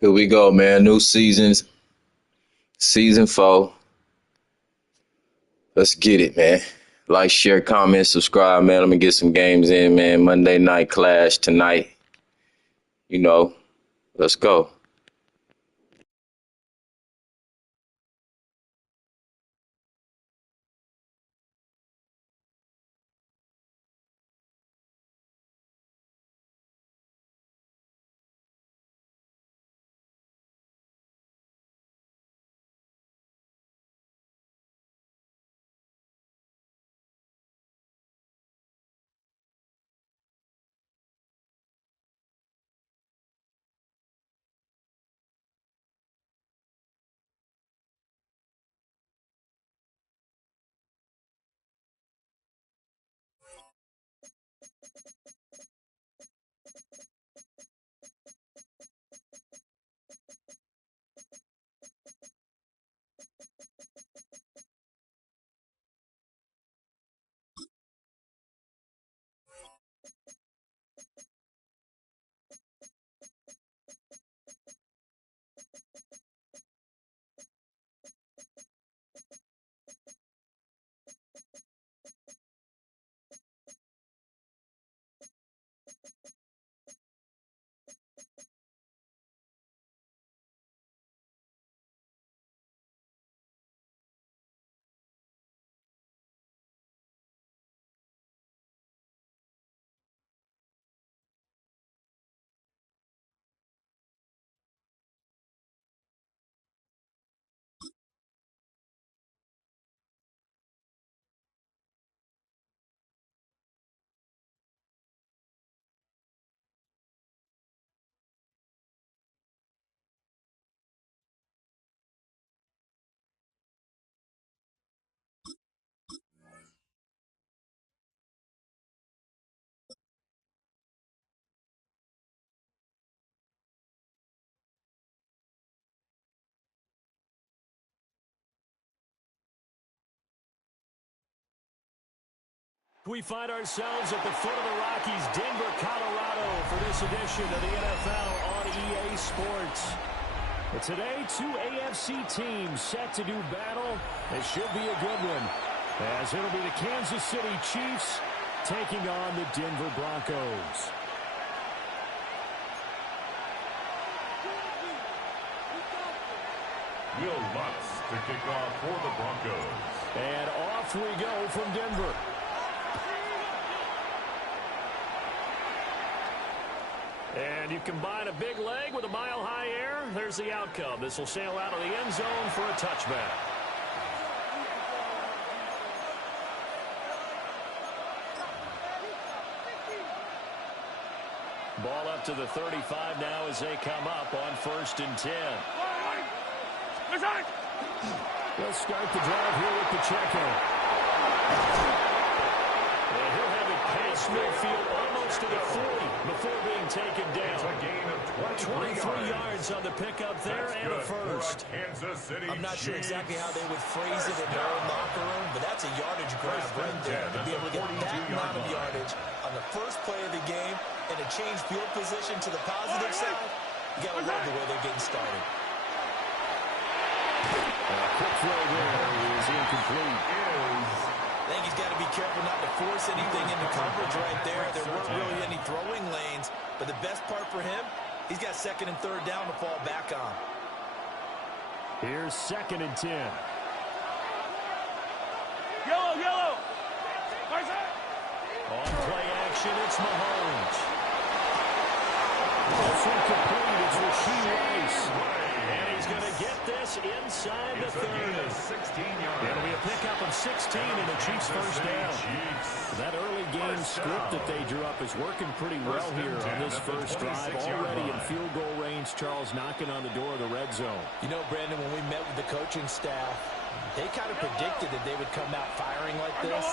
Here we go, man. New seasons, season 4. Let's get it, man. Like, share, comment, subscribe, man. Let me get some games in, man. Monday night clash tonight. Let's go. We find ourselves at the foot of the Rockies, Denver, Colorado, for this edition of the NFL on EA Sports. But today, 2 AFC teams set to do battle. It should be a good one, as it'll be the Kansas City Chiefs taking on the Denver Broncos. Will Lutz to kick off for the Broncos. And off we go from Denver. And you combine a big leg with a mile-high air, there's the outcome. This will sail out of the end zone for a touchback. Ball up to the 35 now as they come up on 1st and 10. They'll start the drive here with Pacheco. And he'll have it past midfield almost to the 40 before being taken down. It's a gain of 23 yards on the pickup there. That's and a first. I'm not sure exactly how they would phrase it in their own locker room, but that's a yardage grab right there. To be able to get that amount of yardage on the first play of the game and a change field position to the positive side, you got to love the way they're getting started. Quick throw there is incomplete. I think he's got to be careful not to force anything into coverage right there. There weren't really any throwing lanes, but the best part for him, he's got 2nd and 3rd down to fall back on. Here's 2nd and 10. Yellow. On play action, it's Mahomes. This one complete. It's Rasheed Rice. And he's going to get this inside the 30. It'll be a pickup of 16 and the Chiefs first down. That early game script that they drew up is working pretty well here on this first drive. Already in field goal range, Charles knocking on the door of the red zone. You know, Brandon, when we met with the coaching staff, they kind of predicted that they would come out firing like this.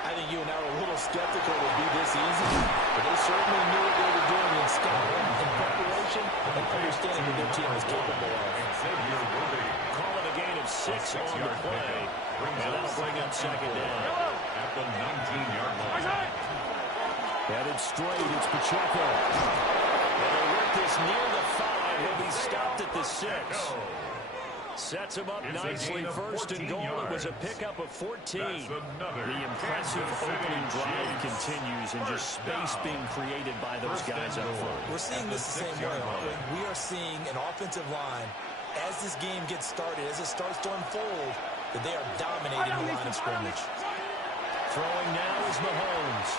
I think you and I were a little skeptical it would be this easy, but they certainly knew what they were doing in scouting and preparation and understanding what their team was capable of. Call it a gain of 6 on the play, and that'll bring up 2nd down. At the 19-yard line. Headed straight, it's Pacheco. And they work this near the 5 he'll be stopped at the 6. Sets him up nicely. First and goal. It was a pickup of 14. The impressive opening drive continues, and just space being created by those guys up front. We're seeing this the same way, aren't we? We are seeing an offensive line, as this game gets started, as it starts to unfold, that they are dominating the line of scrimmage. Throwing now is Mahomes.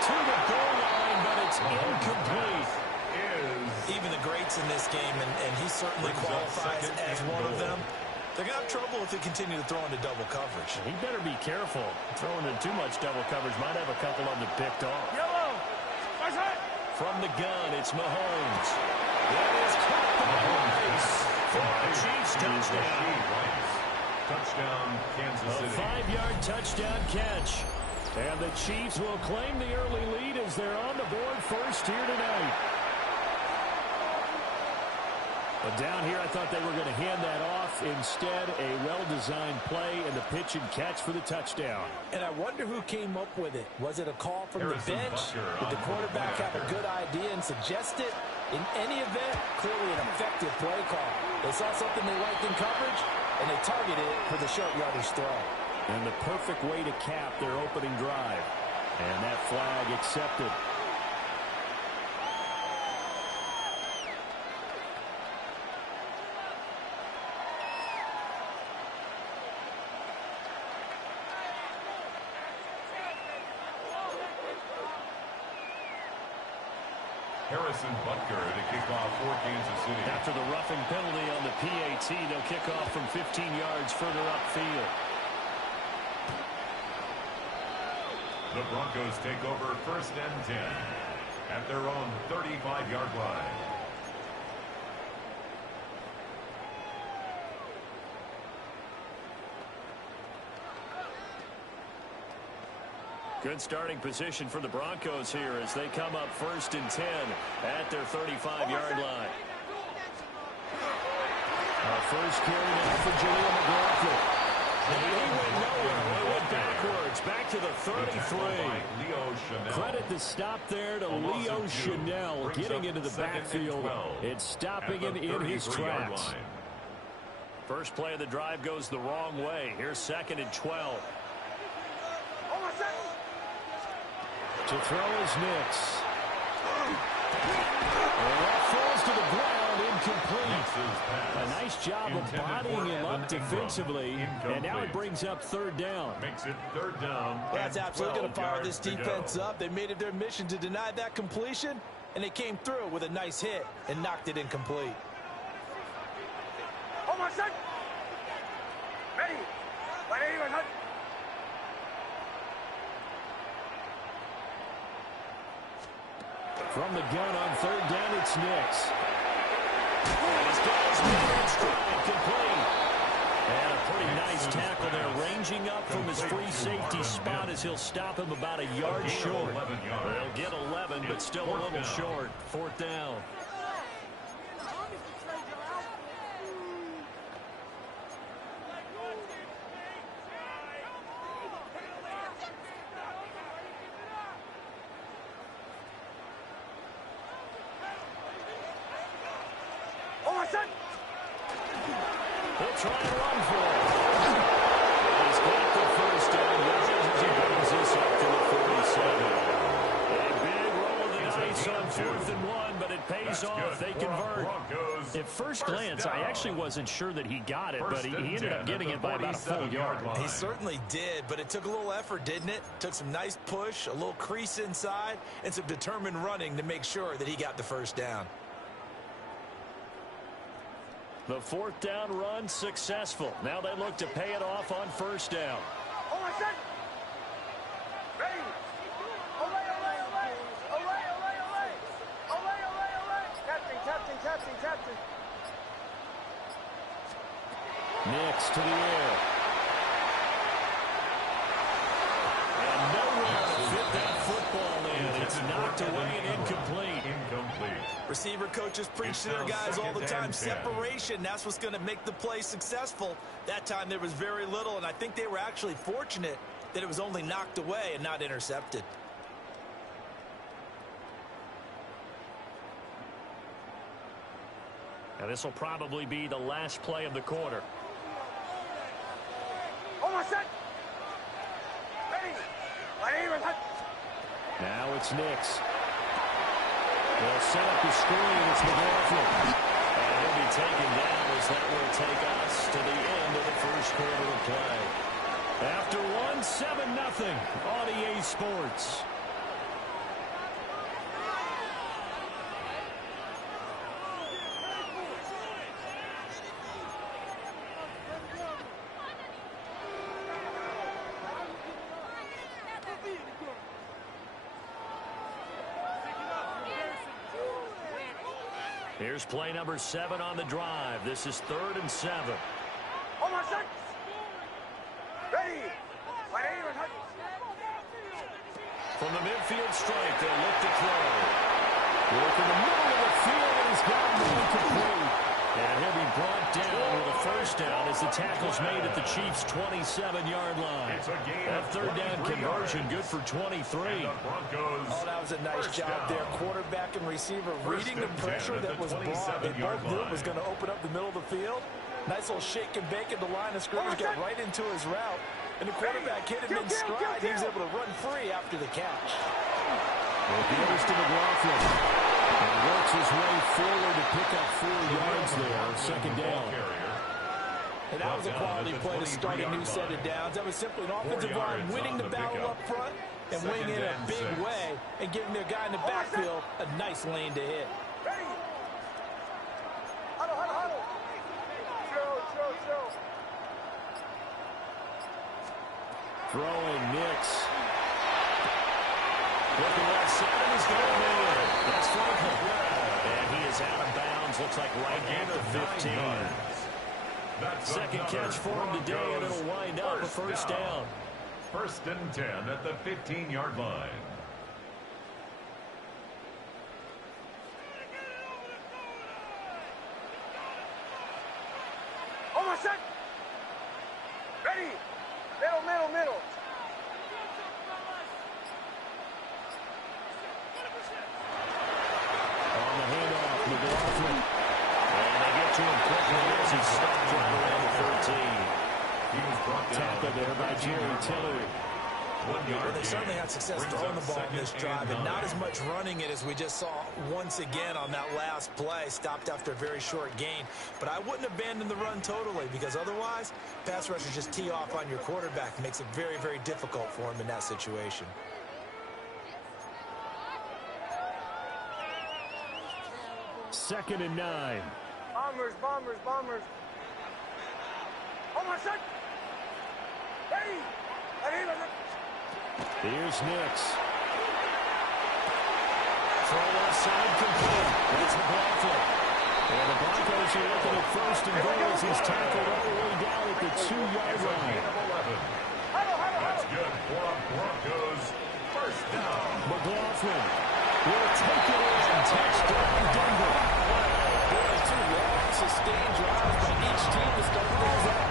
To the goal line, but it's incomplete. Even the greats in this game, and he certainly qualifies as one of them, they're going to have trouble if they continue to throw into double coverage. He better be careful. Throwing into too much double coverage might have a couple of them picked off. Yellow. From the gun, it's Mahomes. That is caught by Rice for a Chiefs touchdown. Touchdown, Kansas City. A 5-yard touchdown catch. And the Chiefs will claim the early lead as they're on the board first here tonight. But down here, I thought they were going to hand that off. Instead, a well-designed play and the pitch and catch for the touchdown. And I wonder who came up with it. Was it a call from the bench? Did the quarterback have a good idea and suggest it? In any event, clearly an effective play call. They saw something they liked in coverage, and they targeted it for the short yardage throw. And the perfect way to cap their opening drive. And that flag accepted. Harrison Butker to kick off for Kansas City. After the roughing penalty on the PAT, they'll kick off from 15 yards further upfield. The Broncos take over first and 10 at their own 35-yard line. Good starting position for the Broncos here as they come up first and 10 at their 35-yard line. Our first carry now for Jaleel McLaughlin. And he went nowhere. He went backwards, back to the 33. Credit the stop there to Leo Chanel getting into the backfield. It's stopping him in his tracks. First play of the drive goes the wrong way. Here's second and 12. To throw is Nix. That falls to the ground, incomplete. A nice job of bodying him up defensively, and now it brings up third down. Makes it third down. That's absolutely going to fire this defense up. They made it their mission to deny that completion, and they came through with a nice hit and knocked it incomplete. From the gun on third down, it's Nix. And his guys made it stride, complete. And a pretty nice tackle there, ranging up from his free safety spot as he'll stop him about a yard short. They'll get 11, but still a little short. Fourth down. He'll try and run for it. He's got the first down. He brings this up to the 47. A big roll of the dice on 4th and 1, but it pays off. They convert. At first glance, I actually wasn't sure that he got it, but he ended up getting it by about a full yard. He certainly did, but it took a little effort, didn't it? Took some nice push, a little crease inside, and some determined running to make sure that he got the first down. The fourth down run successful. Now they look to pay it off on first down. Nix to the air. And nowhere to fit that football in. It's knocked away and incomplete. Receiver coaches preach to their guys all the time. Separation, that's what's going to make the play successful. That time there was very little, and I think they were actually fortunate that it was only knocked away and not intercepted. And this will probably be the last play of the quarter. Now it's Nix. They'll set up the screen. It's McLaughlin. And he'll be taken down as that will take us to the end of the first quarter of play. After one, 7-0 on EA Sports. Here's play number 7 on the drive. This is 3rd and 7. From the midfield stripe, they'll look to throw. Work in the middle of the field, and he's got him incomplete. And he'll be brought down with a first down as the tackle's made at the Chiefs' 27-yard line. That third down conversion good for 23. Oh, that was a nice job there. Quarterback and receiver reading the pressure that was brought. They both knew it was going to open up the middle of the field. Nice little shake and bake at the line of scrimmage, got right into his route. And the quarterback hit him in stride. He was able to run free after the catch. It goes to McLaughlin. And works his way forward to pick up 4 yards there. 2nd down. And that was a quality play to start a new set of downs. That was simply an offensive line winning the battle up front and winning in a big way and giving their guy in the backfield a nice lane to hit. Throwing Nix. Looking left side, and he's going in. That's Franklin. And he is out of bounds. Looks like right at the 15. Second catch for him today, and it'll wind up a first down. 1st and 10 at the 15-yard line. Middle. On the handoff, McLaughlin. And they get to him quickly as he stopped right around the 13. He was brought down. Tackled there by Jerry Tillery. Well, they certainly had success throwing the ball in this drive, and not as much running it as we just saw once again on that last play. Stopped after a very short gain. But I wouldn't abandon the run totally, because otherwise, pass rushers just tee off on your quarterback. It makes it very, very difficult for him in that situation. Second and 9. Bombers. Here's Nix. Throw left side complete. That's McLaughlin. And the Broncos are looking at 1st and goal as he's tackled all the way down at the 2-yard line. That's good for a Broncos 1st down. McLaughlin will take it in. Touchdown, Denver. Boy, 2 long, sustained drives by each team to start things out.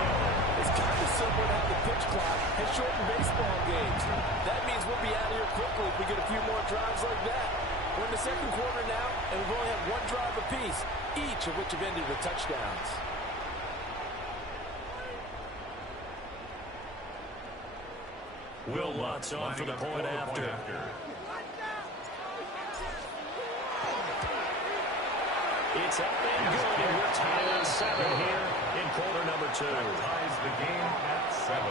It's kind of similar to how the pitch clock has shortened baseball games. That means we'll be out of here quickly if we get a few more drives like that. We're in the 2nd quarter now, and we've only had 1 drive apiece, each of which have ended with touchdowns. Will Lutz on for the point after. It's up and good. We're tied at 7 here in quarter number 2. Ties the game at 7.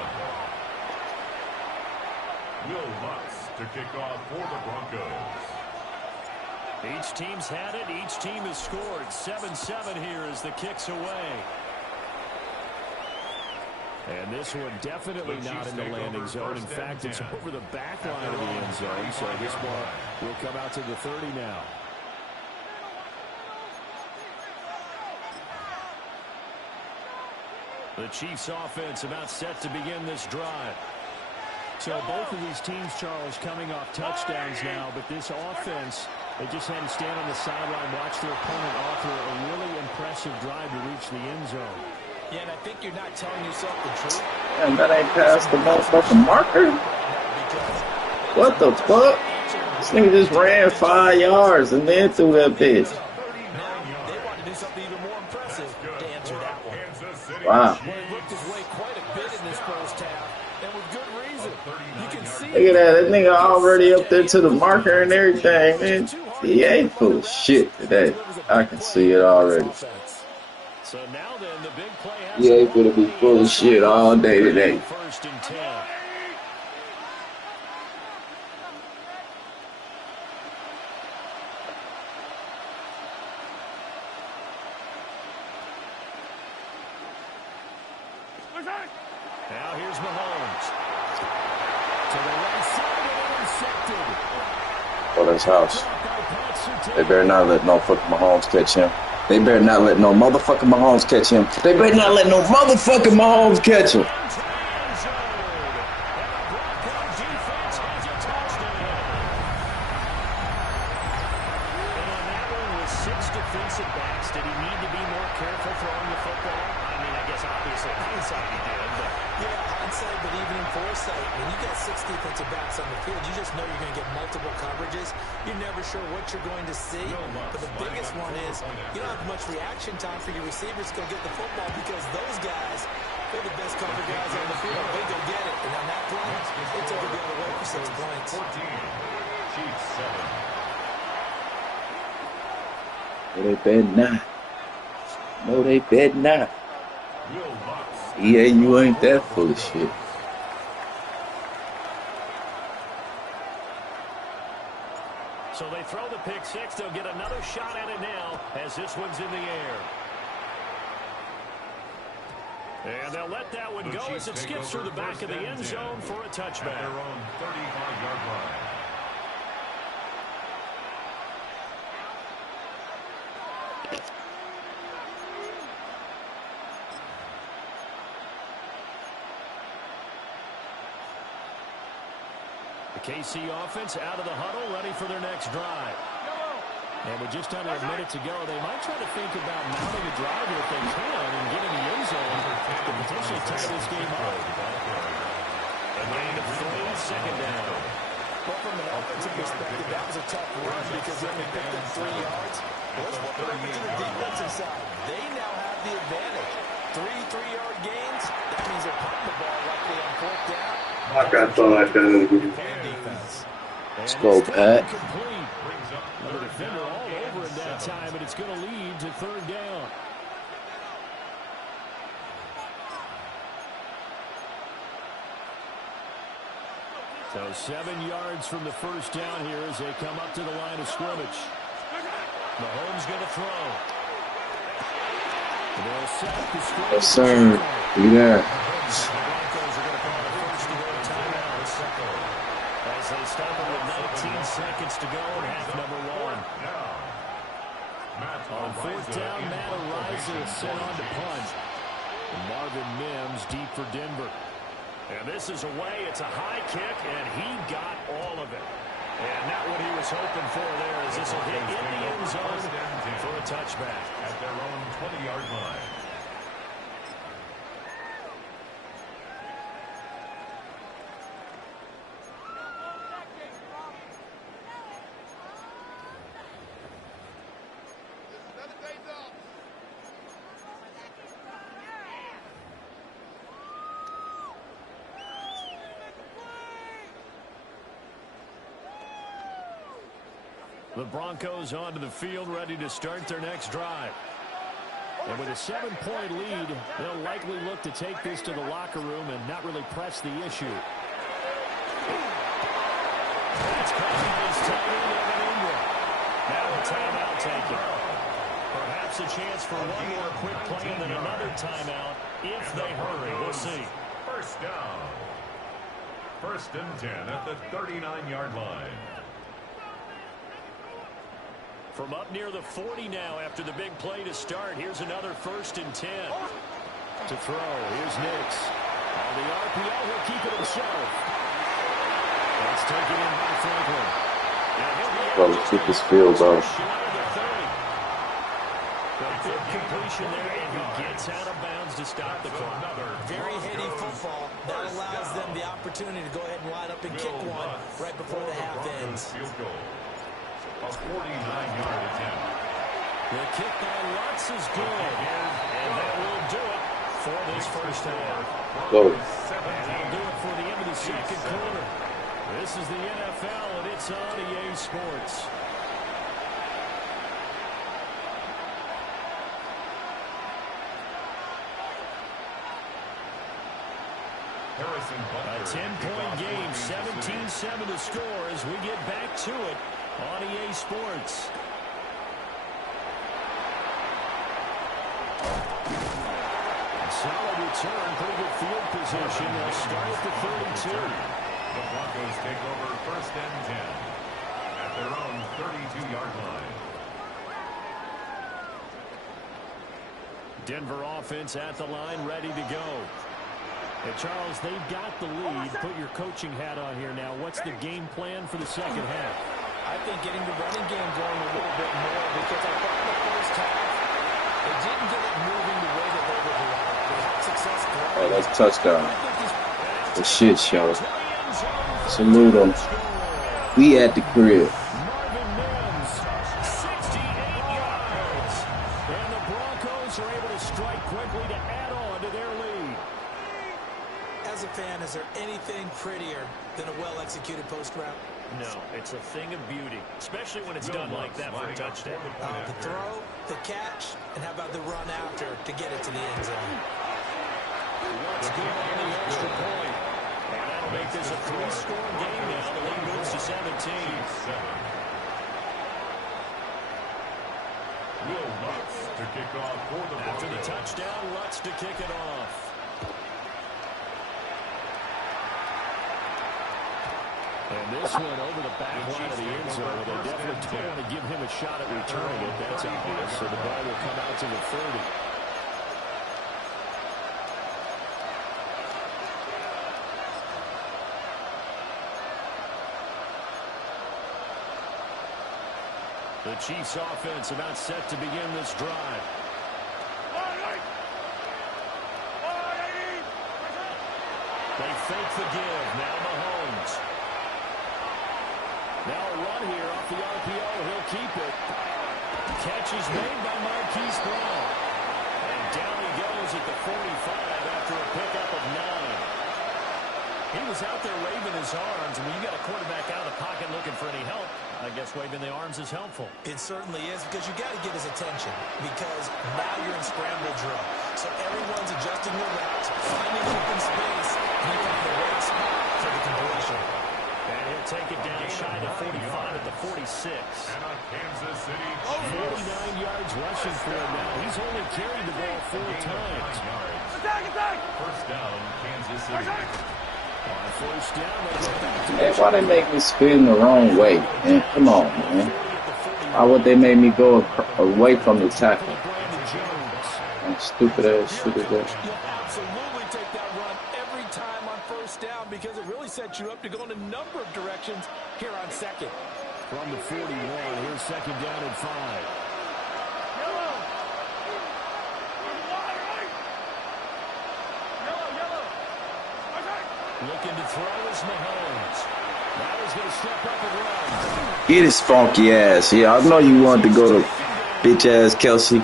Will Lutz to kick off for the Broncos. Each team's had it. Each team has scored. 7-7 here as the kick's away. And this one definitely not in the landing zone. In fact, it's over the back line of the end zone. So this ball will come out to the 30 now. The Chiefs offense about set to begin this drive. So both of these teams, Charles, coming off touchdowns now, but this offense, they just had to stand on the sideline, watch their opponent offer a really impressive drive to reach the end zone. Yeah, and I think you're not telling yourself the truth. And that ain't past the motherfucking marker. What the fuck? This nigga just ran 5 yards and then threw that bitch. Now, they want to do something even more impressive. Wow. Well, he looked his way quite a bit in this first half, and with good reason. You can see Look at that. That nigga already up there to the marker and everything, man. EA full of shit today. I can see it already. So now then, the big play has EA gonna be full of shit all day today. First and 10. Now here's Mahomes. To the right side and intercepted. Oh, that's house. They better not let no fucking Mahomes catch him. They better not let no motherfucking Mahomes catch him. They better not let no motherfucking Mahomes catch him. Defensive backs, did he need to be more careful throwing the football? I mean, I guess obviously hindsight he did, but yeah, hindsight, but even in foresight, when you got 6 defensive backs on the field, you just know you're going to get multiple coverages. You're never sure what you're going to see, but the biggest one is you don't have much reaction time for your receivers to go get the football because those guys, they're the best cover guys on the field. They go get it, and on that play, they took it the other way for 6 points. 14, Chiefs 7. No, they better not. No, they better not. Yeah, you ain't that full of shit. so they throw the pick six. They'll get another shot at it now as this one's in the air. And they'll let that one go as it skips through the back of the end zone for a touchback. Their own 35-yard line. The KC offense out of the huddle, ready for their next drive. And with just under a minute to go, they might try to think about mounting a drive here if they can and get in the end zone to potentially tie this game up. A gain of 3, second down. Well, from an offensive perspective, that was a tough run because they only picked up 3 yards. Let's flip it over to the defensive side. They now have the advantage. 3 3-yard gains. That means they're putting the ball likely on 4th down. Let's go, Pat. The defender all over it that time, and it's going to lead to 3rd down. So 7 yards from the first down here as they come up to the line of scrimmage. Mahomes going to throw. They'll set up the screen. Yes, sir. Be there. As they stumble with 19 seconds to go in half number 1. On 4th down, Matt Ariza is sent on to punt. And Marvin Mims deep for Denver. And this is away. It's a high kick, and he got all of it. And not what he was hoping for there as this will hit in the end zone for a touchback. At their own 20-yard line. The Broncos onto the field, ready to start their next drive. And with a 7-point lead, they'll likely look to take this to the locker room and not really press the issue. That's Cousins tight end. Now a timeout taken. Perhaps a chance for one more quick play and then another timeout if they hurry. We'll see. First down. 1st and 10 at the 39-yard line. From up near the 40 now after the big play to start. Here's another 1st and 10. To throw. Here's Nix. On the RPO, he'll keep it himself. That's taken in by Franklin. Well, let's keep this field goal. The big completion there, and he gets out of bounds to stop the clock. Very heady football. That allows them the opportunity to go ahead and line up and kick one right before the half ends. A 49-yard attempt. The kick by Lutz is good. And that will do it for this first half. Go. And that'll do it for the end of the second quarter. This is the NFL, and it's on EA Sports. A 10-point game, 17-7 to score as we get back to it on EA Sports. Solid return, pretty good field position. They'll start at the 32. The Broncos take over first and 10 at their own 32-yard line. Denver offense at the line, ready to go. And Charles, they've got the lead. Put your coaching hat on here now. What's the game plan for the second half? I think getting the running game going a little bit more, because I thought in the first half they didn't get it moving the way that they would like. They had success growing. Oh, that's a touchdown. The shit show. Salute them. We at the crib. Marvin Mims, 68 yards. And the Broncos are able to strike quickly to add on to their lead. As a fan, is there anything prettier than a well-executed post route? No, it's a thing of beauty, especially when it's done like that for a touchdown. The throw, the catch, and how about the run after to get it to the end zone? Let's go on the extra point. And that'll make this a 3-score game now. The lead moves to 17. Will Lutz to kick off for the Broncos. After the touchdown, Lutz to kick it off. And this one over the back line of the end zone. They definitely don't want to give him a shot at returning it. That's obvious. So the ball will come out to the 30. The Chiefs offense about set to begin this drive. They fake the give. Now Mahomes. Now a run here off the RPO. He'll keep it. Catch is made by Marquise Brown. And down he goes at the 45 after a pickup of 9. He was out there waving his arms. And when you got a quarterback out of the pocket looking for any help, I guess waving the arms is helpful. It certainly is, because you got to get his attention, because now you're in scramble drill. So everyone's adjusting their routes, finding open space, and you find the right spot for the completion. And he'll take it down shy to 45 at the 46. And a Kansas City 49 yards rushing for him now. He's only carried the ball 4 times. First down, Kansas City. On first down, they go back to Man, why they make me spin the wrong way, man? Come on, man. Why would they make me go away from the tackle? That stupid ass shit is that. You'll absolutely take that run every time on first down, because it really sets you up to go in a number of directions here on second. From the 41, here's second down and 5. Looking to throw is Mahomes. Now he's going to step up and run. Get his funky ass. Yeah, I know you wanted to go to bitch ass Kelsey.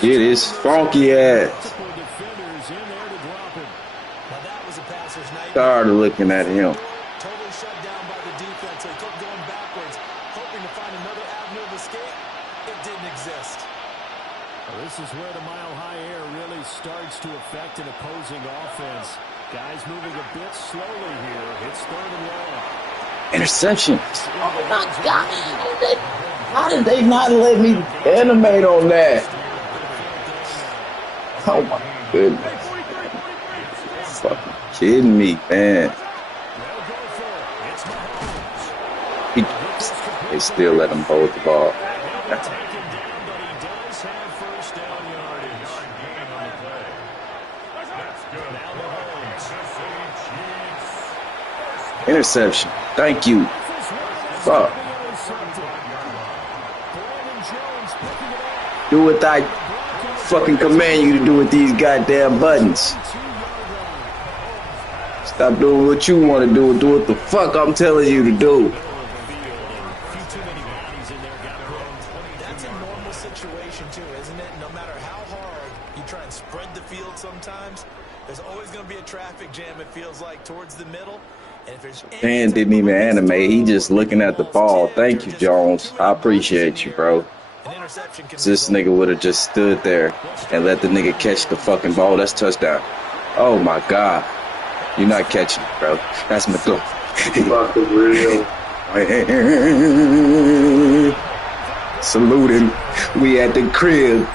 Get his funky ass. Tired of looking at him. Totally shut down by the defense. They kept going backwards, hoping to find another avenue of escape. It didn't exist. Well, this is where the mile-high air really starts to affect an opposing offense. Guys moving a bit slowly here. It's 3rd and long. Interception. Oh my God. How did they not let me animate on that? Oh my goodness. Fucking kidding me, man. They still let him hold the ball. Interception. Thank you. Fuck. Do what I fucking command you to do with these goddamn buttons. Stop doing what you want to do. Do what the fuck I'm telling you to do. That's a normal situation too, isn't it? No matter how hard you the field sometimes. There's always going to be a traffic jam, it feels like, towards the middle. And if there's Dan didn't even animate. He just looking at the ball. Thank you, Jones. I appreciate you, bro. This nigga would have just stood there and let the nigga catch the fucking ball. That's touchdown. Oh, my God. You're not catching it, bro. That's my throw. Fucking real. Salute him. We at the crib.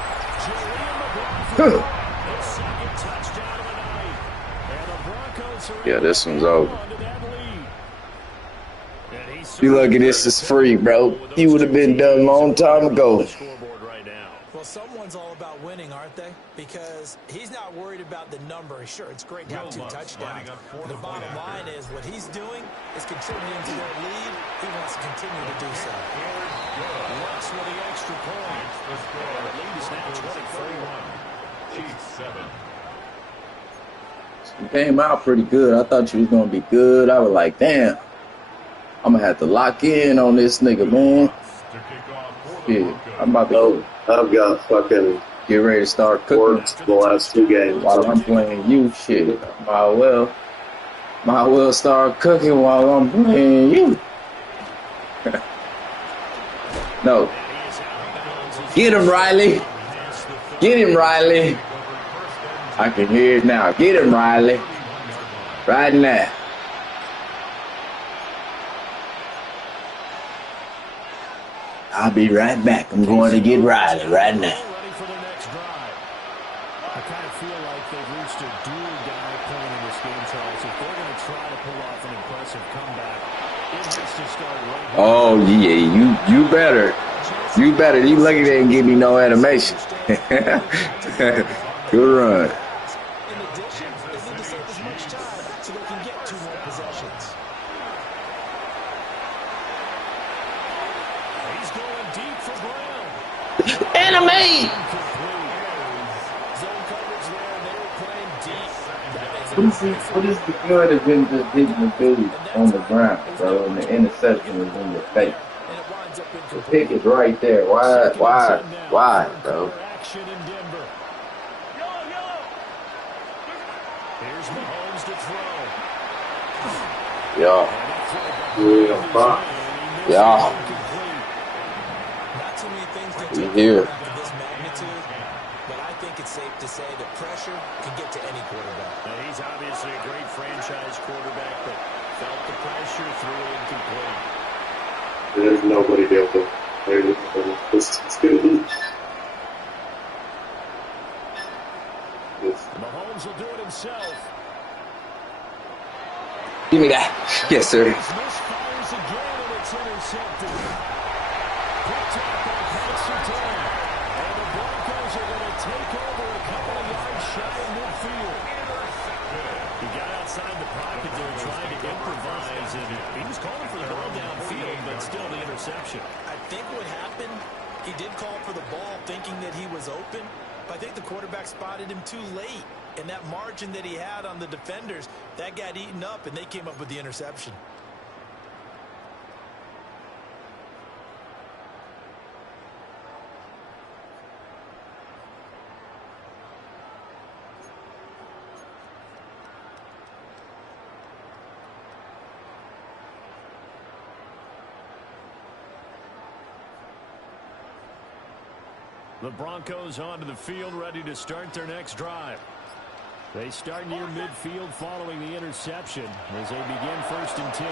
Yeah, this one's over. You lucky this is free, bro. You would have been done a long time ago. Well, someone's all about winning, aren't they? Because he's not worried about the number. Sure, it's great to have 2 touchdowns. The bottom line is what he's doing is contributing to their lead. He wants to continue to do so. Looks for the extra point. The lead is now 24. Chiefs 7. You came out pretty good. I thought you was going to be good. I was like, damn. I'm going to have to lock in on this nigga, man. Yeah, I'm about to go. I've got fucking get ready to start cooking works the last 2 games. while I'm playing you. Shit, might well start cooking while I'm playing you. No, get him, Riley. Get him, Riley. I can hear it now. Get him, Riley. Right now. I'll be right back. I'm going to get Riley right now. Ready for their next drive. I kind of feel like they've reached a do-or-die point in this game, Charles. If they're going to try to pull off an impressive comeback, it has to start right now. Oh yeah, you better. You better. You lucky they didn't give me no animation. Good run. In addition, they need to save as much time so they can get 2 more possessions. He's going deep for Brown. Animate. Zone coverage there, and they were playing deep. What is the good of him just hitting the dude on the ground, bro? And the interception is in your face. And it winds up The incomplete. pick is right there. Why, bro? Action in Denver. Here's Mahomes to throw. Yeah, Fuck. yeah. Not too many things can We take here. a quarterback of this magnitude, but I think it's safe to say that pressure can get to any quarterback. Now, he's obviously a great franchise quarterback, but felt the pressure, threw it incomplete. There's nobody there to play with this. It's going to be. Mahomes will do it himself. Give me that. Yes, sir. Misfires again, and it's intercepted. Picked up by Paxton. And the Broncos are going to take over a couple of yards shy of midfield. He got outside the pocket there trying to improvise, and he was calling for the ball downfield, but still the interception. I think what happened, he did call for the ball thinking that he was open, but I think the quarterback spotted him too late. And that margin that he had on the defenders, that got eaten up, and they came up with the interception. The Broncos onto the field, ready to start their next drive. They start near midfield following the interception as they begin 1st and 10.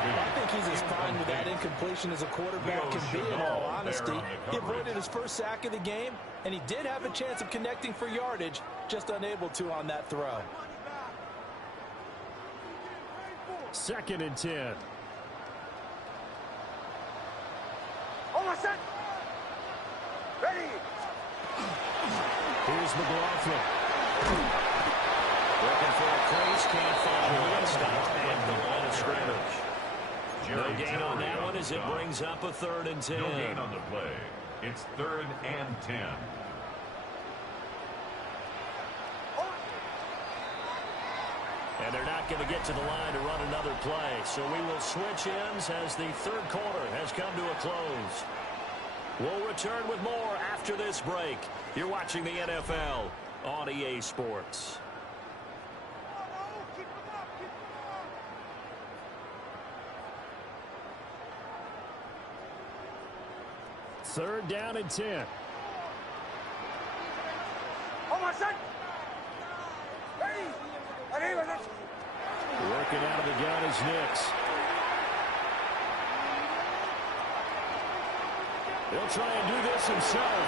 I think he's as fine with that incompletion as a quarterback can be, in all honesty. He avoided his first sack of the game, and he did have a chance of connecting for yardage, just unable to on that throw. 2nd and 10. Ready. Here's McLaughlin. Looking for a crease, can't find one. Stop at the line of scrimmage. No gain on that one as it brings up a 3rd and 10. No gain on the play. It's 3rd and 10. And they're not going to get to the line to run another play. So we will switch ends as the 3rd quarter has come to a close. We'll return with more after this break. You're watching the NFL on EA Sports. Third down and 10. Working out of the gun is Nix. He'll try and do this himself.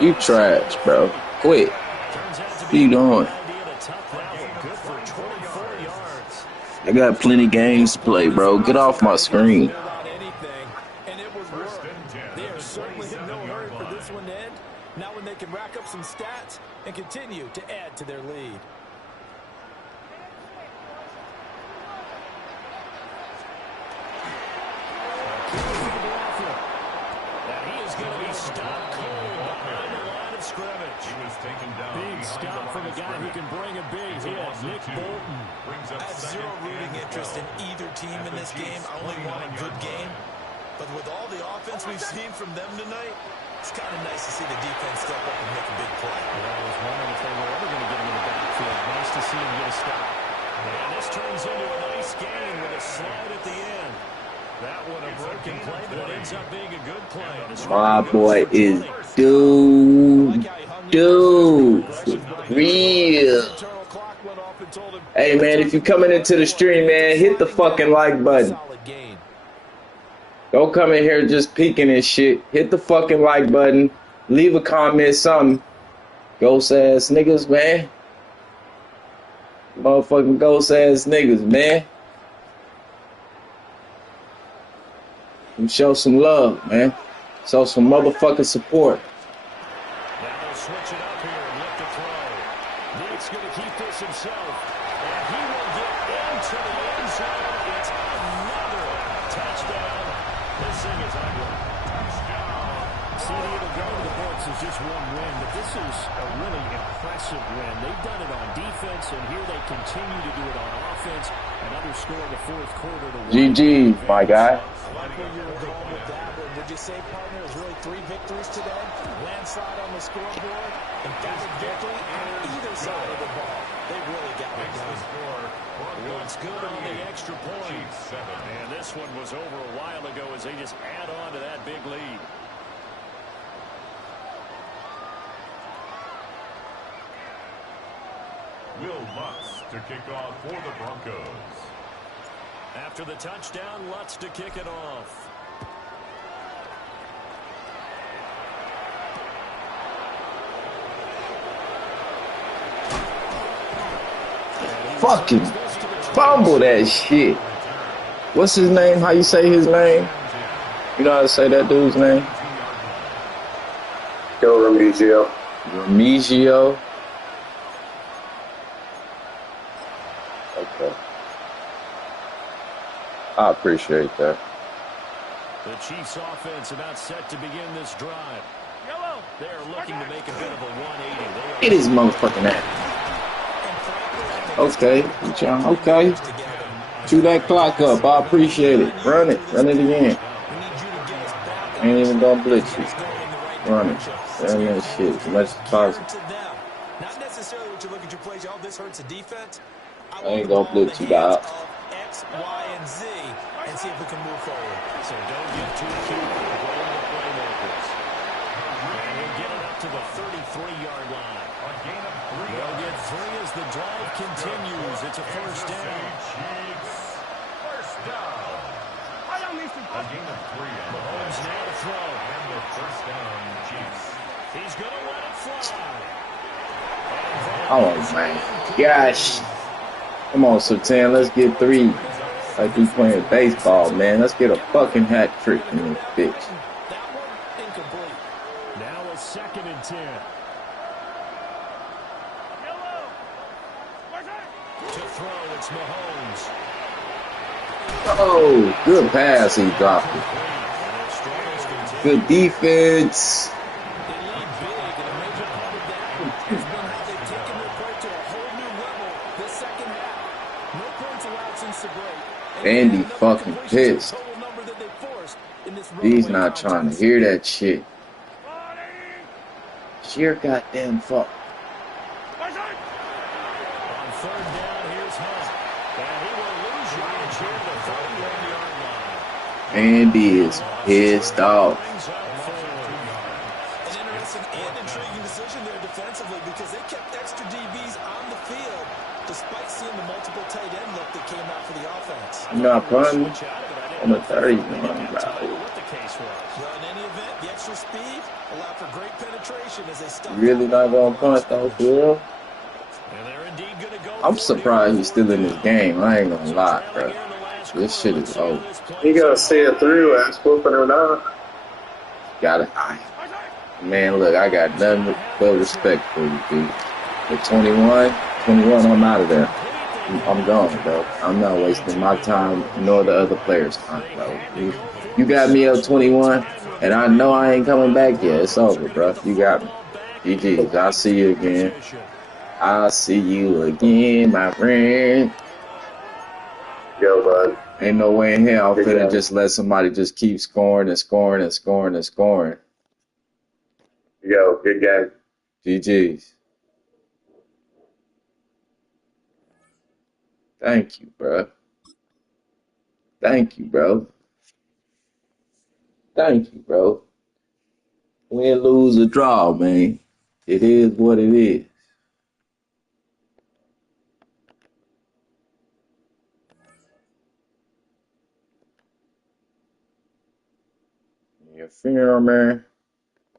You trash, bro. Quit. What you doing? I got plenty games to play, bro. Get off my screen. They are certainly in no hurry for this one to end. Now when they can rack up some stats and continue to add to their lead. Big stop from a guy who can bring a big hit. Nick Bolton. I have zero rooting interest in either team in this game. I only want a good game. But with all the offense we've seen from them tonight, it's kind of nice to see the defense step up and make a big play. Well, I was wondering if they were ever going to get him in the backfield. Nice to see him get a stop. And this turns into a nice gain with a slide at the end. That one a broken play, but it ends up being a good play. My boy is real. Hey, man, if you're coming into the stream, man, hit the fucking like button. Don't come in here just peeking and shit. Hit the fucking like button. Leave a comment, something. Ghost ass niggas, man. Motherfucking ghost ass niggas, man. And show some love, man. Show some motherfucking support. Now they'll switch it up here and look to throw. Nick's going to keep this himself. And he will get into the end zone. It's another touchdown. This thing is ugly. See, it'll go to the books as just one win, but this is a really impressive win. They've done it on defense, and here they continue to do it on offense. Another score in the fourth quarter. GG, my guy. I like where you were going with that, but would you say, partner, it was really 3 victories today? Landslide on the scoreboard, emphatic victory on either side of the ball. They really got it done. What's good on the extra point. And this one was over a while ago as they just add on to that big lead. Will Lutz to kick off for the Broncos. After the touchdown, Lutz to kick it off. Fucking fumble that shit. What's his name? How you say his name? You know how to say that dude's name? Remigio. Remigio. Okay. I appreciate that. The Chiefs offense about set to begin this drive. They're looking to make a bit of a 180. It is motherfucking that. Okay. Okay. Chew that clock up. I appreciate it. Run it. Run it again. Ain't even gonna blitz you. Run it. Run that shit as much as possible. Not necessarily what you look at your plays. Y'all, this hurts the defense. I ain't gonna blitz you, dog. X, Y, and Z, and see if we can move forward. So don't get too cute with the playmakers. And we'll get it up to the 33-yard line. They'll get 3 as the drive continues. It's a first down. First down. A gain of 3. Mahomes now to throw. And the first down, Chiefs. He's going to let it fly. Oh, man. Gosh. Come on, Sultan. Let's get 3. Like we playing baseball, man. Let's get a fucking hat trick in this bitch. That one, incomplete. Now a 2nd and 10. To throw, it's Mahomes. Oh, good pass. He dropped it. Good defense. They lead big, and a major part of that has been how they've taken their play to a whole new level this second half. No points allowed since the break. Andy fucking pissed. He's not trying to hear that shit. Sheer goddamn fuck. On third down, here's Hunt. And he will lose yardage here to the 31-yard line. Andy is pissed off. An interesting and intriguing decision there defensively because they kept extra DBs on the field despite seeing the multiple tight end look that came out for the offense. I'm not punting on the 30. What the case was. Well, in any event, the extra speed allowed for great penetration as they stuck. Really not gonna punt though, for real? And they're indeed going to go. I'm surprised he's still in this game. I ain't gonna lie, bro. This shit is old. You gotta see it through, ass whooping or not. Got it. Man, look, I got nothing but respect for you, dude. At 21, I'm out of there. I'm gone, bro. I'm not wasting my time nor the other players' time, bro. You got me up 21, and I know I ain't coming back yet. It's over, bro. You got me. GG's. I'll see you again. I'll see you again, my friend. Yo, bud. Ain't no way in hell I'm finna just let somebody just keep scoring and scoring and scoring and scoring. Yo, good game. GG's. Thank you, bro. Thank you, bro. Thank you, bro. Win, lose, or draw, man. It is what it is. Your funeral, man.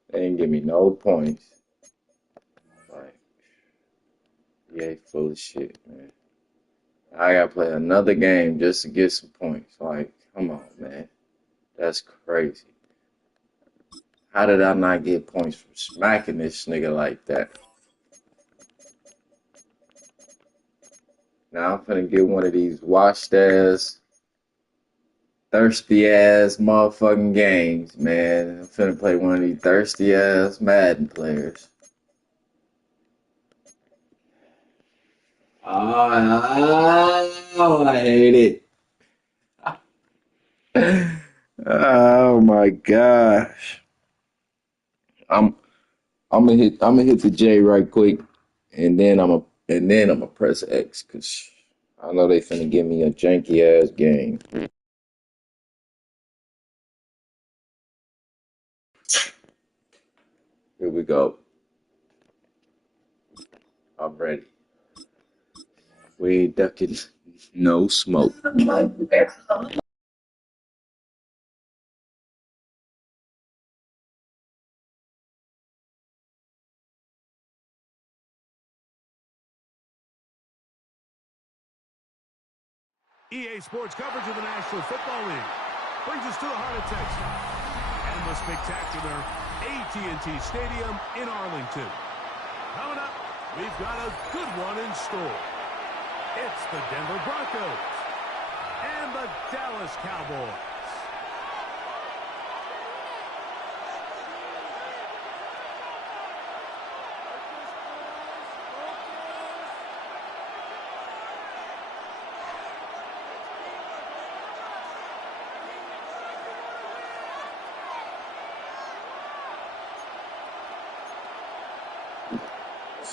They didn't give me no points. Like, yeah, full of shit, man. I gotta play another game just to get some points. Like, come on, man. That's crazy. How did I not get points from smacking this nigga like that? Now I'm finna get one of these washed ass, thirsty ass motherfucking games, man. I'm finna play one of these thirsty ass Madden players. Oh, I hate it. Oh my gosh. I'm gonna hit the J right quick, and then I'm gonna press X because I know they finna give me a janky ass game. Here we go. I'm ready. We ain't ducking no smoke. EA Sports coverage of the National Football League brings us to the heart of Texas and the spectacular AT&T Stadium in Arlington. Coming up, we've got a good one in store. It's the Denver Broncos and the Dallas Cowboys.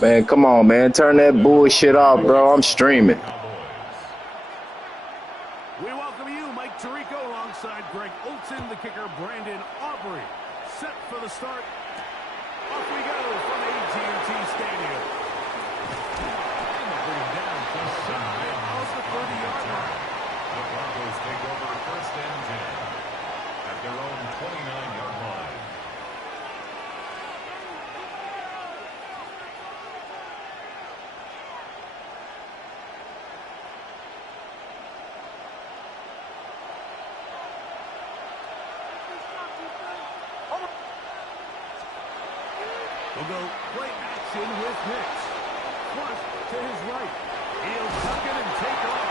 Man, come on, man. Turn that bullshit off, bro. I'm streaming. We welcome you, Mike Tirico, alongside Greg Olson, the kicker, Brandon Aubrey. Set for the start. Off we go from AT&T Stadium. Bring him down from shy of the 30-yard line. The Broncos take over first and 10 at their own 29-yard line. We'll go play action with Hicks. Plus to his right. He'll tuck it and take off.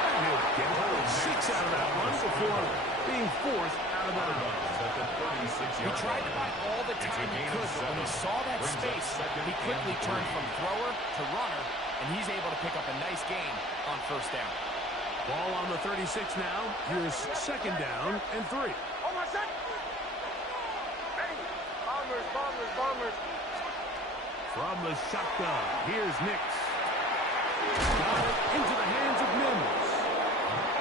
And he'll get hold of 6 out of that one before being forced out of bounds. He tried to buy all the time he could, but when he saw that space, he quickly turned from thrower to runner, and he's able to pick up a nice gain on first down. Ball on the 36 now. Here's second down and 3. Bombers. From the shotgun, here's Nix. Got it into the hands of Mims.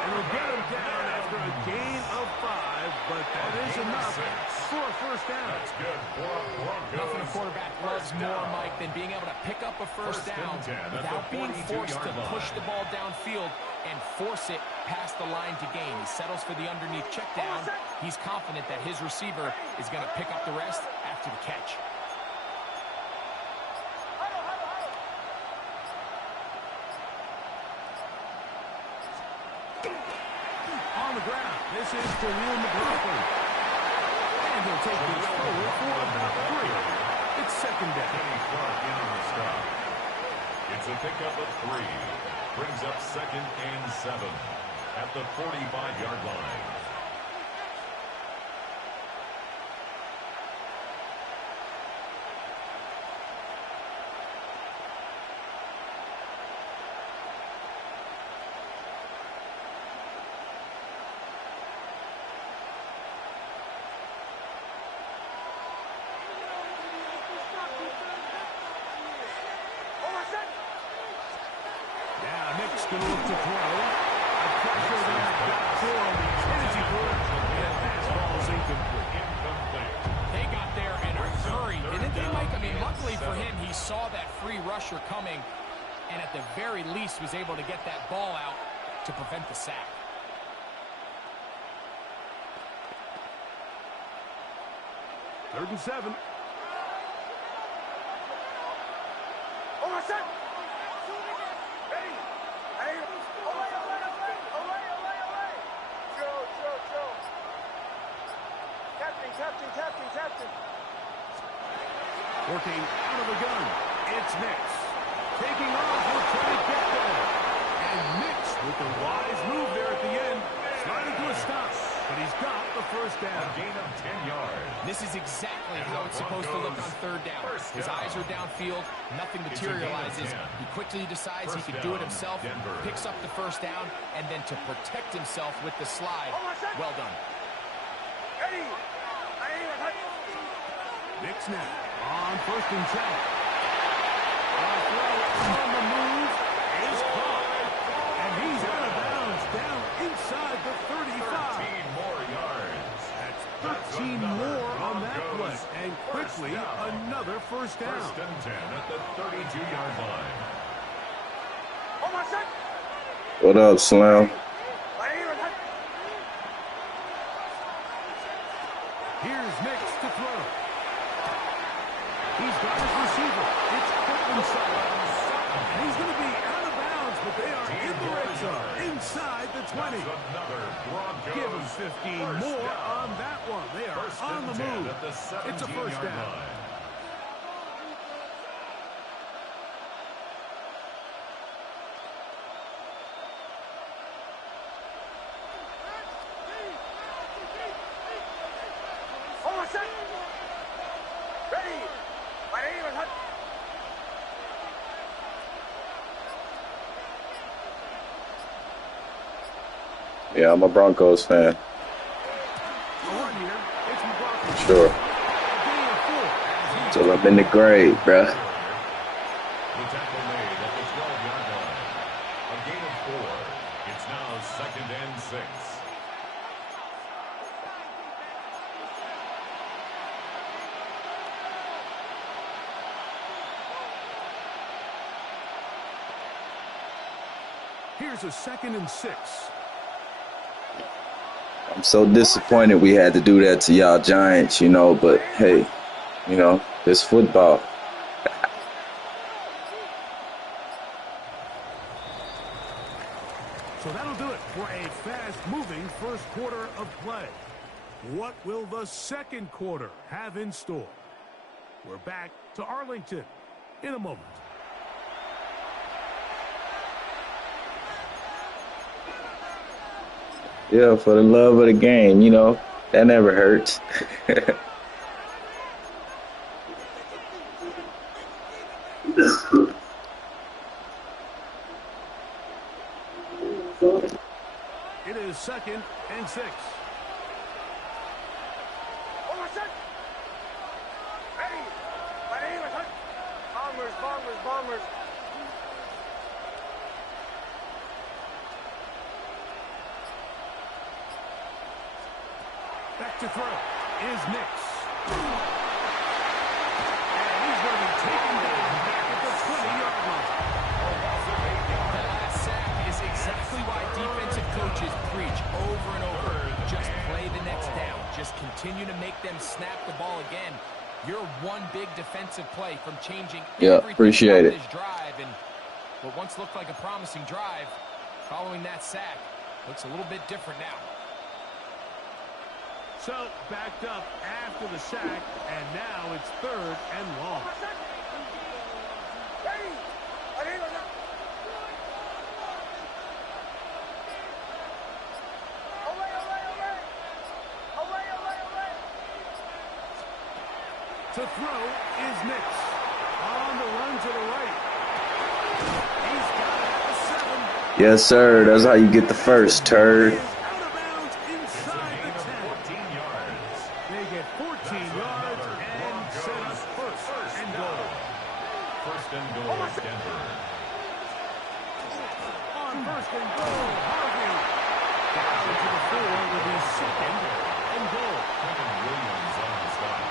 And he'll get him down after a gain of 5, but that is enough for a first down. That's good for a Broncos. Nothing a quarterback loves more, Mike, than being able to pick up a first down without being forced to push the ball downfield and force it past the line to gain. He settles for the underneath check down. He's confident that his receiver is going to pick up the rest after the catch. On the ground, this is Jaleel McLaughlin. And he'll take this forward for about 3. It's second down. Kenny Clark in on the stop. It's a pickup of 3. Brings up second and 7 at the 45-yard line. Nick's going to look to throw. A pressure there got to him. As he threw it, and that ball's incomplete. They got there in a hurry, didn't they, Mike? I mean, luckily for him, he saw that free rusher coming and at the very least was able to get that ball out to prevent the sack. Third and 7. Captain. Working out of the gun. It's Nix. Taking off. We're trying to get there. And Nix with the wise move there at the end. Sliding to a stop. But he's got the first down. A gain of 10 yards. This is exactly how it's supposed to look on third down. His eyes are downfield. Nothing materializes. He quickly decides he can do it himself. Picks up the first down. And then to protect himself with the slide. Well done. Nix now on first and 10. On the move is caught. And he's out of bounds down inside the 35. 13 more yards. That's 13 more on that play. And quickly another first down. First and 10 at the 32-yard line. What up, Slim? Here's Nix to throw. He's got his receiver. It's quick inside. And he's going to be out of bounds, but they are in the red zone, inside the 20. Give him 15 more on that one. They are on the move. It's a first down. Yeah, I'm a Broncos fan. Sure. Till I'm in the grave, bruh. The tackle made at the 12-yard line. A gain of 4. It's now second and 6. Here's a second and 6. I'm so disappointed we had to do that to y'all Giants, you know, but hey, you know, it's football. So that'll do it for a fast-moving first quarter of play. What will the second quarter have in store? We're back to Arlington in a moment. Yeah, for the love of the game, you know, that never hurts. It is 2nd and 6. Ready. Bombers. Back to throw is Nix. And he's going to be taken down back at the 20-yard line. That sack is exactly why defensive coaches preach over and over. Just play the next down. Just continue to make them snap the ball again. You're one big defensive play from changing everything appreciate about it. this drive. And what once looked like a promising drive, following that sack, looks a little bit different now. So, backed up after the sack, and now it's 3rd and long. To throw is Nix. On the run to the right. He's got it at the 7. Yes, sir. That's how you get the first, turd. Out of bounds inside the 10. They get 14 yards and set up first and goal. Denver. On first and goal, Harvey. Down to the 4 with his 2nd and goal. Kevin Williams on the stop.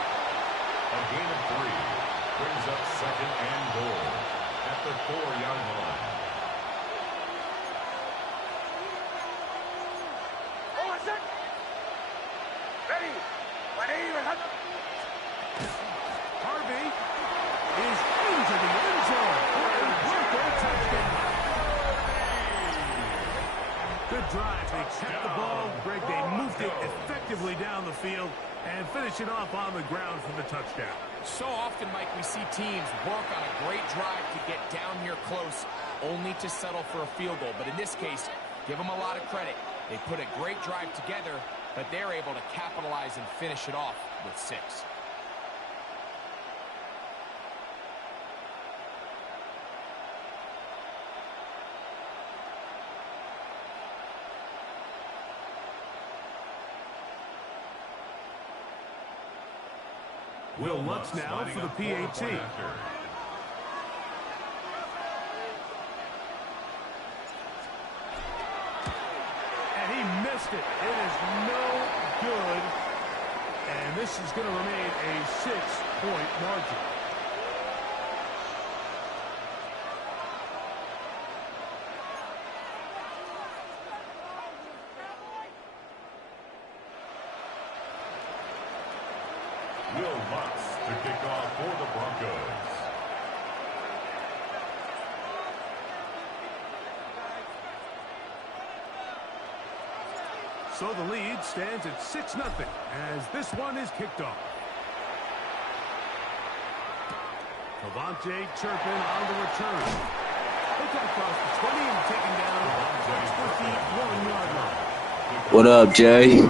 A gain of 3 brings up 2nd and goal at the 4-yard line. Harvey is into the end zone for a Bronco touchdown. Good drive. They kept the ball. Greg, they moved it effectively down the field and finish it off on the ground for the touchdown. So often, Mike, we see teams work on a great drive to get down here close, only to settle for a field goal. But in this case, give them a lot of credit. They put a great drive together, but they're able to capitalize and finish it off with 6. Will Lutz now for the PAT. And he missed it. It is no good. And this is going to remain a 6-point margin. Will Lutz to kick off for the Broncos. So the lead stands at 6-0 as this one is kicked off. Levante Turpin on the return. They cut across the 20 and taken down at the 51-yard line. What up, Jay?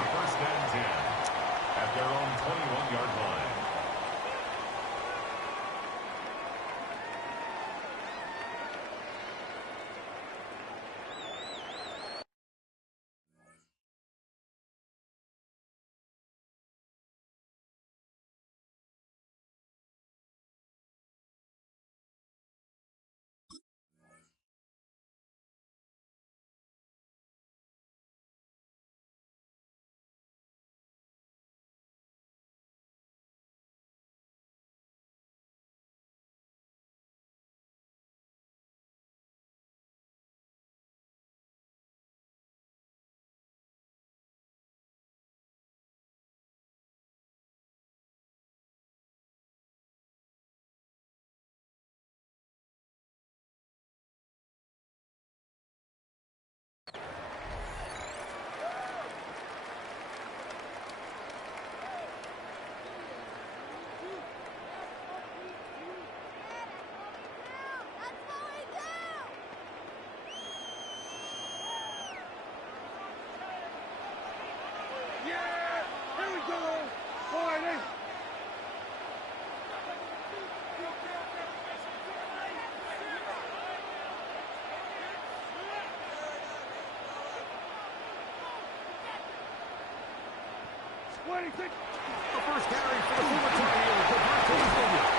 The first carry for the former Tar Heels, Roberto Williams.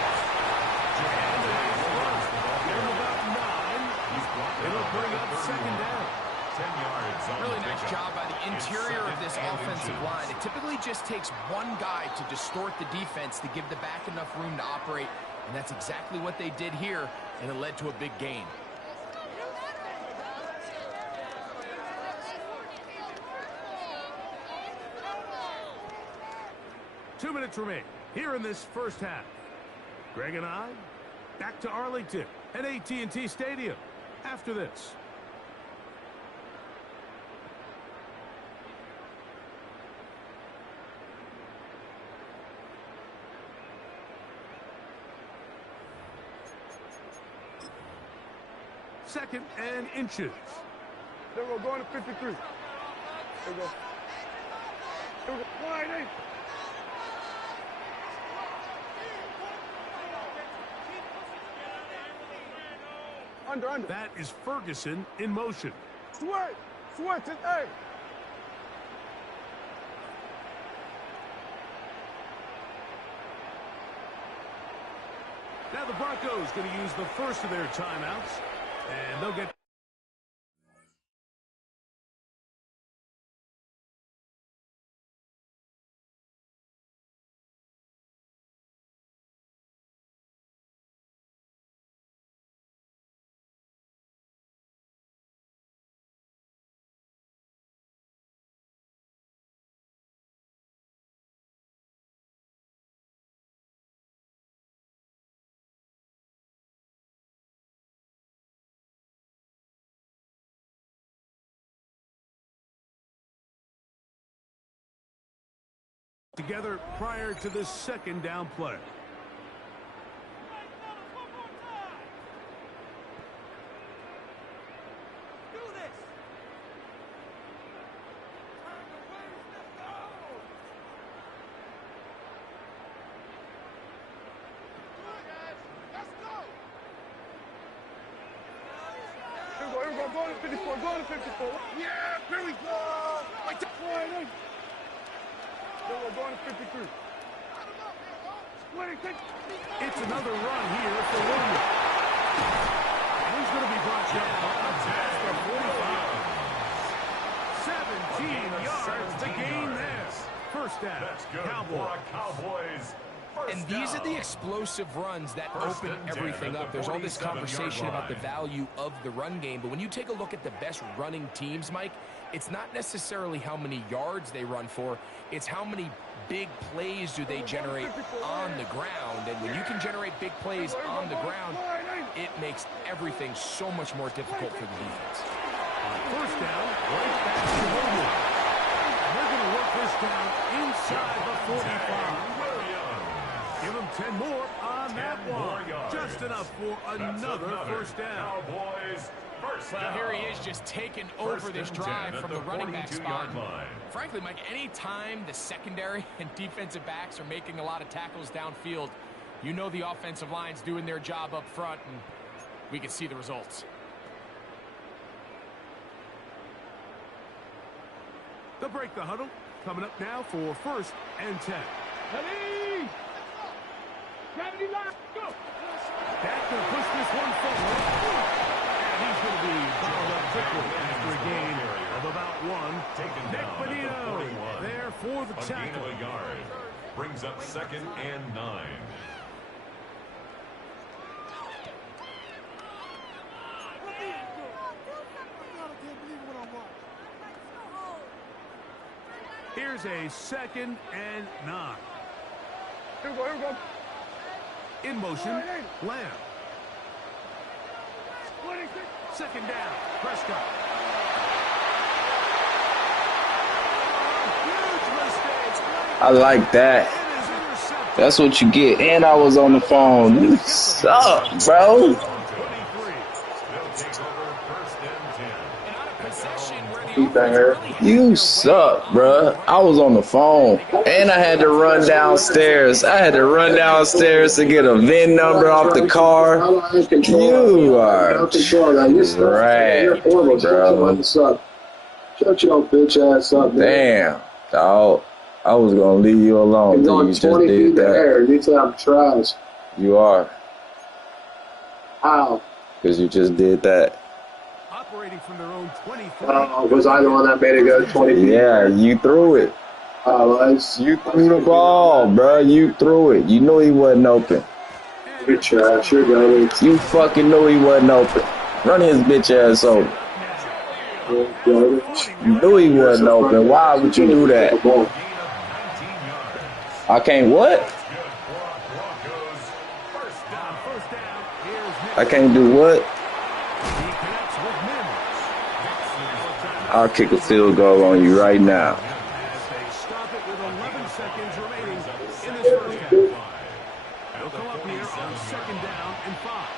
And they're about 9. It'll bring up second down. 10 yards. Really nice job by the interior of this offensive line. It typically just takes one guy to distort the defense to give the back enough room to operate, and that's exactly what they did here, and it led to a big gain. Two minutes remain here in this first half. Greg and I back to Arlington at AT&T Stadium after this. Second and inches. There we go, going to 53. There we go. There we go. Wide eight. Under. That is Ferguson in motion. Switch it, hey. Now the Broncos going to use the first of their timeouts, and they'll get... together prior to the second down play. Here we go, go to 54, go to 54. Yeah, here we go. Right there. There we go, going to 53. It's another run here for Williams. And he's going to be brought down for 45. 17 yards to gain there. First down, Cowboys. And these are the explosive runs that open everything up. There's all this conversation about the value of the run game, but when you take a look at the best running teams, Mike, it's not necessarily how many yards they run for, it's how many big plays do they generate on the ground. And when you can generate big plays on the ground, it makes everything so much more difficult for the defense. First down, right back to Williams. They're going to work this down inside the 45. Give him 10 more on that one. Just enough for another first down. Well, here he is just taking over this drive from the running back spot. Frankly, Mike, any time the secondary and defensive backs are making a lot of tackles downfield, you know the offensive line's doing their job up front, and we can see the results. They'll break the huddle. Coming up now for first and 10. Ready? Gravity line, go! That's going to push this one forward. And he's going to be fouled up quickly after a gain of about 1. Nick Bonito there for the tackle. Brings up second and 9. Here's a second and 9. Here we go. In motion, Lamb. Second down, Prescott. I like that. That's what you get. And I was on the phone. You suck, bro. You suck, bruh. I was on the phone, and I had to run downstairs. I had to run downstairs to get a VIN number off the car. You are trash, bro. Shut your bitch ass up, man. Damn, dog. I was gonna leave you alone He's until on you just 20 feet did in the that. air. You say I'm trash. You are, How? because you just did that. Operating from their own 23. Was I the one that made it go 20 feet? Yeah, you threw it. You threw the ball, bro. You threw it. You knew he wasn't open. You're trash. You're garbage. You fucking knew he wasn't open. Run his bitch ass over. You're garbage. You knew he wasn't open. Why would you do that? I can't what? I can't do what? I'll kick a field goal on you right now. Stop it with 11 seconds remaining in this first half. They'll come up here on second down and 5.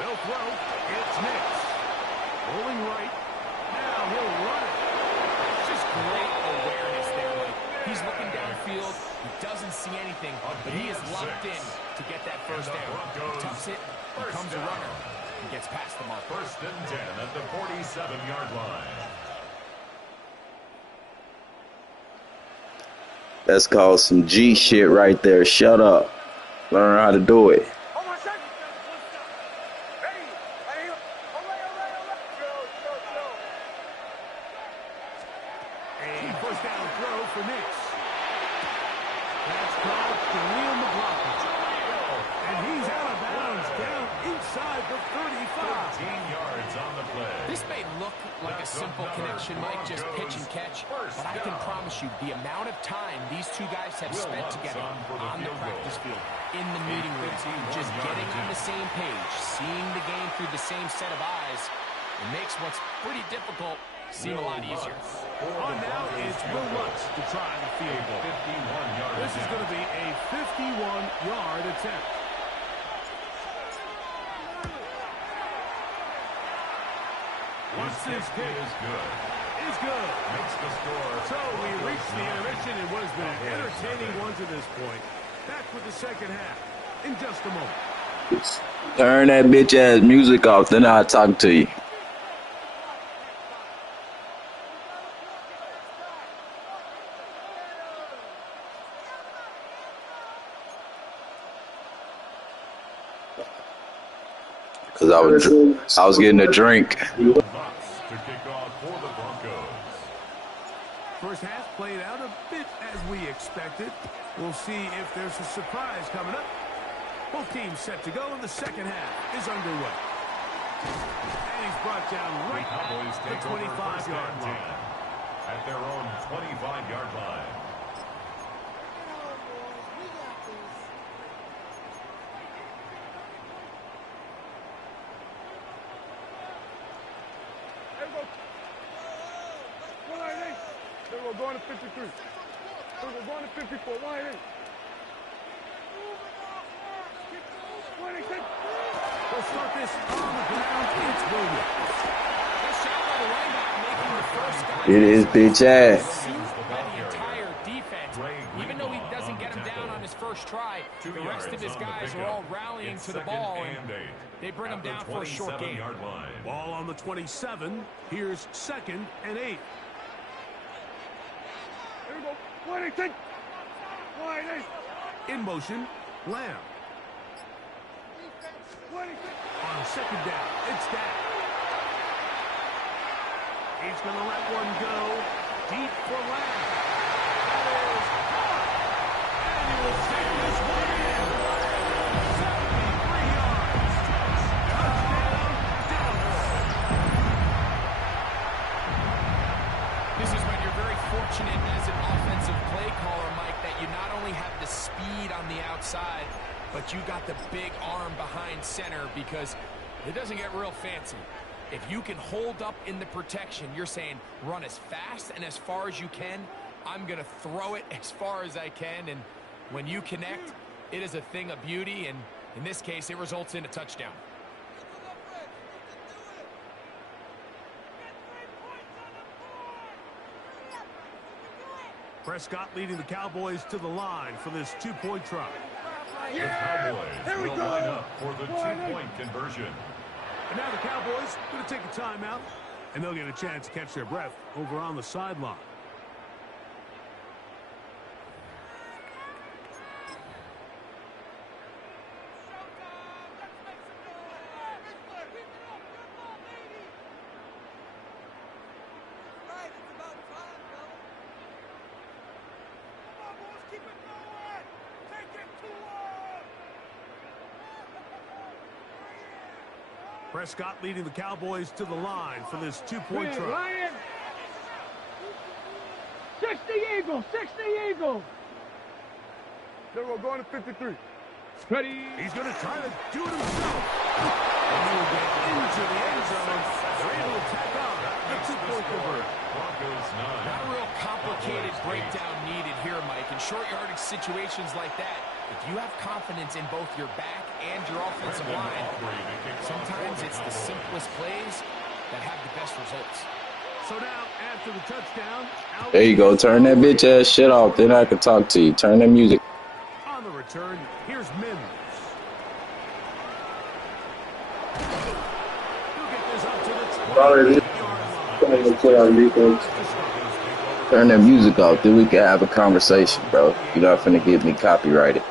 They'll throw. It's Nix. Rolling right. Now he'll run it. It's just great awareness there. Like, he's looking downfield. He doesn't see anything, but he is locked in to get that first down. He tucks it. Here comes a runner. He gets past the mark. 1st and 10 at the 47-yard line. That's called some G shit right there. Shut up. Learn how to do it. A first down throw for Nix. That's called Khalil McLaughlin. And he's out of bounds down inside the 35. 13 yards on the play. This may look like a simple connection, Mike, just pitch and catch, but I can promise you the amount of time these two guys have spent together on the practice field, in the meeting rooms, just getting on the same page, seeing the game through the same set of eyes, it makes what's pretty difficult seem a lot easier. On now, it's Will Lutz to try the field goal. 51-yard This is going to be a 51-yard attempt. Lutz's kick is good. is good. Makes the score. So we reach the intermission in what has been an entertaining one to this point. Back with the second half in just a moment. Turn that bitch ass music off, then I'll talk to you. Cause I was getting a drink. Bucks to kick off for the Broncos. First half played out a bit as we expected. We'll see if there's a surprise coming up. Both teams set to go, and the second half is underway. And he's brought down right Cowboys at the take over 25-yard line. at their own 25-yard line. We're going to 53. We're going to 54. Line 8. We'll start this on the ground. It's Williams. This shot by the linebacker making the first guy. It is bitch ass. By the entire defense. Even though he doesn't get him down on his first try, the rest of his guys are all rallying to the ball, and they bring him down for a short gain. Ball on the 27. Here's 2nd and 8. Here we go. Line 8. Line 8. In motion, Lamb. On second down, it's down. He's going to let one go deep for Lamb. That is caught. And he will save this one in. 73 yards. Touchdown, Dallas. This is when you're very fortunate as an offensive play caller, Mike, that you not only have the speed on the outside, but you got the big arm behind center, because it doesn't get real fancy. If you can hold up in the protection, you're saying run as fast and as far as you can. I'm going to throw it as far as I can, and when you connect, it is a thing of beauty, and in this case, it results in a touchdown. Prescott leading the Cowboys to the line for this two-point try. The Cowboys will line up for the two-point conversion. And now the Cowboys going to take a timeout, and they'll get a chance to catch their breath over on the sideline. Prescott leading the Cowboys to the line for this two-point try. 60 Eagles, 60 Eagles. Then we're going to 53. Ready. He's going to try to do it himself. And he will get into the end zone. They're able to tack on the two-point conversion. Not a real complicated breakdown needed here, Mike. In short yardage situations like that, if you have confidence in both your back and your offensive line, sometimes it's the simplest plays that have the best results. So now, after the touchdown, There you go. Turn that bitch ass shit off. Then I can talk to you. Turn that music. on the return, here's Mims. He'll get this up to the Sorry, 20-yard line. Turn that music off. Then we can have a conversation, bro. You're not finna get me copyrighted.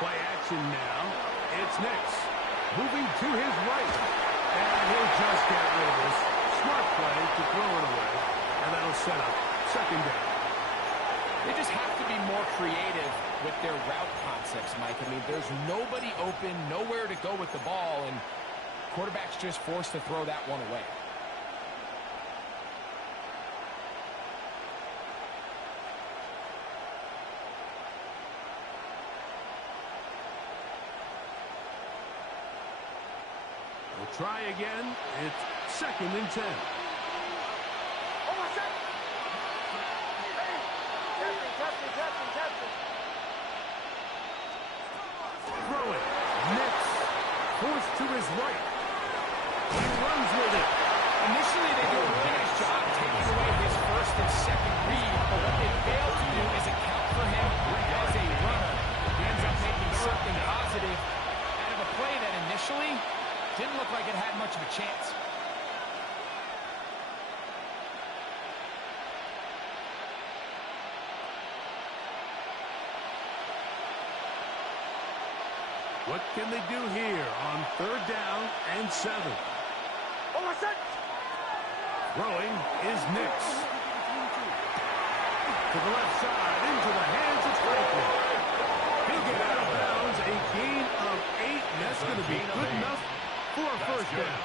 Play action now. It's Nix. Moving to his right. And he'll just get rid of this. Smart play to throw it away. And that'll set up second down. They just have to be more creative with their route concepts, Mike. I mean, there's nobody open, nowhere to go with the ball, and quarterback's just forced to throw that one away. We'll try again. It's second and 10. Throw it. Nix. Forced to his right. He runs with it. Initially, they do a really nice job taking away his first and second read, but what they fail to do is account for him as a runner. He ends up making something positive out of a play that initially didn't look like it had much of a chance. What can they do here on third down and 7? Throwing is Nix. To the left side, into the hands of Franklin. He'll get out of bounds, a gain of 8, and that's going to be good enough for a first down.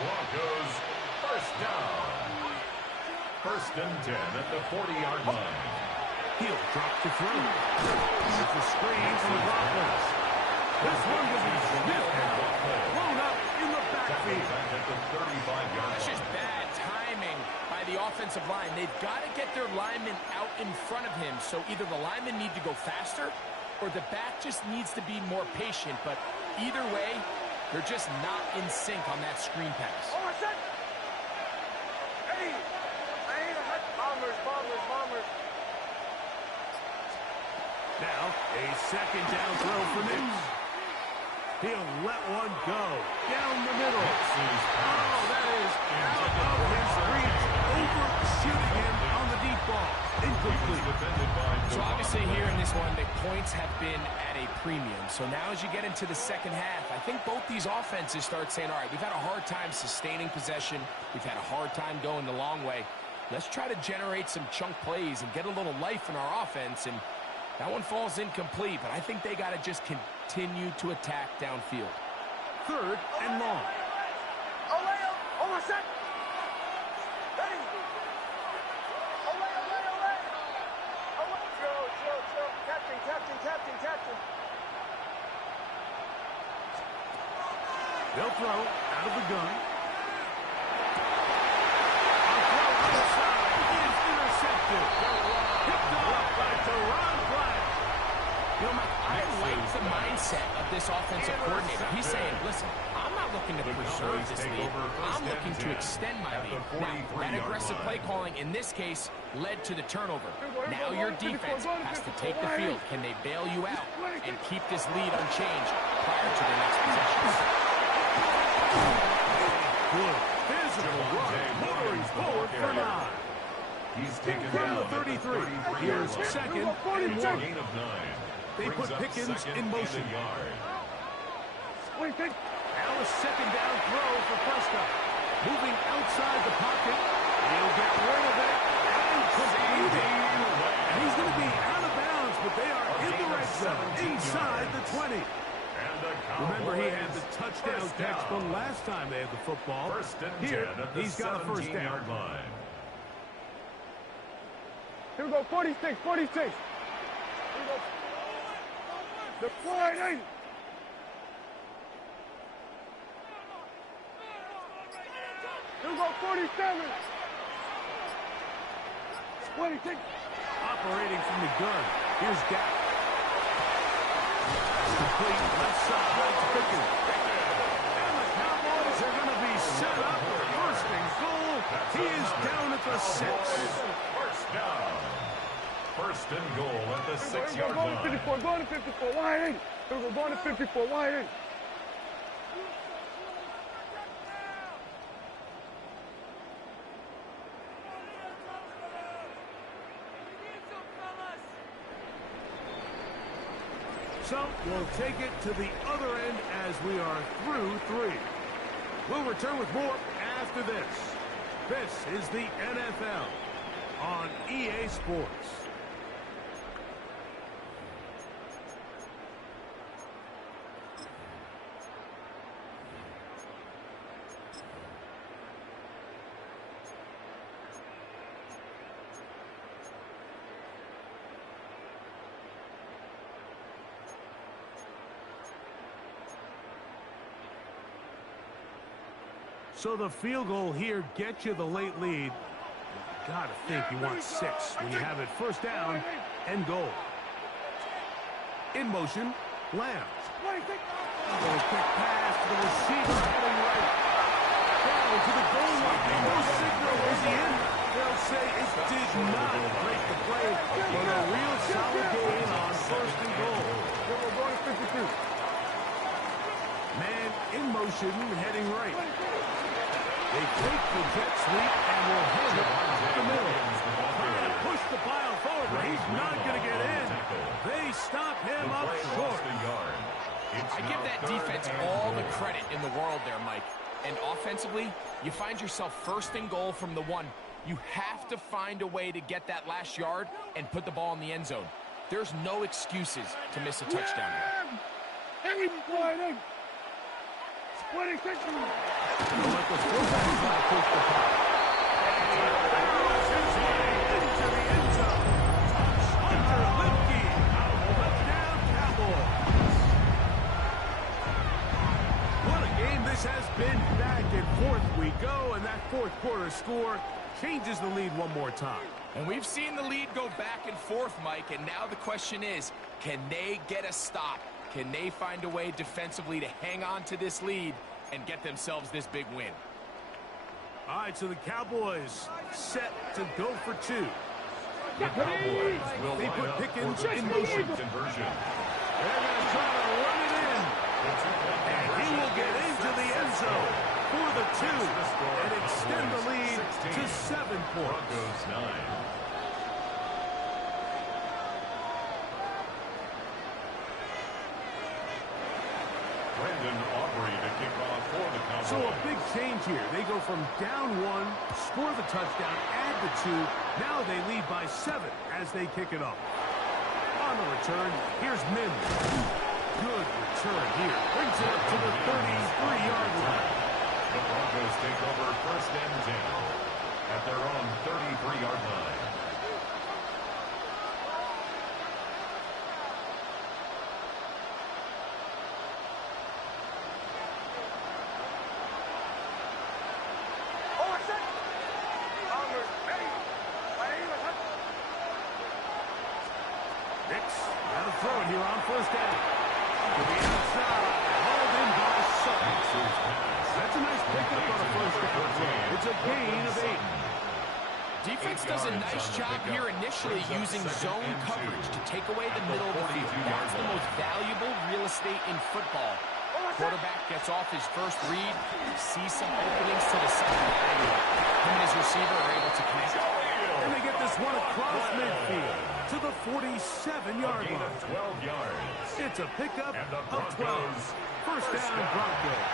Broncos, first down. First and 10 at the 40-yard line. He'll drop the throw. It's a screen from the Broncos. This one will be sniffed out, thrown up in the backfield. That's just bad timing by the offensive line. They've got to get their linemen out in front of him, so either the linemen need to go faster or the back just needs to be more patient. But either way, they're just not in sync on that screen pass. Now, a second down throw for Nix. He'll let one go down the middle. Oh, that is out of his reach. Overshooting him on the deep ball. Incomplete. So obviously here in this one, the points have been at a premium. So now as you get into the second half, I think both these offenses start saying, all right, we've had a hard time sustaining possession. We've had a hard time going the long way. Let's try to generate some chunk plays and get a little life in our offense. And that one falls incomplete, but I think they got to just continue to attack downfield. Third and long. They'll throw out of the gun. A throw on the side is intercepted. Picked off by Teron Bryant. You know, Mike, I like the mindset of this offensive coordinator. He's saying, listen, I'm not looking to preserve this lead. I'm looking to extend my lead. Now, that aggressive play calling in this case led to the turnover. Now your defense has to take the field. Can they bail you out and keep this lead unchanged prior to their next possession? Good physical run. Motoring forward for 9. He's taken From down the 33. Here's second and 1. gain of 9. They put Pickens in motion. What do you think? a second down throw for Prescott. Moving outside the pocket. He'll get rid of it and complete it. And he's going to be out of bounds, but they are in the red zone, inside the 20. Remember, he had the touchdown catch the last time they had the football. Here, he's got a first down. Here we go, 46, 46. Here we go. The fly, ain't it? Here we go, 47. 26. Operating from the gun. Here's Dak. Complete left side to Pickens. And the Cowboys are going to be set up for first and goal. He is down at the 6. First down. First and goal at the 6-yard line. Going to 54, going to 54, wide ain't it? Here we go, going to 54, wide ain't it? So we'll take it to the other end as we are through 3. We'll return with more after this. This is the NFL on EA Sports. So the field goal here gets you the late lead. Got to think you want 6 when you have it first down and goal. In motion, Lamb. A quick pass to the receiver heading right. Down to the goal line. No signal. Is he in? They'll say it did not break the play, but a real solid gain on first and goal. We're going to 52. Man in motion, heading right. They take the jet sweep and will hit it up the middle. Trying to push the pile forward, but he's not going to get in. They stop him up short. I give that defense all the credit in the world there, Mike. And offensively, you find yourself first and goal from the 1. You have to find a way to get that last yard and put the ball in the end zone. There's no excuses to miss a touchdown here. Hey, boy, 26. Let the fullback try to push the puck. His way into the end zone. Hunter Lipke. Touchdown, Cowboys. What a game this has been. Back and forth we go, and that fourth quarter score changes the lead one more time. And we've seen the lead go back and forth, Mike, and now the question is, can they get a stop? Can they find a way defensively to hang on to this lead and get themselves this big win? All right, so the Cowboys set to go for 2. The Cowboys will They put Pickens in motion. Conversion. They're going to try to run it in. And he will get into the end zone for the 2 and extend the lead to 7 points. Broncos 9. So a big change here. They go from down 1, score the touchdown, add the 2. Now they lead by 7 as they kick it off. On the return, here's Mims. Good return here. Brings it up to the 33-yard line. The Broncos take over first and 10 at their own 33-yard line. Here on first down. To the outside. Hauled in by Sutton. That's a nice pickup on a first down throw. It's a gain of 8. Defense does a nice job here initially using zone coverage to take away the middle of the field. That's the most valuable real estate in football. Quarterback gets off his first read, sees some openings to the second. Him and his receiver are able to connect. And they get this one across midfield to the 47-yard line. 12 yards. It's a pickup of 12. First down, Broncos.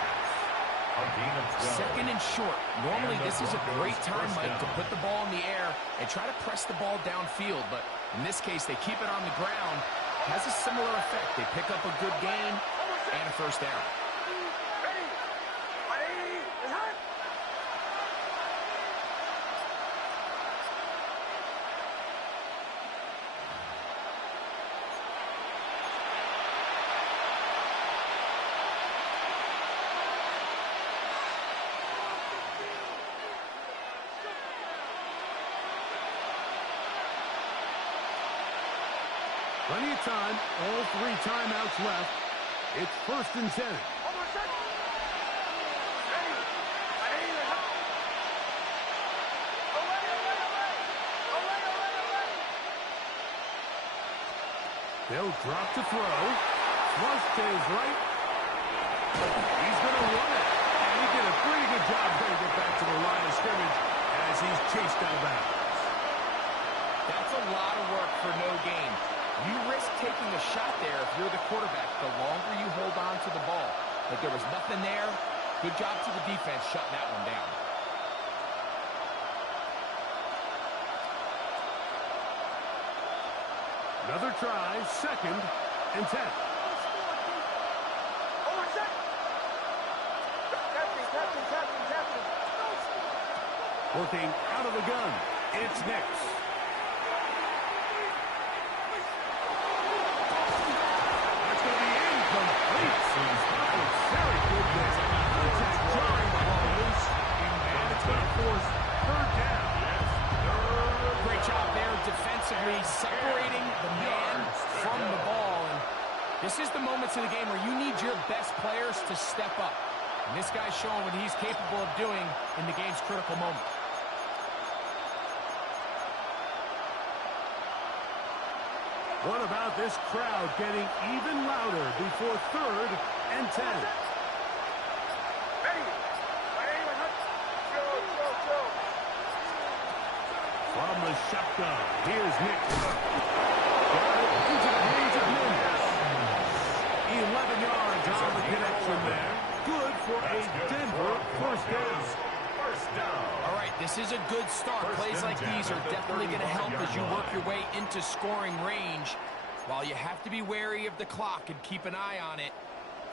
Second and short. Normally, this is a great time, Mike, to put the ball in the air and try to press the ball downfield. But in this case, they keep it on the ground. Has a similar effect. They pick up a good gain and a first down. Plenty of time. All 3 timeouts left. It's 1st and 10. They'll drop to throw. Flush to his right. He's going to run it. And he did a pretty good job trying to get back to the line of scrimmage as he's chased out of bounds. That's a lot of work for no gain. You risk taking a shot there if you're the quarterback the longer you hold on to the ball. But there was nothing there. Good job to the defense shutting that one down. Another try, 2nd and 10. Working out of the gun. It's Nix. That's going to be incomplete. Very good there. Contact jarring the ball loose. And it's going to force 3rd down. Great job there defensively, separating the man from the ball. And this is the moments in the game where you need your best players to step up. And this guy's showing what he's capable of doing in the game's critical moment. What about this crowd getting even louder before 3rd and 10? From the shotgun, here's Nick. Got it into the hands of Mendes. 11 yards on the connection there. Good for a Denver first down. All right, this is a good start. Plays like these are definitely going to help as you work your way into scoring range. While you have to be wary of the clock and keep an eye on it,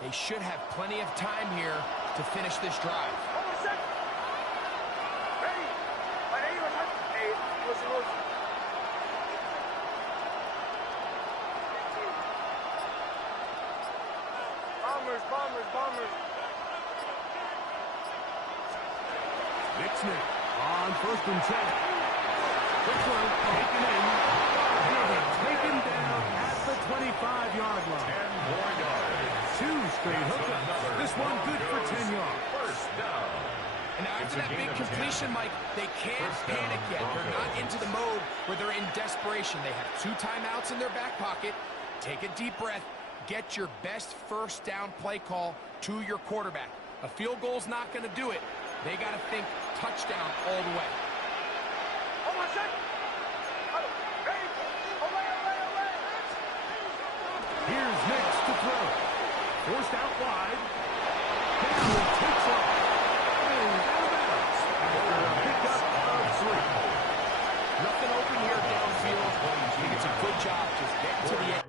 they should have plenty of time here to finish this drive. Bombers. Nixon on 1st and 10. Quick one, taken in. He'll be taken down at the 25-yard line. 10 more yards. 2 straight hookups. This one good for 10 yards. First down. And after that big completion, Mike, they can't panic yet. They're not into the mode where they're in desperation. They have 2 timeouts in their back pocket. Take a deep breath. Get your best first down play call to your quarterback. A field goal's not going to do it. They got to think touchdown all the way. Here's Nix to throw. Forced out wide. Down takes off. And out of bounds after a pickup of 3. Nothing open here downfield. I think it's a good job just getting to the end.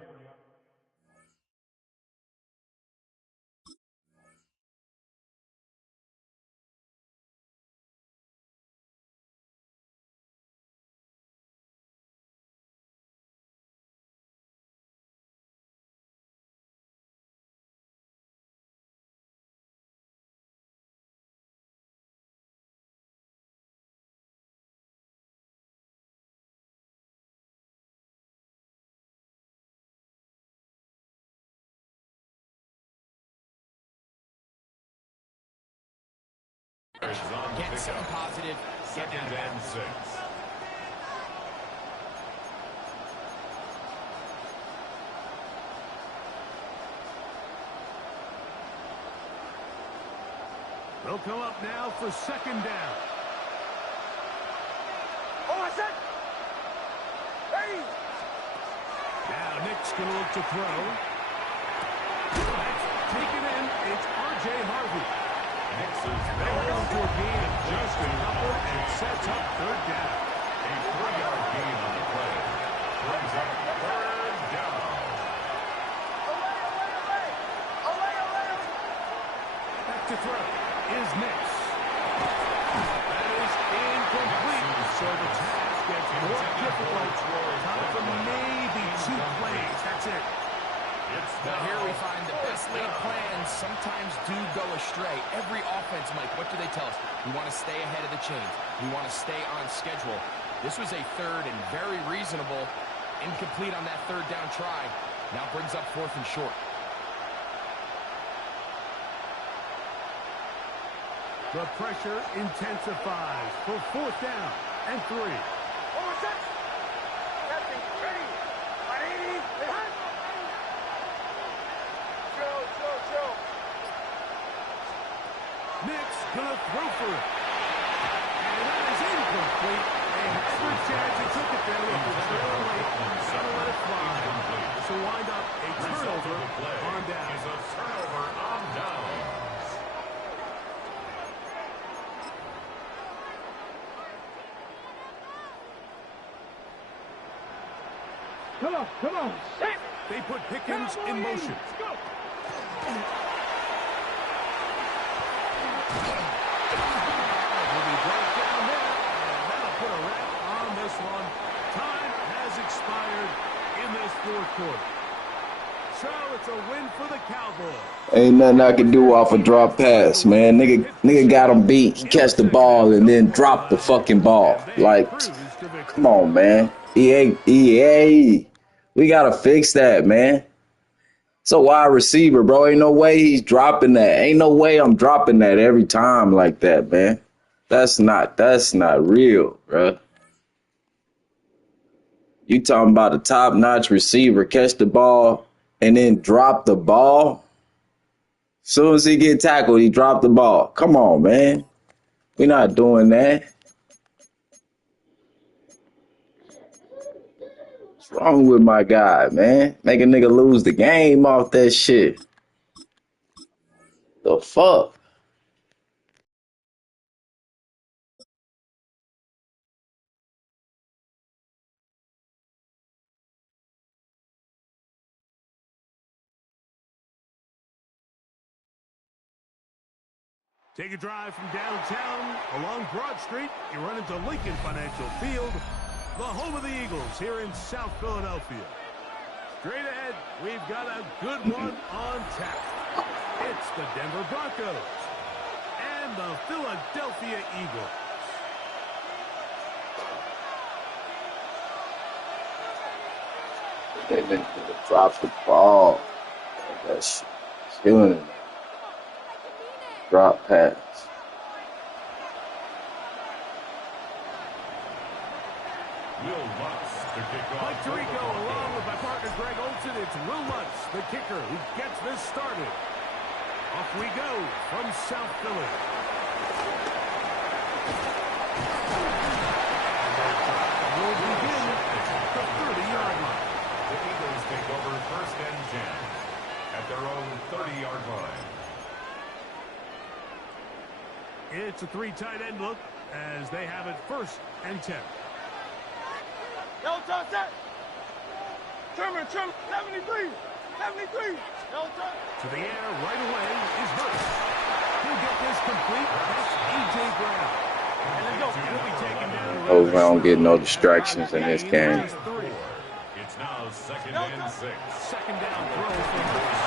Get something positive. Get out of bounds. 6. They'll come up now for 2nd down. Now Nick's going to look to throw. That's taken in. It's R.J. Harvey. mixes They hold on to a gain of just a couple and sets up third down. a 3-yard gain on the play. Brings up third down. Back to throw is Nix. That is incomplete. So the task gets more difficult. Time for maybe 2 plays. That's it. Now here we find the best laid plans sometimes do go astray. Every offense, Mike, what do they tell us? We want to stay ahead of the chains. We want to stay on schedule. This was a third and very reasonable. Incomplete on that third down try. Now brings up 4th and short. The pressure intensifies for 4th down and 3. Nick's gonna throw for it. And that is incomplete. A good chance he took it there with the trail late. Gotta let it fly. So wind up a turnover on down. Is a turnover on downs. Come on. They put Pickens in motion. Will be brought down there, and that'll put a wrap on this one. Time has expired in this 4th quarter. So it's a win for the Cowboys. Ain't nothing I can do off a drop pass, man. Nigga got him beat. He catch the ball and then drop the fucking ball. Like, come on, man. EA. We gotta fix that, man. It's a wide receiver, bro. Ain't no way he's dropping that. Ain't no way I'm dropping that every time like that, man. That's not real, bro. You talking about a top-notch receiver, catch the ball and then drop the ball? Soon as he get tackled, he dropped the ball. Come on, man. We're not doing that. What's wrong with my guy, man? Make a nigga lose the game off that shit. The fuck? Take a drive from downtown along Broad Street. You run into Lincoln Financial Field, the home of the Eagles here in South Philadelphia. Straight ahead, we've got a good one on tap. It's the Denver Broncos and the Philadelphia Eagles. They didn't drop the ball. That shit. Killing it. Drop pass. Will Lutz to kick off. Mike Tirico along with my partner Greg Olson. It's Will Lutz, the kicker, who gets this started. Off we go from South Philly. We'll begin at the 30-yard line. The Eagles take over 1st and 10 at their own 30-yard line. It's a 3 tight end look as they have it 1st and 10. No touch that. Trimmer, 73. No touch. To the air right away is Hurts. He'll get this complete. That's A.J. Brown. And he'll be taken down. Hope I don't get no distractions in this game. It's now 2nd and 6. 2nd down throw for Hurts.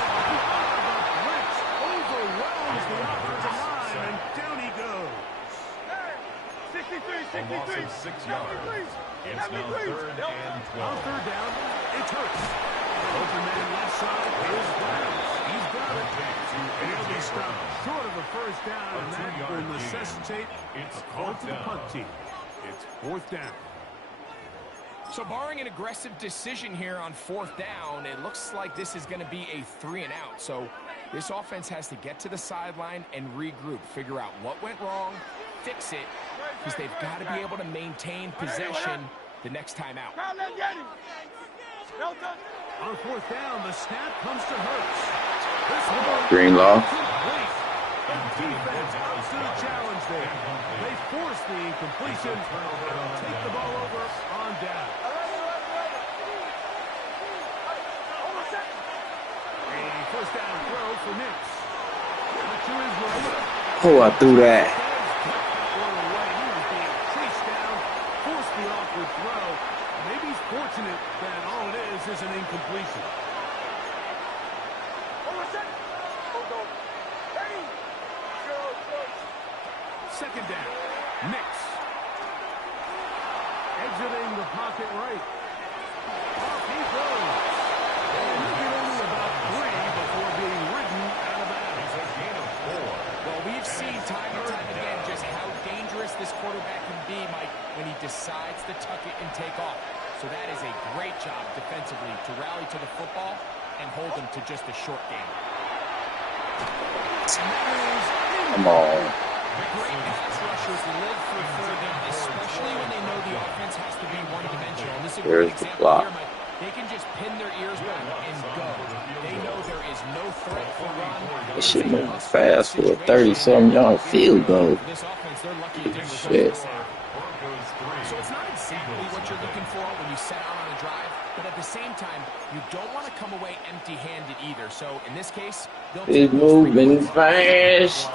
Blitz overwhelms the offensive line, and down he goes. 63. A loss of 6 yards. It's now 3rd and 12. On 3rd down, it's Hurts. Open man left side is Brown. He's got it. And he'll be stopped short of a 1st down, and that will necessitate a call to the punt team. It's 4th down. So barring an aggressive decision here on 4th down, it looks like this is going to be a 3 and out. So this offense has to get to the sideline and regroup, figure out what went wrong, fix it, because they've got to be able to maintain possession the next time out. On 4th down, the snap comes to Hurts. This one Greenlaw. complete. defense up to the challenge there. They force the incompletion and take the ball over on down. A first down throw for Knicks. To his right. Oh, I threw that. He was being chased down, forced the awkward throw. Maybe he's fortunate that all it is an incompletion. Second down. Knicks. Exiting the pocket right. Off he goes. And he'll get only about 3 before being ridden out of bounds. A gain of 4. Well, we've seen time and time again just how dangerous this quarterback can be, Mike, when he decides to tuck it and take off. So that is a great job defensively to rally to the football and hold him to just a short game. Come on. Great pass rushers live for third down, especially when they know the offense has to be one-dimensional. And this is a great example here, Mike. They can just pin their ears back and go. They know there is no threat for run. This shit moving fast for a 30-something yard field goal. This offense, they're lucky to Shit. So it's not exactly what you're looking for when you set out on a drive, but at the same time, you don't want to come away empty-handed either. So in this case, It's moving fast.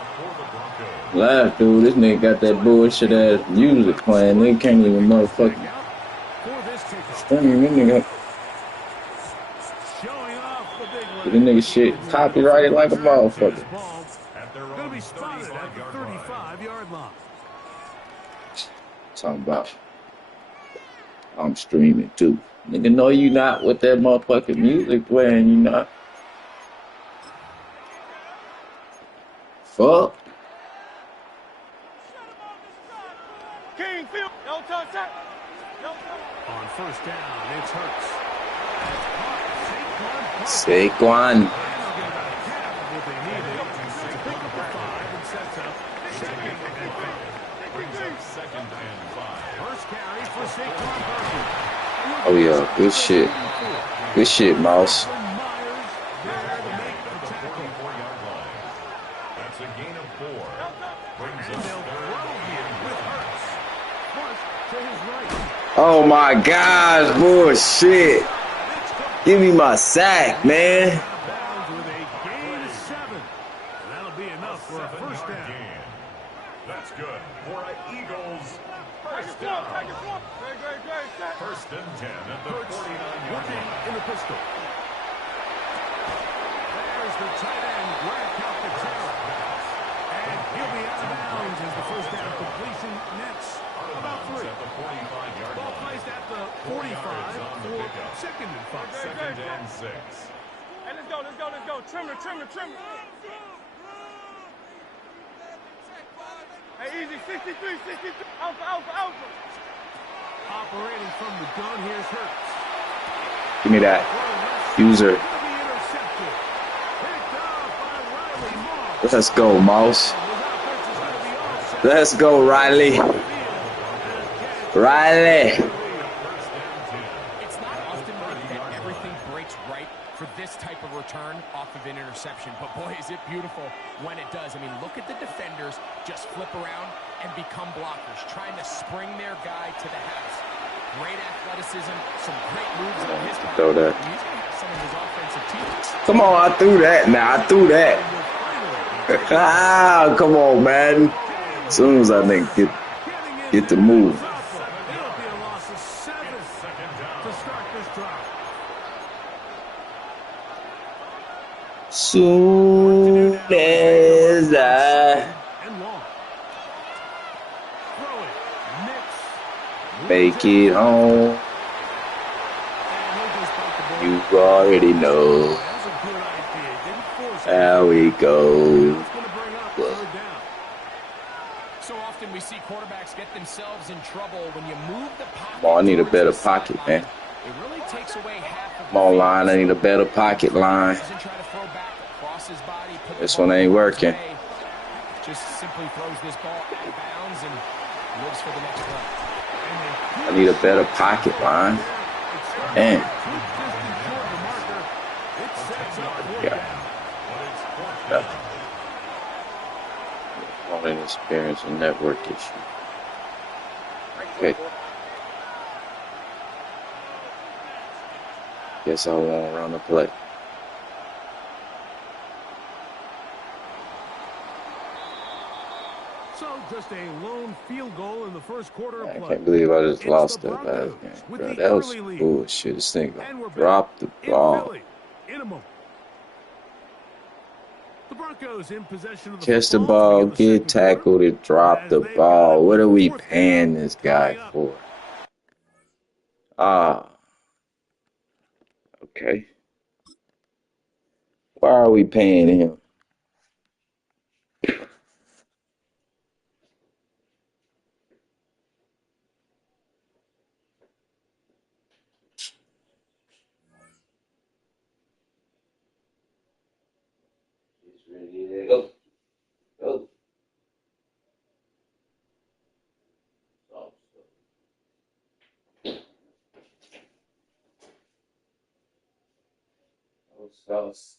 Laugh, dude. This nigga got that bullshit ass music playing. They can't even motherfucking stream. This nigga. This nigga shit copyrighted like a motherfucker. Gonna be spotted at the 35-yard line. Talking about I'm streaming too. Nigga, no, you not with that motherfucking music playing. You not. Fuck. King, field. No touch that. On first down, it's Hurts. Saquon. What they needed to pick up the 5 and sets up second and 5. Brings up second and 5. First carry for Saquon Barkley. Oh yeah, good shit. Good shit, Mouse. Myers there to make the tackle. 44-yard line. That's a gain of 4. Brings And us they'll third throw here with Hurts. Push to his right. Oh my gosh, bullshit. Give me my sack, man. Bounds with a gain of 7. And that'll be enough for a first down. gain. That's good for an Eagles first down. First and 10 at the 49-yard Looking line. in the pistol. There's the tight end, Greg Calcaterra. And he'll be out of bounds as the first down completion nets about 3. At the 45-yard Ball line. placed at the 45 for second and 5. Second and 6. Hey, let's go. Trim it. Hey, easy, 63. Alpha. Operating from the gun, here's Hurts. Give me that. User. Gonna be intercepted. Picked off by Riley Moss. Let's go, Mouse. His offense is gonna be offside. Let's go, Riley. Riley. It's not often, Mike, that everything breaks right for this type of return off of an interception. But, boy, is it beautiful when it does. I mean, look at the defenders just flip around and become blockers, trying to spring their guy to the house. Great athleticism, some great moves on his part. Throw that. He's going to have some of his offensive teammates. Come on, I threw that. Now I threw that. Ah, come on, man. As soon as I think get the move. It'll be a loss of 7 to start this drive. Soon as I And long. Throw it. Knicks. make it home, And he'll just bite the ball. you already know That was a good idea. Didn't force it. how we go. It's going to bring up third down. So often we see quarterbacks get themselves in trouble when you move the pocket. Come on, I need a towards better the pocket, sideline. man. It really takes away half of Come on, line. I need a better pocket line. Doesn't try to throw back across his body, put the This ball one ain't in harm's working. way. Just simply throws this ball out of bounds and lives for the next play. I need a better pocket line. Damn. Yeah. Warning, experiencing network issue. Okay. Guess I won't run the play. So just a lone field goal in the first quarter of I play. can't believe I just lost the that Broncos last game, with bro. the That was early lead. bullshit. This thing And we're dropped the in ball. Philly in a moment. The Broncos in possession of the Catch the football ball, to begin the get second quarter, tackled, and drop as the they've ball. got What are we fourth paying down this guy coming up. for? Ah, okay. Why are we paying him? He's ready to go. Go. Sauce.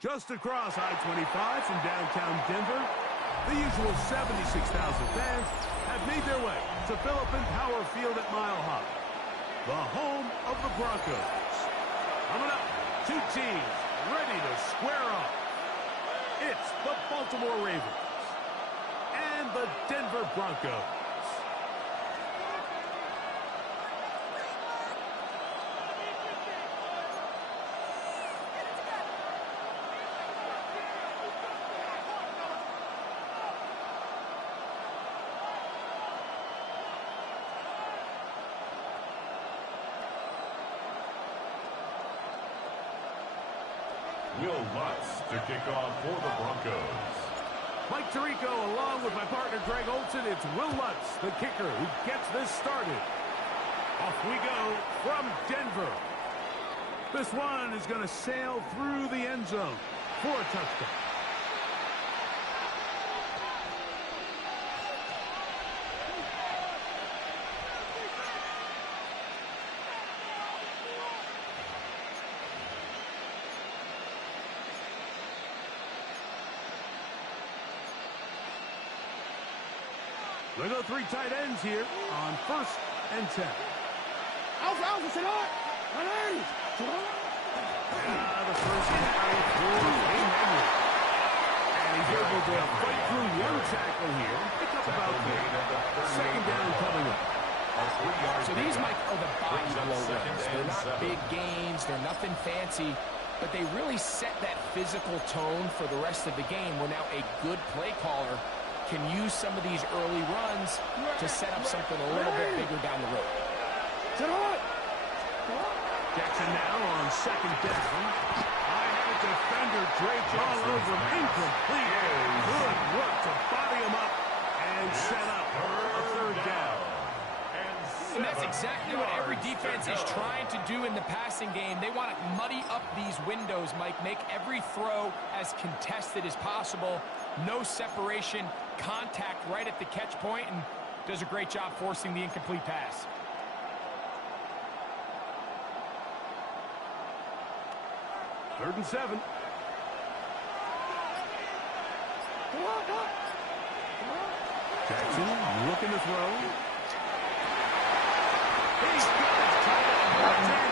Just across I-25 from downtown Denver, the usual 76,000 fans have made their way to Philippine Power Field at Mile High, the home of the Broncos. Coming up, two teams ready to square off. It's the Baltimore Ravens and the Denver Broncos. Will Lutz to kick off for the Broncos. Mike Tirico along with my partner Greg Olson. It's Will Lutz, the kicker, who gets this started. Off we go from Denver. This one is going to sail through the end zone for a touchdown. They go three tight ends here on 1st and 10. Alpha, senor! The first carry for King Henry. And he's able to fight through one tackle here. Pick up about 3. Second down coming up. So these, Mike, are the body blow runs. They're not big gains. They're nothing fancy. But they really set that physical tone for the rest of the game where now a good play caller can use some of these early runs to set up something a little bit bigger down the road. Jackson now on second down. I have a defender draped all over him. Incomplete. Good work to body him up and set up a third down. And that's exactly what every defense is trying to do in the passing game. They want to muddy up these windows, Mike, make every throw as contested as possible. No separation, contact right at the catch point, and does a great job forcing the incomplete pass. Third and 7. Jackson looking to throw.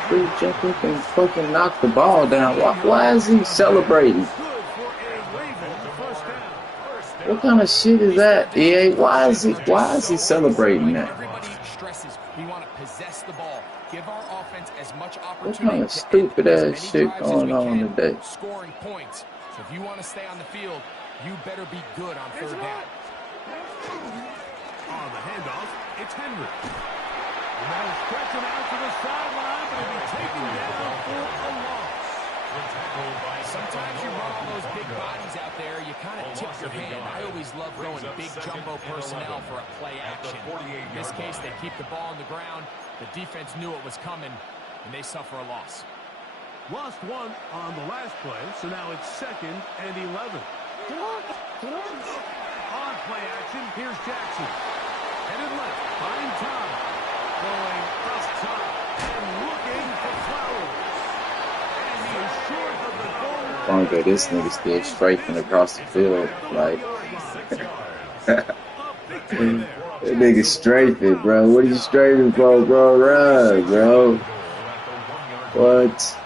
Dude, jump up and fucking knock the ball down. Why is he celebrating? What kind of shit is that, EA? Why is he celebrating that? Everybody stresses we want to possess the ball. Give our offense as much What opportunity kind of stupid ass shit going on today? Scoring points. So if you want to stay on the field, you better be good on third down. On the handoff, it's Henry. And that'll stretch him out to the sideline, but he'll be taken down for a loss. Sometimes you run all those big bodies out there, you kind of tip your hand. I always love going big jumbo personnel for a play action. In this case, they keep the ball on the ground. The defense knew it was coming, and they suffer a loss. Lost one on the last play, so now it's 2nd and 11. On play action, here's Jackson. Headed left, find time. Going up top and looking for Flowers. And he is short of the goal line. Funga, this nigga still strafing across the field. Like, that nigga strafing, bro. What are you strafing for, bro? Run, bro. What?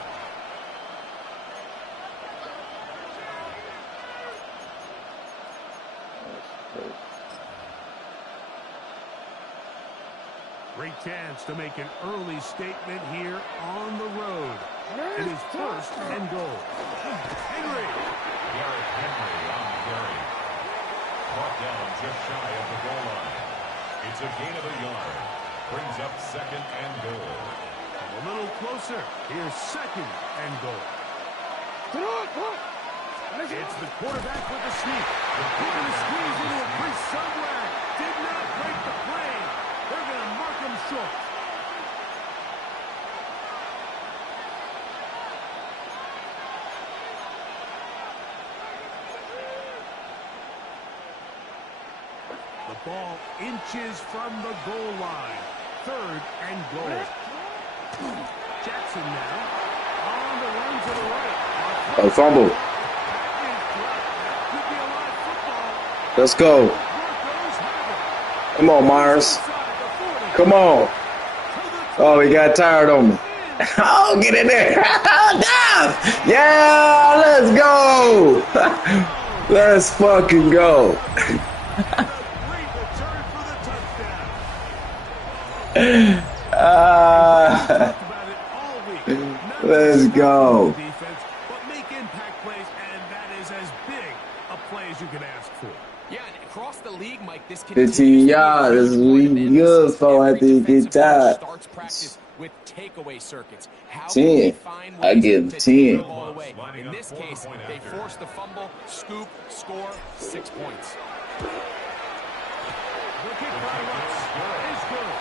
Great chance to make an early statement here on the road. It is 1st and goal. Henry. Derrick Henry on the carry. Brought down just shy of the goal line. It's a gain of a yard. Brings up 2nd and goal. A little closer. Here's 2nd and goal. It's the quarterback with the sneak. He's going to squeeze into a crease somewhere. Did not break the plane. They're going to mark him short. The ball inches from the goal line. 3rd and goal. Jackson now on the run to the right. Oh, fumble. Let's go. Come on, Myers. Come on. Oh, he got tired on me. Oh, get in there. Down. Yeah, let's go. Let's fucking go. Let's go. But make impact plays, and that is as big a play as you can ask for. Yeah, and across the league, Mike, this 15 yards is we good for after you get tired. Starts practice with takeaway circuits. How 10. I give him 10. In this case, they force the fumble, scoop, score, 6 points. The kick by Russ is good.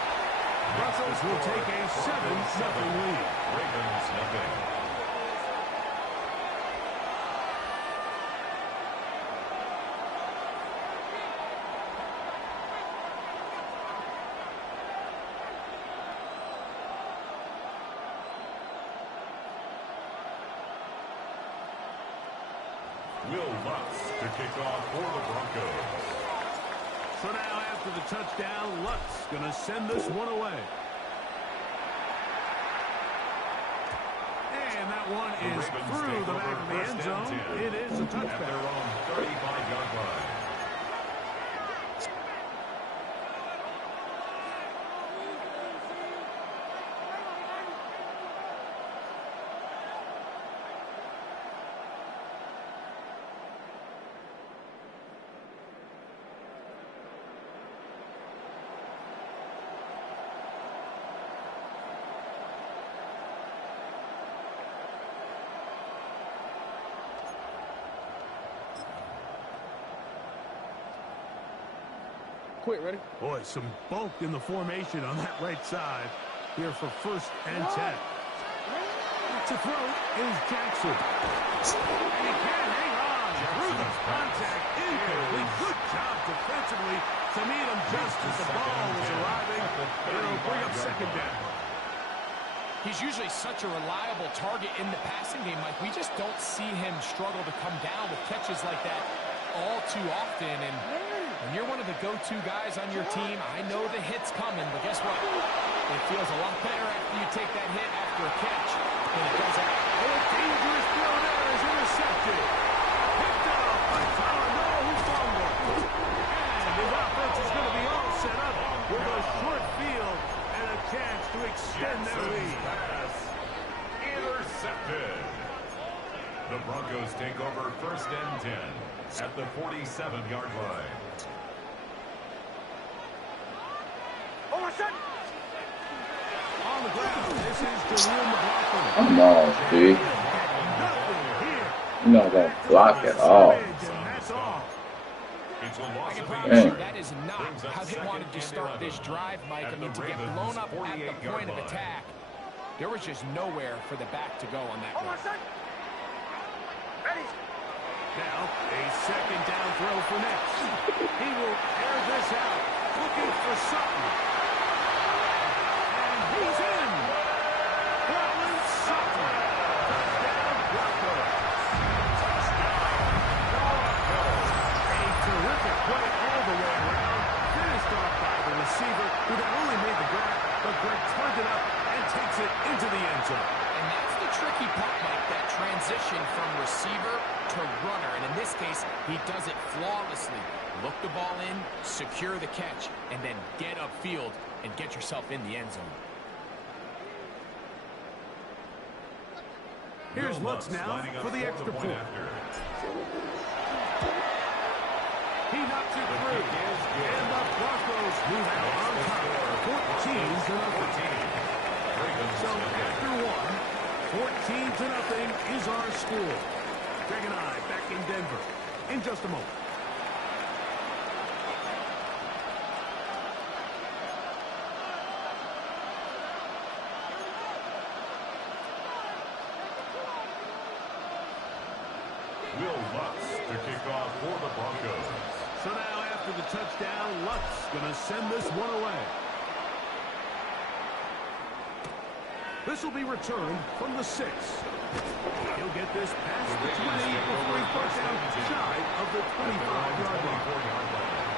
Brussels will take a 7-0 lead. Ravens nothing. Will Lutz to kick off for the Broncos. So now after the touchdown, Lutz going to send this one away. And that one is through the back of the end zone. It is a touchback. At their own 35-yard line. Quit, ready? Boy, some bulk in the formation on that right side. Here for 1st and 10. To throw is Jackson. And he can't hang on. Through the contact, incomplete. Good job defensively to meet him just as the ball was arriving. It'll bring up 2nd down. He's usually such a reliable target in the passing game, Mike. We just don't see him struggle to come down with catches like that all too often. And when you're one of the go-to guys on your team, I know the hit's coming, but guess what? It feels a lot better after you take that hit after a catch. And it does that. A dangerous throw there is intercepted. Picked off by Colorado, who fumbled. And his offense is going to be all set up with a short field and a chance to extend their lead. Pass intercepted. The Broncos take over 1st and 10 at the 47-yard line. On the ground, this is Jerome McLaughlin. Come on, dude. You're not going to block at all. That's all. It's a I loss can of promise 8. you that is not how they wanted to start this drive, Mike. I mean, to get blown up at the point of attack, there was just nowhere for the back to go on that run. Now, a second down throw for next. He will air this out, looking for something. And he's in. Cortland Sutton. Touchdown, Broncos. A terrific play all the way around. Finished off by the receiver, who not only made the grab, but Greg turned it up and takes it into the end zone. And that's the tricky part, Mike, that transition from receiver to runner. And in this case, he does it flawlessly. Look the ball in, secure the catch, and then get upfield and get yourself in the end zone. Here's Lutz now for the extra point. He knocks it through. And the Broncos move out on top. 14-0. So after one, 14-0 is our score. Greg and I back in Denver in just a moment. Will Lutz to kick off for the Broncos. So now after the touchdown, Lutz going to send this one away. This will be returned from the 6. He'll get this past the 20 before he puts down shy of the 25-yard line.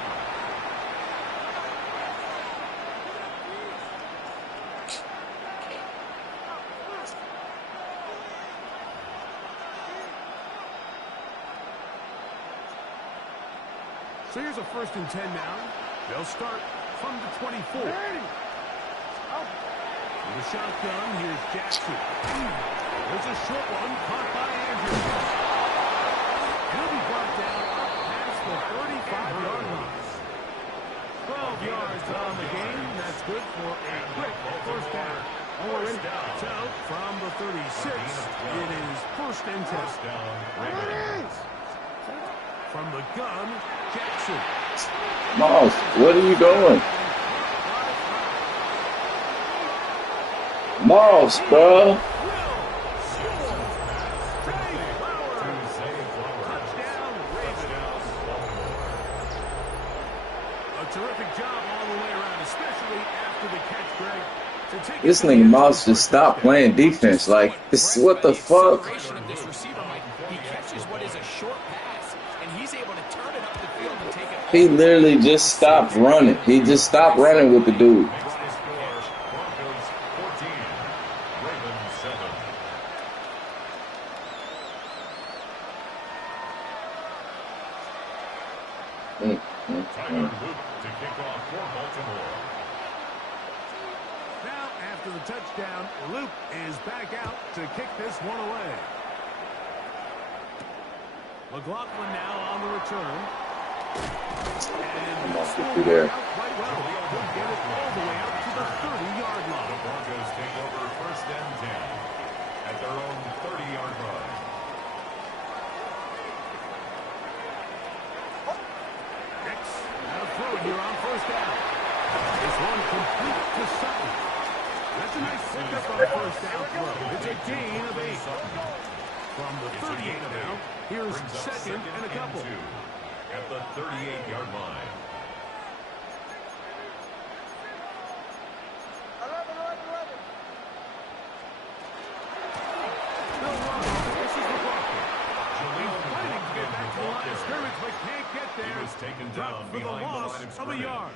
So here's a 1st and 10 now. They'll start from the 24. With a shotgun, here's Jackson. There's a short one caught by Andrews. He'll be brought down up past the 35-yard line. 12 yards on the game. That's good for a quick 1st down. So from the 36, it is 1st and 10. From the gun, Jackson. Moss, what are you doing? Moss, bro. A terrific job all the way around, especially after the catch, Greg. This nigga Moss just stopped playing defense. Like, this, what the fuck? He catches what is a short pass, and he's able to turn it up the field and take it. He literally just stopped running. He just stopped running with the dude. To kick off for Baltimore. Now, after the touchdown, Luke is back out to kick this one away. McLaughlin now on the return. And Moss get through there. quite well. He'll get it all the way out to the 30-yard The line. Broncos take over 1st and 10 at their own 30-yard line. Here on 1st down. This one complete to Sutton. That's a nice pickup on 1st down throw. It's a gain of 8. From the 38 now, here's 2nd and a couple. At the 38-yard line. Bill Ross, this is McLaughlin. He's fighting to get back to the line of scrimmage, but can't get there. He was taken Dropped down for the behind the loss line of of a scrimmage. yard.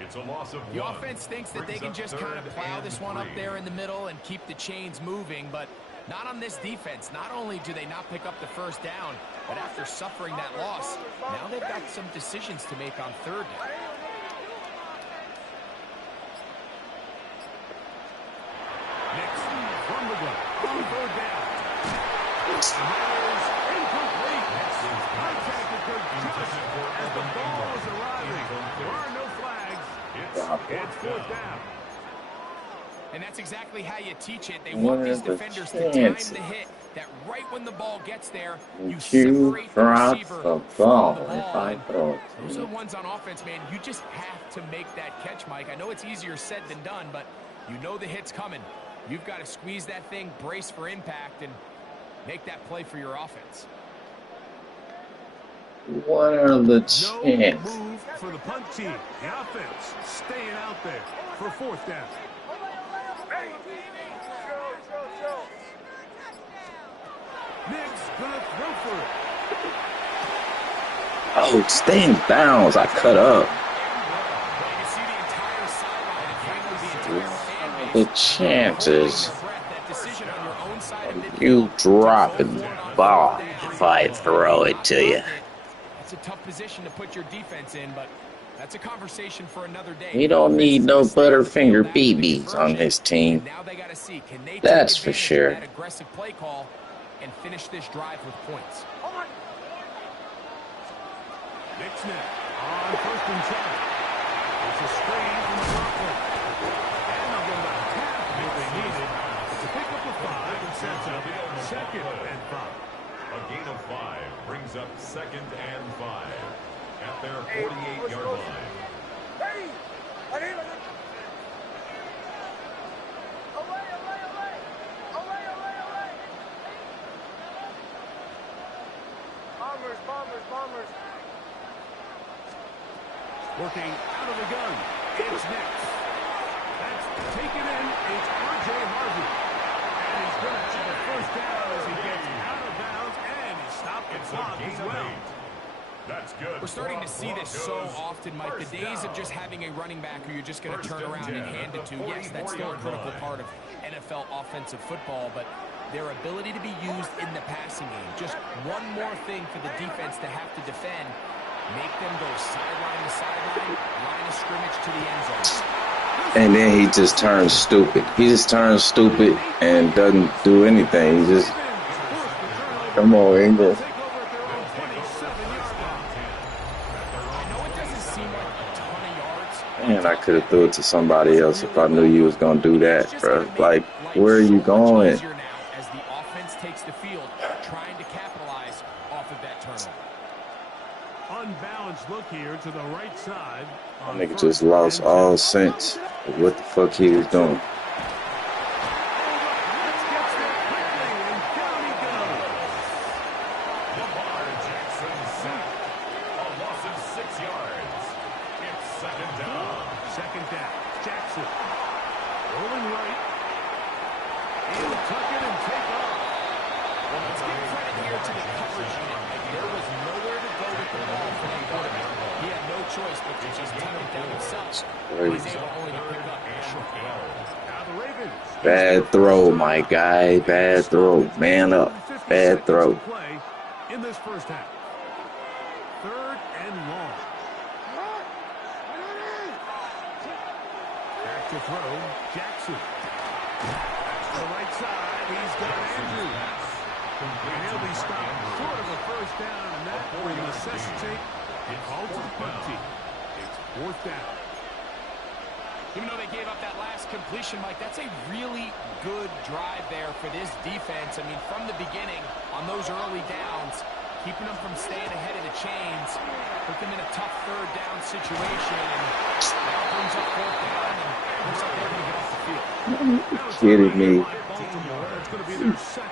It's a loss of The one. offense thinks that they can just kind of plow this one up there in the middle and keep the chains moving, but not on this defense. Not only do they not pick up the first down, but after suffering that loss, now they've got some decisions to make on third down. Next, from the gun, on third down. And there's incomplete. Contact occurred just as the ball was arriving. There are no flags. It's fourth down. And that's exactly how you teach it. They want these defenders to time the hit, that right when the ball gets there, you separate the receiver from the ball. Those are the ones on offense, man. You just have to make that catch, Mike. I know it's easier said than done, but you know the hit's coming. You've got to squeeze that thing, brace for impact, and make that play for your offense. What are the No chances? move for the punt team. The offense staying out there for fourth down. Nick's gonna throw for it. Oh, stay in bounds. I cut up. The chances of you dropping the ball if I throw it to you. It's a tough position to put your defense in, but that's a conversation for another day. We don't need no Butterfinger BBs on this team. Now they got to see, can they That's take for advantage sure. of that aggressive play call and finish this drive with points. Nick's net on first and 10. It's a screen from the Brooklyn. And they'll get about half of what they needed to pick up a 5 and sets up second and 5. A gain of 5 brings up second and 5 at their 48-yard line. Bombers. Working out of the gun. It's next. That's taken in. It's R.J. Harvey. And he's going to have a first down as he gets out of bounds. And he stopped the clock as well. That's good. We're starting to see this so often, Mike. The days of just having a running back who you're just going to turn around and hand it to. Yes, that's still a critical part of NFL offensive football, but their ability to be used in the passing game. Just one more thing for the defense to have to defend. Make them go sideline to sideline, line of scrimmage to the end zone. And then he just turns stupid. He just turns stupid and doesn't do anything. He just, come on, Ingle. Man, I could have threw it to somebody else if I knew you was going to do that, bro. Like, where are you going? As the offense takes the field, trying to capitalize off of that turnover. Unbalanced look here to the right side. That nigga just lost all sense of what the fuck he was doing. Second down. Jackson. Rolling right. He'll tuck it and take off. Well, let's give credit here to the coverage unit. There was nowhere to go with the ball for the quarterback. He had no choice but to just tuck it down himself. He's able only to pick up a short gain. Now the Ravens. Bad throw, my guy. Bad throw. Man up. Bad throw. Play in this first half. Third and long. Back to throw. Jackson. That's the right side. He's got Andrews. And he'll be stopped short of a first down, and that will necessitate a call to the punt team. It's fourth down. Even though they gave up that last completion, Mike, that's a really good drive there for this defense. I mean, from the beginning, on those early downs, keeping them from staying ahead of the chains, put them in a tough third down situation, and now brings up fourth down, and looks like they're going to get off the field. Kidding me?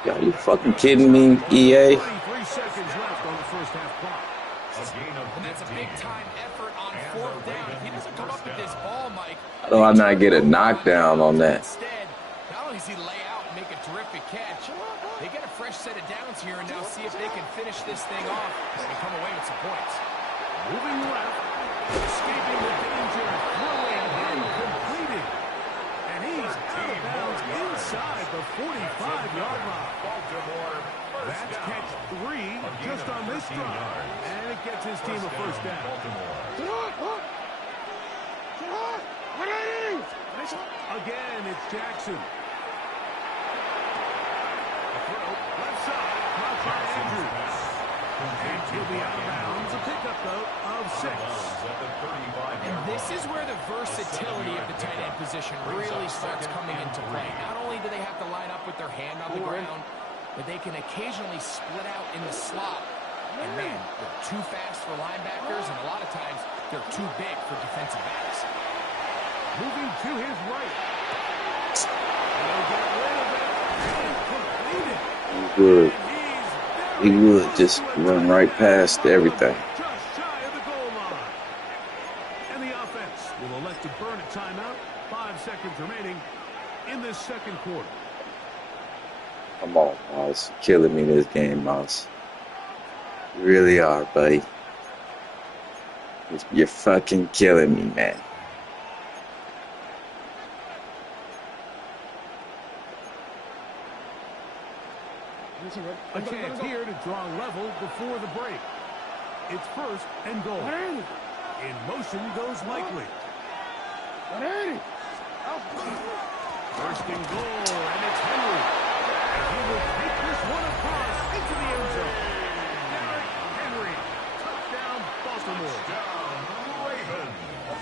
Are you fucking kidding me, EA? 23 seconds left on the first half clock. And that's a big-time effort on fourth down. If he doesn't come up with this ball, Mike, How do I not get a knockdown on that? instead, not only does he lay out and make a terrific catch, they get a fresh set of downs here and now see if they can finish this thing off and come away with some points. Moving left. Escaping the danger, throwing and completing. And he's out of bounds inside the 45-yard line. That's catch 3 just on this drive. And it gets his team a first down. Again, it's Jackson. Left side, caught by Andrews. And he'll be out of bounds. A pickup, though, of 6. And this is where the versatility of the tight end position really starts coming into play. Not only do they have to line up with their hand on the ground, but they can occasionally split out in the slot. And, man, they're too fast for linebackers, and a lot of times they're too big for defensive backs. Moving to his right. They'll get rid of it and complete it. Good. He would just run right past everything. Just shy of the goal line. And the offense will elect to burn a timeout. 5 seconds remaining in this second quarter. Come on, Mouse. You're killing me this game, Mouse. You really are, buddy. You're fucking killing me, man. A chance here to draw level before the break. It's first and goal. In motion goes Likely. First and goal, and it's Henry. And he will take this one across into the end zone. Henry, touchdown, Baltimore.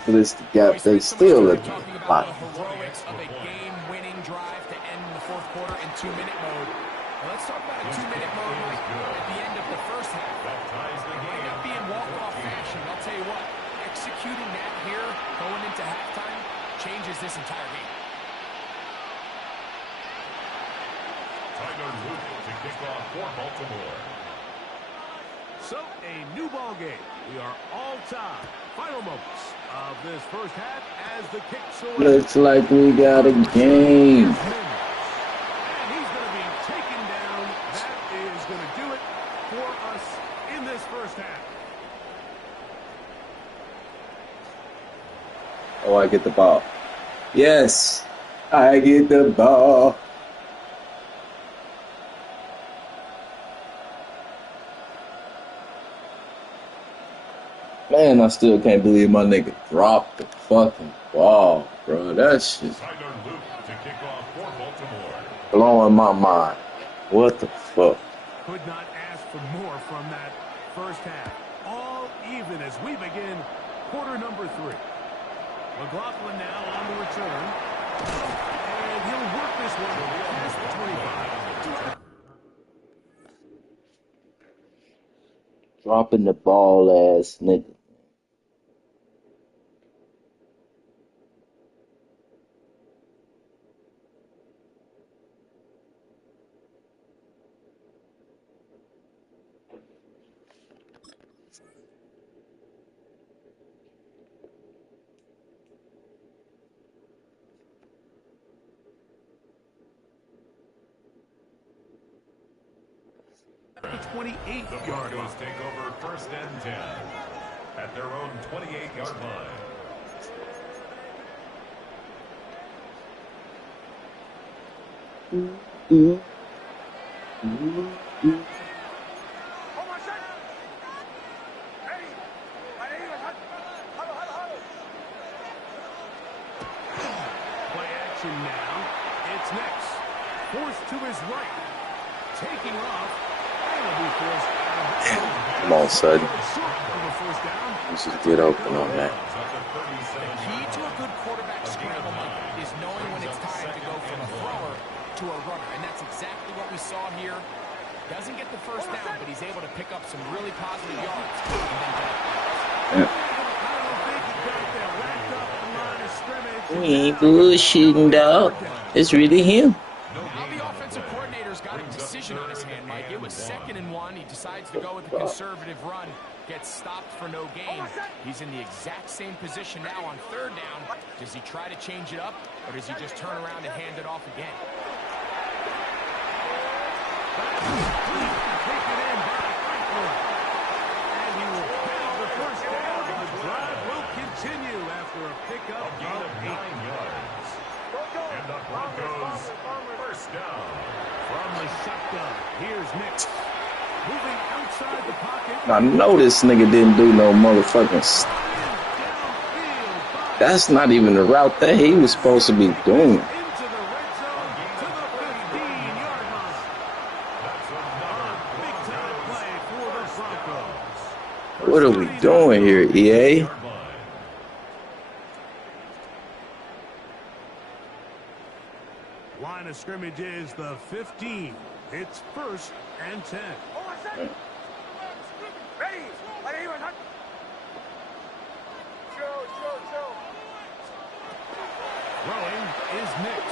This gap, they still look about the heroics of a game-winning drive to end the fourth quarter in 2-minute mode. Well, let's talk about a 2-minute mode like at the end of the first half. It might not be in walk-off fashion. I'll tell you what, executing that here going into halftime changes this entire game. Tyler Luke to kick off for Baltimore. So, a new ball game. We are all tied. Final moments of this first half as the kick away. Looks like we got a game. And he's going to be taken down. That is going to do it for us in this first half. Oh, I get the ball. Yes, I get the ball. Man, I still can't believe my nigga dropped the fucking ball, bro. That shit Tyler Luke to kick off for Baltimore. blowing my mind. What the fuck? Could not ask for more from that first half. All even as we begin quarter number 3. McLaughlin now on the return. And he'll work this one past the 25. Dropping the ball ass nigga. The 28-yard The Broncos take over first and 10 at their own 28-yard line. Play action now. It's next. Forced to his right. Taking off. And he'll be forced out of bounds. Come on, son. Short for the first down. Let's just get open on that. The key to a good quarterback scramble, Mike, is knowing when it's time to go from a thrower to a runner. And that's exactly what we saw here. Doesn't get the first down, but he's able to pick up some really positive yards. And then We ain't bullshitting, dog. It's really him. Now the offensive coordinator's got a decision on his hand, Mike. It was 2nd and 1. He decides to go with the conservative run. Gets stopped for no gain. He's in the exact same position now on 3rd down. Does he try to change it up, or does he just turn around and hand it off again? And he will have the first down. The drive will Here's Nick. Moving outside the pocket. I know this nigga didn't do no motherfucking. That's not even the route that he was supposed to be doing. Into the red zone to the 15-yard line. Big time play for the Broncos. What are we doing here, EA? Line of scrimmage is the 15. It's 1st and 10. Throwing is Nix.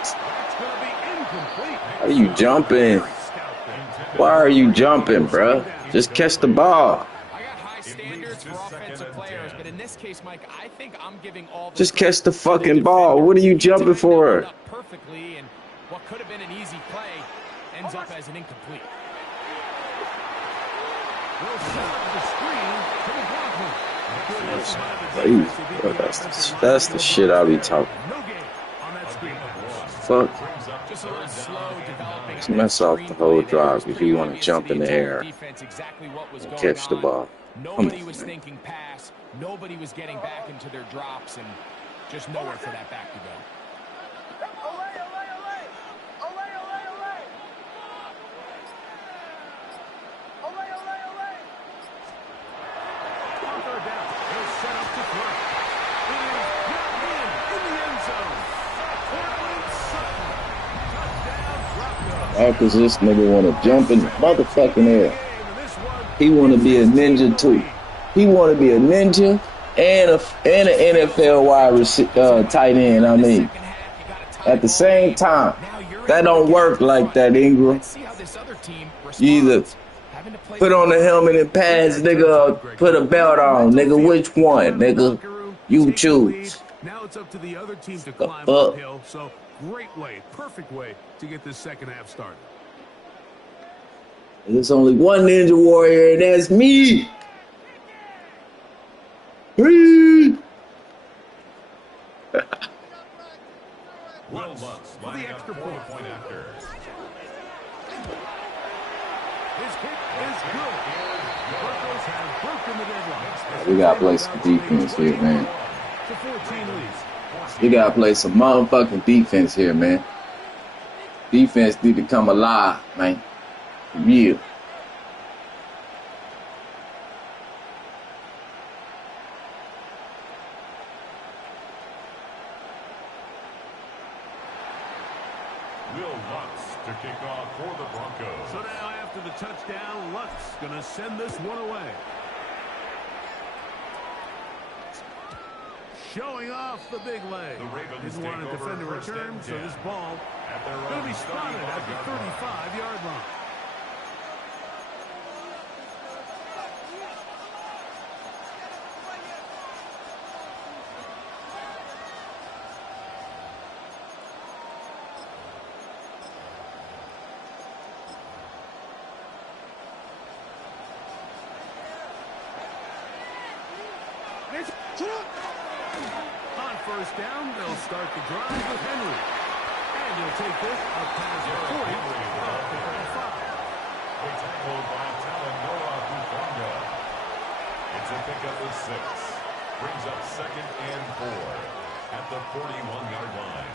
That's going to be incomplete. Are you jumping? Why are you jumping, bruh? Just catch the ball. I got high standards for offensive players, but in this case, Mike, I think I'm giving all the Just catch the fucking ball. What are you jumping for? Perfectly, and what could have been an easy play ends up as an incomplete. Will set up the screen to the Broncos. That's the shit I be talking. No gain on that screen. Fuck. Just a little slow developing. Just mess off the whole drive if you want to jump in the air and catch the ball. Nobody was thinking pass. Nobody was getting back into their drops, and just nowhere for that back to go. How does this nigga want to jump in the motherfucking air? He want to be a ninja too. He want to be a ninja and an NFL wide tight end. I mean, at the same time, that don't work like that, Ingram. You either put on the helmet and pads, nigga, or put a belt on, nigga. Which one, nigga? You choose. Now it's up to the other team to climb uphill. So great way, perfect way to get this second half started. There's only one Ninja Warrior, and that's me. Will Lutz for the extra point after. His kick is good. Broncos have broken the deadlock. We gotta play some defense here, man. To 14 leads. We gotta play some motherfucking defense here, man. Defense need to come alive, man. For real. Will Lutz to kick off for the Broncos. So now after the touchdown, Lutz gonna send this one away. Showing off the big leg. Didn't want to defend a return, so this ball going to be spotted at the 35-yard line. On first down, they'll start the drive with Henry. And he'll take this up past the 40. A tackle by Talanoa Hufanga. It's a pickup of 6. Brings up 2nd and 4 at the 41-yard line.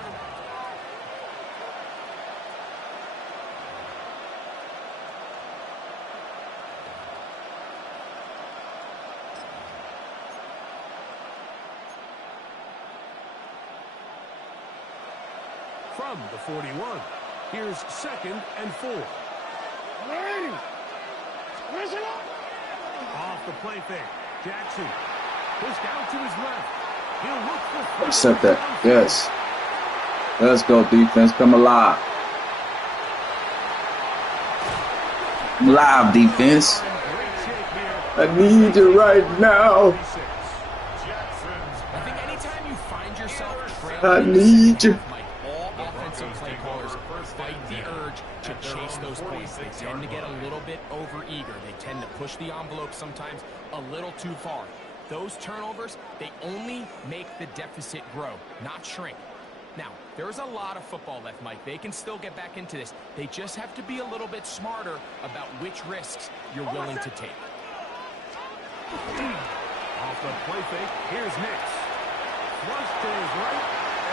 From the 41, here's 2nd and 4. Off the play fake, Jackson pushed out to his left. He'll look for. Accept that. Yes. Let's go, defense. Come alive. Come alive, defense. I need you right now. I think anytime you find yourself I need you. Play callers fight the urge to chase those points. They tend to get a little bit over-eager. They tend to push the envelope sometimes a little too far. Those turnovers, they only make the deficit grow, not shrink. Now, There's a lot of football left, Mike. They can still get back into this. They just have to be a little bit smarter about which risks you're willing to take. Off the play fake, here's Nix. Flush to his right,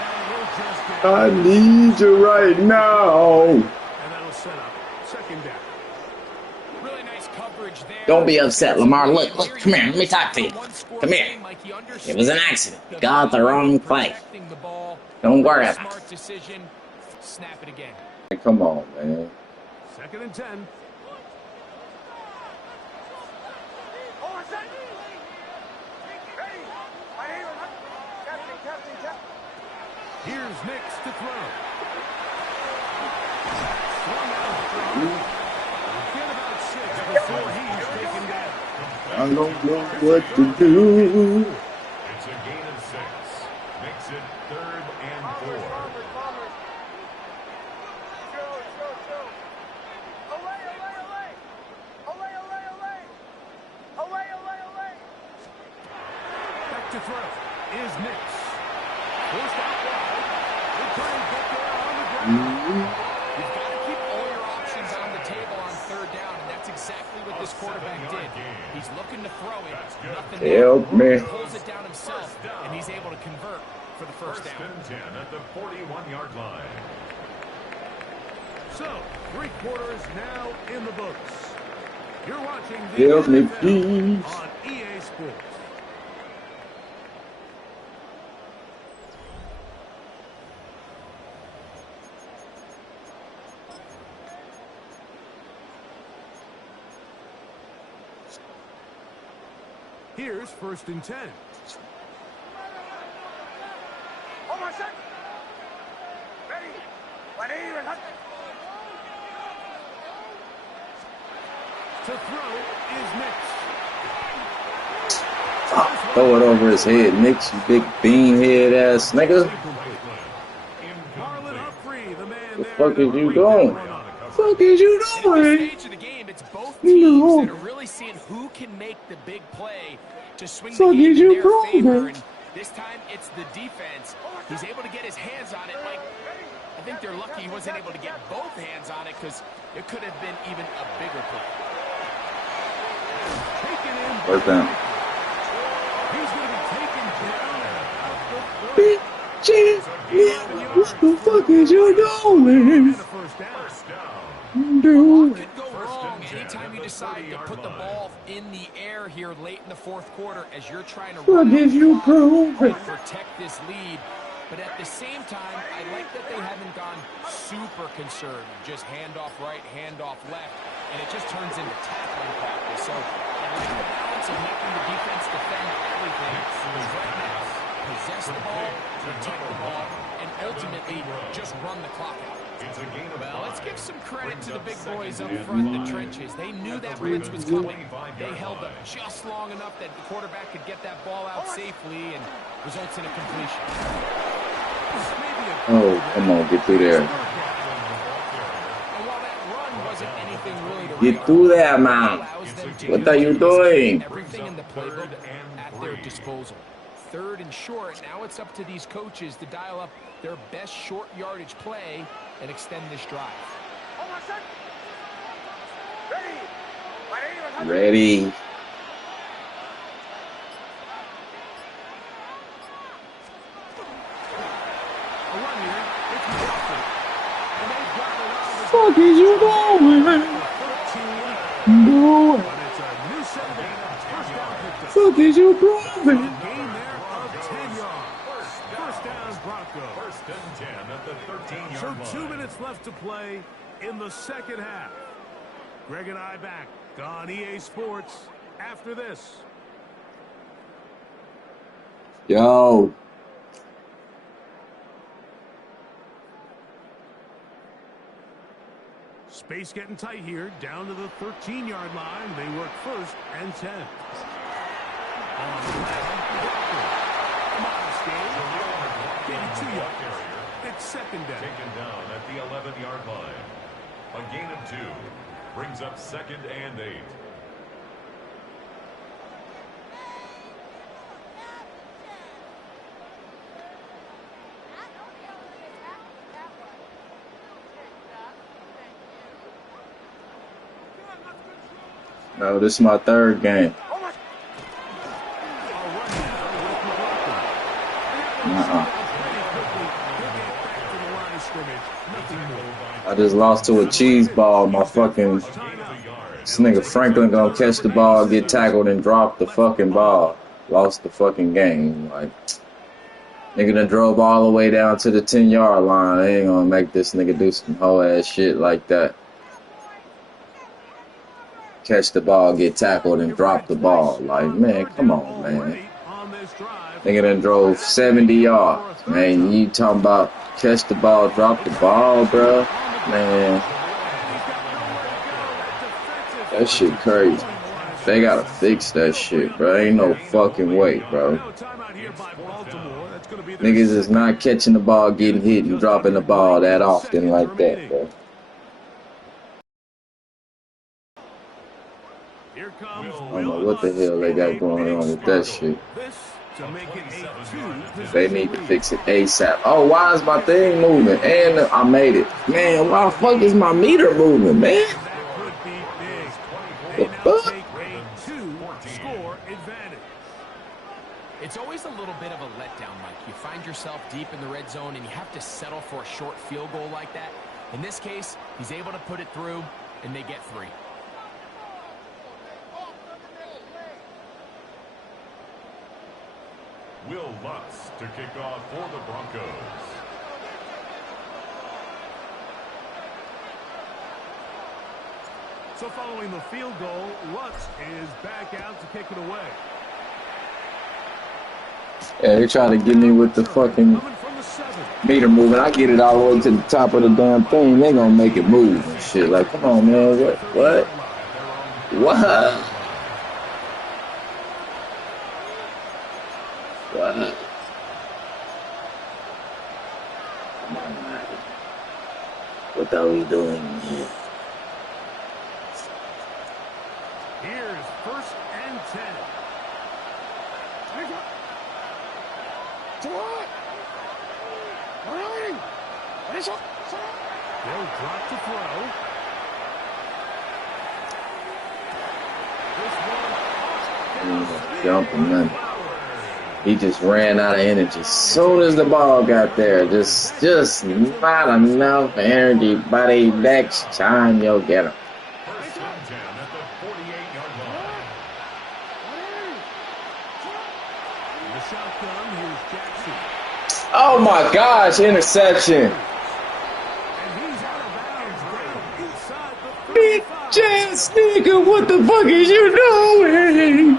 and he'll just get... I need you right now. And that'll set up second down. Really nice coverage there. Don't be upset, Lamar. Look, come here. Let me talk to you. Come here. It was an accident. You got the wrong play. Don't worry about it. Smart decision. Snap it again. Come on, man. Second and 10. Here's Nix to throw. Swung out strong. Get about 6 before he's taken down. I don't know what to do. It's a gain of 6. Makes it 3rd and 4. Back to throw is Nix. Forced out wide. They're trying to get there on the ground. You've got to keep all your options on the table on 3rd down, and that's exactly what this quarterback did. He's looking to throw it. Nothing Help me. He pulls it down himself, and he's able to convert for the first down. 1st and 10 at the 41-yard line. So, 3 quarters now in the books. You're watching the Help me, NFL please. on EA Sports. Here's 1st and 10. To throw is Nix. Throw it over his head, Nix, you big bean head ass nigga. Marlon Humphrey, the man The there. fuck is you doing? The fuck is you At this doing? stage of the game, it's both teams that are really seeing who can make the big play to swing the Fuck game is in you their doing? favor. And this time, it's the defense. He's able to get his hands on it. Like, I think they're lucky he wasn't able to get both hands on it because it could have been even a bigger play. Taken in. First down. He's going to be taken down. Bitch, what the fuck is you doing? And a first down. Dude. Could go wrong anytime you decide to put the ball in the air here late in the 4th quarter as you're trying to What run is you out the clock proving? and protect this lead. But at the same time, I like that they haven't gone super conservative. Just handoff right, handoff left, and it just turns into tackling practice. So I like the balance of making the defense defend everything. Because right now, possess the ball, protect the ball, and ultimately just run the clock out. Well, let's give some credit to the big boys up front in the trenches. They knew that blitz was coming. They held up just long enough that the quarterback could get that ball out safely and results in a completion. Oh, come on, get through there. And while that run wasn't anything really to Get through there, man. allows them to What are you doing? everything in the playbook at their disposal. 3rd and short. Now it's up to these coaches to dial up their best short yardage play and extend this drive. Ready. Fuck is you doing? Doing. Fuck is you doing? Gain there of 10 yards. First down, Broncos. 1st and 10 at the 13-yard line. So 2 minutes left to play in the second half. Greg and I back on EA Sports after this. Yo. Space getting tight here, down to the 13-yard line. They work 1st and 10. On the modest gain. Maybe 2 yards. It's second down. Taken down at the 11-yard line. A gain of 2 brings up 2nd and 8. No, this is my third game. I just lost to a cheese ball. My fucking this nigga Franklin gonna catch the ball, get tackled, and drop the fucking ball. Lost the fucking game. Like nigga done drove all the way down to the 10-yard line. I ain't gonna make this nigga do some whole ass shit like that. Catch the ball, get tackled, and drop the ball. Like, man, come on, man. Nigga done drove 70 yards. Man, you talking about catch the ball, drop the ball, bro? Man. That shit crazy. They gotta fix that shit, bro. Ain't no fucking way, bro. Niggas is not catching the ball, getting hit, and dropping the ball that often like that, bro. I don't know what the hell they got going on with that shit. They need to fix it ASAP. Oh, why is my thing moving? And I made it. Man, why the fuck is my meter moving, man? The fuck? It's always a little bit of a letdown, Mike. You find yourself deep in the red zone and you have to settle for a short field goal like that. In this case, he's able to put it through and they get 3. Will Lutz to kick off for the Broncos. So following the field goal, Lutz is back out to kick it away. Yeah, they try to get me with the fucking meter moving. I get it all the way to the top of the damn thing. They gonna make it move and shit. Like, come on, man. What? What? Come on, man. What are we doing here? Here's 1st and 10. They'll drop to throw. Jumping, man. He just ran out of energy. As soon as the ball got there, just not enough energy. Buddy, next time you'll get him. Oh my gosh, interception. Bitch ass nigga, what the fuck is you doing?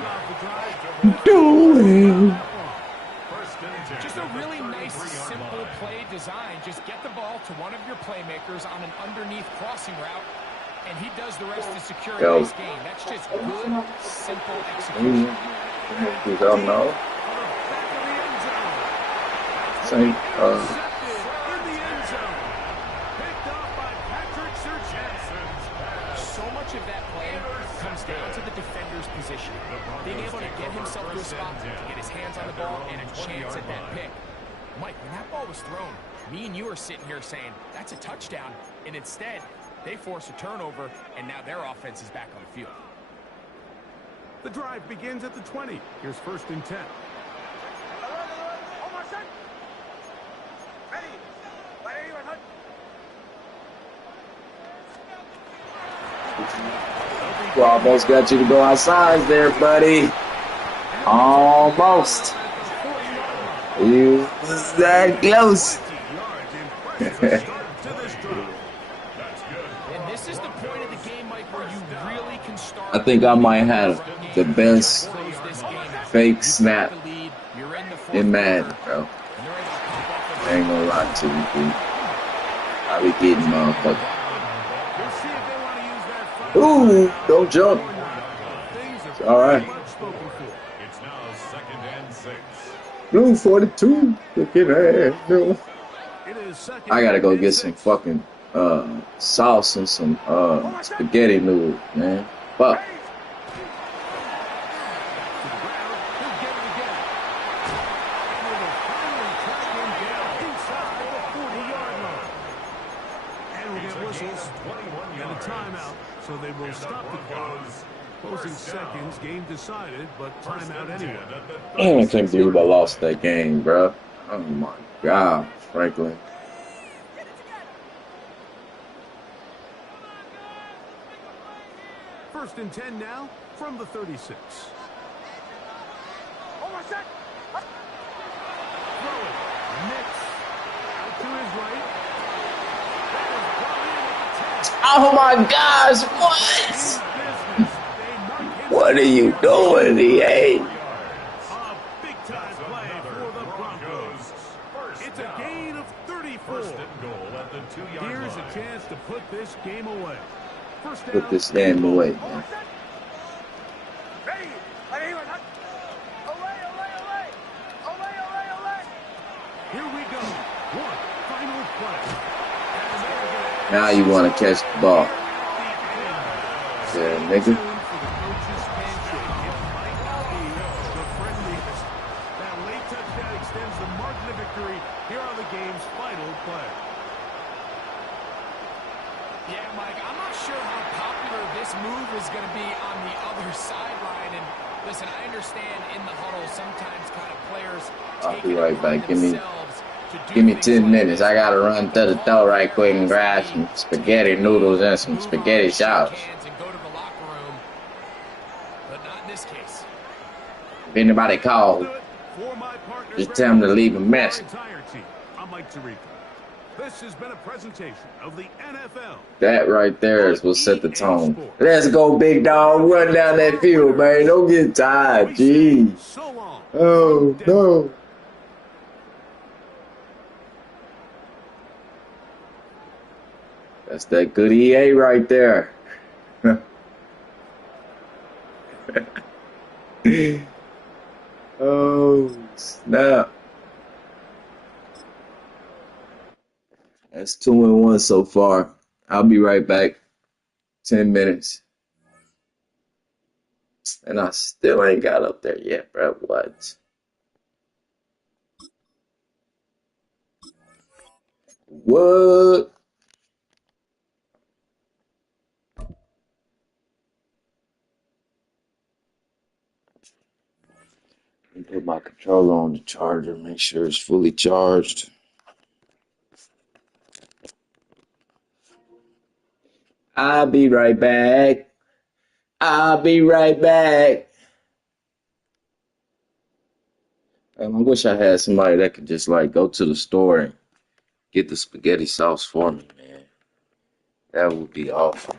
Just a really nice, simple play design. Just get the ball to one of your playmakers on an underneath crossing route, and he does the rest to secure a nice game. That's just good, simple execution. You don't know. Same, So much of that play comes down to the defender's position. Being able to get himself to a spot, to get his hands on the ball, and a chance at that pick. Mike, when that ball was thrown, me and you are sitting here saying, that's a touchdown. And instead, they force a turnover, and now their offense is back on the field. The drive begins at the 20. Here's 1st and 10. We almost got you to go outside there, buddy. Almost. You was that close. And this is the point of the game, Mike, where you really can start. I think I might have the best fake snap in Madden, bro. I ain't gonna lie to you, dude. I be getting motherfuckers. Ooh, don't jump. It's all right. It's now 2nd and 6. Blue 42. Look at that. I gotta go get some fucking sauce and some spaghetti noodles, man. Fuck. And a timeout, so they will stop the clock. Closing seconds, game decided, but timeout anyway. I can't believe I lost that game, bro. Oh my God, Franklin. First and 10 now from the 36. Throw it. Mix. Out to his right. That is brought in at the 10. Oh my gosh, what? What are you doing, EA? A big-time play for the Broncos. It's a gain of 34. Here's a chance to put this game away. Put this game away, man. Here we go. One final play. Now you want to catch the ball. Yeah, nigga. That late touchdown extends the margin of victory. Here are the game's final play. Yeah, Mike, I'm not sure how popular this move is going to be on the other sideline. And listen, I understand in the huddle sometimes kind of players I'll take be it right upon back. themselves to do Give me things 10 like minutes. this. I gotta run to the door right quick and grab some spaghetti noodles and some Move on, spaghetti shake sauce. hands and go to the locker room. But not in this case. If anybody calls, For my partner, just tell them to leave a our message. entire team, I'm Mike Tirico. This has been a presentation of the NFL. That right there is what set the tone. Let's go, big dog. Run down that field, man. Don't get tired. Jeez. So long. Oh, no. That's that good EA right there. Oh, snap. That's 2-1 so far. I'll be right back. 10 minutes. And I still ain't got up there yet, bro. What? What? Put my controller on the charger, make sure it's fully charged. I'll be right back. I'll be right back. I wish I had somebody that could just like go to the store and get the spaghetti sauce for me, man. That would be awesome.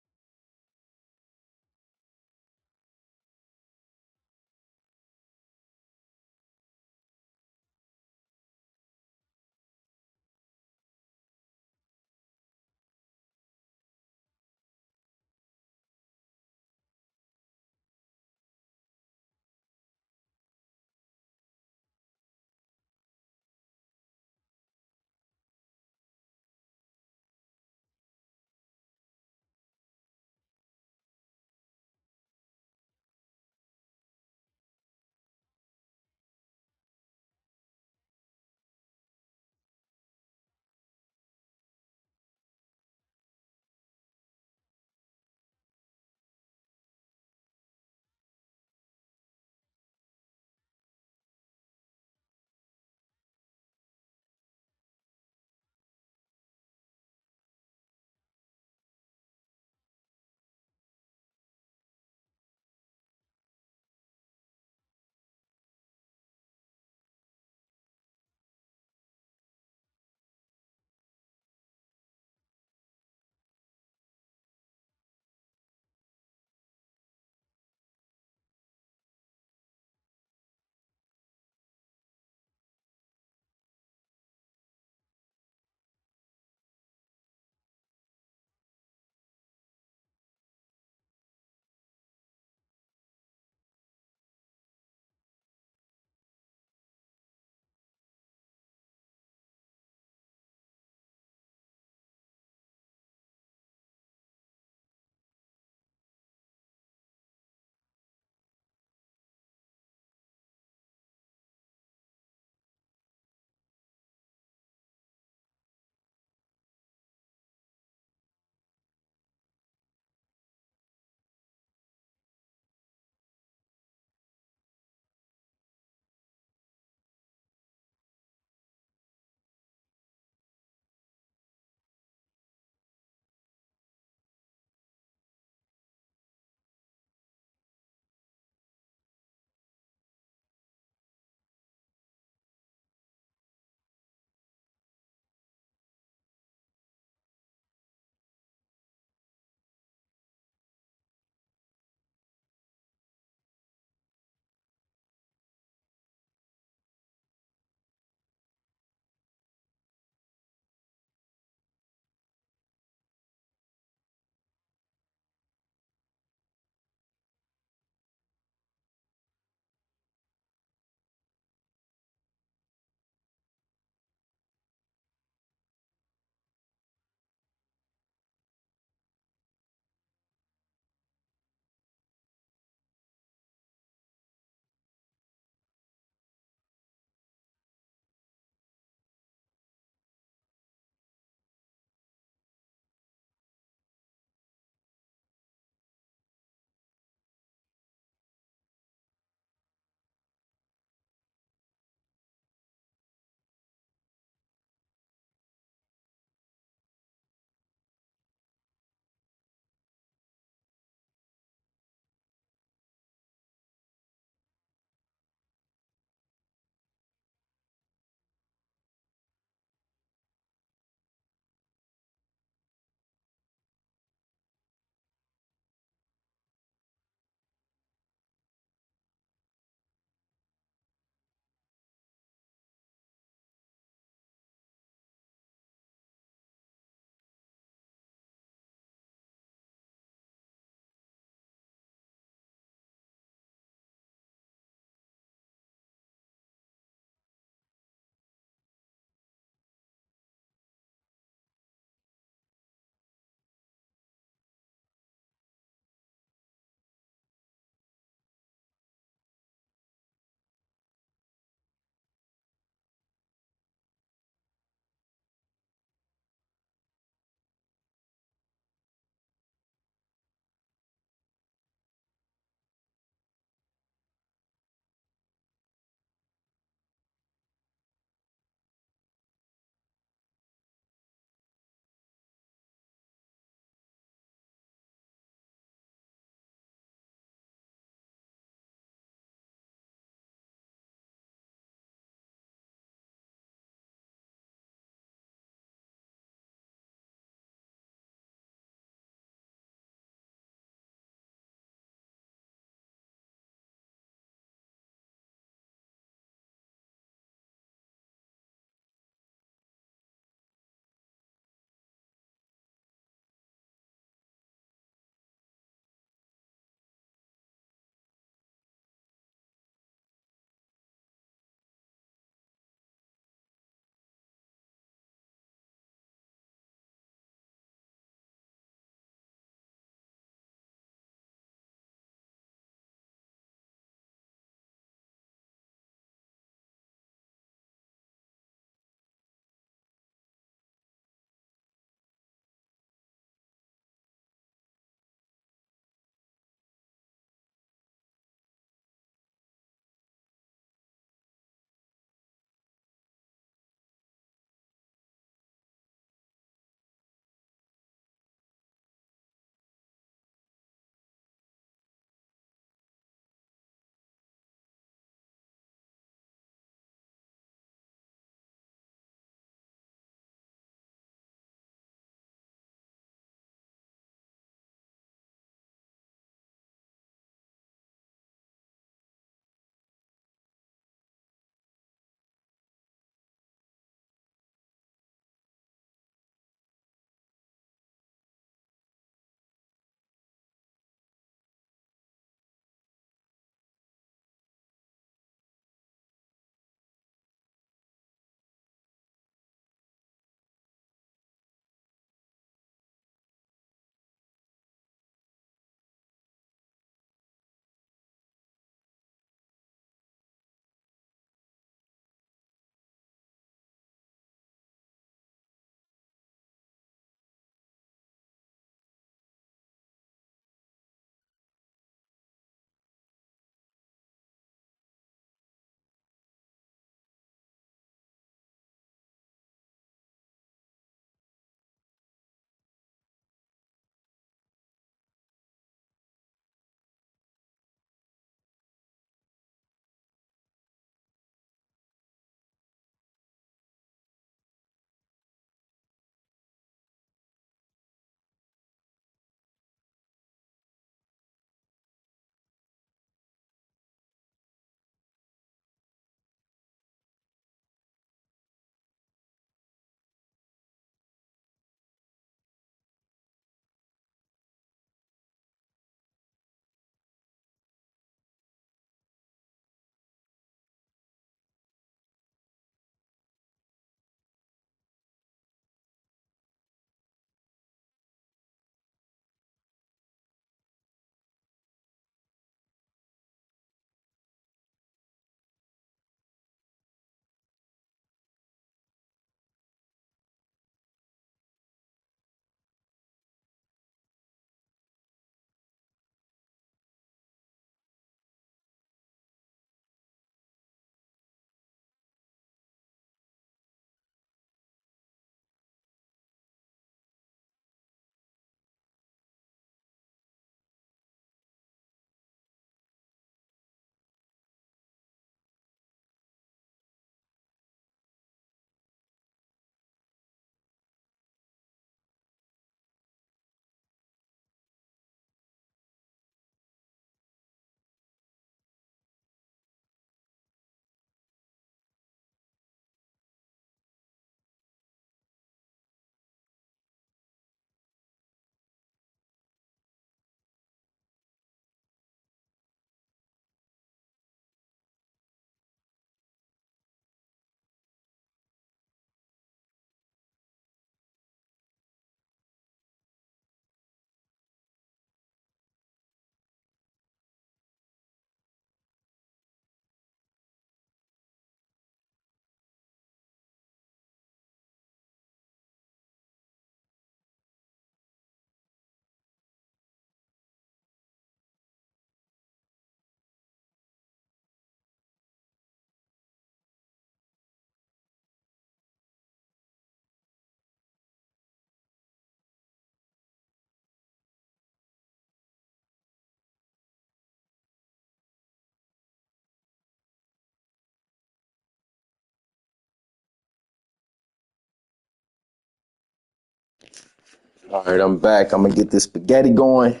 All right, I'm back. I'm gonna get this spaghetti going,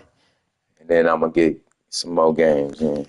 and then I'm gonna get some more games in.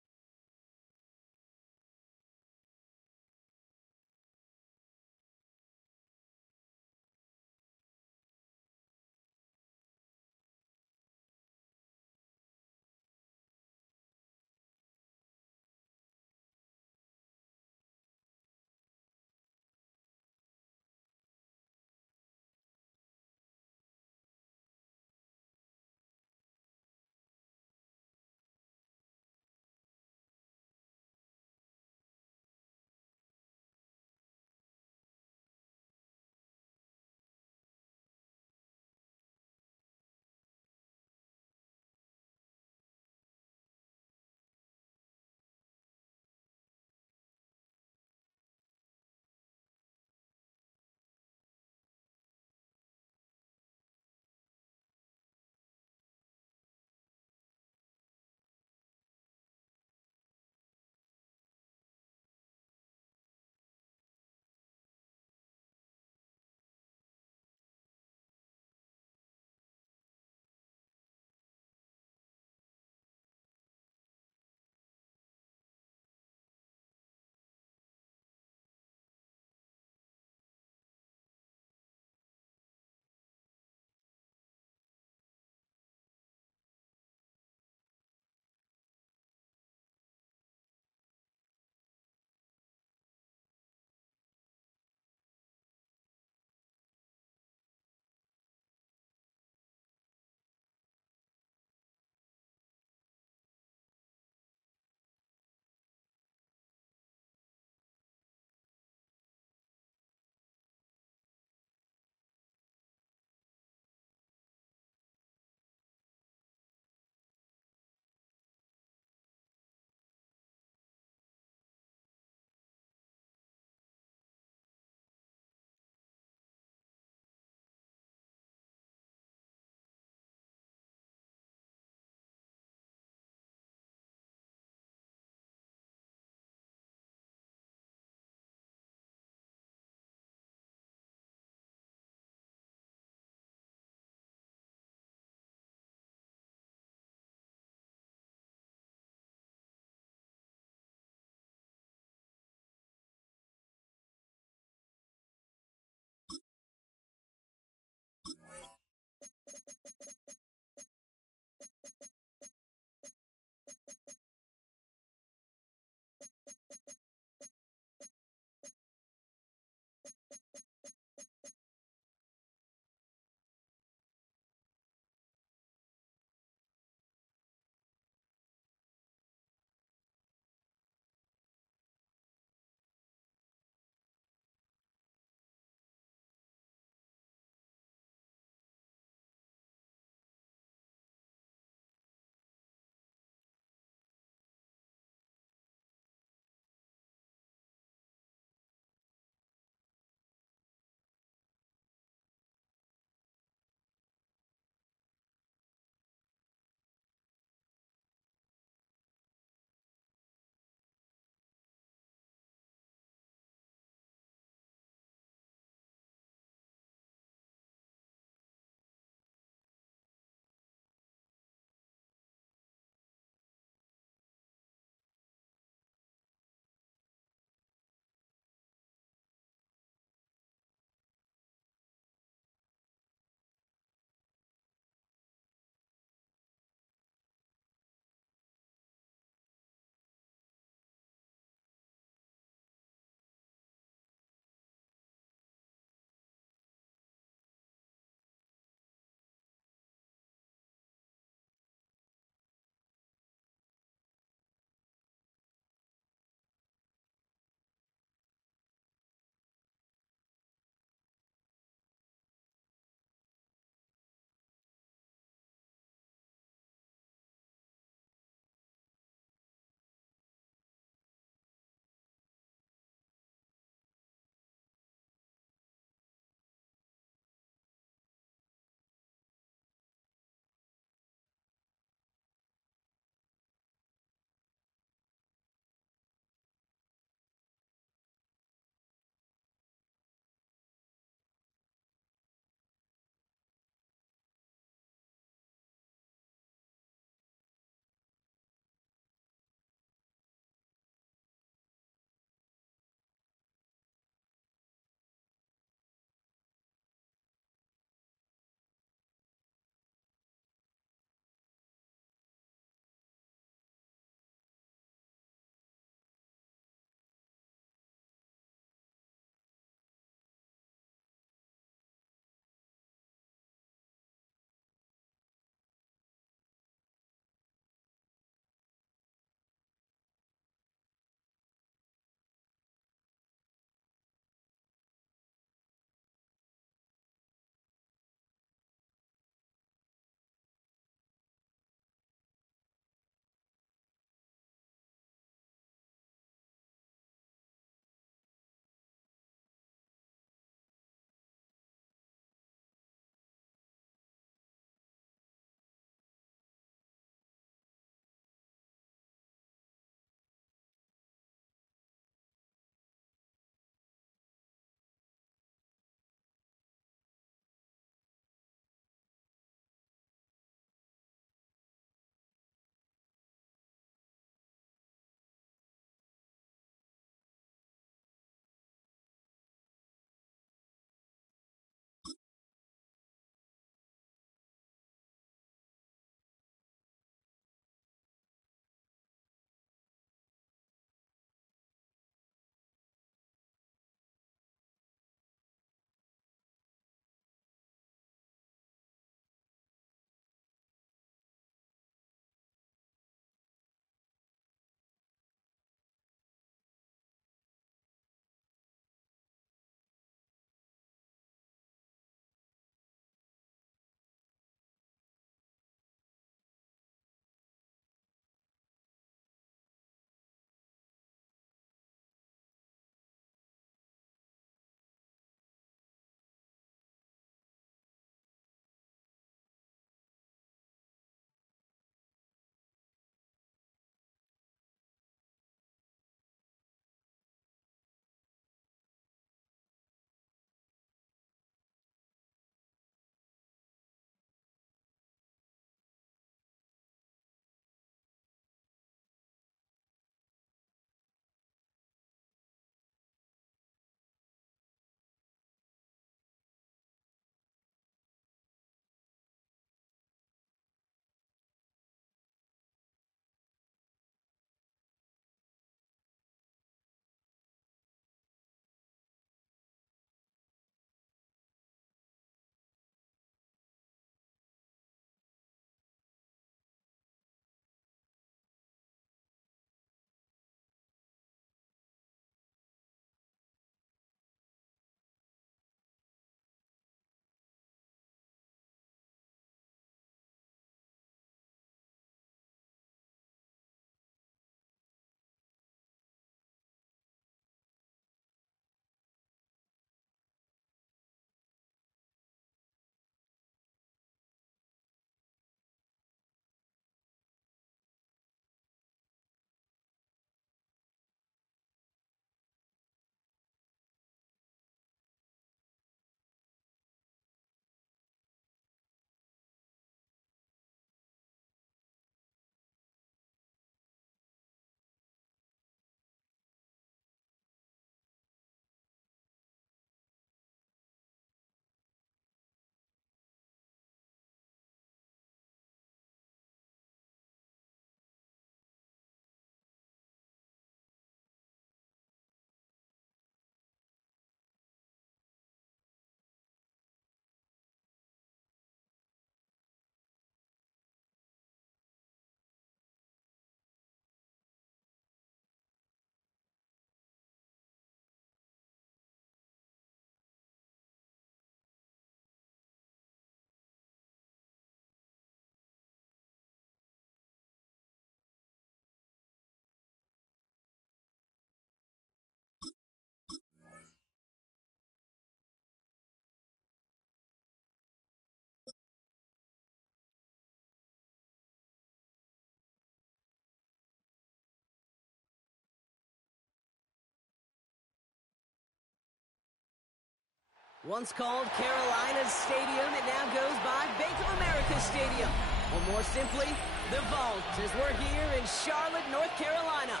Once called Carolina's Stadium, it now goes by Bank of America Stadium. Or more simply, the Vault, as we're here in Charlotte, North Carolina.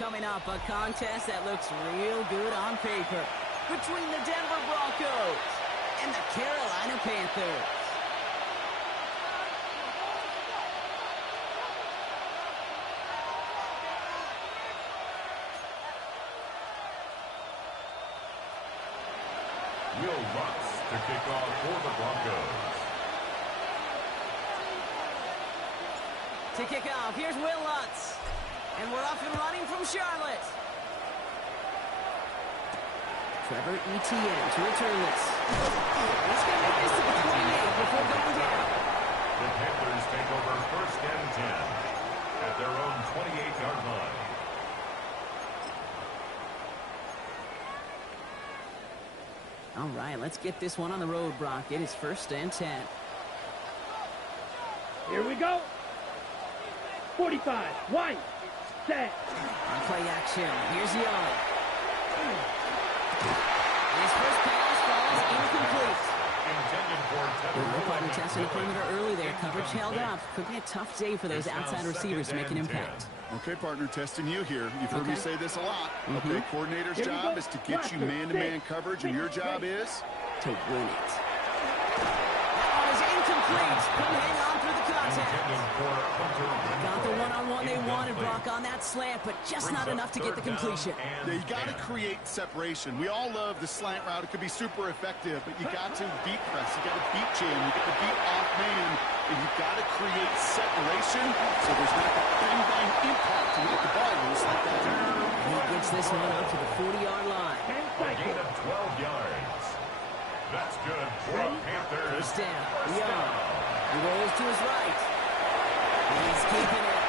Coming up, a contest that looks real good on paper between the Denver Broncos and the Carolina Panthers. Will Lutz to kick off for the Broncos. To kick off, here's Will Lutz. And we're off and running from Charlotte. Trevor Etienne to return this. He's going to make this to the 28 before going down. The Panthers take over 1st and 10 at their own 28-yard line. All right, let's get this one on the road, Brock. It is 1st and 10. Here we go. 45, wide, set. On play action, here's Young. His first pass falls incomplete. Partner testing the perimeter early there. Coverage held up. Could be a tough day for those outside receivers to make an impact. Okay, partner, testing you here. You've heard me say this a lot. Okay, coordinator's job is to get you man-to-man coverage, and your job is to win it. That one is incomplete. Couldn't hang on through the contact. Got the one-on-one they wanted, Brock, on that slant, but just not enough to get the completion. Yeah, you got to create separation. We all love the slant route. It could be super effective, but you got to beat press. You got to beat jam. You got to beat off man, and you got to create separation so there's not that bang-bang impact to make the ball loose like that. He gets this one up to the 40-yard line. A gain of 12 yards. That's good for the Panthers. First down. Young. He rolls to his right. He's keeping it.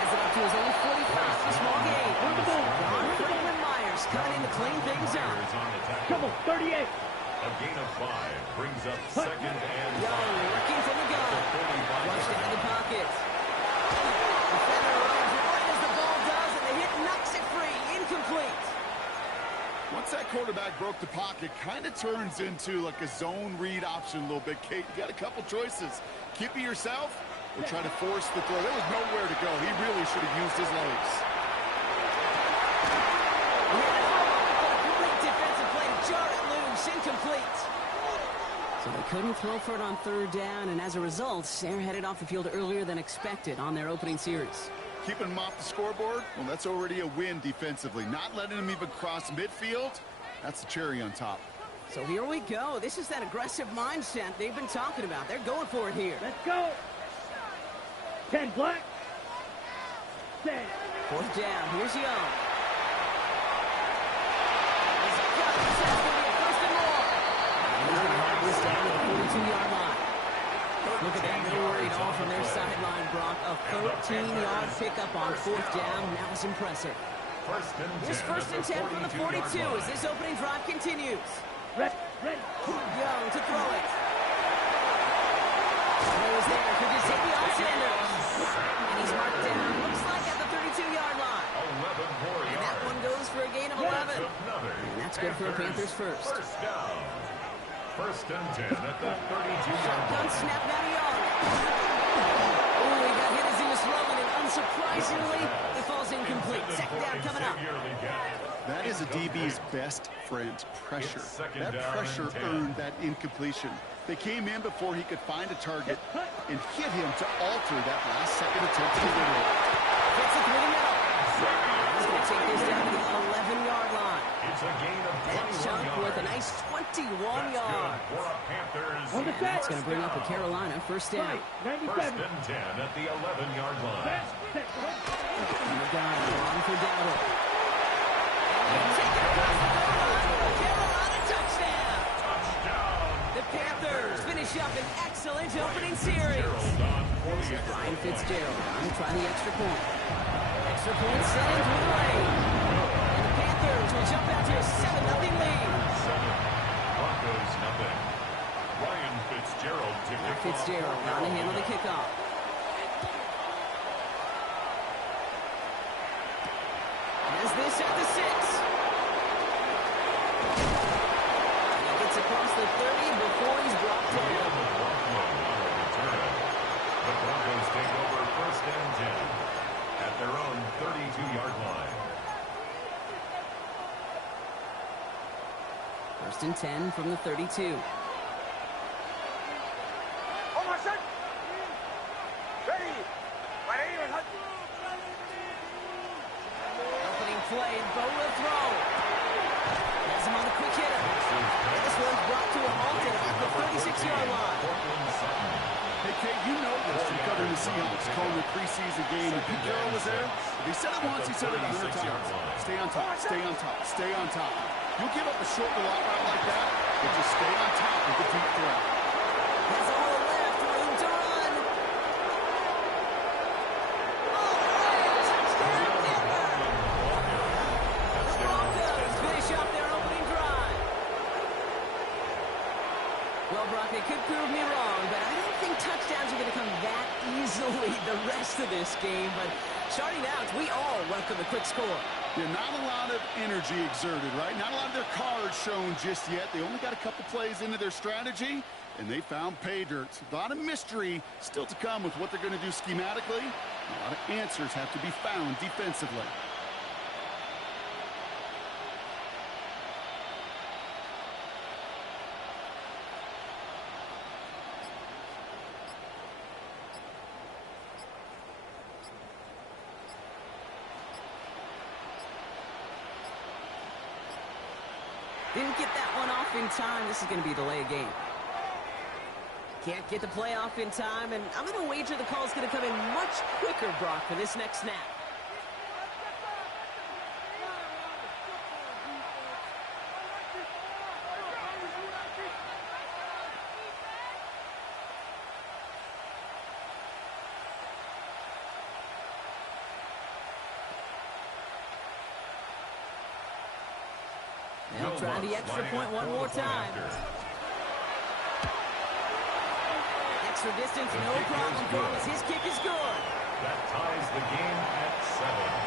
Has it up to his own 45. A small gain. Ron Franklin Myers coming in to clean things up. Come on, 38. A gain of 5 brings up 2nd and 5. Young working from the gun. Rushed out of the pocket. Defender runs right as the ball does, and the hit knocks it free. Incomplete. Once that quarterback broke the pocket, kind of turns into like a zone read option a little bit, Kate. You got a couple choices. Keep it yourself or try to force the throw. There was nowhere to go. He really should have used his legs. Great defensive play to jar it loose. Incomplete. So they couldn't throw for it on 3rd down, and as a result, they're headed off the field earlier than expected on their opening series. Keeping him off the scoreboard, well, that's already a win defensively. Not letting him even cross midfield, that's the cherry on top. So here we go. This is that aggressive mindset they've been talking about. They're going for it here. Let's go. 10 black. Set. 4th down. Here's Young. He's got it. That's going to be a 1st and more. He's going to have this down to the 42-yard line. Look at that, no worry at all from their sideline, Brock. A 13-yard pickup on 4th down. That was impressive. Here's 1st and 10 from the 42 as this opening drive continues. Ready. Young to throw it. Throws there for Xavier Sanders. And he's marked down, looks like at the 32-yard line. And that one goes for a gain of 11. And that's good for a Panthers first. First down. 1st and 10 at the 32-yard line. Gun snap now to Young. Oh, he got hit as he was throwing, and unsurprisingly, it falls incomplete. 2nd down coming up. That is a DB's best friend, pressure. That pressure earned that incompletion. They came in before he could find a target and hit him to alter that last-second attempt to get rid of it. Gets it through the middle. He's going to take this down to the 11-yard line. It's a gain of 21 yards. Chunk with a nice 21 yards. And that's going to bring up a Carolina 1st down. 1st and 10 at the 11-yard line. On for Dowdle. Take it across the goal line. Carolina touchdown. The Panthers finish up an excellent opening series. Ryan Fitzgerald on to try the extra point. Extra point set in through the lane. And the Panthers will jump out to a 7-0 lead. 7. Broncos nothing. Ryan Fitzgerald to kick off. Fitzgerald on to handle the kickoff. Has this at the 6. gets across the 30 before he's brought down. The Broncos take over 1st and 10 at their own 32-yard line. 1st and 10 from the 32. Opening play, and Bo will throw. Has him on the quick hitter. And this one's brought to a halt at the 36-yard line. Hey, Kate, you know this from covering the Seahawks, calling the preseason game. If Pete Carroll was there, if he said it once, he said it 100 times. Stay on top, stay on top, stay on top. You'll give up a short to long route like that, but just stay on top of the deep threat. Has a hole left, room to run. All the way, touchdown Denver. The Broncos finish off their opening drive. Well, Brock, they could prove me wrong, but I don't think touchdowns are going to come that easily the rest of this game. But starting out, we all welcome the quick score. Yeah, not a lot of energy exerted, right? Not a lot of their cards shown just yet. They only got a couple plays into their strategy, and they found pay dirt. A lot of mystery still to come with what they're going to do schematically. A lot of answers have to be found defensively. Didn't get that one off in time. This is going to be a delay game. Can't get the play off in time, and I'm going to wager the call is going to come in much quicker, Brock, for this next snap. They'll try the extra point one more time. Extra distance, no problem for him as his kick is good. That ties the game at 7.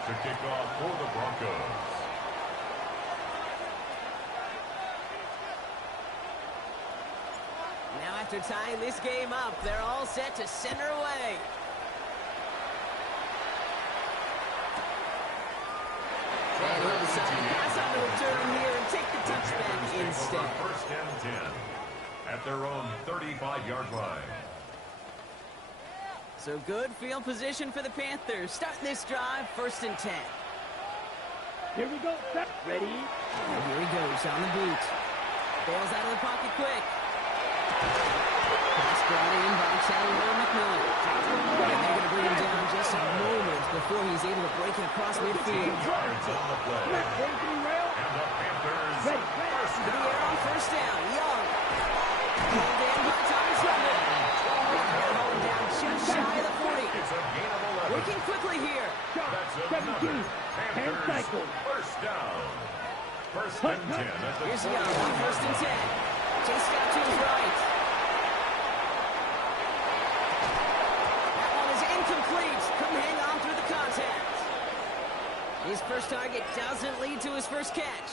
To kick off for the Broncos. Now after tying this game up, they're all set to center away. And he'll decide to pass on the return here and take the touchback instead. 1st and 10 at their own 35-yard line. So good field position for the Panthers. Starting this drive, 1st and 10. Here we go. Ready? And here he goes on the boot. Bails out of the pocket quick. Pass brought in by Chandler McMillan. And they're going to bring him down just a moment before he's able to break it across midfield. Yards on the play. And the Panthers to the air on 1st down. Young. Pulled in by Thomas London. Down just shy of the 40. It's a gain of 11. Working quickly here. That's another Panthers 1st down. 1st and 10 at the Here's Young on 1st and 10. Chased out to his right. That one is incomplete. Couldn't hang on through the contact. His first target doesn't lead to his first catch.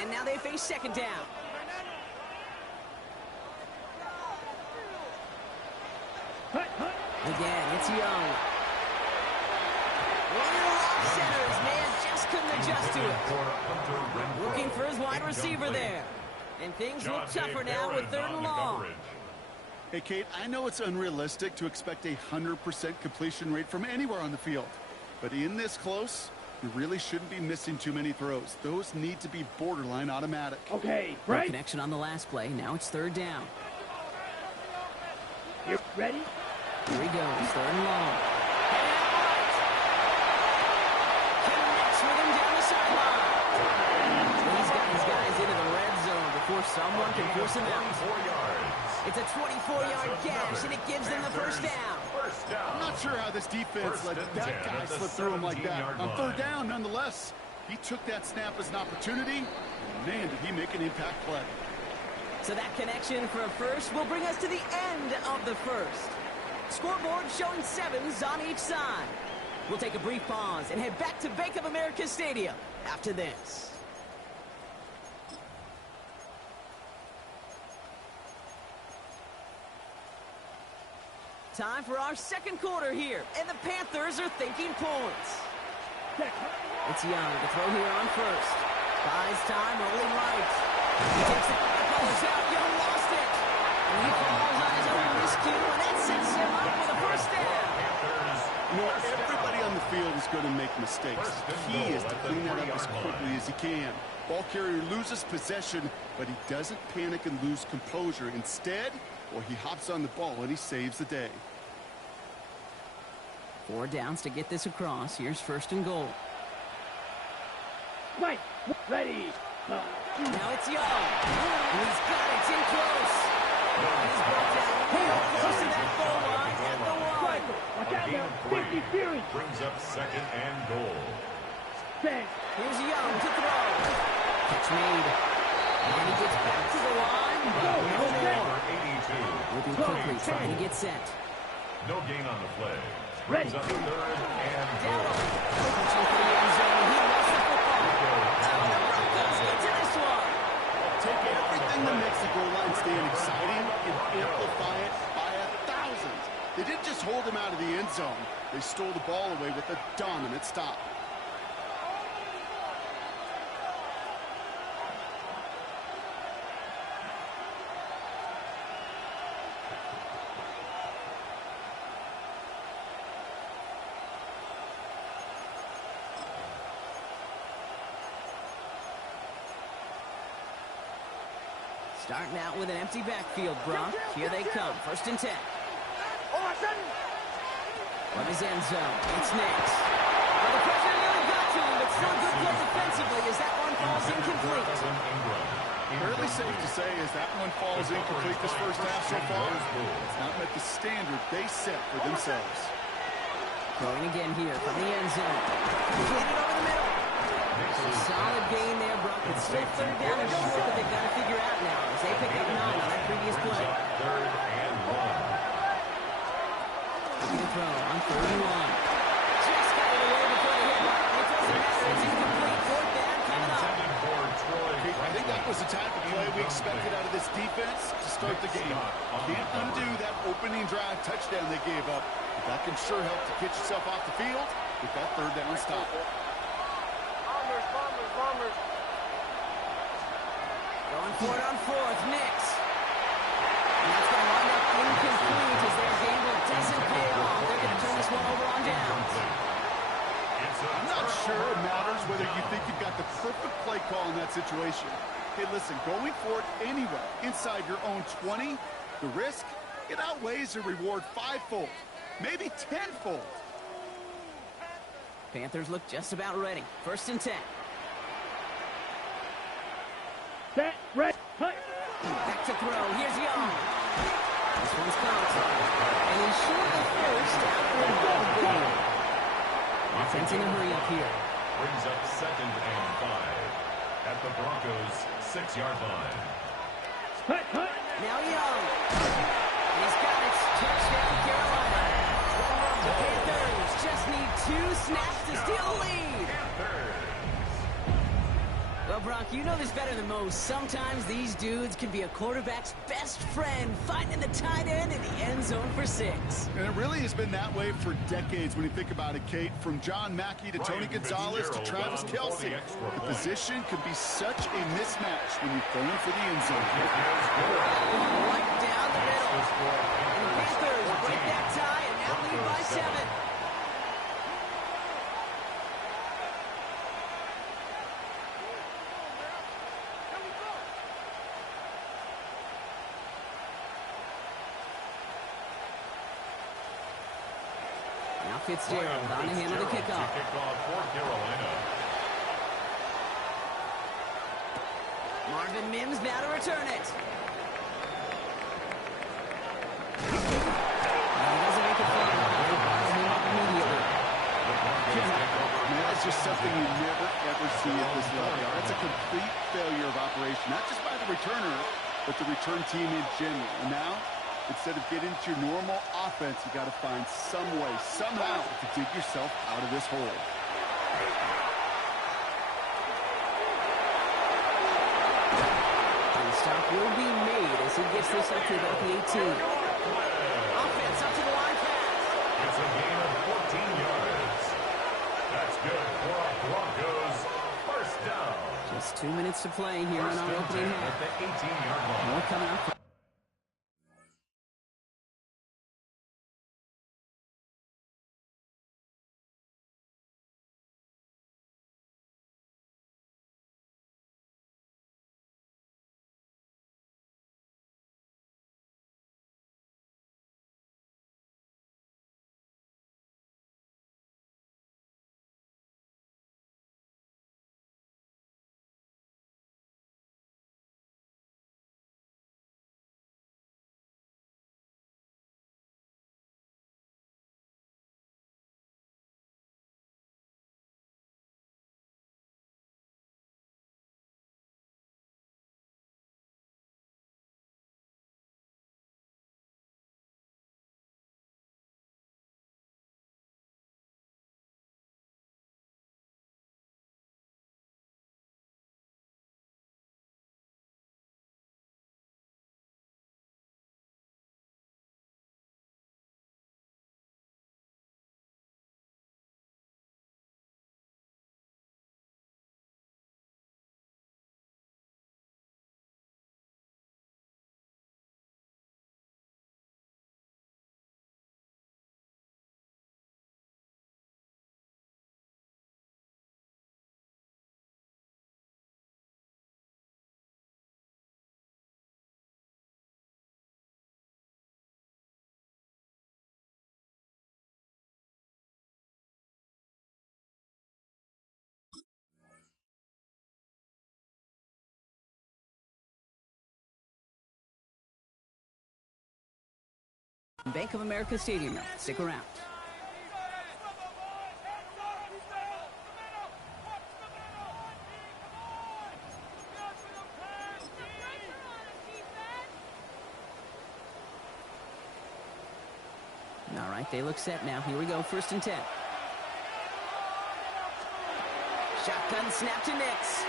And now they face 2nd down. Again, it's Young. One of the off centers, man, just couldn't adjust to it. Looking for his wide receiver there. And things look tougher now with 3rd and long. Hey, Kate, I know it's unrealistic to expect a 100% completion rate from anywhere on the field. But in this close, you really shouldn't be missing too many throws. Those need to be borderline automatic. Okay, No right? connection on the last play. Now it's 3rd down. You ready? Here he goes, 3rd and long. Connects with him down the sideline. He's got his guys into the red zone before someone can force him out. 4 yards. It's a 24-yard gash, and it gives them the 1st down. I'm not sure how this defense let that guy slip through him like that. On third down, nonetheless, he took that snap as an opportunity. Man, did he make an impact play. So that connection for a first will bring us to the end of the first. Scoreboard showing 7s on each side. We'll take a brief pause and head back to Bank of America Stadium after this. Time for our second quarter here, and the Panthers are thinking points. It's Young to throw here on first. Buys time, rolling right. He takes the ball out. Young lost it. And he falls on his own miscue, and that sets him up with a first down. You know, everybody on the field is going to make mistakes. The key is to clean that up as quickly as he can. Ball carrier loses possession, but he doesn't panic and lose composure. Instead, well, he hops on the ball and he saves the day. 4 downs to get this across. Here's first and goal. Right, ready. Now it's Young. And he's got it. It's in close. And he's brought down real close to that goal line at the 1. Watch out now. 50 Fury. Brings up second and goal. Here's Young to throw. Catch made. And he gets back to the line, but no more. Moving quickly, trying to get set. No gain on the play. Ready. Brings up third and Down. goal. Pushing for the end zone. He lost the football. And the Broncos get to this one. Take everything that makes the goal line stand exciting and amplify it by 1,000. They didn't just hold him out of the end zone. They stole the ball away with a dominant stop. Starting out with an empty backfield, Brock. Here they come. First and 10. From his end zone, it's next. Well, the pressure really got to him, but still a good play defensively as that one falls incomplete. Fairly safe to say as that one falls incomplete this first half so far. It's not met the standard they set for themselves. Throwing again here from the end zone. Completed over the middle. A solid gain there, Brock. It's still third down and short that they've got to figure out now as they pick up 9 on that previous play. Third and 1. Good throw on 3rd and 1. Just got it away before the hit. It doesn't matter. It's incomplete. 4th down coming up. I think that was the type of play we expected out of this defense to start the game. Can't undo that opening drive touchdown they gave up. But that can sure help to get yourself off the field with that third down stop. Going for it on 4th. Nix. And that's going to wind up incomplete as their gamble doesn't pay off. They're going to turn this one over on downs. I'm not sure it matters whether you think you've got the perfect play call in that situation. Hey, listen, going for it anyway, inside your own 20, the risk, it outweighs the reward 5-fold, maybe 10-fold. Panthers look just about ready. First and 10. Set, ready, hut. Back to throw. Here's Young. This one's caught. And he's short of first after a ball. Offense in a hurry up here. Brings up second and 5 at the Broncos' 6-yard line. Hut, hut. Now Young. And he's got it. Touchdown, Carolina. The Panthers just need 2 snaps to steal the lead. Well, Brock, you know this better than most. Sometimes these dudes can be a quarterback's best friend, finding the tight end in the end zone for 6. And it really has been that way for decades when you think about it, Kate. From John Mackey to Tony Gonzalez to Travis Kelce, the position can be such a mismatch when you're going for the end zone. Right down the middle. And the Panthers break that tie and now lead by 7. Now Fitzgerald on to handle the kickoff. Kickoff for Carolina. Marvin Mims now to return it. And he doesn't make it far. just something you never, ever see at this level. That's a complete failure of operation, not just by the returner, but the return team in general. And now, instead of getting to your normal offense, you got to find some way, somehow, to dig yourself out of this hole. And the stop will be made as he gets this up to about the 18. Offense up to the line pass. It's a gain of 14 yards. That's good for a Broncos first down. Just 2 minutes to play here in our opening half. At the 18-yard line. More coming up. Bank of America Stadium now. Stick around. All right, they look set now. Here we go, 1st and 10. Shotgun snap to Nix.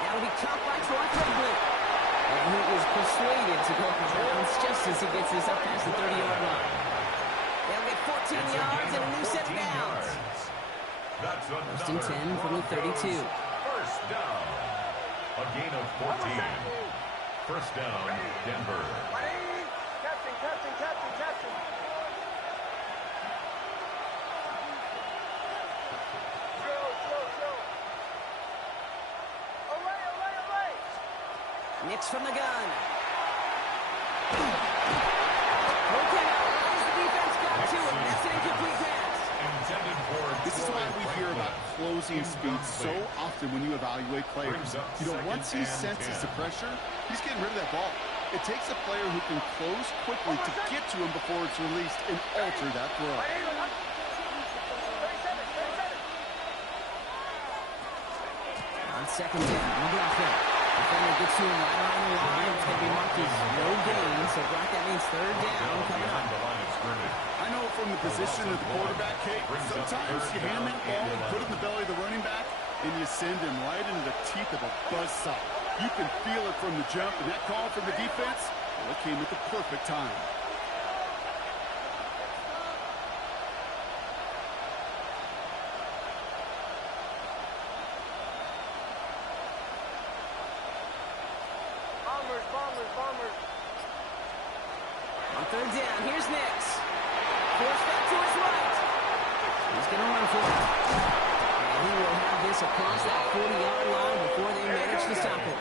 That'll be caught by Troy Franklin. And he is persuaded to go for bounds just as he gets this up past the 30-yard line. They'll get 14 yards and a new set of downs. That's 1st and 10 from the 32. First down. A gain of 14. First down, Denver. Captain. Nix from the gun. Okay, as the defense got to him, that's an incomplete pass. This is why we hear about closing speed so often when you evaluate players. You know, once he senses the pressure, he's getting rid of that ball. It takes a player who can close quickly to get to him before it's released and alter that throw. On 2nd down, McLaughlin. Defender gets to him right around the line. It's going to be marked as no gain. So, Brock, that means 3rd down coming up. I know from the position of the quarterback, Kate, sometimes you hand that ball and put it in the belly of the running back, and you send him right into the teeth of a buzzsaw. You can feel it from the jump, and that call from the defense, well, it came at the perfect time. Bombers. On 3rd down, here's Nix. Force back to his right. He's going to run for it. And he will have this across that 40-yard line before they manage to stop it.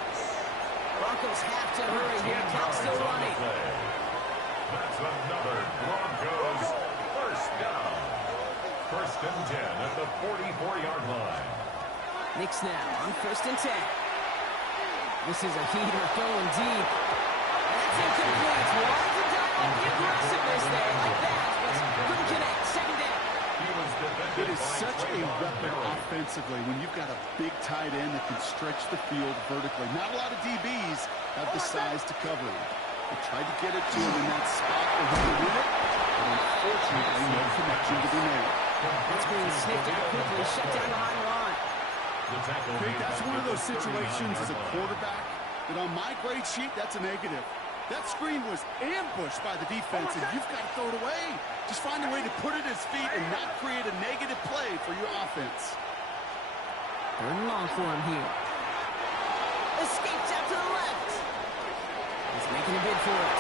Broncos have to hurry here. Clock's still running. That's another Broncos first down. 1st and 10 at the 44-yard line. Nix now on 1st and 10. This is a heater going deep. And that's incomplete. Wanted to dial up the aggressiveness there like that, but couldn't connect. 2nd down. He was is such a weapon offensively when you've got a big tight end that can stretch the field vertically. Not a lot of DBs have the size to cover him. They tried to get it to him in that spot where he could win it, but unfortunately no connection to be made. That's being sniffed out quickly, shut down behind the line. That's one of those situations as a quarterback that on my grade sheet, that's a negative. That screen was ambushed by the defense, and you've got to throw it away. Just find a way to put it at his feet and not create a negative play for your offense. Third and long for him here. Escapes out to the left. He's making a bid for it.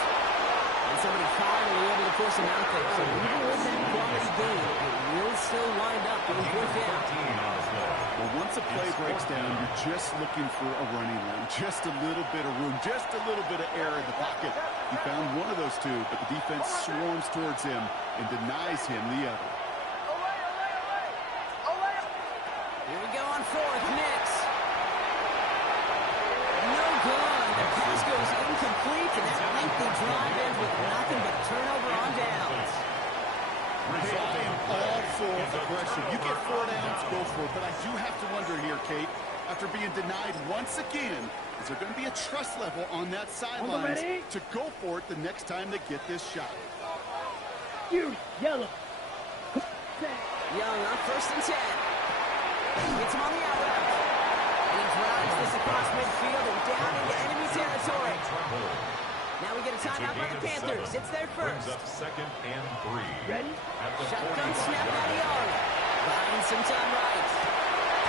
And somebody finally able to force him out there. So even with that quality gain, it will still wind up being fourth down. Well, once a play breaks down, you're just looking for a running lane. Just a little bit of room, just a little bit of air in the pocket. He found one of those two, but the defense swarms towards him and denies him the other. Here we go on fourth. Nix. No good. The pass goes incomplete, and that lengthy drive ends with nothing but turnover on downs. Hey, I am all for aggression. You get 4 downs, go for it. But I do have to wonder here, Kate, after being denied once again, is there going to be a trust level on that sideline to go for it the next time they get this shot? You yellow. Young on first and 10. Gets him on the out route. And he drives this across midfield and down into enemy territory. Now we get a timeout by the Panthers. It's their first. Second and 3. Ready? Shotgun snap by the arm. Buying some time right.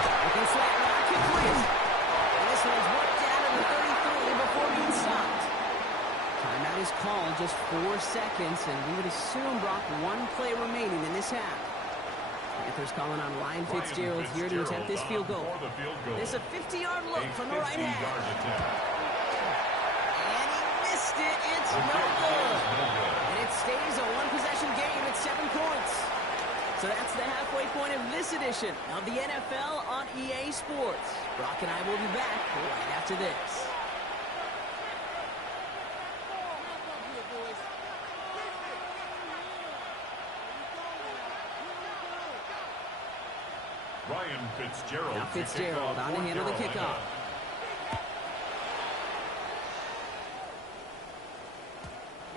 Looking slant route complete. And this one's worked down to the 33 before being stopped. Timeout is called, just 4 seconds, and we would assume, Brock, 1 play remaining in this half. Panthers calling on Ryan Fitzgerald here to attempt this field goal. This is a 50-yard look from the right hand. And he missed it. It's no good. And it stays a 1-possession game at 7 points. So that's the halfway point of this edition of the NFL on EA Sports. Brock and I will be back right after this. Ryan Fitzgerald. Now Fitzgerald on to handle the kickoff.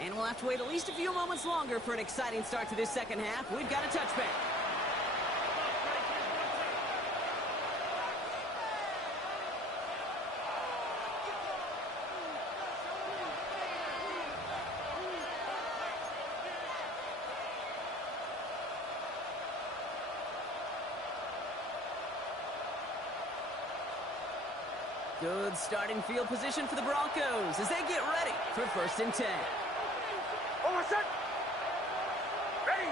And we'll have to wait at least a few moments longer for an exciting start to this second half. We've got a touchback. Good starting field position for the Broncos as they get ready for first and 10. Oh, set. Ready.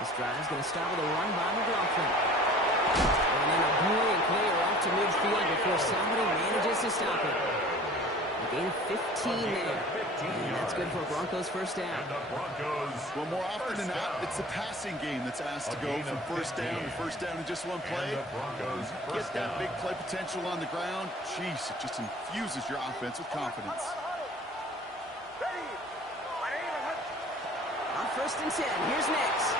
This drive is going to start with a run by McLaughlin. And then a brilliant clear off to midfield before somebody manages to stop it. Gain 15 there. And that's good for a Broncos first down. Well, more often than not, it's the passing game that's asked to go from first down in just 1 play. Get that big play potential on the ground. Jeez, it just infuses your offense with confidence. On first and 10, here's Nix.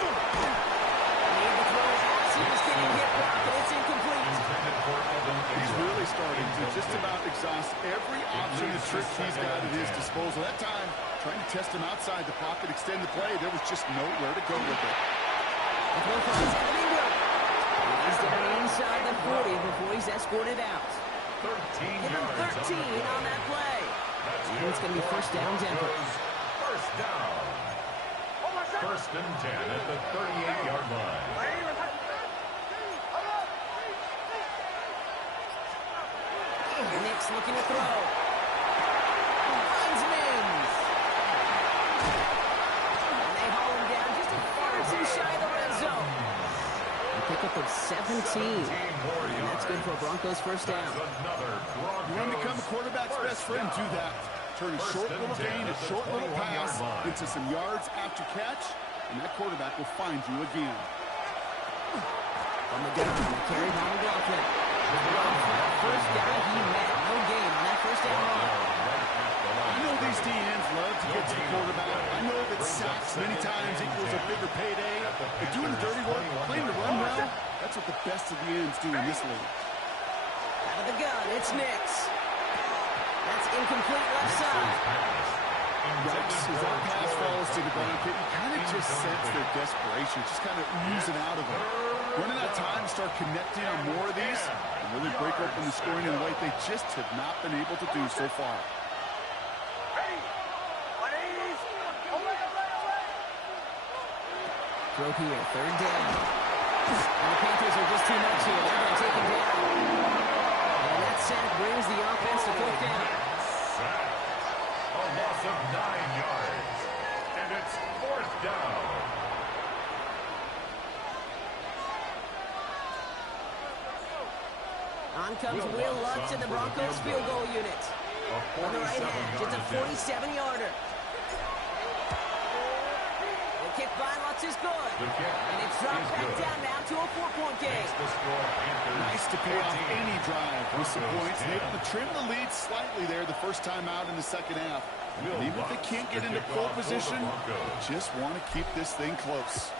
Need to throw a pass. He was getting hit block, and it's incomplete. He's really starting to just about exhaust every option and trick he's got at his disposal. That time, trying to test him outside the pocket, extend the play, there was just nowhere to go with it. The throw finds Evan Ingram. He's down inside the 40 before he's escorted out. 13 Give him 13 on that play. And it's going to be first down, Denver. First down. First and 10 at the 38-yard line. Nix looking to throw. Finds Mims. And they haul him down just a far too shy of the red zone. A pickup of 17. And that's good for a Broncos first down. You want to become a quarterback's best friend, do that. Turn a short little gain, a short little pass into some yards after catch, and that quarterback will find you again. From the gun, carry by McLaughlin. first guy he met. No gain on that first down run. I know these DNs love to get to the quarterback. I know that sacks many times equals a bigger payday. But doing the dirty work, playing to run well, that's what the best of the ends do in this league. Out of the gun, it's Nix. That's incomplete left side. Regs, as that pass falls to the ground, you kind of just sense their desperation, just kind of oozing out of them. Running out of time to start connecting on more of these and really break open the scoring in a way they just have not been able to do so far. Throw here, third down. And the Panthers are just too much here. They're going to take him down. And that sack brings the offense to fourth down. A loss of 9 yards. And it's fourth down. On comes Will Lutz in the Broncos field goal unit. On the right hash, it's a 47-yarder. The kick by Lutz is good. And it's dropped back down now to a 4-point game. Nice to pay off any drive with some points. Able to trim the lead slightly there the first time out in the second half. And even if they can't get into pole position, just want to keep this thing close.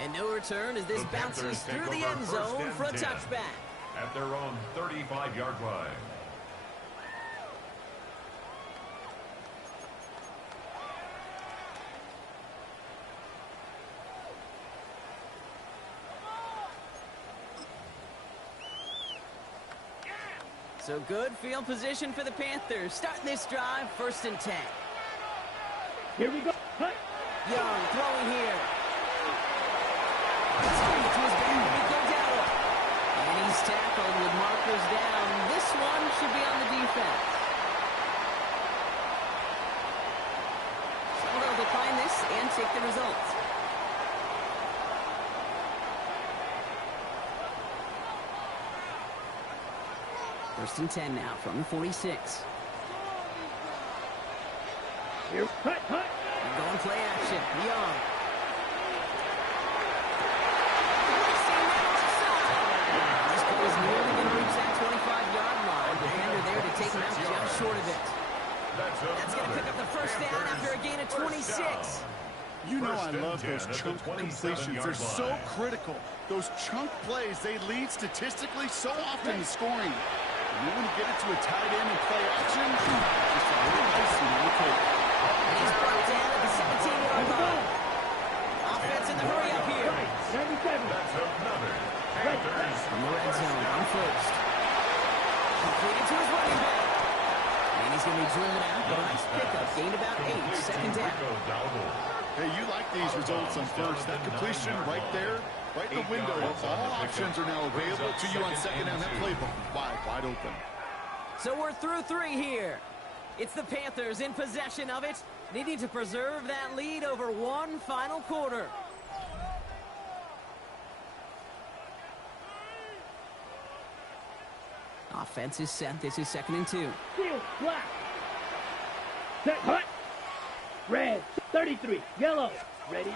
And no return as this bounces through the end zone for a touchback. At their own 35-yard line. So good field position for the Panthers. Starting this drive, 1st and 10. Here we go. Cut. Young throwing here. Straight to his back, and he goes out. And he's tackled with markers down. This one should be on the defense. So they'll decline this and take the results. First and 10 now from the 46. Here, cut. And going play action. Young. This ball is nearly going to reach that 25-yard line. Defender there to take him out just short of it. That's going to pick up the first down after a gain of 26. You know I love those chunk completions. They're so critical. Those chunk plays, they lead statistically so often to scoring. And then when you get it to a tight end and play action, just a little icing on the cake. And he's brought down at the 17-yard line. Offense in the hurry up here. 97. That's another. From the red zone on first. Completed to his running back. And he's going to be driven out, but a nice pickup. Gained about 8, second down. Hey, you like these results on first. That completion right there, right in the window. All options are now available to you on second down. That playbook wide open. So we're through 3 here. It's the Panthers in possession of it, needing to preserve that lead over one final quarter. Offense is set. This is 2nd and 2. Field, black. Set, hut. Red, 33, yellow. Ready?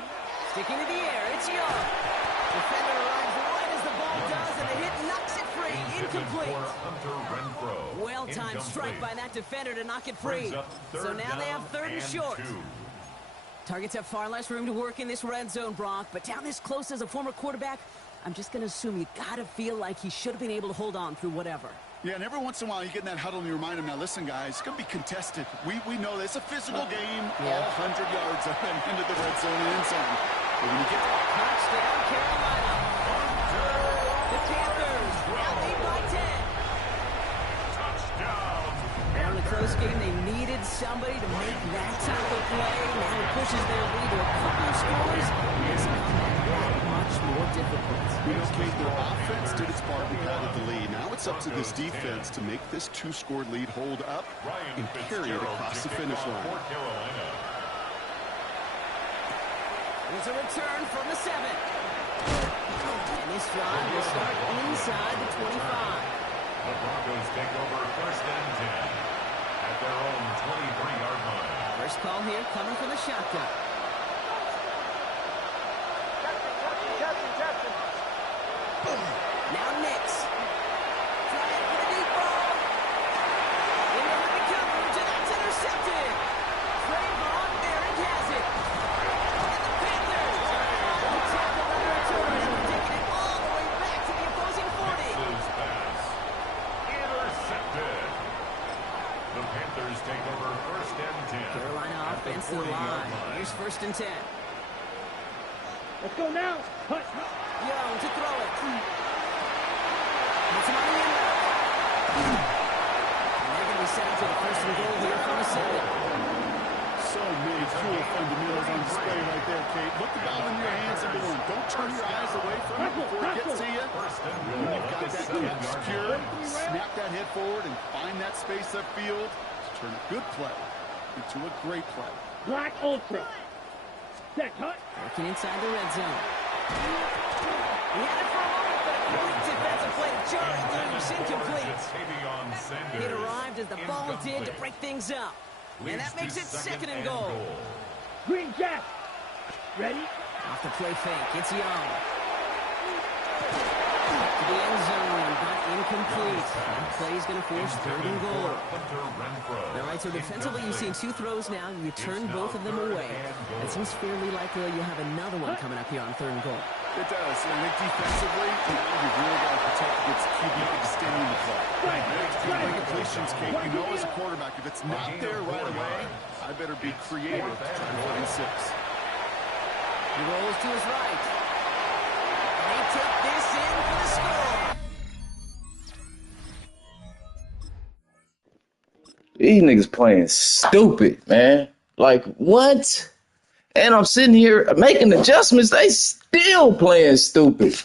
Sticking to the air, it's Young. Defender arrives right as the ball does, and the hit knocks it free. Incomplete. Well-timed strike by that defender to knock it free. So now they have 3rd and short. Targets have far less room to work in this red zone, Brock, but down this close as a former quarterback, I'm just going to assume you got to feel like he should have been able to hold on through whatever. Yeah, and every once in a while you get in that huddle and you remind him, now listen, guys, it's going to be contested. We know this. It's a physical game, all 100 yards up and into the red zone and end zone. But when you get touchdown, Carolina. The Panthers now lead by 10. Touchdown. Now in the close game, they needed somebody to make that type of play. Now it pushes their lead to a couple of scores. Makes the comeback that much more difficult. You know, Kate, their offense did its part and padded the lead. Now it's up to this defense to make this 2-score lead hold up and carry it across the finish line. There's a return from the 7. And this drive will start inside the 25. The Broncos take over 1st and 10 at their own 23-yard line. First call here coming from the shotgun. first and 10. Let's go now. Hut. Young to throw it. It's on the end. And they're going to be set up for the first and goal here from the 7. So many cool fundamentals on display right there, Kate. Look the ball in your hands, number one. Don't turn your eyes away from it before it gets to you. When you've got that catch secure, snap that head forward and find that space upfield. Turn a good play into a great play. Black Ultra. Set, hut. Working inside the red zone. He had it for a moment, but a quick defensive play to Jarry loose, incomplete. It arrived as the ball did to break things up. And that makes it second and goal. Green Jack. Ready? Off the play fake. It's Young. To the end zone, but incomplete. That play's going to force third and goal. All right, so defensively you've seen 2 throws now. You returned both of them away. It seems fairly likely you have another one coming up here on third and goal. It does. And I think defensively, you've really got to protect against QB extending the play. Completions, Kate, you know as a quarterback, if it's not there right away, I better be creative to try to find 6. He rolls to his right. And they take this in for the score. These niggas playing stupid, man. Like, what? And I'm sitting here making adjustments. They still playing stupid.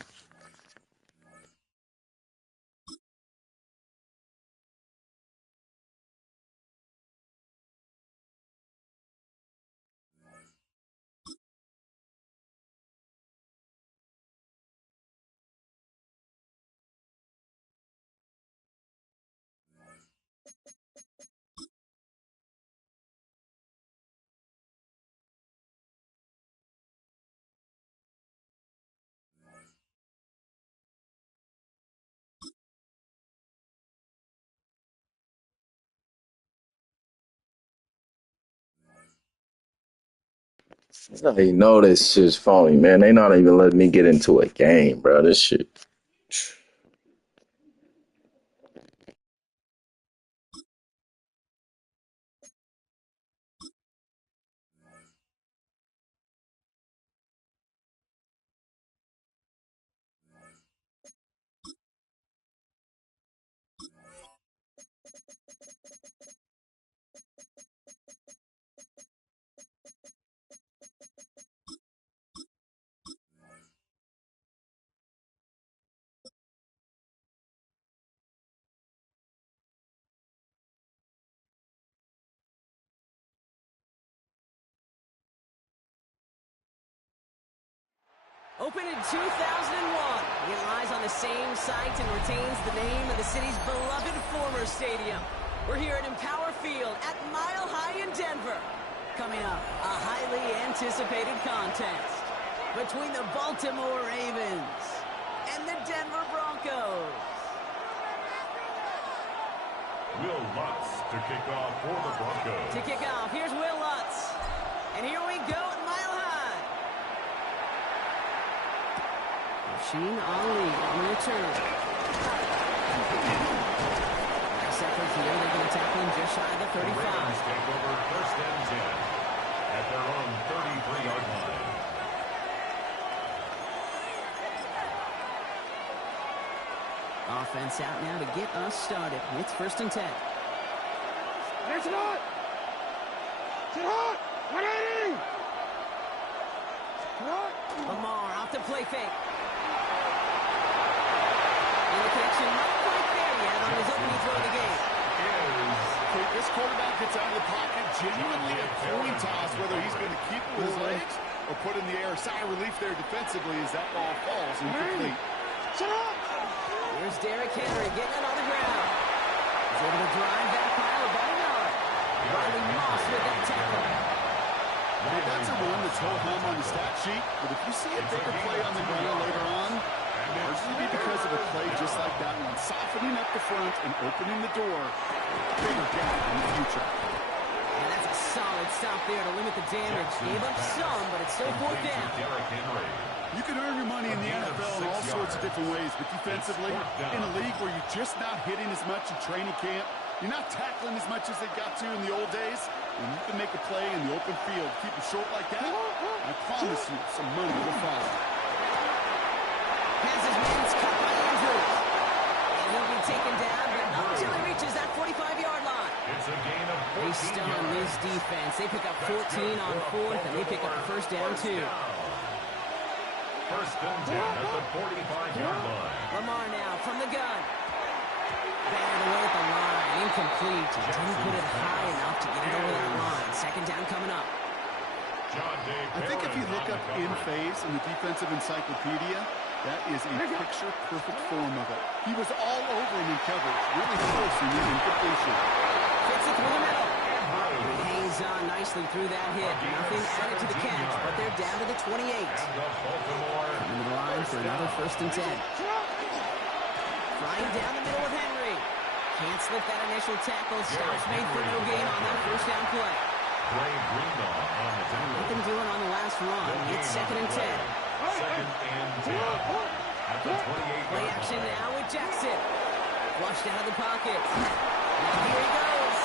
You know this shit's phony, man. They not even letting me get into a game, bro. This shit. Opened in 2001, it lies on the same site and retains the name of the city's beloved former stadium. We're here at Empower Field at Mile High in Denver. Coming up, a highly anticipated contest between the Baltimore Ravens and the Denver Broncos. Will Lutz to kick off for the Broncos. To kick off, here's Will Lutz. And here we go at Mile High. Sheen Ali on return. Nice effort here. They're going to tackle him just shy of the 35. Ravens take over first and 10 at their own 33-yard line. Offense out now to get us started. It's first and 10. It's hot! It's hot! 180! What? Lamar off the play fake. And the connection not quite there yet on his opening throw of the game. This quarterback gets out of the pocket, genuinely a coin toss, whether he's going to keep it with his legs or put in the air. Sigh of relief there defensively as that ball falls incomplete. Shut up! Here's Derrick Henry getting it on the ground. He's able to drive that pile about a yard. Riley Moss with that tackle. Now, that's a run that's ho-hum on the stat sheet, but if you see a bigger play on the ground later on, largely be because of a play just like that one, softening up the front and opening the door, bigger gap in the future. And that's a solid stop there to limit the damage. Gave up some, but it's still 4th down. You can earn your money in the NFL in all sorts of different ways, but defensively, in a league where you're just not hitting as much in training camp, you're not tackling as much as they got to in the old days, When you can make a play in the open field, keep it short like that, I promise you some money will follow. Has his man's cut by Andrews. And he'll be taken down, but not until he reaches that 45-yard line. It's a gain of 14 They stun this defense. They pick up 14 on fourth, and they pick up the first down, too. First and 10 at the 45-yard line. Lamar now from the gun. Batted away at the line. Incomplete. He didn't put it high enough to get it over that line. Second down coming up. I think if you look up in phase in the defensive encyclopedia, that is a picture-perfect form of it. He was all over him in coverage, really close in the incompletion. Fits it through the middle. He hangs on nicely through that hit. Nothing added to the catch, but they're down to the 28. Coming to the line for another first and 10. Flying down the middle with Henry. Can't slip that initial tackle. Stops made for no gain on that first down play. Nothing doing on the last run. It's second and 10. Second and 10. At the 28. Play action now with Jackson. Flushed out of the pocket. Now here he goes.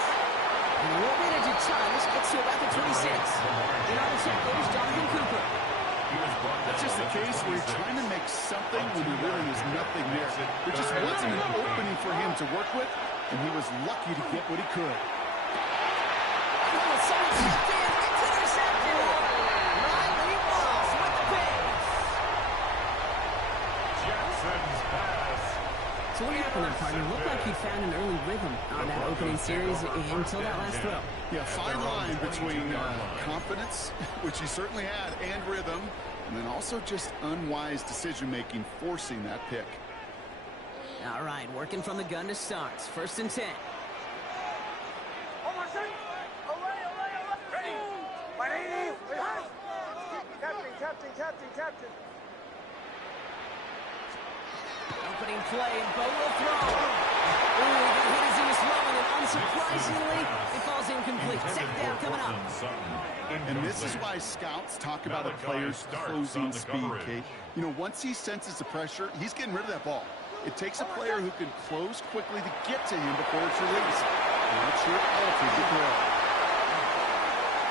And he won't manage a ton. This gets to about the 26. And on the check, there's Jonathan Cooper. That's just the case where you're trying to make something when there really is nothing there. There just wasn't an opening for him to work with, and he was lucky to get what he could. So what happened there, partner? It looked like he found an early rhythm on that opening series until that last throw. Yeah, fine line between confidence, which he certainly had, and rhythm, and then also just unwise decision-making, forcing that pick. All right, working from the gun to start. First and 10. Captain. Opening play, and Bo will throw. Ooh, he got hit as he was throwing, and unsurprisingly, it falls incomplete. Second down coming up. And this is why scouts talk about a player's closing speed, Kate. You know, once he senses the pressure, he's getting rid of that ball. It takes a player who can close quickly to get to him before it's released. And that sure alters the throw.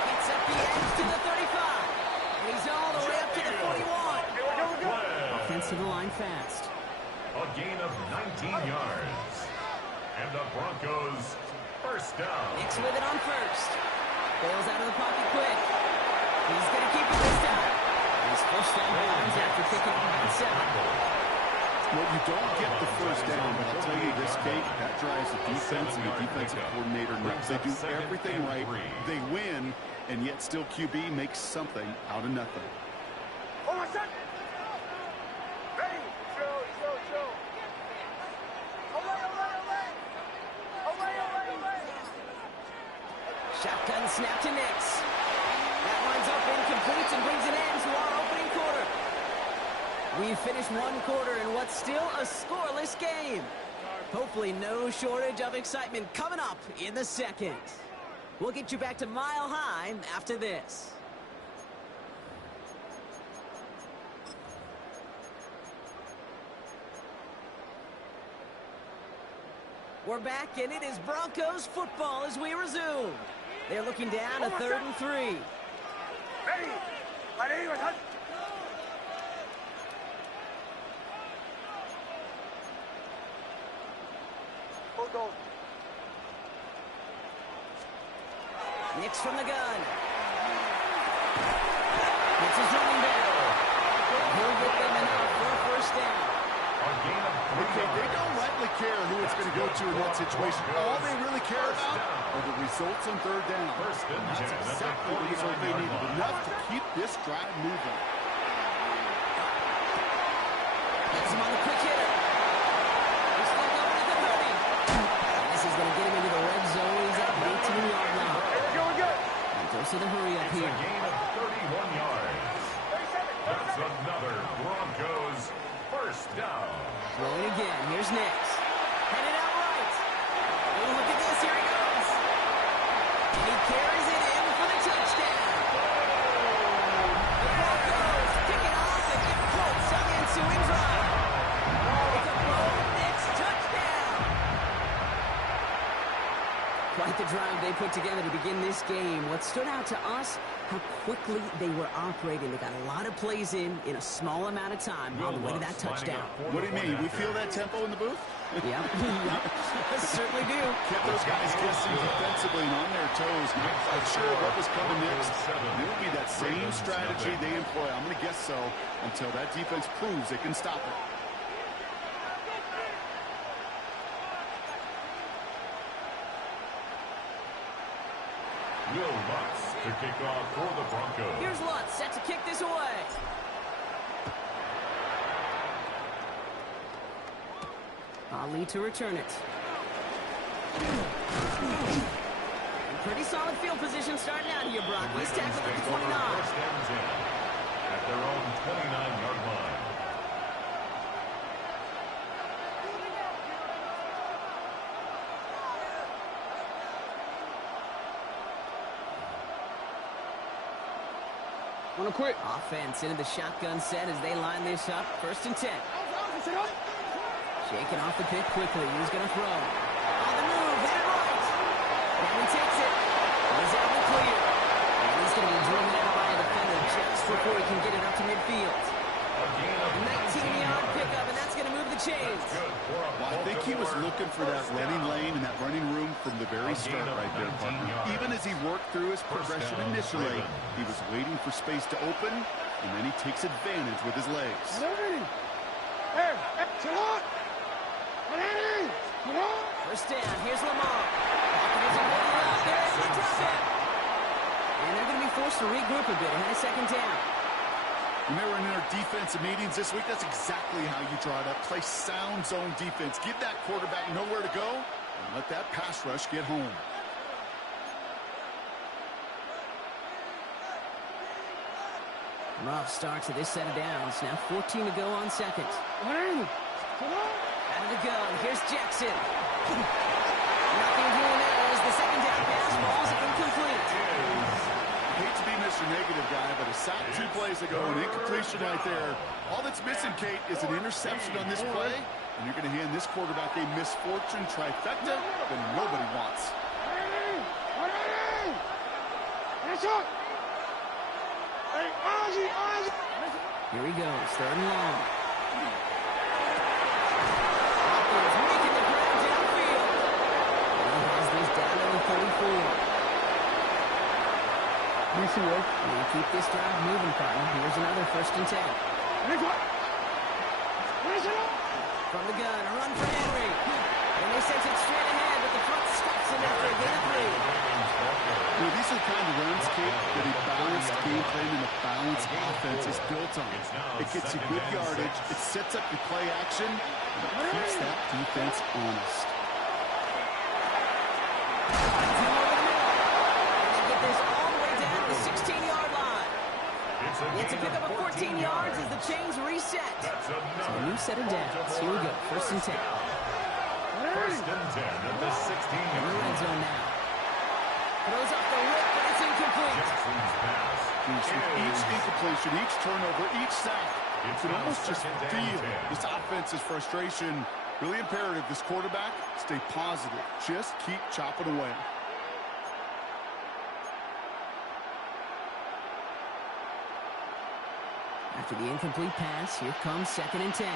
Gets up the edge to the 35. And he's all the way up to the 41. Offense to the line fast. A gain of 19 yards. And the Broncos first down. Nix with it on first. Bails out of the pocket quick. He's going to keep it this time. He's pushed down bounds after picking up about 7. Well, you don't get the first down, but I'll tell you this, Kate, that drives the defense and the defensive coordinator nuts. They do everything right. They win, and yet still QB makes something out of nothing. Shotgun snap to Nix. That lines up incomplete and brings an end to our opening quarter. We finished one quarter in what's still a scoreless game. Hopefully no shortage of excitement coming up in the second. We'll get you back to Mile High after this. We're back, and it is Broncos football as we resume. They're looking down a 3rd and 3. Ready. Hold on. Nix from the gun. Nix is running back. He'll get them enough for a first down. Okay, they don't likely care who it's going to go to in that situation. All they really care about are the results on 3rd down. That's exactly the result they needed. Enough to keep this drive moving. Gets him on the quick hitter. He's flipped over to the 30. And this is going to get him into the red zone. He's at the 18-yard line. And goes to the hurry up here. It's a gain of 31 yards. That's another Broncos first down. Throwing again. Here's Nix. Headed out right. Oh, look at this. Here he goes. And he carries it in for the touchdown. The Broncos pick it off and get close on the ensuing drive. It's a Bo Nix touchdown. Quite at the drive they put together to begin this game. What stood out to us, how quickly they were operating. They got a lot of plays in a small amount of time on the way to that touchdown. What do you mean? We feel that tempo in the booth? Yep. Certainly do. Kept those guys guessing defensively and on their toes. Not quite sure what was coming next. It would be that same strategy they employ. I'm going to guess so until that defense proves they can stop it. Will Lutz to kick off for the Broncos. Here's Lutz set to kick this away. Ali to return it. Pretty solid field position starting out here, Brock. He's tackled at the 29. At their own 29-yard line. Wanna quit? Offense into the shotgun set as they line this up. 1st and 10. Shaking off the pick quickly. He's going to throw. On the move. Headed right. Now he takes it. He's out of the clear. And he's going to be driven out by a defender just before he can get it up to midfield. 19-yard pickup, and that's going to move the chains. Well, I think he was looking for that running lane and that running room from the very start right there, partner. Even as he worked through his progression initially, he was waiting for space to open, and then he takes advantage with his legs. First down, here's Lamar. And they're going to be forced to regroup a bit ahead of 2nd down. When they were in their defensive meetings this week, that's exactly how you draw it up. Play sound zone defense. Give that quarterback nowhere to go, and let that pass rush get home. Rough start to this set of downs. Now 14 to go on 2nd. Out of the gun. Here's Jackson. Nothing doing there as the 2nd down pass ball's incomplete. I hate to be Mr. Negative guy, but a sack 2 plays ago, an incompletion right there. All that's missing, Kate, is an interception on this play, and you're going to hand this quarterback a misfortune trifecta that nobody wants. Here he goes, 3rd and long. Making the ground downfield. And he has this down to the 34. We'll keep this drive moving, partner. Here's another 1st and 10. From the gun, a run for Henry. And they sent it straight ahead, but the front stops him after a gain of 3. These are the kind of runs, Kate, that a balanced game plan and a balanced offense is built on. It gets you good yardage, it sets up your play action, and it keeps that defense honest. It's a pickup of 14 yards as the chains reset. So a new set of downs. Here we go. 1st and 10. 1st and 10 at the 16-yard red zone now. Throws off the rip, but it's incomplete. Each incompletion, each turnover, each sack, you can almost just feel this offense's frustration. Really imperative, this quarterback, stay positive. Just keep chopping away. After the incomplete pass, here comes 2nd and 10.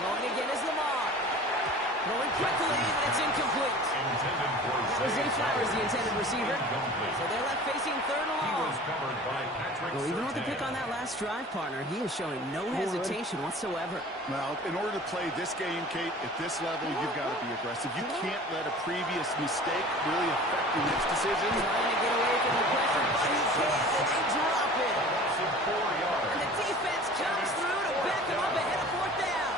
Throwing again is Lamar. Throwing quickly, and it's incomplete. That was Zay Flowers, the intended receiver. So they're left facing 3rd and long. Well, even with the pick on that last drive, partner, he is showing no hesitation whatsoever. Well, in order to play this game, Kate, at this level, you've got to be aggressive. You can't let a previous mistake really affect your next decision. Trying to get away from the pressure, but he can't, and they drop it. And the defense comes through to back him up ahead of 4th down.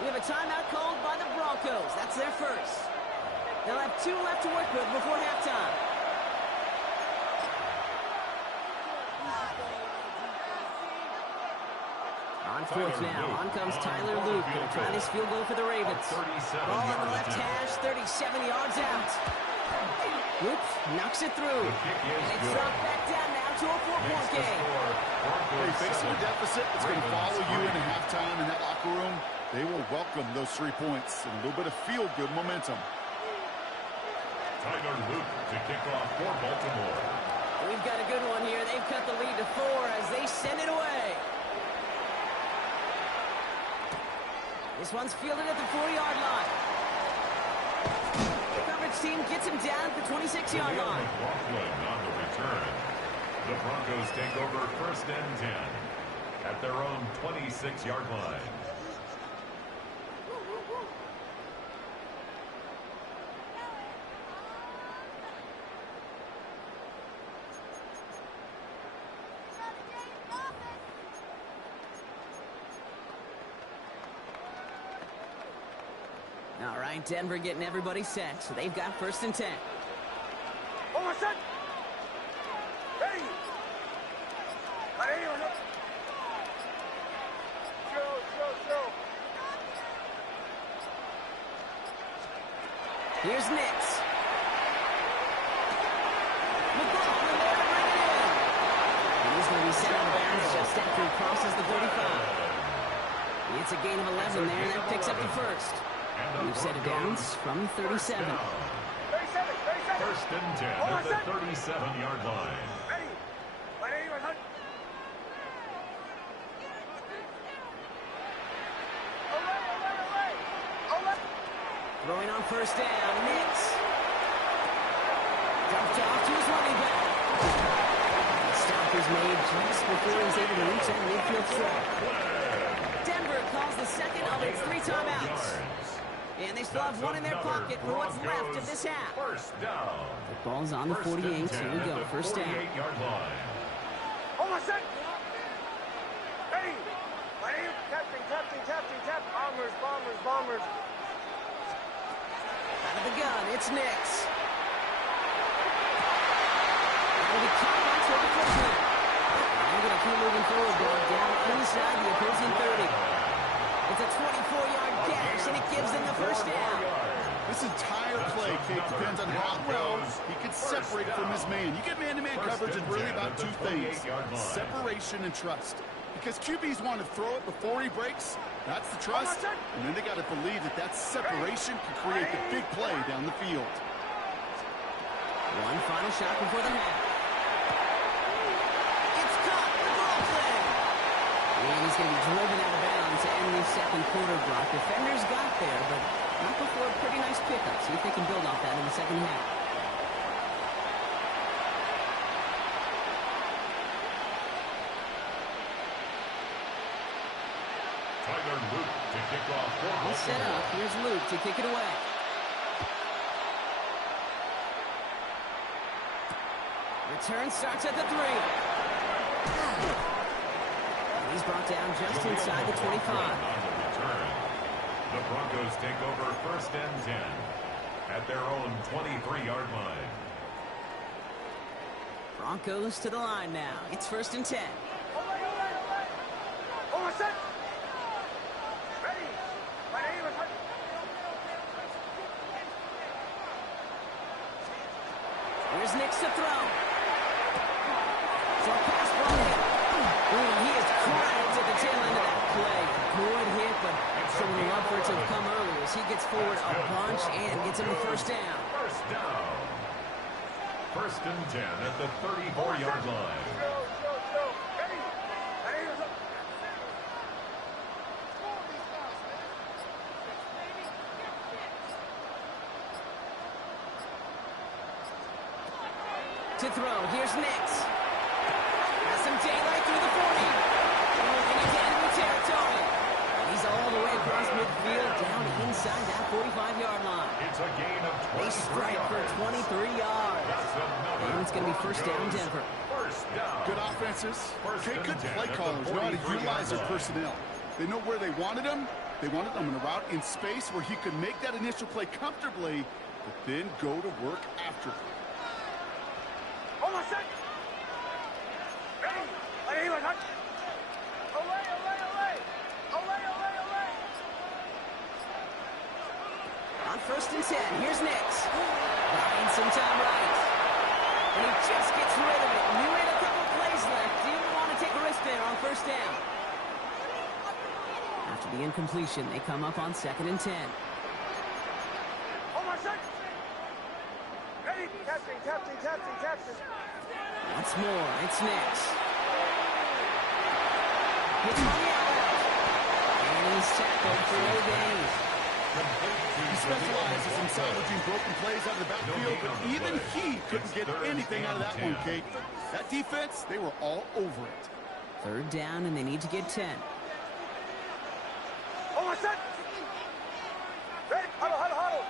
We have a timeout called by the Broncos. That's their first. They'll have 2 left to work with before halftime. On 4th now. On comes Tyler Luke. Going to try this field goal for the Ravens. Ball on the left hash, 37 yards out. Oops, knocks it through. And it's dropped back down now to a 4-point game. Hey, facing a deficit, it's going to follow you into halftime in that locker room. They will welcome those 3 points and a little bit of feel-good momentum. Tyler Luke to kick off for Baltimore. We've got a good one here. They've cut the lead to 4 as they send it away. This one's fielded at the 4-yard line. The coverage team gets him down at the 26-yard line. On the return. The Broncos take over 1st and 10 at their own 26-yard line. All right, Denver getting everybody set, so they've got 1st and 10. Oh, my son! Hey! Here's Nix. McLaughlin there to bring it in. And he's going to be set out of bounds just after he crosses the 35. It's a gain of 11 there, and that picks up the 1st. We've set it down from 37. 37. 1st and 10 at the 37-yard line. Ready? My name is Hunt. Throwing on 1st down, Nix. Dumped off to his running back. The stop is made just before he's able to reach that midfield strike. Denver calls the second of its 3 timeouts. And they still have one in their pocket for what's left of this half. 1st down. The ball's on the 48. Here we go. 1st down. 48-yard line. Oh, my son! Ready? My name is Captain. Bombers. Out of the gun, it's Nix. That'll be caught by Trevor Copeland. They're going to keep moving forward, though, down inside the opposing 30. It's a 24-yard gash, and it gives them the 1st down. This entire play, Kate, depends on how well he can separate from his man. You get man-to-man coverage, it's really about 2 things, separation and trust. Because QBs want to throw it before he breaks, that's the trust, and then they got to believe that that separation can create the big play down the field. One final shot before the half. It's caught, McLaughlin! And he's going to be driven out of bounds to end the 2nd quarter block. Defenders got there, but not before a pretty nice pickup. See if they can build off that in the 2nd half. Tyler Luke to kick off for Baltimore. All set up. Here's Luke to kick it away. Return starts at the 3. And he's brought down just inside the 25. The Broncos take over 1st and 10 at their own 23-yard line. Broncos to the line now. It's 1st and 10. Oh, my son! Ready? My name is Hunt. Here's Nix to throw. So pass ball hit. He is crying to the tail end of that play. Good hit, but someone would love for it to have come earlier as he gets forward a bunch and gets him the 1st down. 1st down. 1st and 10 at the 34-yard line. Ready? My name is Hunt. To throw, here's Nix. Has some daylight through the 40. Moving into enemy territory. And he's all the way across midfield, down inside that 45-yard line. It's a gain of 23 They strike for 23 yards. And it's going to be 1st down, Denver. 1st down. Good offenses. Okay, good play callers know how to utilize their personnel. They know where they wanted him. They wanted him in a route in space where he could make that initial play comfortably, but then go to work after. Oh, my son! Ready? My name is Hunt. Away! On 1st and 10, here's Nix. Ryan some time right. And he just gets rid of it. Knew he had a couple plays left. Didn't want to take a risk there on first down. After the incompletion, they come up on 2nd and 10. Hold on, second. Ready? Captain, captain, captain, captain. Once more, it's Nix. Hits on the outlet. And he's tackled for no gain. He specializes in salvaging broken plays out of the backfield, but even he couldn't get anything out of that one, Kate. That defense, they were all over it. 3rd down, and they need to get 10. Hold on, set. Ready? Huddle, huddle, huddle.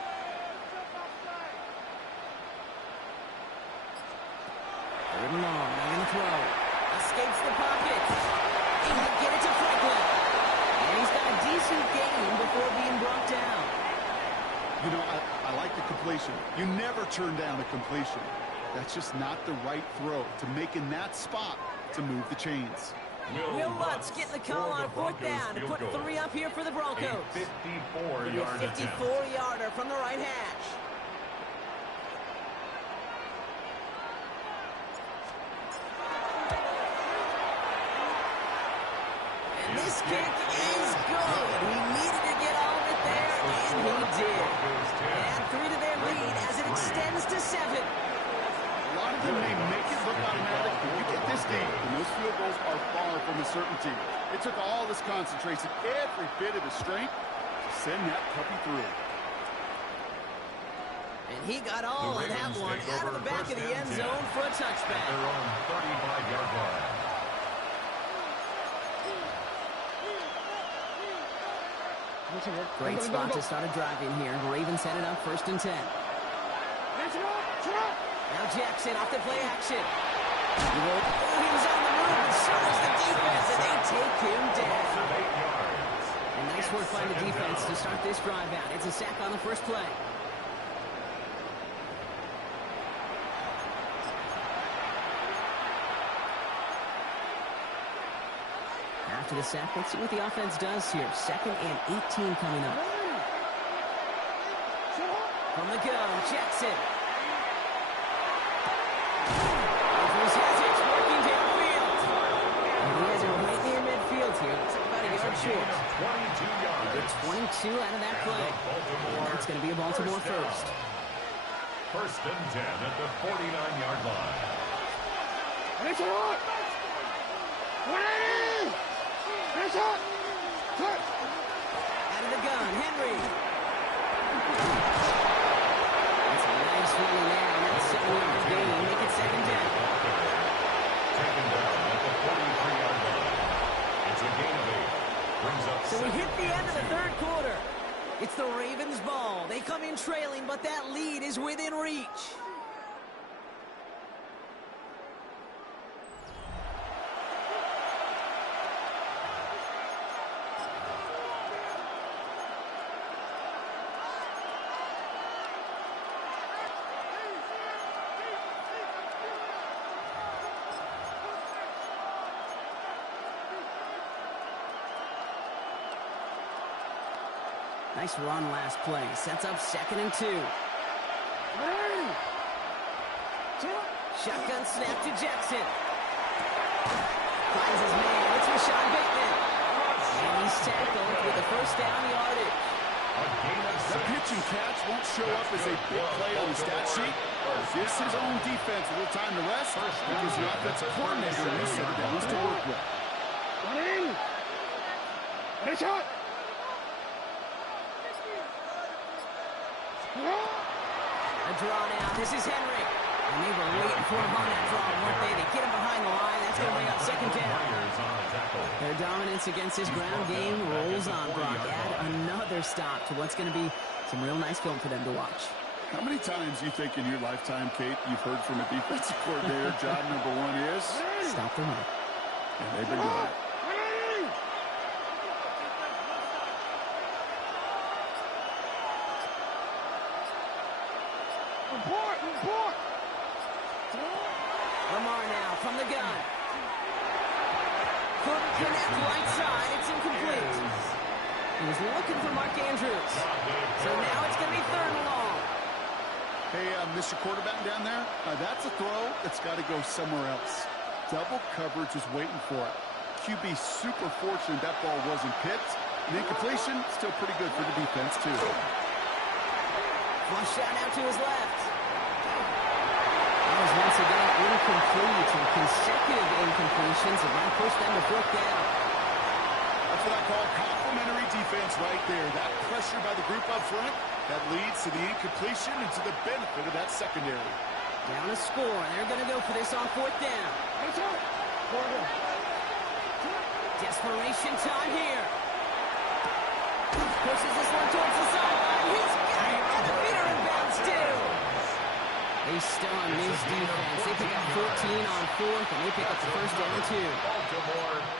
Third and long, not going to throw. Escapes the pocket. He might get it to Franklin. And he's got a decent gain before being brought down. You know, I like the completion. You never turn down a completion. That's just not the right throw to make in that spot to move the chains. Will Lutz getting the call on 4th down to put 3 up here for the Broncos. 54-yarder from the right hash. And this kick is good. He needed to get all of it there, and he did. Add 3 to their lead as it extends to 7. A lot of them may make it look automatic, but you get this deep, and those field goals are far from a certainty. It took all this concentration, every bit of his strength, to send that puppy through. And he got all of that one out of the back of the end zone for a touchback. Their own 35-yard line. Great spot to start a drive in here. Ravens headed up 1st and 10. Now Jackson off the play action. He was on the move, and so is the defense, and they take him down. And nice work by the defense to start this drive out. It's a sack on the first play. After the sack, let's see what the offense does here. 2nd and 18 coming up. From the gun, Jackson. Working downfield. And he has it right near midfield here. Looks like about a yard short. 22 yards. He gets 22 out of that play. And that's going to be a Baltimore first. 1st and 10 at the 49-yard line. It's a lot. 180. It's up. Cut. Out of the gun, Henry. That's a nice run there. And that's 7-yard gain. Make it 2nd down. Taken down at the 43-yard line. It's a gain of 8. Brings up So we hit the end of the 3rd quarter. It's the Ravens' ball. They come in trailing, but that lead is within reach. Nice run last play. Sets up 2nd and 2. Shotgun snap to Jackson. Finds his man. It's Rashad Bateman. And he's tackled with the 1st down yardage. The pitch and catch won't show up as a big play on the stat sheet. Gives his own defense a little time to rest because the offensive coordinator in this set of downs to work with. Running. It's hot. A draw now. This is Henry. And they were waiting for him on that draw, weren't they? They get him behind the line. That's going to bring up 2nd down. Their dominance against this ground game rolls on, Brock. Add another stop to what's going to be some real nice film for them to watch. How many times you think in your lifetime, Kate, you've heard from a defensive coordinator, job number 1 is? Stop the run. And they've been doing it. Report! Lamar now from the gun. Couldn't connect right side. It's incomplete. He was looking for Mark Andrews. So now it's going to be 3rd and long. Hey, miss your quarterback down there? That's a throw that's got to go somewhere else. Double coverage is waiting for it. QB super fortunate that ball wasn't picked. And incompletion, still pretty good for the defense, too. Flush shot out to his left. That was once again incomplete, and consecutive incompletions have now pushed them to fourth down. That's what I call complimentary defense right there. That pressure by the group up front, that leads to the incompletion and to the benefit of that secondary. Down a score. They're going to go for this on fourth down. Desperation time here. Pushes this one towards the sideline. He's got it. And the feeder in bounds too. They stun this defense. They pick up 14 on fourth, and they pick up the first down too.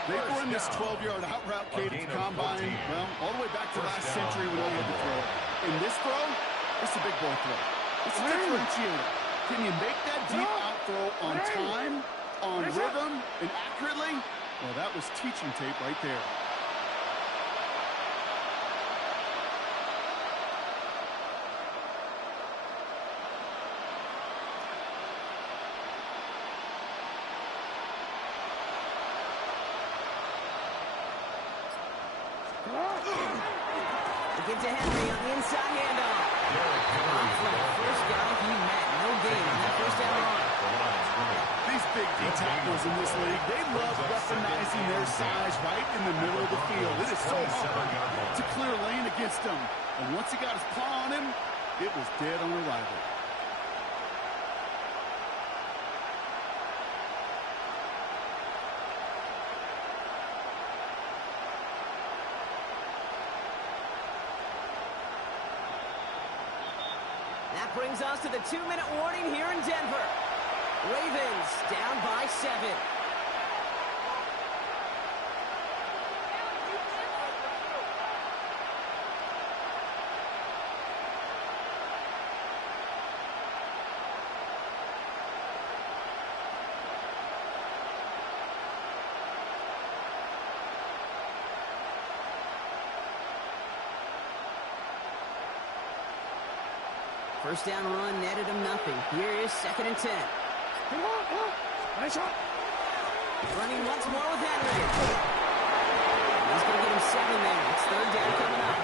They've run this 12-yard out route cadence combine, well, all the way back to last century when they had to throw. In this throw, it's a big boy throw. It's a differentiator. Can you make that deep out throw on time, on rhythm, and accurately? Well, that was teaching tape right there. Give to Henry on the inside handoff. First down, he met. No gain on that first down run. These big D tackles in this league, they love weaponizing their size right in the middle of the field. It is so hard to clear lane against them. And once he got his paw on him, it was dead on arrival. That brings us to the 2-minute warning here in Denver. Ravens down by 7. First down run netted him nothing. Here is 2nd and 10. Nice shot. Running once more with Henry. He's going to get him 7 there. It's 3rd down coming up.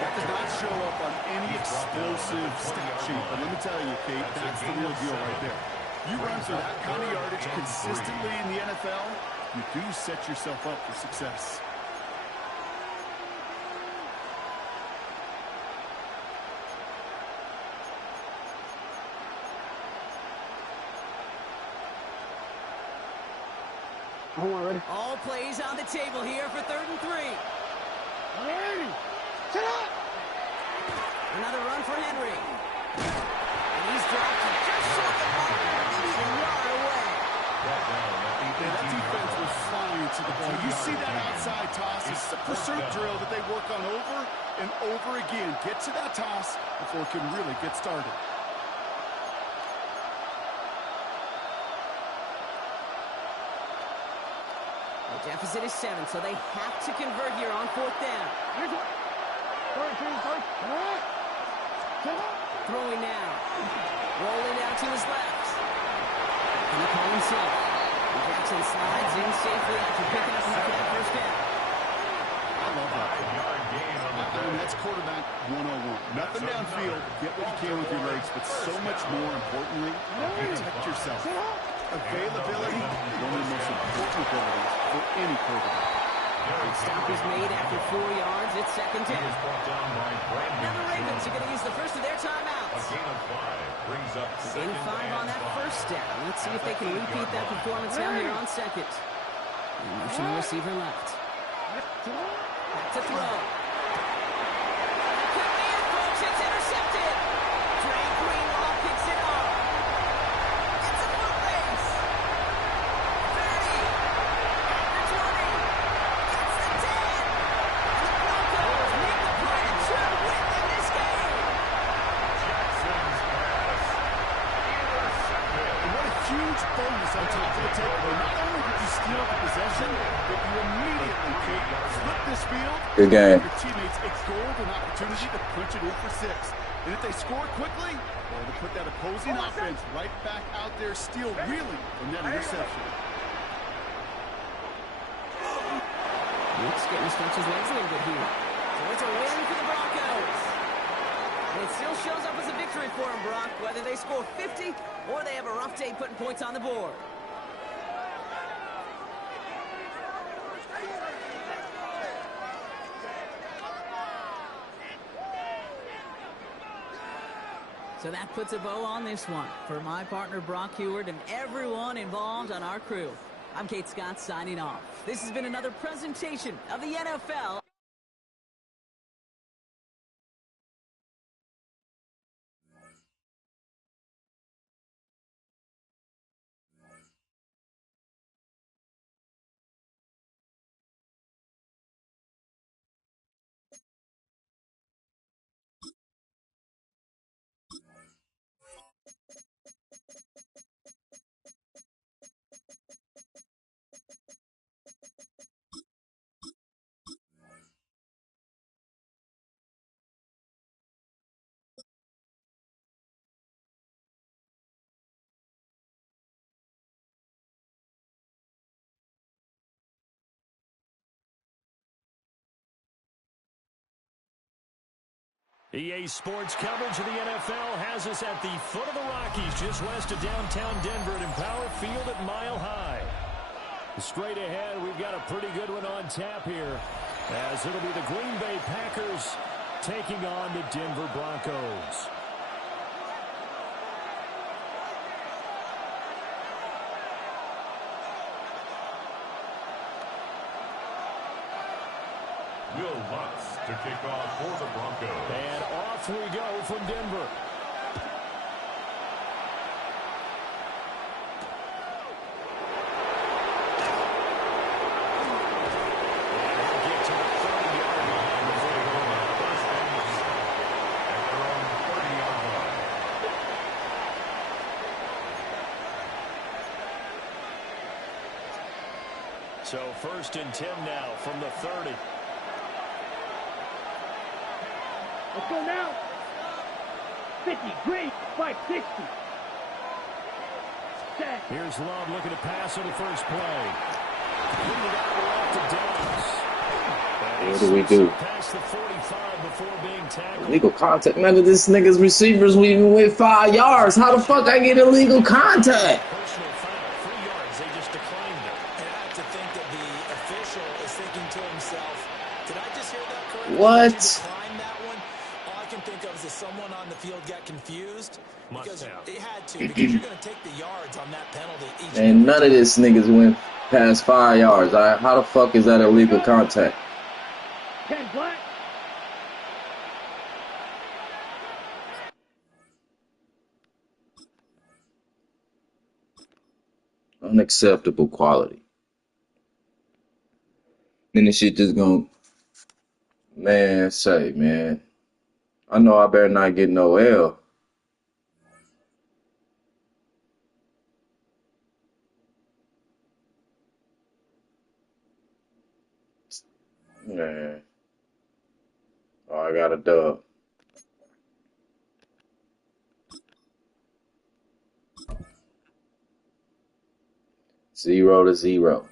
That does not show up on any explosive stat sheet, but let me tell you, Kate, that's the real deal right there. You run for that kind of yardage consistently in the NFL, you do set yourself up for success. All plays on the table here for 3rd and 3. Set up. Another run for Henry. And he's dropped just short of the ball, maybe a yard away. That defense was flying to the ball. You see that outside toss. It's a pursuit drill that they work on over and over again. Get to that toss before it can really get started. The deficit is 7, so they have to convert here on 4th down. Throwing now. Rolling out to his left. And he call himself. Jackson slides in safely after picking up enough of that first down. I love that. I mean, that's quarterback 101. Nothing downfield. Get what you can with your legs, but so much more importantly, protect yourself. Availability, one of the most important abilities for any quarterback. The stop is made after 4 yards. It's 2nd down. Now the Ravens are going to use the first of their timeouts. Gain of 5 on that first down. Let's see if they can repeat that performance now here on 2nd. Motion the receiver left. Back to throw. Could be it, folks. It's intercepted. Dre Greenlaw picks it up. It's a foot race. 30. After 20. Gets the 10. And the Broncos make the play to win in this game. And what a huge bonus on top of the takeaway. Not only did you steal the possession, but you immediately flip this field. Good game. Your teammates a golden opportunity to punch it in for 6. And if they score quickly, well, to put that opposing offense right back out there, steal really from that interception. Luke's getting to stretch his legs a little bit here. So it's a win for the Broncos. And it still shows up as a victory for them, Brock, whether they score 50 or they have a rough day putting points on the board. So that puts a bow on this one. For my partner, Brock Heward, and everyone involved on our crew, I'm Kate Scott signing off. This has been another presentation of the NFL. EA Sports coverage of the NFL has us at the foot of the Rockies, just west of downtown Denver at Empower Field at Mile High. Straight ahead, we've got a pretty good one on tap here, as it'll be the Green Bay Packers taking on the Denver Broncos. Will Lutz to kick off for the Broncos. And off we go from Denver. So 1st and 10 now from the 30. Let's go now. 50, great, 560. Set. Here's Love looking to pass on the first play. Leading out left to Dallas. What do we do? Past the 45 before being tackled. Illegal contact. None of this nigga's receivers even went 5 yards. How the fuck I get illegal contact? Personal foul, 3 yards. They just declined it. And I have to think that the official is thinking to himself, did I just hear that correctly? What? Did you decline that one? All I can think of is that someone on the field got confused. Because they had to, because you're going to take the yards on that penalty each And none of this niggas went past 5 yards. How the fuck is that illegal contact? 10 black. Unacceptable quality. Then this shit just gonna, man, say, man. I know I better not get no L. Man. Oh, I got a dub. Zero to zero.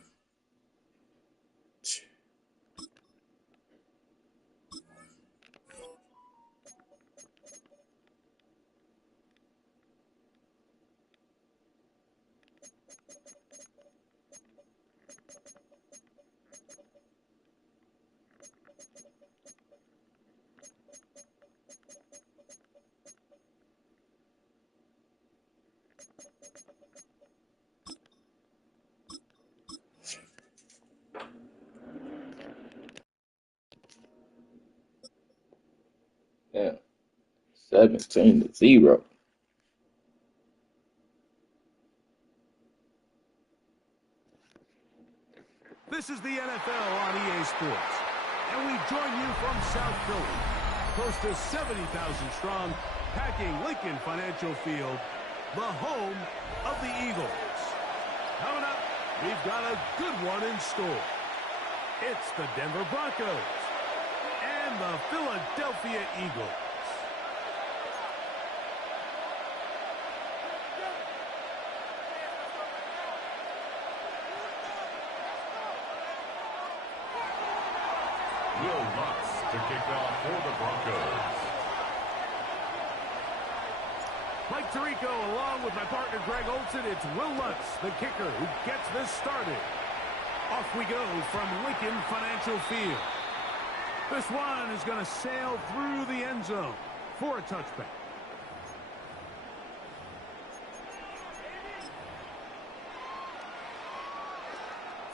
Yeah. 17 to 0. This is the NFL on EA Sports, and we join you from South Philly, close to 70,000 strong, packing Lincoln Financial Field, the home of the Eagles. Coming up, we've got a good one in store. It's the Denver Broncos and the Philadelphia Eagles. Will Lutz to kick off for the Broncos. Mike Tirico, along with my partner Greg Olson, it's Will Lutz, the kicker, who gets this started. Off we go from Lincoln Financial Field. This one is going to sail through the end zone for a touchback.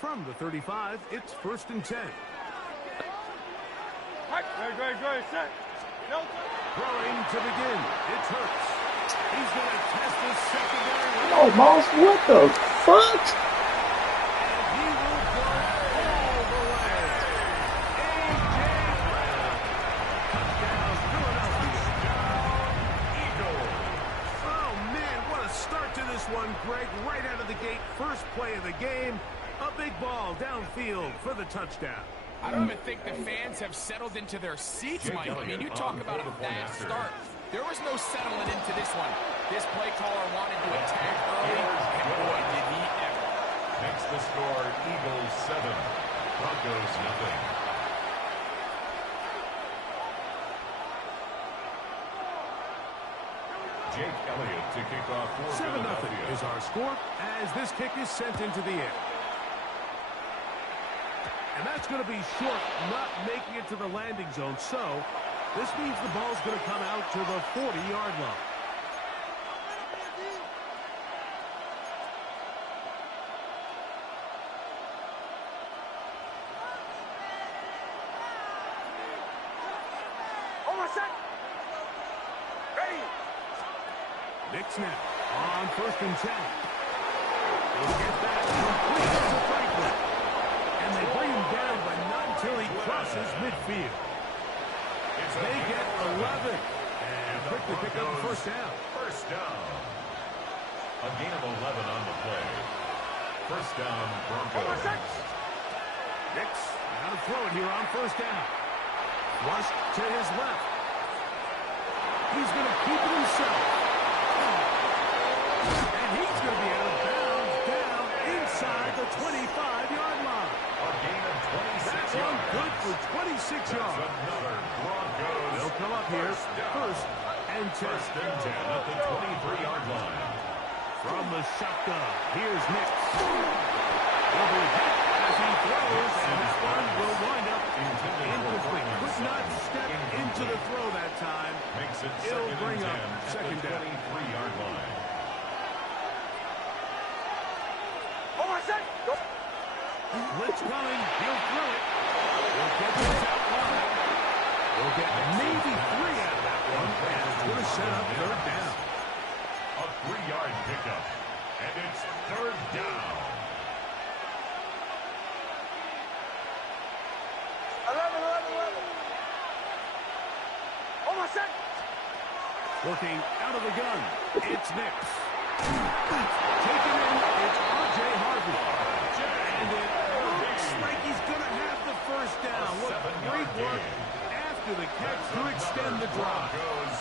From the 35, it's 1st and 10. Great, set. Throwing to begin. It's Hurts. He's going to test his secondary. Oh, boss, what the fuck? And he will go all the way. A.J. Brown. Touchdown, Philadelphia. Eagles. Oh, man, what a start to this one, Greg. Right out of the gate, first play of the game. A big ball downfield for the touchdown. I don't even think the fans have settled into their seats, Mike. I mean, you talk about a fast start. There was no settling into this one. This play caller wanted to attack early, and boy, did he ever. Makes the score Eagles 7, Broncos nothing. Jake Elliott to kick off for 7-0 is our score as this kick is sent into the air. And that's going to be short, not making it to the landing zone. So this means the ball's going to come out to the 40-yard line. Nick snap on 1st and 10. He'll get that complete to Franklin. And they bring him down, but not until he crosses midfield. They get 11. And quickly pick up the 1st down. First down. A gain of 11 on the play. 1st down, Broncos. Nix now to throw it here on 1st down. Flushed to his left. He's going to keep it himself. And he's going to be out of bounds down inside the 25-yard line. A gain of 26 That's yards. good for 26 yards. Another Broncos. They'll come up here 1st and 10. 1st and 10 at the 23-yard line. From the shotgun, here's Nix. He'll be hit as he throws, and this one will wind up incomplete. Could not step into the throw that time. Makes it It'll 2nd bring and 10 up at second the down. 23-yard line. Blitz coming. He'll throw it. He'll get this out wide. We'll get maybe 3 out of that one. And it's going to set up 3rd down. A 3-yard pickup. And it's 3rd down. 11. Looking out of the gun. It's Nix. Taken in. It's R.J. Harvey. And it looks like he's going to have the 1st down. What great work after the catch to extend the drive. Broncos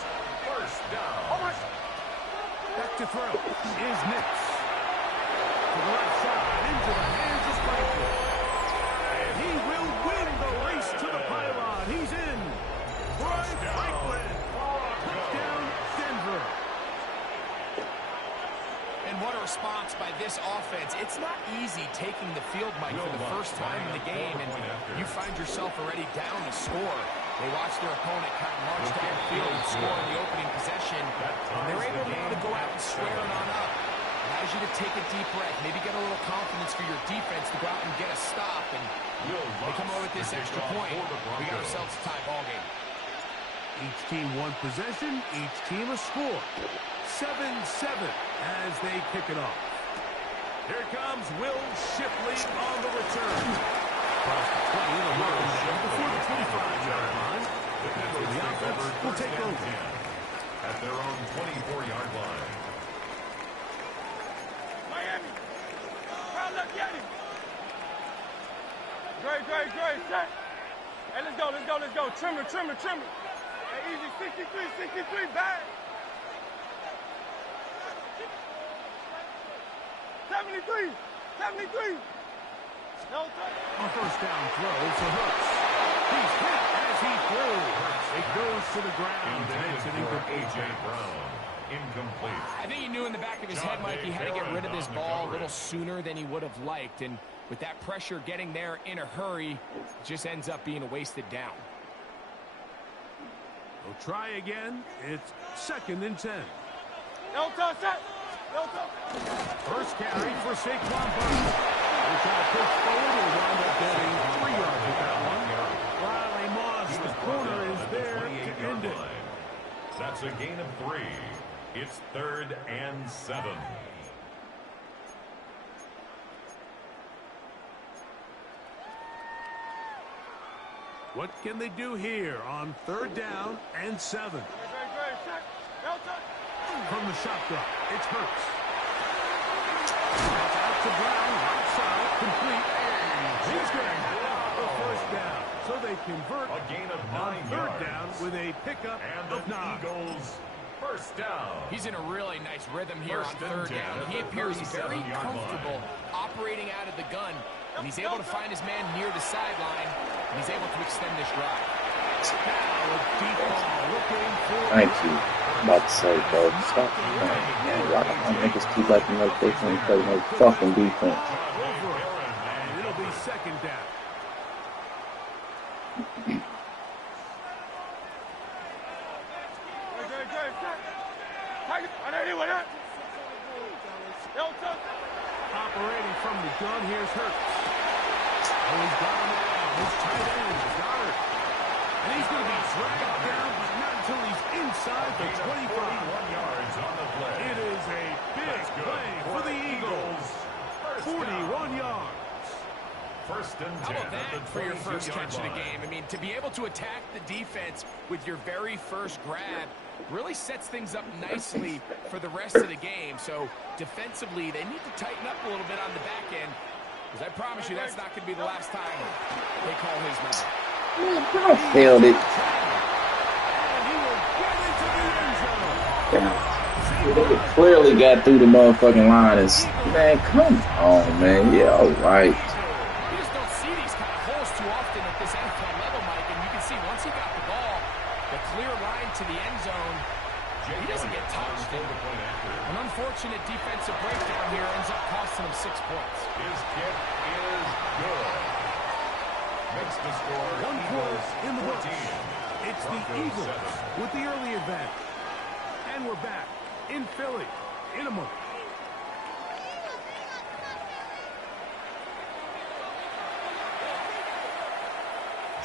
1st down. Back to throw is Nix. To the left side, into the hands of Franklin. And he will win the race to the pylon. He's in. Brian Franklin. Touchdown, Denver. And what a response by this offense. It's not easy taking the field, Mike, for the first time in the game, and you find yourself already down to score. They watch their opponent kind of march downfield and score in the opening possession, and they're able now to go out and square it on up. Allows you to take a deep breath, maybe get a little confidence for your defense to go out and get a stop, and they come over with this extra point. We got ourselves a tie ball game. Each team one possession, each team a score. 7-7 as they kick it off. Here comes Will Shipley on the return. Across the 20, the mark down before the 25-yard line. The offense will take over. At their own 24-yard line. Miami. Crowd, look, get him. Great. Set. Hey, let's go. Trim it. Hey, easy. 63, back. 73. No touch. A 1st down throw to Hurts. He's hit as he threw. It goes to the ground, and it's an incomplete pass. Incomplete. I think he knew in the back of his head, Mike, he had to get rid of this ball a little sooner than he would have liked. And with that pressure getting there in a hurry, it just ends up being a wasted down. We'll try again. It's 2nd and 10. First carry for Saquon Barkley. They try to push forward and wind up getting 3 yards with that one. Riley Moss, the corner, is there to end it. That's a gain of 3. It's 3rd and 7. What can they do here on 3rd down and 7? From the shotgun, it's Hurts. That's out to Brown, right side, complete. He's going to have a first down. So they convert a gain of 9 on 3rd yards. down with a pickup And of the 9. Eagles first down. He's in a really nice rhythm here First on 3rd and 10 down. at He the appears very 37-yard comfortable operating out of the gun, and he's able to find his man near the sideline, and he's able to extend this drive. Now a deep ball looking for... Thank you. I'm about to say, bro, stop playing. Man, why don't my niggas keep letting us they can't play no fucking defense? Over it, and it'll be 2nd down. Operating from the gun, here's Hurts. Oh, he's got him now. His tight end, Goddard. And he's going to be dragged down, but not until he's inside the 25. 41 yards on the play. It is a big play for the Eagles. 41 yards. First and 10. How about that for your first 22-yard catch of the line. game? I mean, to be able to attack the defense with your very first grab really sets things up nicely for the rest of the game. So defensively, they need to tighten up a little bit on the back end, because I promise you that's not going to be the last time they call his number. I failed it. They clearly got through the motherfucking line. Man, come on, man. Yeah, all right. You just don't see these kind of holes too often at this NFL level, Mike, and you can see once he got the ball, the clear line to the end zone, he doesn't get touched. An unfortunate defensive breakdown here ends up costing him 6 points. His kick is good. Makes the score 1 quarter in the books. 14. It's the Broncos Eagles 7. with the early advantage. And we're back in Philly in a moment.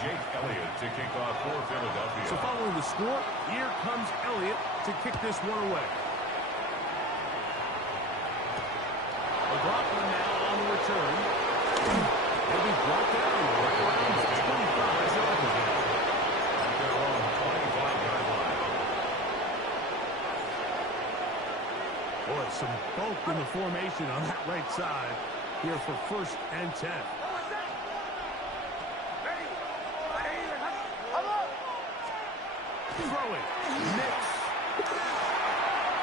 Jake Elliott to kick off for Philadelphia. So following the score, here comes Elliott to kick this one away. McLaughlin now on the return. He'll be brought down right around the 25-yard line. At their own 25-yard line. Boy, some bulk in the formation on that right side here for 1st and 10. Throwing. Mix.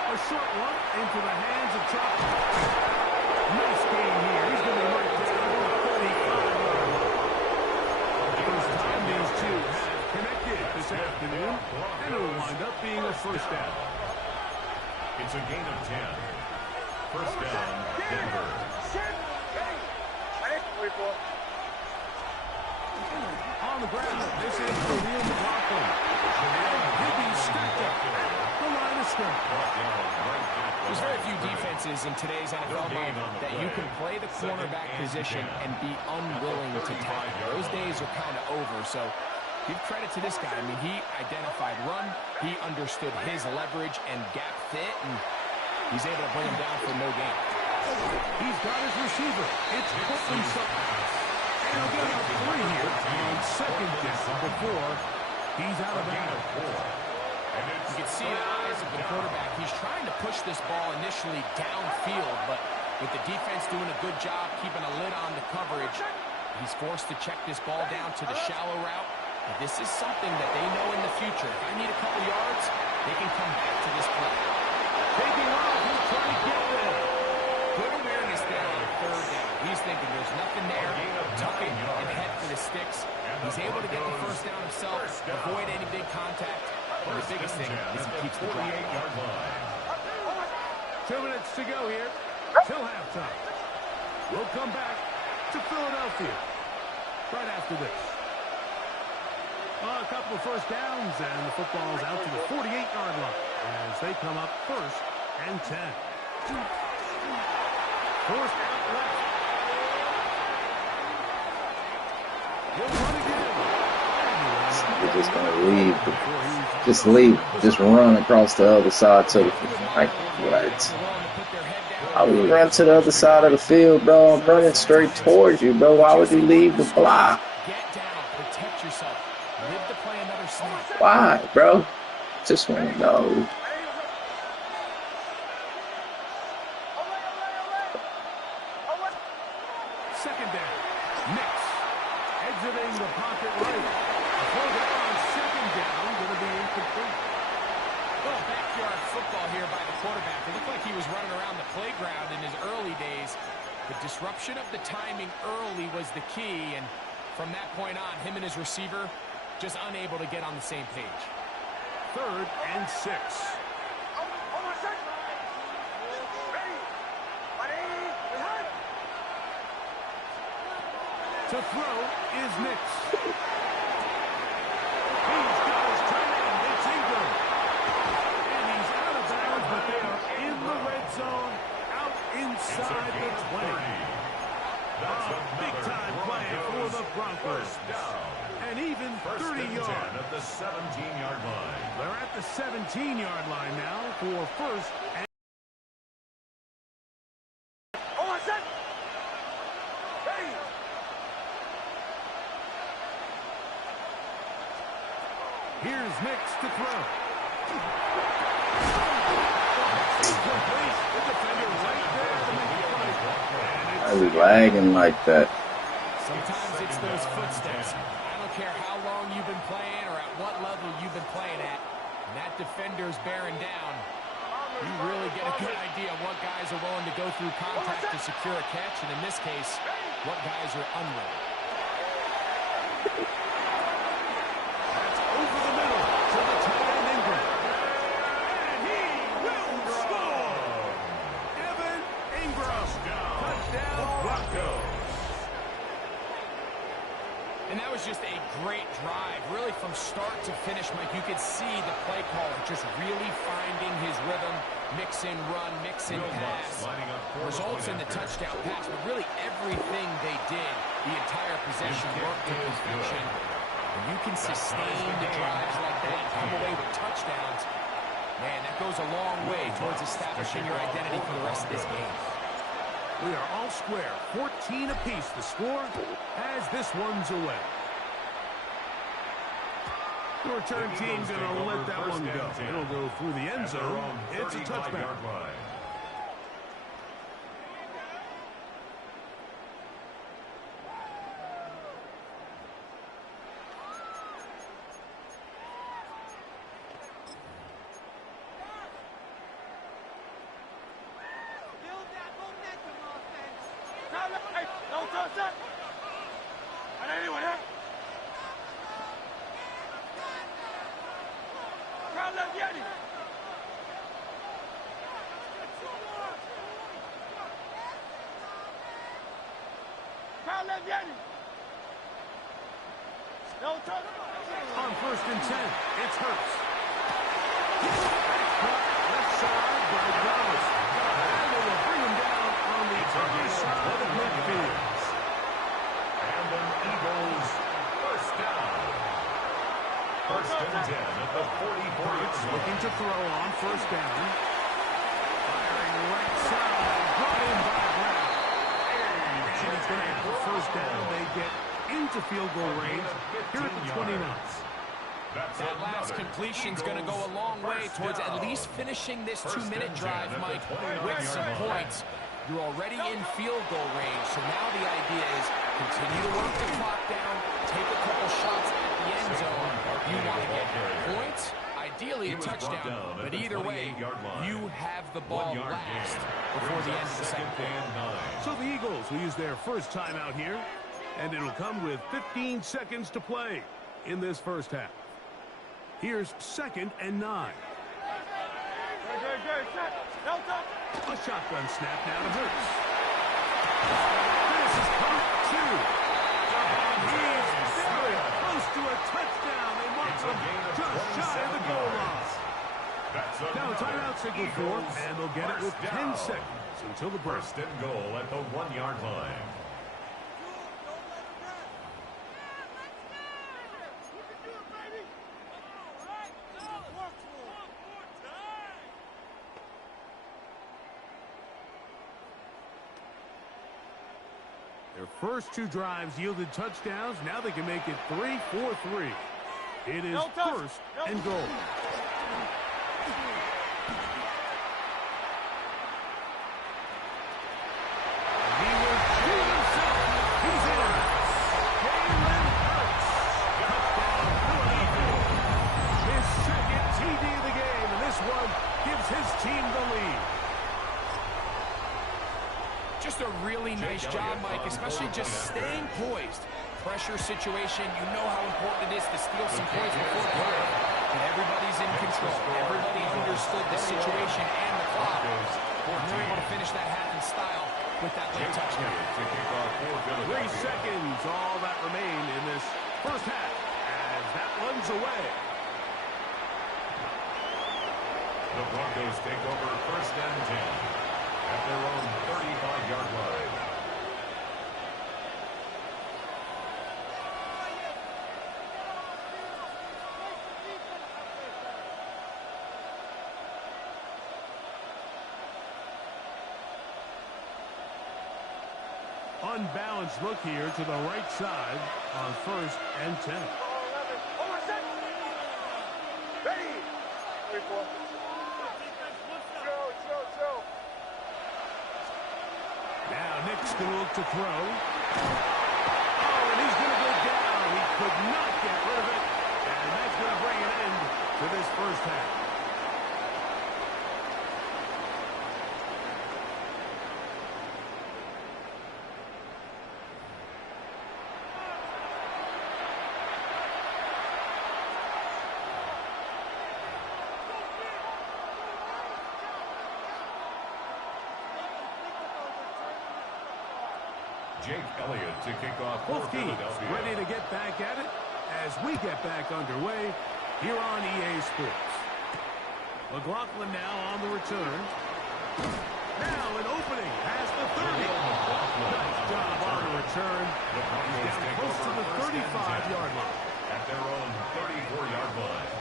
A short one into the hands of Chopper. Nice game here. He's going to be right down to the 35-yard line. First time these two have connected this afternoon, and it'll wind up being a first down. It's a gain of 10. First down, Denver. On the ground, this is Khalil McLaughlin. He'll be stacked up at the line of scrimmage. There's very few defenses in today's NFL that you can play the cornerback position and be unwilling to tackle. Those days are kind of over, so give credit to this guy. I mean, he identified run, he understood his leverage and gap fit, and he's able to bring him down for no gain. He's got his receiver. It's Courtland Sutton. And he'll get out 3 here on 2nd down before he's out of bounds. You can see the eyes of the quarterback. He's trying to push this ball initially downfield, but with the defense doing a good job keeping a lid on the coverage, he's forced to check this ball down to the shallow route. And this is something that they know in the future. If I need a couple yards, they can come back to this play. Taking off, he'll try to get there. Good awareness there on 3rd down. He's thinking there's nothing there. Tuck it and head for the sticks. He's able to get the first down himself, avoid any big contact. And the biggest thing is he keeps the drive alive. 2 minutes to go here till halftime. We'll come back to Philadelphia right after this. A couple of first downs, and the football's out to the 48-yard line as they come up 1st and 10. Forced out left. He'll run again. We're just gonna leave. Just leave. Just run across the other side to the like what? I would run to the other side of the field, bro. I'm running straight towards you, bro. Why would you leave the block? Get down, protect yourself. Live to play another snap. Why, bro? Just want to know. Second down. Nix exiting the pocket right. Before that on second down, going to be incomplete. Well, backyard football here by the quarterback. It looked like he was running around the playground in his early days. The disruption of the timing early was the key, and from that point on, him and his receiver just unable to get on the same page. 3rd and 6. To throw is Nix. He's got his tight end. It's Ingram. And he's out of bounds, but they are in the red zone, out inside the 20. Big-time play for the Broncos. And even 30 yards. At the 17-yard line. They're at the 17-yard line now for 1st and... Here's Nix to throw. Why are we lagging like that? Sometimes it's those footsteps. I don't care how long you've been playing or at what level you've been playing at. And that defender's bearing down. You really get a good idea of what guys are willing to go through contact to secure a catch, and in this case, what guys are unwilling. That's over the middle to the tight end Ingram. And he will score! Evan Ingram. Touchdown Broncos. And that was just a great drive, really from start to finish, Mike. You could see the play caller just really finding his rhythm, mix in run, mix in pass. Results in the touchdown pass, but really everything they did, the entire possession worked to perfection. When you can sustain the drives like that and come away with touchdowns, man, that goes a long way towards establishing your identity for the rest of this game. We are all square, 14 apiece. The score as this one's away. The return team's going to let that one go. It'll go through the end zone. It's a touchback. On 1st and 10, it's Hurts. Left side by Dallas. And they will bring him down on the other side of midfield. And the Eagles first down. 1st and 10 at the 44-yard line. Looking to throw on 1st down. Firing right side. Brought in by Brown. And he's going to have the 1st down. They get into field goal range here at the 29. That last completion's going to go a long way towards at least finishing this 2-minute drive, Mike, with some points. You're already in field goal range, so now the idea is continue to work the clock down, take a couple shots at the end zone. You want to get points, ideally a touchdown, but either way, you have the ball last before the end of the second quarter. So the Eagles will use their first timeout here. And it'll come with 15 seconds to play in this first half. Here's 2nd and 9. A shotgun snap now to Hurts. This is part 2. And he's very close to a touchdown. They mark him just shy of the goal line. Now a timeout signal for, and they'll get it with 10 seconds until the break. 1st and goal at the 1-yard line. Their first 2 drives yielded touchdowns. Now they can make it 3-4-3. It is 1st and goal. He will shoot himself. He's in. Jalen Hurts. Touchdown, Philadelphia. His 2nd TD of the game, and this one gives his team the lead. Just a really nice job, Mike, especially just staying poised. Pressure situation, you know how important it is to steal some points before the half. But everybody's in control. Everybody understood the situation and the clock. And they're able to finish that half in style with that late touchdown. 3 seconds, all that remain in this first half as that one's away. The Broncos take over 1st and 10. At their own 35-yard line. Unbalanced look here to the right side on 1st and 10. Now Nick's going to look to throw. Oh, and he's going to go down. He could not get rid of it. And that's going to bring an end to this first half. Jake Elliott to kick off for Both teams Philadelphia. ready to get back at it as we get back underway here on EA Sports. McLaughlin now on the return. Now an opening past the 30. Nice job on the return. He's down close to the 35-yard line. At their own 34-yard line.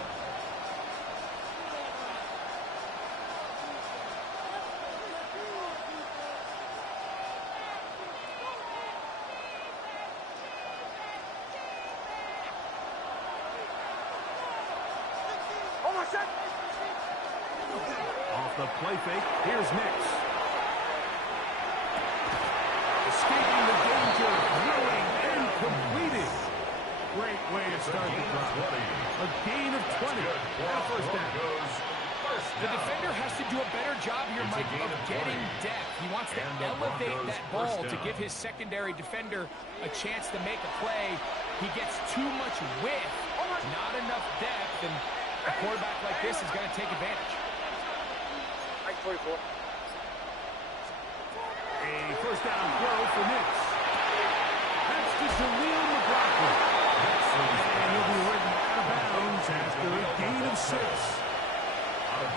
Off the play fake, here's Nix. Escaping the danger, throwing and completing. Great way to start the drive. A gain of 20. And a first down. The defender has to do a better job here, Mike, of getting depth. He wants to elevate that ball to give his secondary defender a chance to make a play. He gets too much width, not enough depth, and a quarterback like this is going to take advantage. A first down throw for Nix. That's to Jaleel McLaughlin. And he'll be ridden out of bounds after a gain of 6.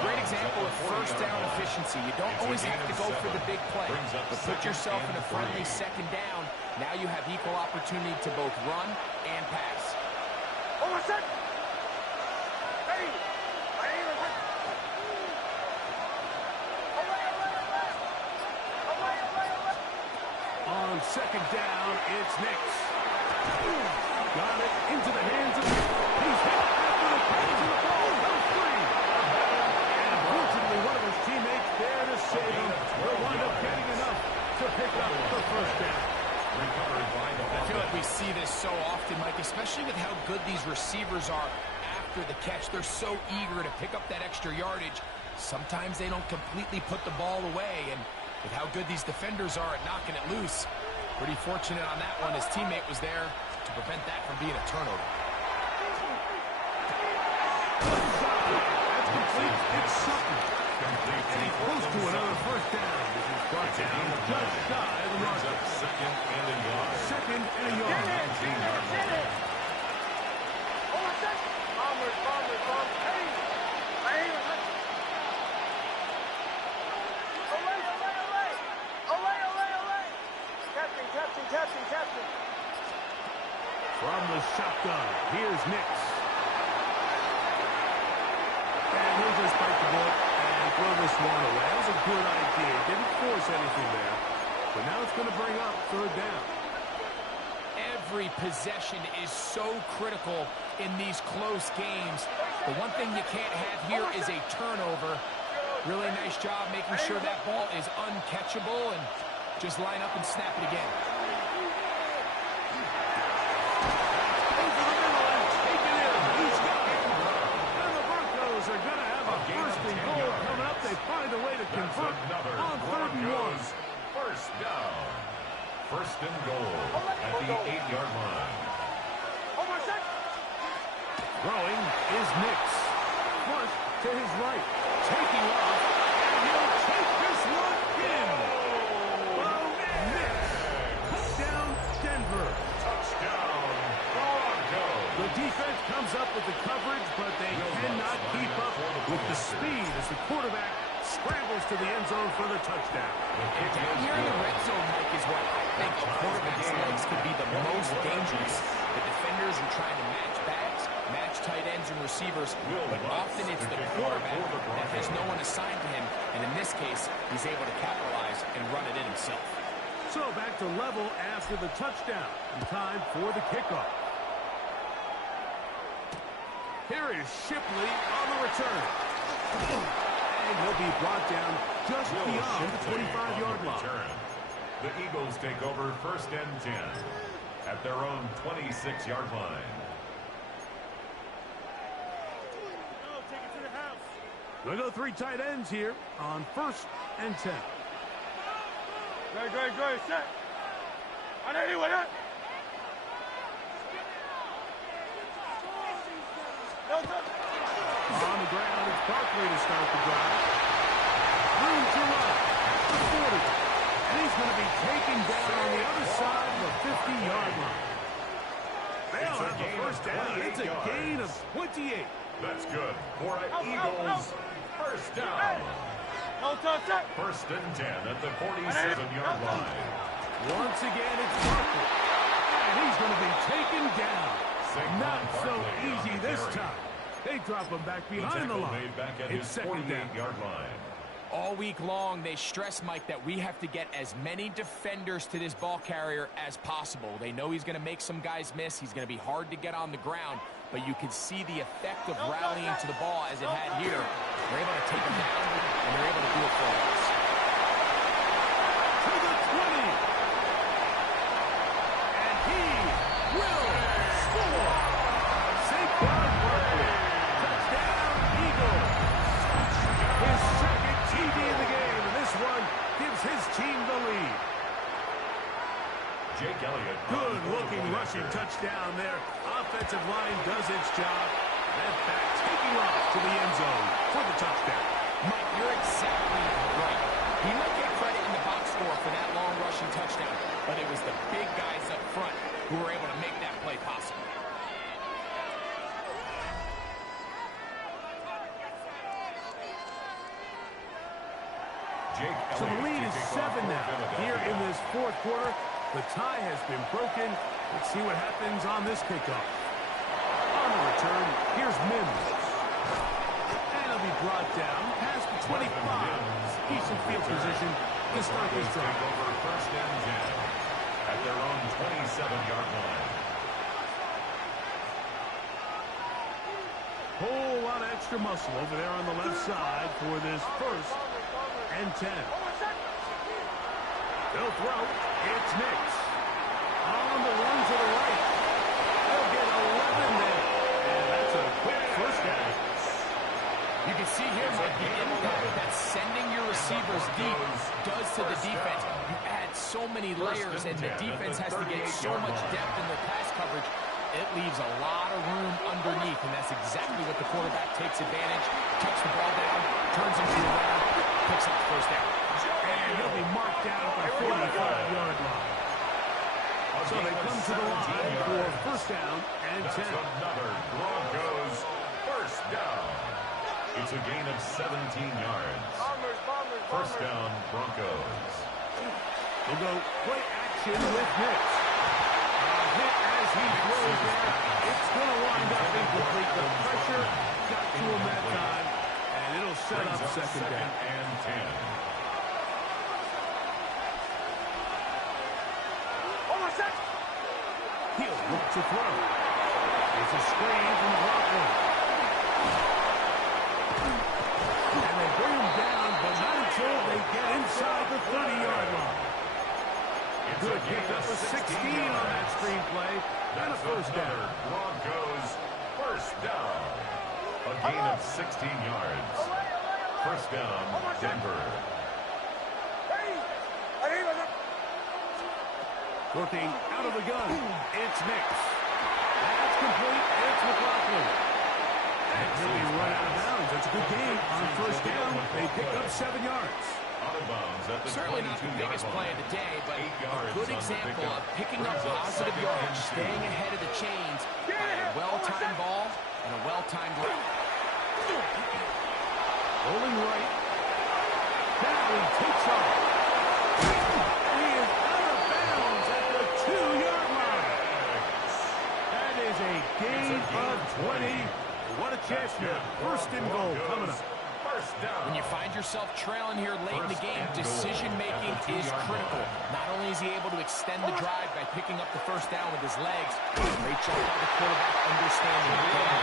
Great example of first down efficiency. You don't always have to go for the big play, but put yourself in a friendly second down. Now you have equal opportunity to both run and pass. On second down, it's Nix. Got it into the hands of Nix. He's hit after the catch of the ball. Goes free. And unfortunately, one of his teammates there to save him. Will wind up getting enough to pick up the first down. I feel like we see this so often, Mike, especially with how good these receivers are after the catch. They're so eager to pick up that extra yardage. Sometimes they don't completely put the ball away, and with how good these defenders are at knocking it loose, Pretty fortunate on that one. His teammate was there to prevent that from being a turnover. That's complete. It's something. And he's close to another first down. This is brought down just shy of the marker. Second and a yard. Second and a yard. Captain. From the shotgun, here's Nix. And he'll just bite the bullet and throw this one away. That was a good idea. Didn't force anything there. But now it's going to bring up third down. Every possession is so critical in these close games. The one thing you can't have here is a turnover. Really nice job making sure that ball is uncatchable and just line up and snap it again. Are going to have a first and goal coming up. They find a way to convert on third and one. First down. First and goal at the 8-yard line. Throwing is Nix. Flush to his right. Taking off. And he'll take this one in. Oh, Nix. Touchdown, Denver. Touchdown, Broncos. The defense comes up with the coverage, but they cannot keep up with the speed as the quarterback scrambles to the end zone for the touchdown. Down here in the red zone, Mike, is what I think a quarterback's legs could be the most dangerous. The defenders are trying to match backs, match tight ends and receivers, but often it's the quarterback that has no one assigned to him, and in this case, he's able to capitalize and run it in himself. So back to level after the touchdown, and time for the kickoff. Here is Shipley on the return. And he'll be brought down just beyond the 25-yard line. The Eagles take over first and 10 at their own 26-yard line. Take it to the house. We'll go three tight ends here on first and 10. Great. Set. I know you with it. On the ground, it's Barkley to start the drive. Room to run. 40. And he's going to be taken down on the other side of the 50-yard line. They'll have the first down. It's a gain of 28. That's good for an Eagles first down. First and 10 at the 47-yard line. Once again, it's Barkley. And he's going to be taken down. Not so easy this time. They drop him back behind the line. It's second down. All week long, they stress, Mike, that we have to get as many defenders to this ball carrier as possible. They know he's going to make some guys miss. He's going to be hard to get on the ground, but you can see the effect of rallying to the ball as it had here. They're able to take him down, and they're able to do it for us. To the 20. And he will score. Saquon Barkley. Touchdown, Eagles. His second TD in the game, and this one gives his team the lead. Jake Elliott. Good-looking rushing touchdown there. Offensive line does its job. That back taking off to the end zone for the touchdown. Mike, you're exactly right. He might get credit in the box score for that long rushing touchdown, but it was the big guys up front who were able to make that play possible. So the lead is 7 now. Here in this fourth quarter, the tie has been broken. Let's see what happens on this kickoff. On the return, here's Mims. And he'll be brought down past the 25. Decent field position to start this drive. Over first and 10 at their own 27-yard line. Whole lot of extra muscle over there on the left side for this first and 10. They'll throw. It's Nix. On the run to the right. They'll get 11 there. And that's a quick first down. You can see here, Mike, the impact that sending your receivers deep does to the defense. You add so many layers, and the defense has to get so much depth in their pass coverage. It leaves a lot of room underneath, and that's exactly what the quarterback takes advantage. Tucks the ball down, turns him to the ground, picks up the first down. And he'll be marked down at the 45-yard line. So they come to the line for first down and 10. Another Broncos first down. It's a gain of 17 yards. First down, Broncos. We'll go play action with Hicks. Hit as he throws down. It's going to wind up incomplete. The pressure got to him that time, and it'll set up second down. And 10. He'll look to throw. It's a screen from Rockland. And they bring him down, but not until they get inside the 30-yard line. Good pick up a 16 on that screenplay, and a first down. Broncos first down. A gain of 16 yards. First down, Denver. Working out of the gun, it's Nix. That's complete, it's McLaughlin. And he'll be run out of bounds. That's a good game on first down. They pick up 7 yards. Out of bounds at the Certainly not the biggest play of the day, but a good example of picking up positive yards, staying ahead of the chains by a well-timed ball and a well-timed route. Rolling right. Now he takes off. He is out of bounds at the 2-yard line. That is a gain of 20. What a chance now. First and goal coming up. When you find yourself trailing here late in the game, decision-making is critical. Not only is he able to extend the drive by picking up the first down with his legs, great job by the quarterback understanding the game.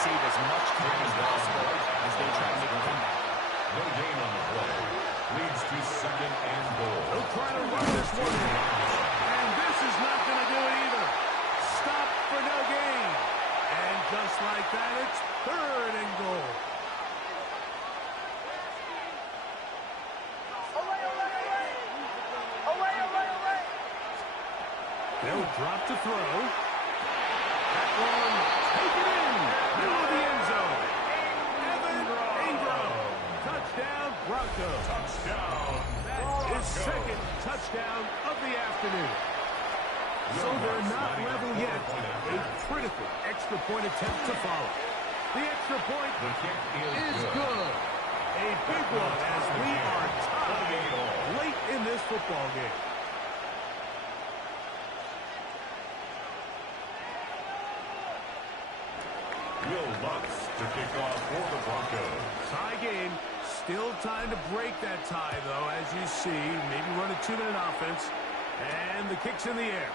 Save as much time as possible as they try to make a comeback. No gain on the play. Leads to second and goal. They'll try to run this one in. And this is not going to do it either. Stop for no gain. And just like that, it's third and goal. They'll drop to throw. That one, take it in. Middle of the end zone. Evan Ingram. Touchdown, Broncos. Touchdown. That is second touchdown of the afternoon. So they're not level yet. A critical extra point attempt to follow. The extra point The kick is good. A big one as we are tied late in this football game. Will Lutz to kick off for the Broncos. Tie game. Still time to break that tie, though, as you see. Maybe run a 2-minute offense. And the kick's in the air.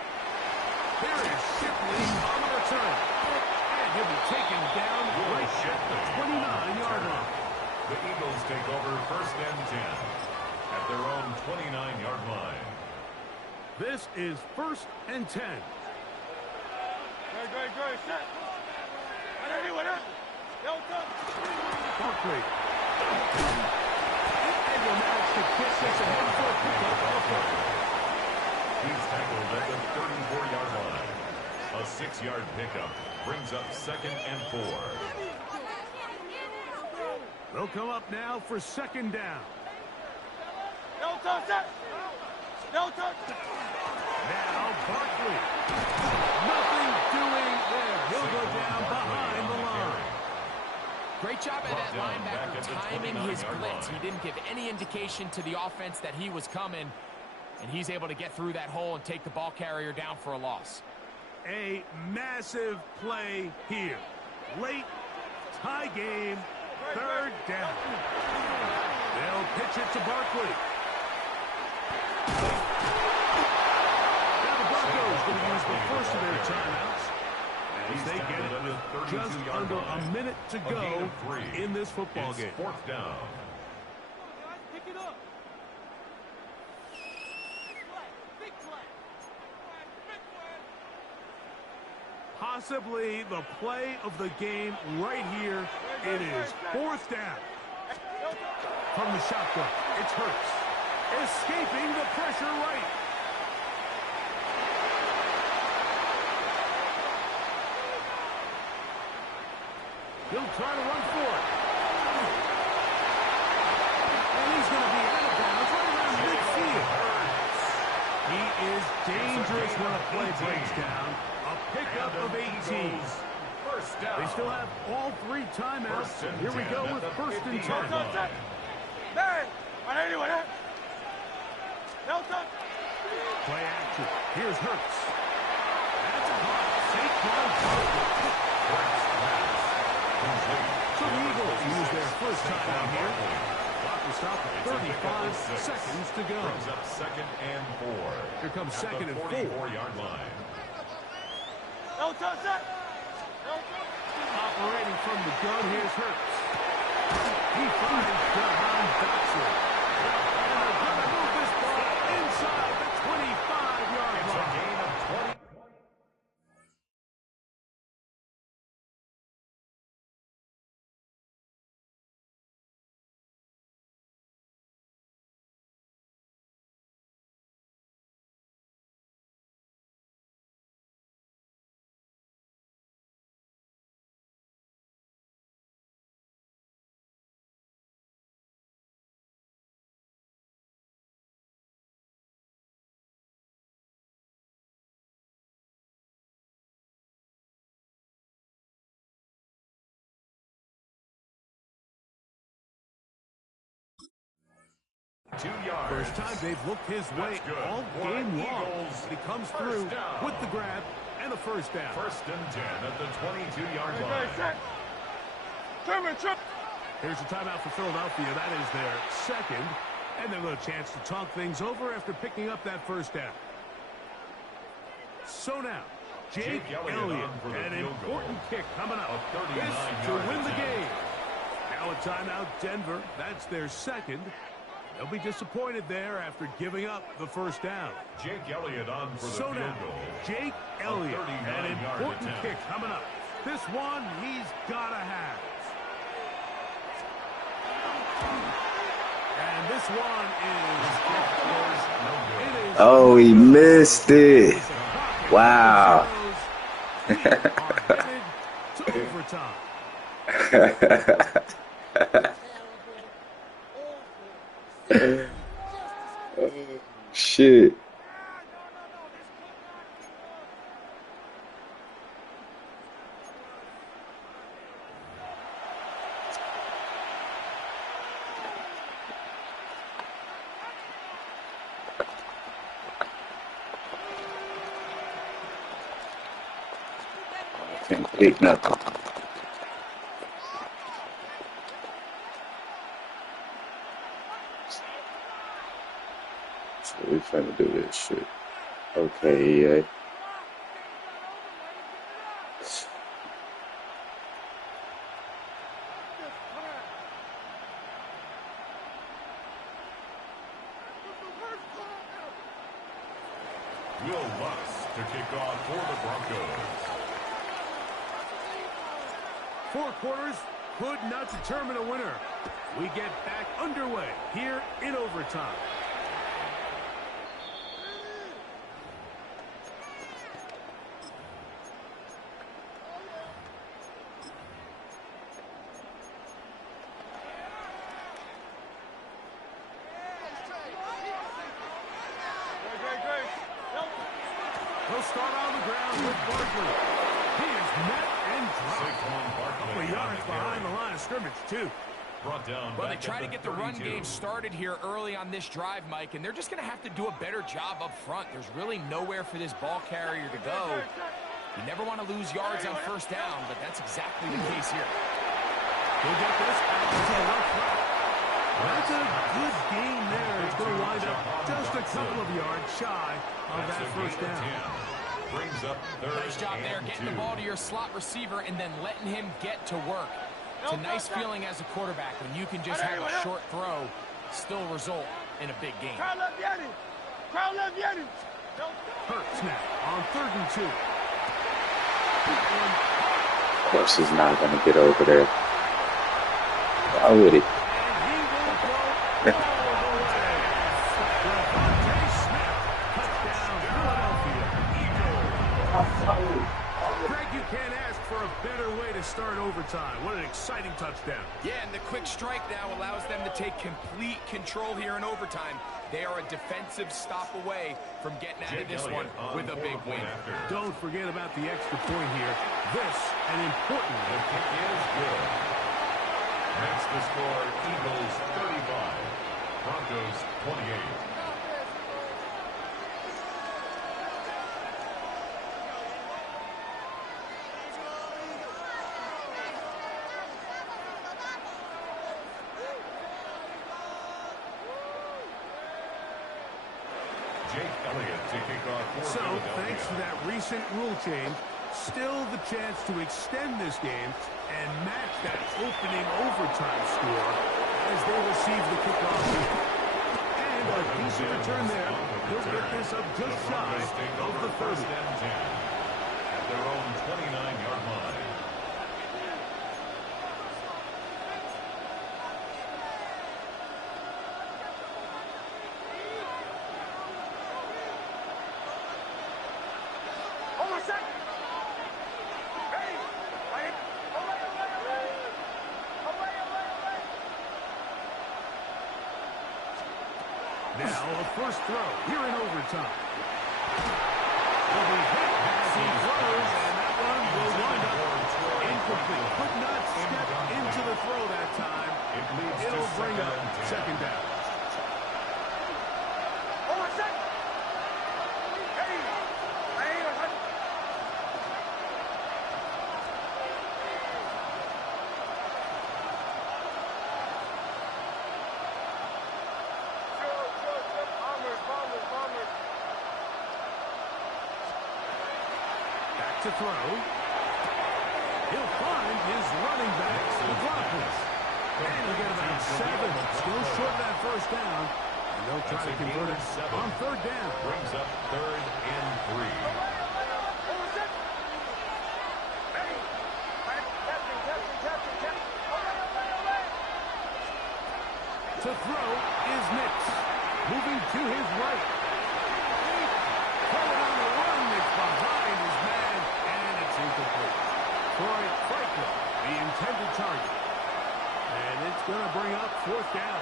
Here is Shipley on the return. And he'll be taken down right at the 29-yard line. The Eagles take over first and 10 at their own 29-yard line. This is first and 10. Great. Set. Barkley. And will manage to kick this ahead for a pickup. He's tackled at the 34-yard line. A 6-yard pickup brings up second and 4. They'll come up now for second down. No touch. No touch. Now Barkley. Nothing doing there. He'll go down behind the line. Great job by that linebacker timing his blitz. He didn't give any indication to the offense that he was coming, and he's able to get through that hole and take the ball carrier down for a loss. A massive play here. Late tie game, third down. They'll pitch it to Barkley. Now the Broncos going to use the first of their timeouts as they get it with just under a minute to go in this football game. Fourth down. Pick it up. Big play. Possibly the play of the game right here. It is 4th down. From the shotgun, it's Hurts. Escaping the pressure right. He'll try to run for it. And he's going to be out of bounds right around midfield. He is dangerous when a play breaks down. A pickup of 18. They still have all 3 timeouts. Here we go with 1st and 10. Play action. Here's Hurts. That's a block. Saquon Barkley. So the Eagles use their first timeout here. Clock will stop at 35 seconds to go. Brings up 2nd and 4. Here comes 2nd and 4. 44-yard line. Operating from the gun, here's Hurts. He finds Jahan Dotson. And they're going to move this ball inside the 25-yard line. It's a gain of 20. First time they've looked his way all game long. He comes through with the grab and a 1st down. 1st and 10 at the 22-yard line. Here's a timeout for Philadelphia. That is their 2nd. And they'll have a chance to talk things over after picking up that 1st down. So now, Jake Elliott, an important kick coming up. This to win the game. Now a timeout, Denver. That's their 2nd. They'll be disappointed there after giving up the 1st down. Jake Elliott on for the so field now, goal. Jake Elliott, an important kick coming up. This one he's got to have. And this one is... Oh, he missed it. Wow. Oh, shit. Can't pick nothing. So we finna do this shit. Okay, EA. Will Lutz to kick off for the Broncos. 4 quarters could not determine a winner. We get back underway here in overtime. He'll start on the ground with Barkley. He is met and dropped. A couple of yards behind the line of scrimmage, too. Well, they try to get the run game started here early on this drive, Mike, and they're just going to have to do a better job up front. There's really nowhere for this ball carrier to go. You never want to lose yards on 1st down, but that's exactly the case here. He'll get this out to the left side. That's a good gain there. It's going to wind up just a couple of yards shy of that 1st down. Brings up 3rd. Nice job there, getting the ball to your slot receiver and then letting him get to work. It's a nice feeling as a quarterback when you can just have a short throw still result in a big game. Hurts now on 3rd and 2. Of course he's not going to get over there. Why would he? Greg, you can't ask for a better way to start overtime. What an exciting touchdown. Yeah, and the quick strike now allows them to take complete control here in overtime. They are a defensive stop away from getting out of this one with a big win. Don't forget about the extra point here. This, an important one. The kick is good. Makes the score Eagles 35, Broncos 28. So, thanks to that recent rule change, still the chance to extend this game and match that opening overtime score as they receive the kickoff here. And a decent return there. He'll get this up just shy of the 30. At their own 29-yard line. Now a first throw here in overtime. Will be hit as he throws, and that one will wind up incomplete. Could not step into the throw that time. It'll bring up second down. To throw. He'll find his running back, McLaughlin. And he'll get about 7. Still short of that first down. And they'll try to convert it on third down. Brings up 3rd and 3. To throw is Nix. Moving to his right. Throwing on the run. It's behind his man. And it's incomplete. Troy Franklin, the intended target. And it's going to bring up fourth down.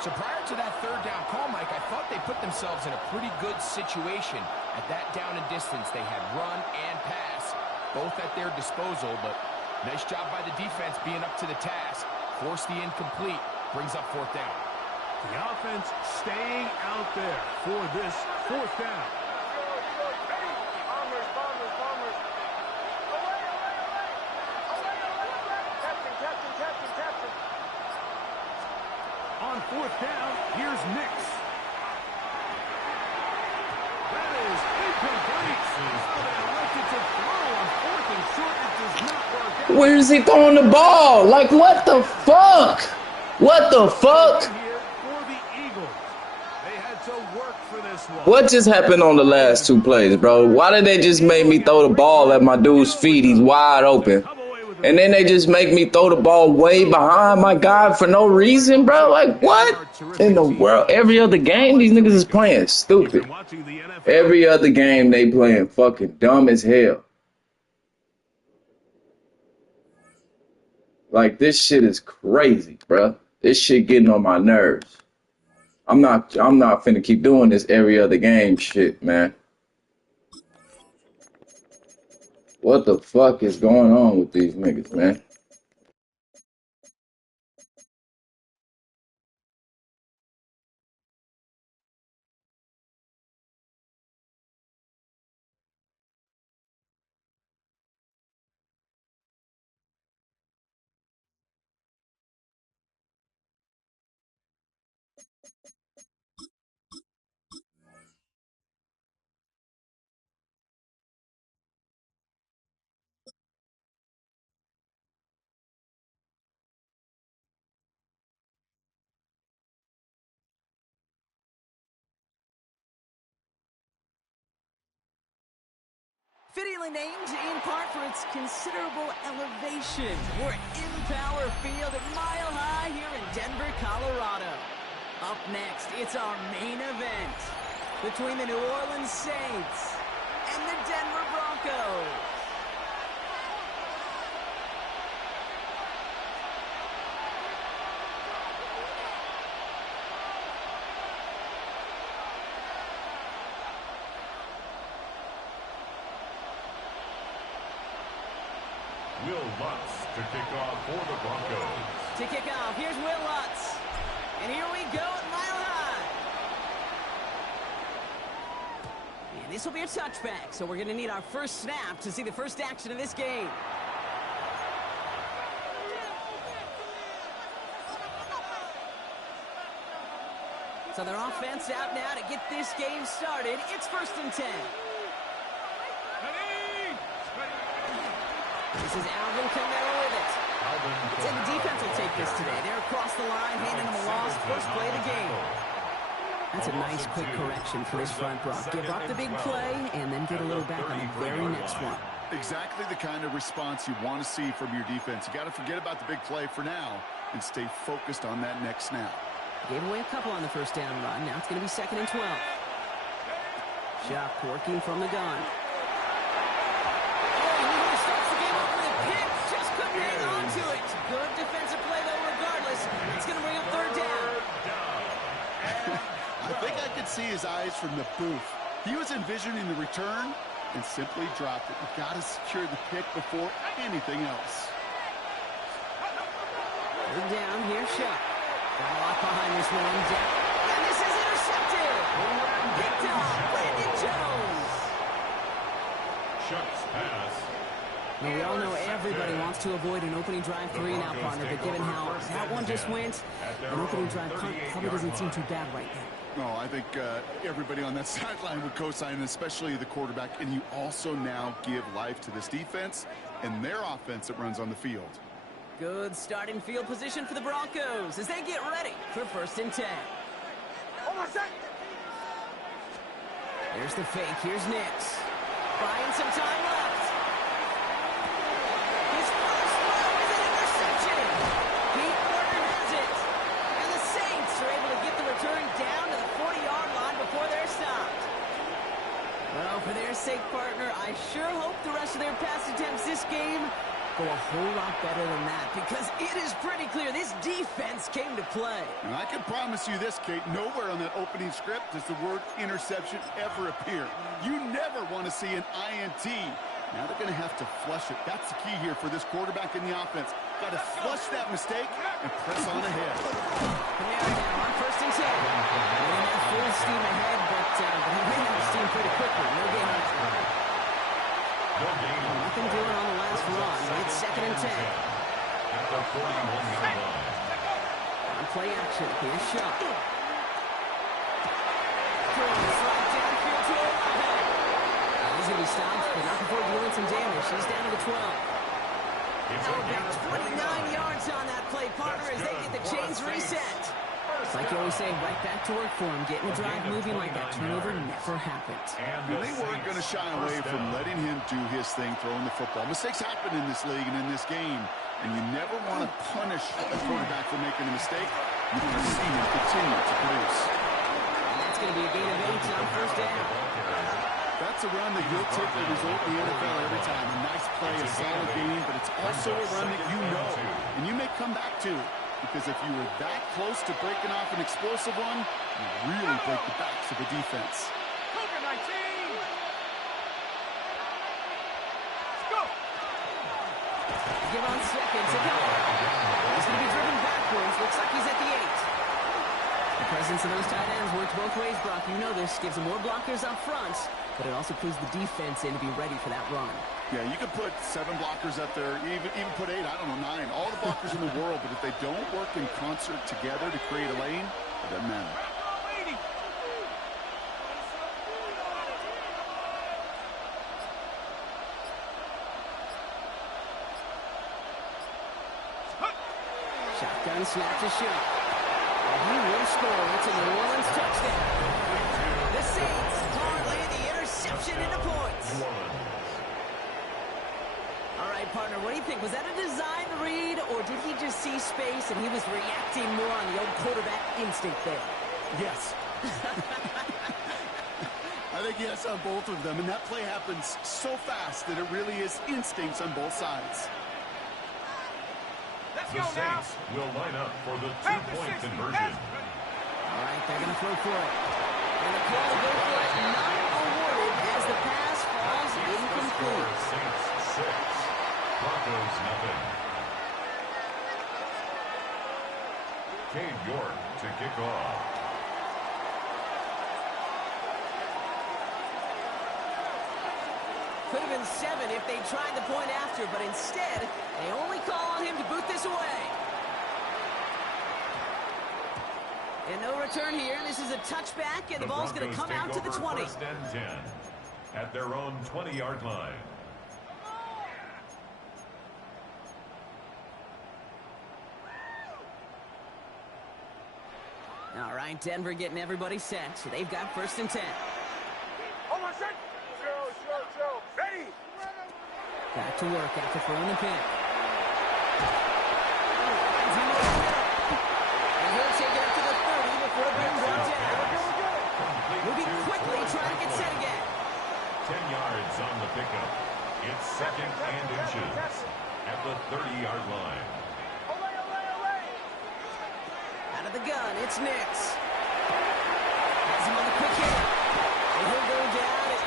So prior to that third down call, Mike, I thought they put themselves in a pretty good situation. At that down and distance, they had run and pass, both at their disposal. But nice job by the defense being up to the task. Forced the incomplete. Brings up fourth down. The offense staying out there for this fourth down. On fourth down, here's Nix. That is incomplete. Oh, they elected to throw on fourth and short. It does not work out. Where is he throwing the ball? Like, what the fuck? What the fuck? What just happened on the last two plays, bro? Why did they just make me throw the ball at my dude's feet? He's wide open. And then they just make me throw the ball way behind my guy for no reason, bro? Like, what in the world? Every other game, these niggas is playing stupid. Every other game, they playing fucking dumb as hell. Like, this shit is crazy, bro. This shit getting on my nerves. I'm not finna keep doing this every other game shit, man. What the fuck is going on with these niggas, man? Fittingly named in part for its considerable elevation. We're at Empower Field at Mile High here in Denver, Colorado. Up next, it's our main event between the New Orleans Saints and the Denver Broncos. Will Lutz to kick off for the Broncos. To kick off, here's Will Lutz. And here we go at Mile High. And this will be a touchback, so we're going to need our first snap to see the first action of this game. So their offense out now to get this game started. It's 1st and 10. This is Alvin Kamara with it. I'd say the defense will take this today. They're across the line, handing them a loss. First play of the game. That's a nice quick correction for this front row. Give up the big play and then get a little back on the very next one. Exactly the kind of response you want to see from your defense. You got to forget about the big play for now and stay focused on that next snap. Gave away a couple on the first down run. Now it's going to be 2nd and 12. Shock working from the gun. Hang on to it. Good defensive play, though, regardless. It's going to bring up 3rd down. I think I could see his eyes from the booth. He was envisioning the return and simply dropped it. You've got to secure the pick before anything else. 3rd down, here's Shock. Got a lot behind this one. And this is intercepted. Picked off. Brandon Jones. Shock's pass. Now, we all know everybody wants to avoid an opening drive 3-and-out, partner, but given how that one just went, an opening drive punt probably doesn't seem too bad right now. No, I think everybody on that sideline would co-sign, especially the quarterback, and you also now give life to this defense and their offense that runs on the field. Good starting field position for the Broncos as they get ready for 1st and 10. Here's the fake. Here's Nix. Buying some time left. His first throw is an interception. Pete Porter has it. And the Saints are able to get the return down to the 40-yard line before they're stopped. Well, for their sake, partner, I sure hope the rest of their pass attempts this game go a whole lot better than that, because it is pretty clear this defense came to play. And I can promise you this, Kate, nowhere on that opening script does the word interception ever appear. You never want to see an INT. Now they're going to have to flush it. That's the key here for this quarterback in the offense. Got to flush that mistake and press on ahead. Kamara now on 1st and 10. Running that full steam ahead, but he ran out of steam pretty quickly. No gain. Nothing doing on the last run. It's 2nd and 10. On play action, here's Shock. Slide downfield to overhead. He's going to be stopped, but not before doing some damage. He's down to the 12. Now about 29 yards on that play, partner, as they get the chains reset. It's like you always say, right back to work for him. Getting the drive moving like that turnover never happened. And they weren't going to shy away from letting him do his thing, throwing the football. Mistakes happen in this league and in this game, and you never want to punish a quarterback for making a mistake. You want to see him continue to produce. And that's going to be a gain of 8 on 1st down. That's a run that you'll take the result in the NFL every time. A nice play, a solid game, but it's also a run that you know, and you may come back to. Because if you were that close to breaking off an explosive one, you really break the backs of the defense. Cougar 19! Let's go! Give on 2nd to go. He's going to be driven backwards. Looks like he's at the 8. The presence of those tight ends works both ways, Brock. You know this. Gives them more blockers up front, but it also clues the defense in to be ready for that run. Yeah, you could put 7 blockers up there, even put 8, I don't know, 9. All the blockers in the world, but if they don't work in concert together to create a lane, it doesn't matter. Shotgun snap to Shock. And he will score. It's a New Orleans touchdown. The Saints parlay the interception into points. partner, what do you think? Was that a design read, or did he just see space and he was reacting more on the old quarterback instinct there? Yes. I think yes on both of them, and that play happens so fast that it really is instincts on both sides. The Saints will line up for the two-point conversion. All right, they're going to throw for it. And the call to go for it not awarded as the pass falls incomplete. Saints 6, Broncos nothing. Cade York to kick off. Could have been 7 if they tried the point after, but instead, they only call on him to boot this away. And no return here. This is a touchback, and the ball's going to come out to the 20. First and 10 at their own 20-yard line. All right, Denver getting everybody set. They've got first and 10. Hold on, set. Joe. Ready. Back to work after throwing the pick. And he'll take it up to the 30 before being brought down. Moving quickly, trying to get set again. 10 yards on the pickup. It's second and inches at the 30-yard line. Out of the gun, it's Nix. Has him on the quick hit. And he'll go down at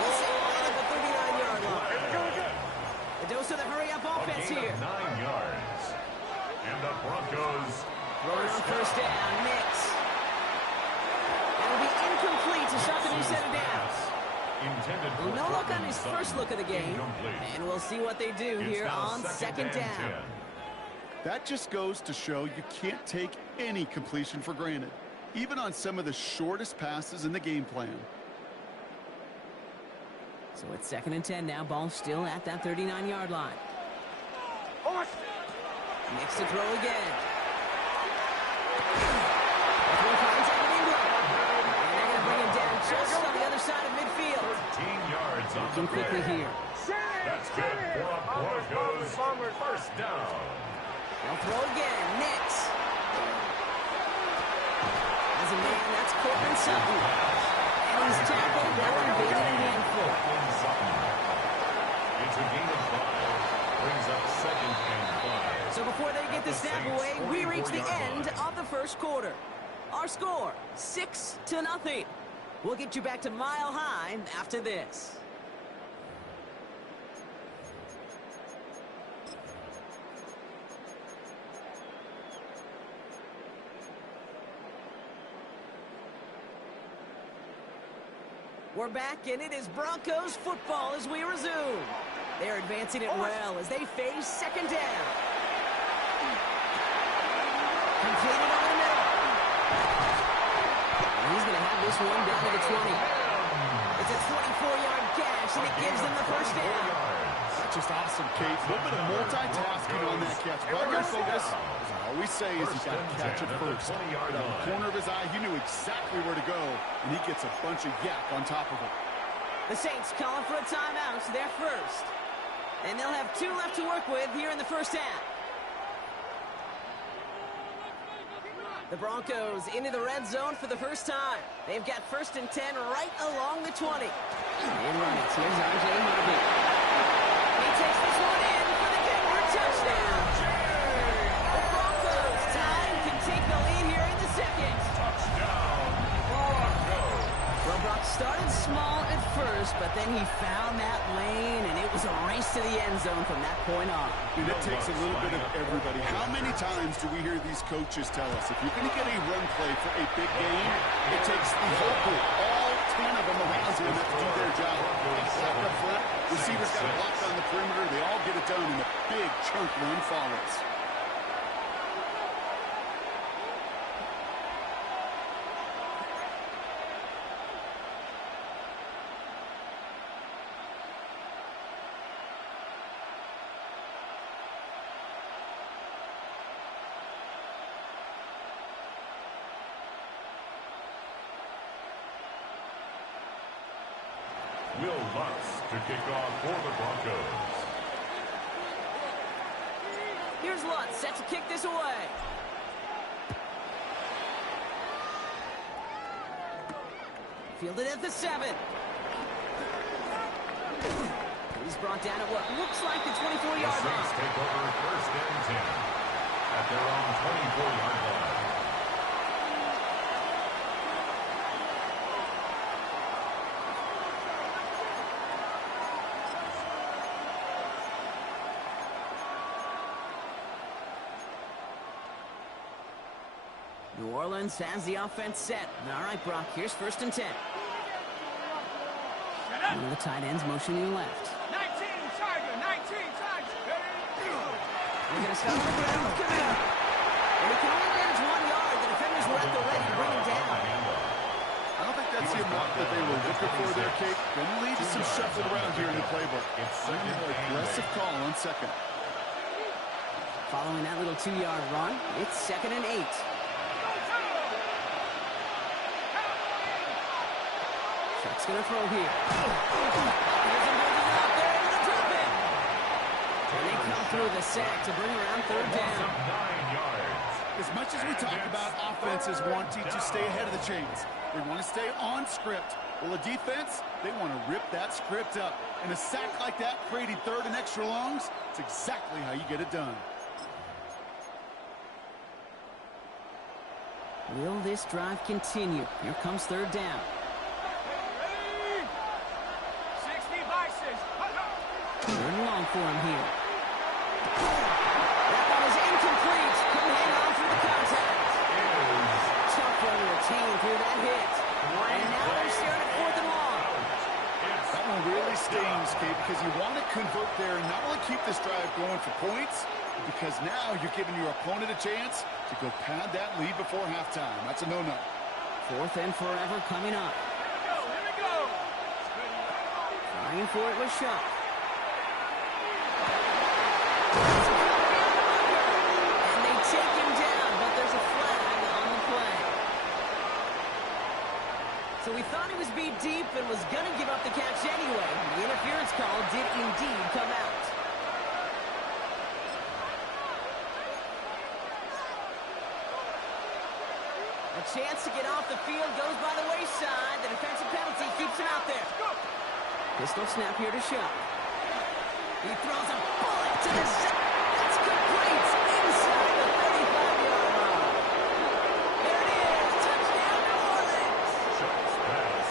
the 39-yard line. The dose of the hurry-up offense here. 9 yards. And the Broncos throwing on first down, Nix. That'll be incomplete to start the new set of downs. No look on his first look of the game. And we'll see what they do here on second down. That just goes to show you can't take any completion for granted, even on some of the shortest passes in the game plan. So it's second and 10 now. Ball still at that 39-yard line. Nix to throw again. And they're going to bring him down just on the other side of midfield. 13 yards on the quickly here. That's good for a Broncos first down. They'll throw again. Nix. As a man, that's Cortland Sutton. And he's tackled now invading a handful. It's a gain of 5. Brings up second and 5. So before they get the snap away, we reach the end of the first quarter. Our score, 6-0. We'll get you back to Mile High after this. We're back, and it is Broncos football as we resume. They're advancing it well as they face second down. Completed over the middle. And he's going to have this one down to the 20. It's a 24-yard catch, and it gives them the first down. That's just awesome, Kate. A little bit of multitasking on that catch. Primary focus, as I always say, is he's got to catch it first. But out of the corner of his eye, he knew exactly where to go, and he gets a bunch of yak on top of it. The Saints calling for a timeout, so they're first. And they'll have 2 left to work with here in the first half. The Broncos into the red zone for the first time. They've got first and 10 right along the 20. And right, here's R.J. Harvey. He takes this one in for the Denver touchdown. The Broncos time can take the lead here in the second. Touchdown, Broncos. Well, Brock started small at first, but then he found that lane, and it was a race to the end zone from that point on. And it takes a little bit of everybody. How many times do we hear these coaches tell us, if you're going to get a run play for a big game, it takes the whole group, all 10 of them around you, to do their job. Back up front, receivers got it blocked on the perimeter. They all get it done, and a big chunk run follows. Will Lutz to kick off for the Broncos. Here's Lutz, set to kick this away. Fielded at the 7. He's brought down at what looks like the 24-yard line. The Saints take over first and 10 at their own 24-yard line. New Orleans has the offense set. All right, Brock, here's first and 10. One of the tight ends motioning left. 19, Tiger, 19, Tiger. We're going to start on the ground. Coming up. And he can only manage 1 yard. The defenders were at the ready to bring him down. I don't think that's the amount that they were looking for there, Kate. Going to lead to some shuffling around here in the playbook. It's an aggressive call on second. Following that little 2-yard run, it's 2nd and 8. Chuck's going to throw here. And they come through the sack to bring around 3rd down. 9 yards. As much as we talk about offenses wanting to stay ahead of the chains, they want to stay on script. Well, a defense, they want to rip that script up. And a sack like that, creating 3rd and extra longs, it's exactly how you get it done. Will this drive continue? Here comes 3rd down. 60 by 6. 3rd and long for him here. That one is incomplete. Couldn't hang on through the contact. Tough one to retain through that hit. And now they're staring at 4th and long. That one really stings, Kate, because you want to convert there and not only keep this drive going for points, but because now you're giving your opponent a chance to go pad that lead before halftime. That's a no-no. 4th and forever coming up. Here we go. Trying for it was Shuck. And they take him down, but there's a flag on the play. So we thought he was beat deep and was going to give up the catch anyway. The interference call did indeed come out. A chance to get off the field goes by the wayside. The defensive penalty keeps him out there. Pistol snap here to Shuck. He throws a bullet to the center. That's complete inside the 35-yard line. There it is. Touchdown, New Orleans.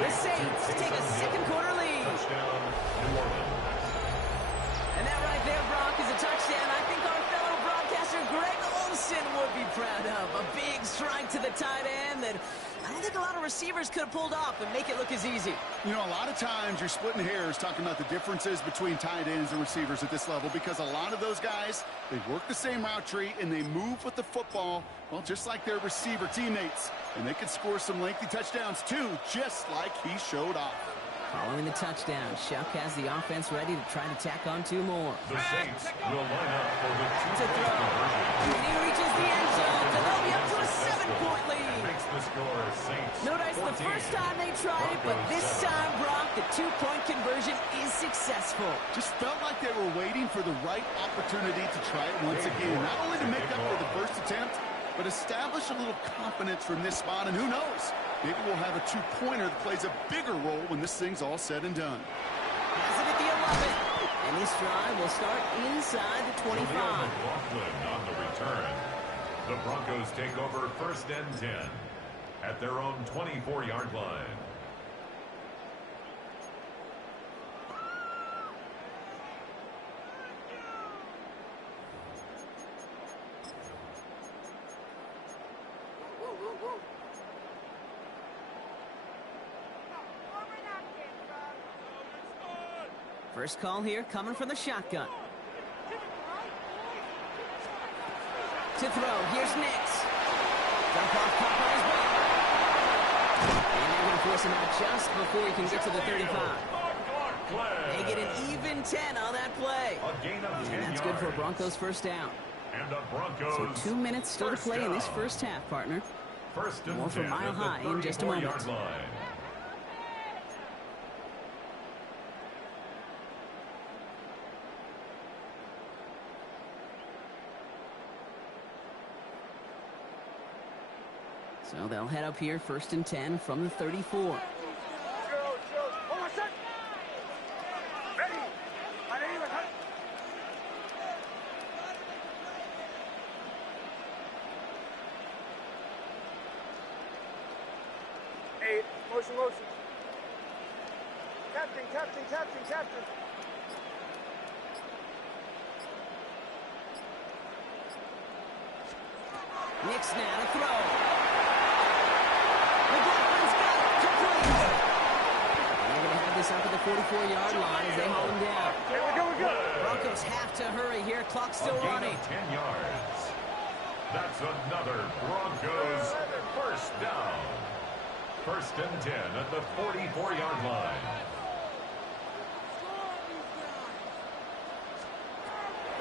The Saints take a second-quarter lead. Touchdown, New Orleans. And that right there, Brock, is a touchdown I think our fellow broadcaster Greg Olsen would be proud of. A big strike to the tight end that I don't think a lot of receivers could have pulled off and make it look as easy. You know, a lot of times you're splitting hairs talking about the differences between tight ends and receivers at this level because a lot of those guys, they work the same route tree and they move with the football, well, just like their receiver teammates. And they can score some lengthy touchdowns too, just like he showed off. Following the touchdown, Shuck has the offense ready to try to tack on 2 more. The Saints will line up for the To 2-point throw. conversion. And he reaches the end zone to they'll be up to a 7-point lead. Makes the score Saints. Notice the 14. first time they tried it, but this time, Brock, the 2-point conversion is successful. Just felt like they were waiting for the right opportunity to try it once again. Not only to make up for the first attempt, but establish a little confidence from this spot. And who knows, maybe we'll have a 2-pointer that plays a bigger role when this thing's all said and done. Has it at the 11. And this drive will start inside the 25. McLaughlin on the return. The Broncos take over first and 10 at their own 24-yard line. First call here coming from the shotgun. To throw, here's Nix. Dump off top on his back. And they're going to force him out just before he can get to the 35. They get an even 10 on that play. And that's good for Broncos first down. And the Broncos. So 2 minutes still to play in this first half, partner. First and More from 10 Mile at the High in just a 34-yard moment. line. So they'll head up here, 1st and 10 from the 34. Motion, motion. Captain, captain, captain, captain. Nick's now to throw. McLaughlin's got it. Complete. They're going to have this up at the 44-yard line as they haul him down. Here we go, we go. Broncos have to hurry here. Clock's still running. 10 yards. That's another Broncos first down. 1st and 10 at the 44-yard line.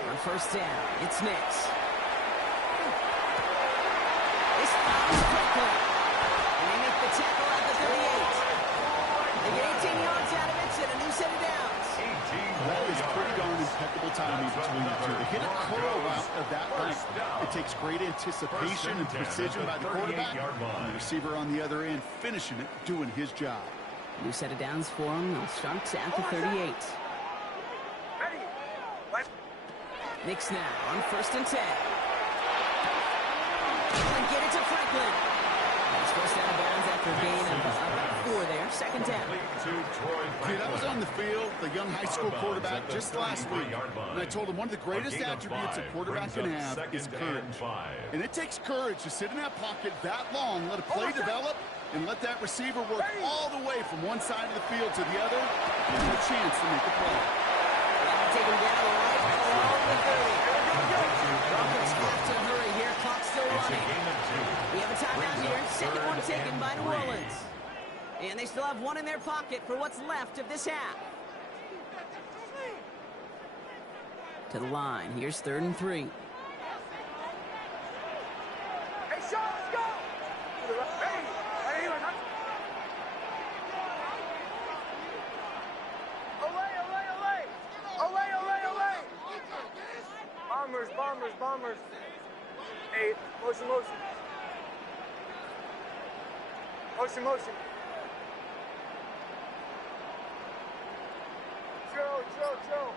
On 1st down, it's Nix. This fouls quickly. And they make the tackle at the 38. They get 18 yards out of it and a new set of downs. That is pretty darn impeccable timing between the two. They hit a curl route of that length. It takes great anticipation and precision by the quarterback. And the receiver on the other end finishing it, doing his job. New set of downs for him. They'll start at the 38. Nick's now on 1st and 10. And get it to Franklin. He's forced out of bounds after a gain of about 4 there. 2nd down. Dude, I was on the field, the young high school quarterback, just last week. And I told him one of the greatest attributes a quarterback can have is courage. And it takes courage to sit in that pocket that long, let a play develop, and let that receiver work all the way from one side of the field to the other. And no chance to make a play. Take him down right along the 30. Broncos have to hurry here. Clock's still running. We have a timeout here. 2nd one taken by New Orleans. And they still have one in their pocket for what's left of this half. To the line. Here's 3rd and 3. Hey, Sean, let's go! Hey, Bombers, bombers, bombers. 8, motion, motion. Motion, motion. Joe.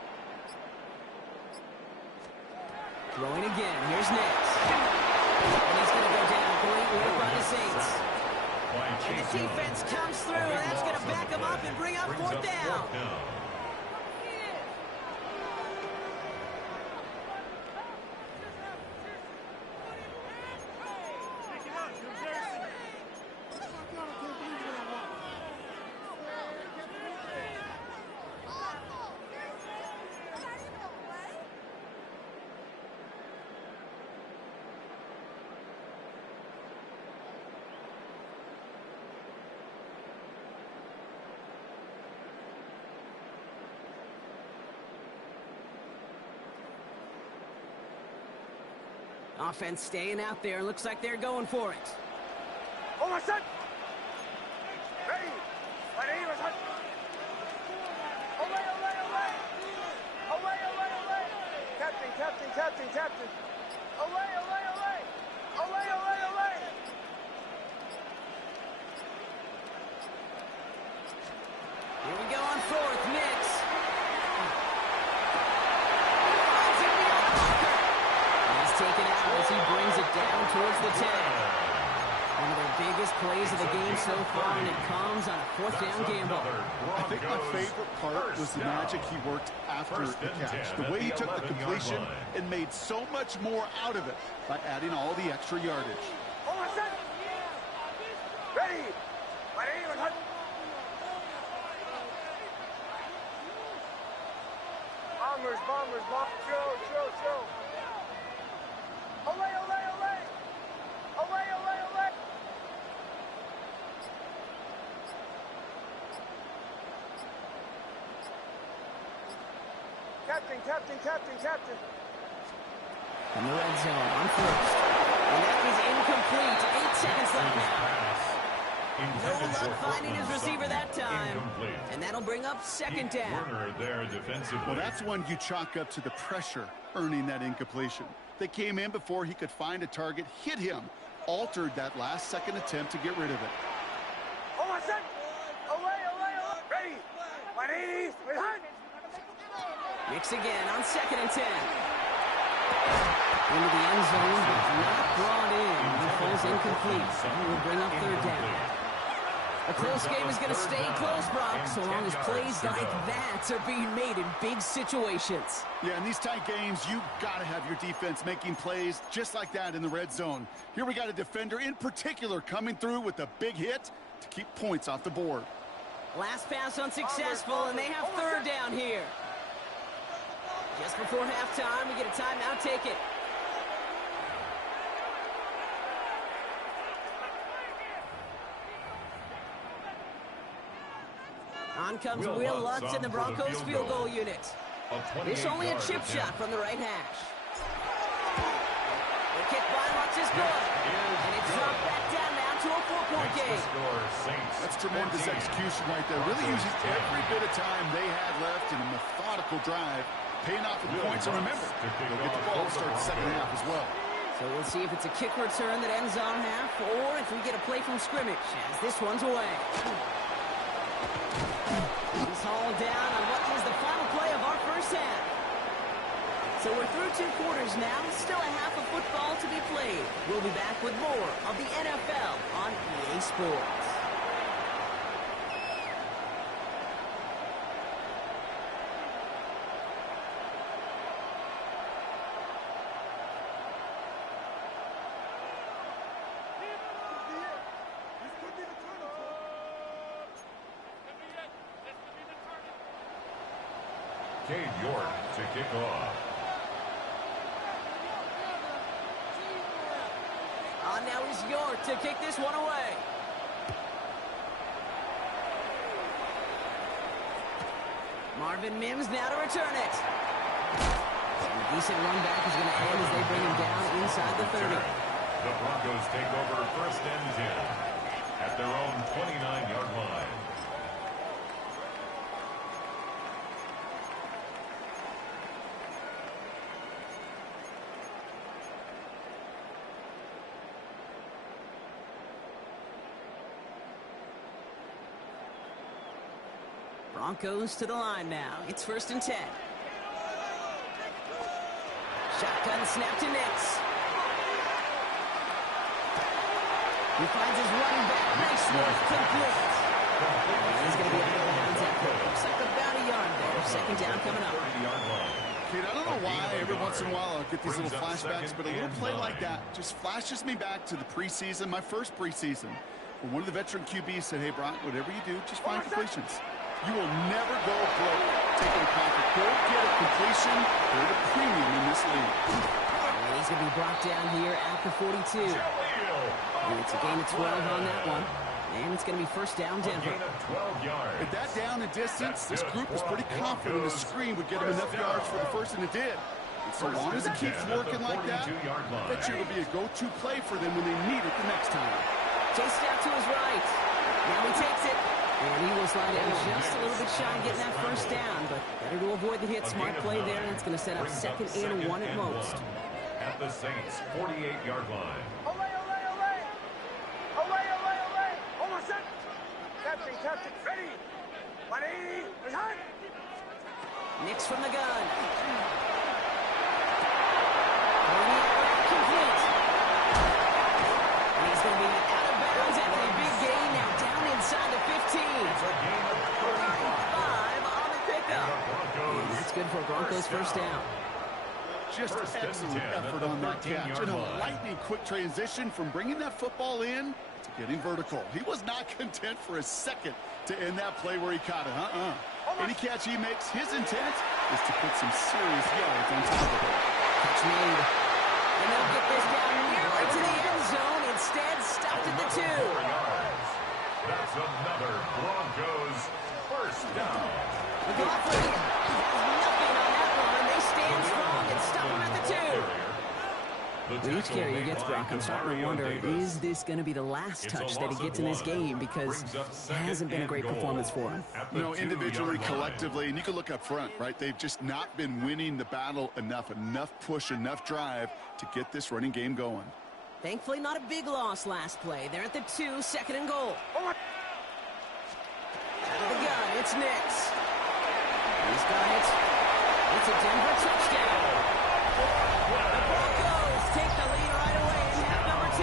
Throwing again. Here's Nix. And he's going to go down. Great work by the Saints. And the defense comes through, and that's going to back them up and bring up 4th down. Offense staying out there. Looks like they're going for it. Oh, my son! Ready! Ready, my son! Away! Captain! Away! Here we go on 4th. Nix. Taken out as he brings it down towards the 10. One of their biggest plays of the game so far, and it comes on a 4th down gamble. I think my favorite part was the magic he worked after the catch. The way he took the completion and made so much more out of it by adding all the extra yardage. Ready! Bombers, Joe. Away! Captain. In the red zone on 1st. And that is incomplete. 8 seconds left now. No luck finding his receiver that time. And that'll bring up 2nd down. Well, that's one you chalk up to the pressure earning that incompletion. They came in before he could find a target, hit him, altered that last-second attempt to get rid of it. Oh, my son! Away! Ready! 180! Behind! Mix again on 2nd and 10. Into the end zone, but not brought in. He falls incomplete. He will bring up 3rd down. A close game is going to stay close, Brock, so long as plays like that are being made in big situations. Yeah, in these tight games, you got to have your defense making plays just like that in the red zone. Here we got a defender in particular coming through with a big hit to keep points off the board. Last pass unsuccessful, and they have 3rd down here. Just before halftime, we get a timeout. Take it. On comes Will Lutz in the Broncos field goal unit. It's only a chip shot from the right hash. The kick by Lutz is good. And it's dropped back down now to a 4-point game. That's tremendous execution right there. Really using every bit of time they had left in a methodical drive. Paying off with points. And remember, they'll get the ball to start the second half as well. So we'll see if it's a kick return that ends on half or if we get a play from scrimmage as this one's away. He's hauled down on what is the final play of our first half. So we're through 2 quarters now. Still a half of football to be played. We'll be back with more of the NFL on EA Sports. Cade York to kick off. On now is York to kick this one away. Marvin Mims now to return it. A decent run back is going to end as they bring him down inside the 30. The Broncos take over 1st and 10 at their own 29-yard line. Broncos to the line now. It's 1st and 10. Shotgun snap to Nix. He finds his running back. Nice work, complete. He's going to be out of bounds after. Looks like about a yard there. 2nd down coming up. Kid, I don't know why every once in a while I'll get these little flashbacks, but a little play like that just flashes me back to the preseason, my first preseason. When one of the veteran QBs said, hey, Brock, whatever you do, just find completions. You will never go broke taking a pocket. Go get a completion. They're the premium in this league. And he's going to be brought down here at the 42. And it's a gain of 12 on that one. And it's going to be 1st down, Denver. At that down and distance, this group was pretty confident the screen would get them enough yards for the 1st, and it did. And so long as it keeps working like that, I bet you it'll be a go-to play for them when they need it the next time. Chased out to his right. Now he takes it. And he will slide in just a little bit shy of getting that 1st down, but better to avoid the hit. Smart play there, and it's going to set up 2nd and 1 at most. At the Saints' 48-yard line. Almost set. Captain. Ready. 180. Behind. Nix from the gun. Complete. And he's going to be out of bounds after a big gain. Now down inside the 15. It's a gain of 35 on the pickup. And that's good for Broncos 1st down. Just excellent effort on that catch. And a lightning-quick transition from bringing that football in to getting vertical. He was not content for a second to end that play where he caught it. Any catch he makes, his intent is to put some serious yards on top of it. Catch made. And they'll get this down nearly to the end zone. Instead, stopped at the 2. That's another Broncos 1st down. McLaughlin has nothing on that one. They stand strong and stop him at the 2. With each carry he gets, Brock, I'm starting to wonder, is this going to be the last touch that he gets in this game? Because it hasn't been a great performance for him. Individually, collectively, and you can look up front, right? They've just not been winning the battle enough push, enough drive to get this running game going. Thankfully, not a big loss last play. They're at the 2, second and goal. Out of the gun, it's Nix. He's got it. It's a Denver touchdown. The Broncos take the lead right away in half number 2.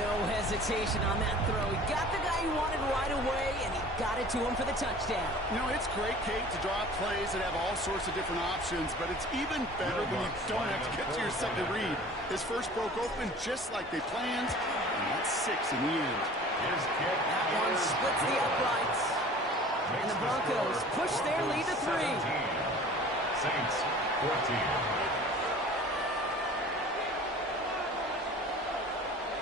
No hesitation on that throw. He got the guy he wanted right away, and he got it to him for the touchdown. You know, it's great, Kate, to draw plays that have all sorts of different options, but it's even better when you don't have to get to your second read. His first broke open just like they planned, and that's 6 in the end. That one splits the uprights, and the Broncos push their lead to 3. Saints 14.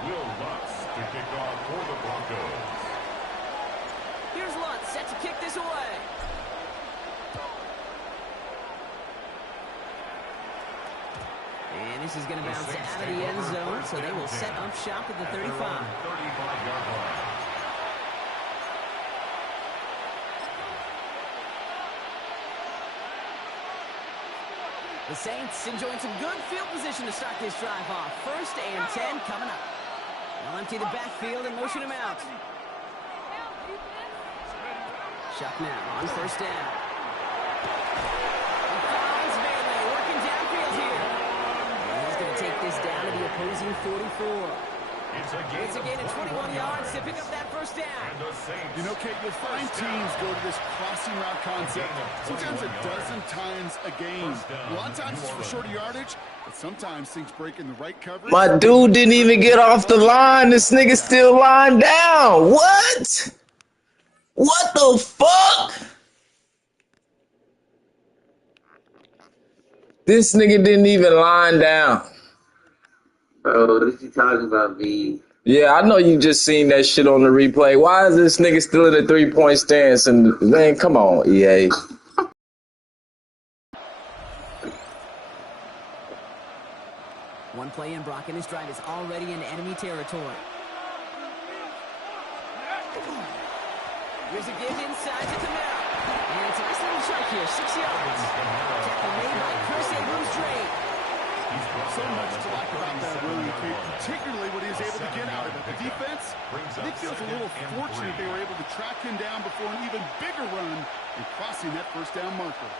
Will Lutz to kick off for the Broncos. Here's Lutz set to kick this away. And this is going to bounce out of the end zone, so they will set up shop at the 35. 35-yard line. The Saints enjoying some good field position to start this drive off. 1st and 10 coming up. They'll empty the backfield and motion him out. Shuck now on 1st down. He finds Bailey working downfield here. And he's going to take this down to the opposing 44. It's a gain of 21 yards to pick up that 1st down. You know, Kate, you'll find teams go to this crossing route concept sometimes a dozen times a game. A lot of times it's for shorter yardage, but sometimes things break in the right coverage. My dude didn't even get off the line. This nigga still lying down. What? What the fuck? This nigga didn't even line down. Bro, what you talking about, B? Yeah, I know you just seen that shit on the replay. Why is this nigga still in a 3-point stance? And man, come on, EA. One play in, Brock, and his drive is already in enemy territory. Here's a give inside to Camara. And it's a nice little chunk here, 6 yards. Tackle made by Chris Abrams-Drake. So much to like about that William Kate, particularly what he was able to get out of it. The defense, I think, feels a little fortunate they were able to track him down before an even bigger run and crossing that 1st down marker.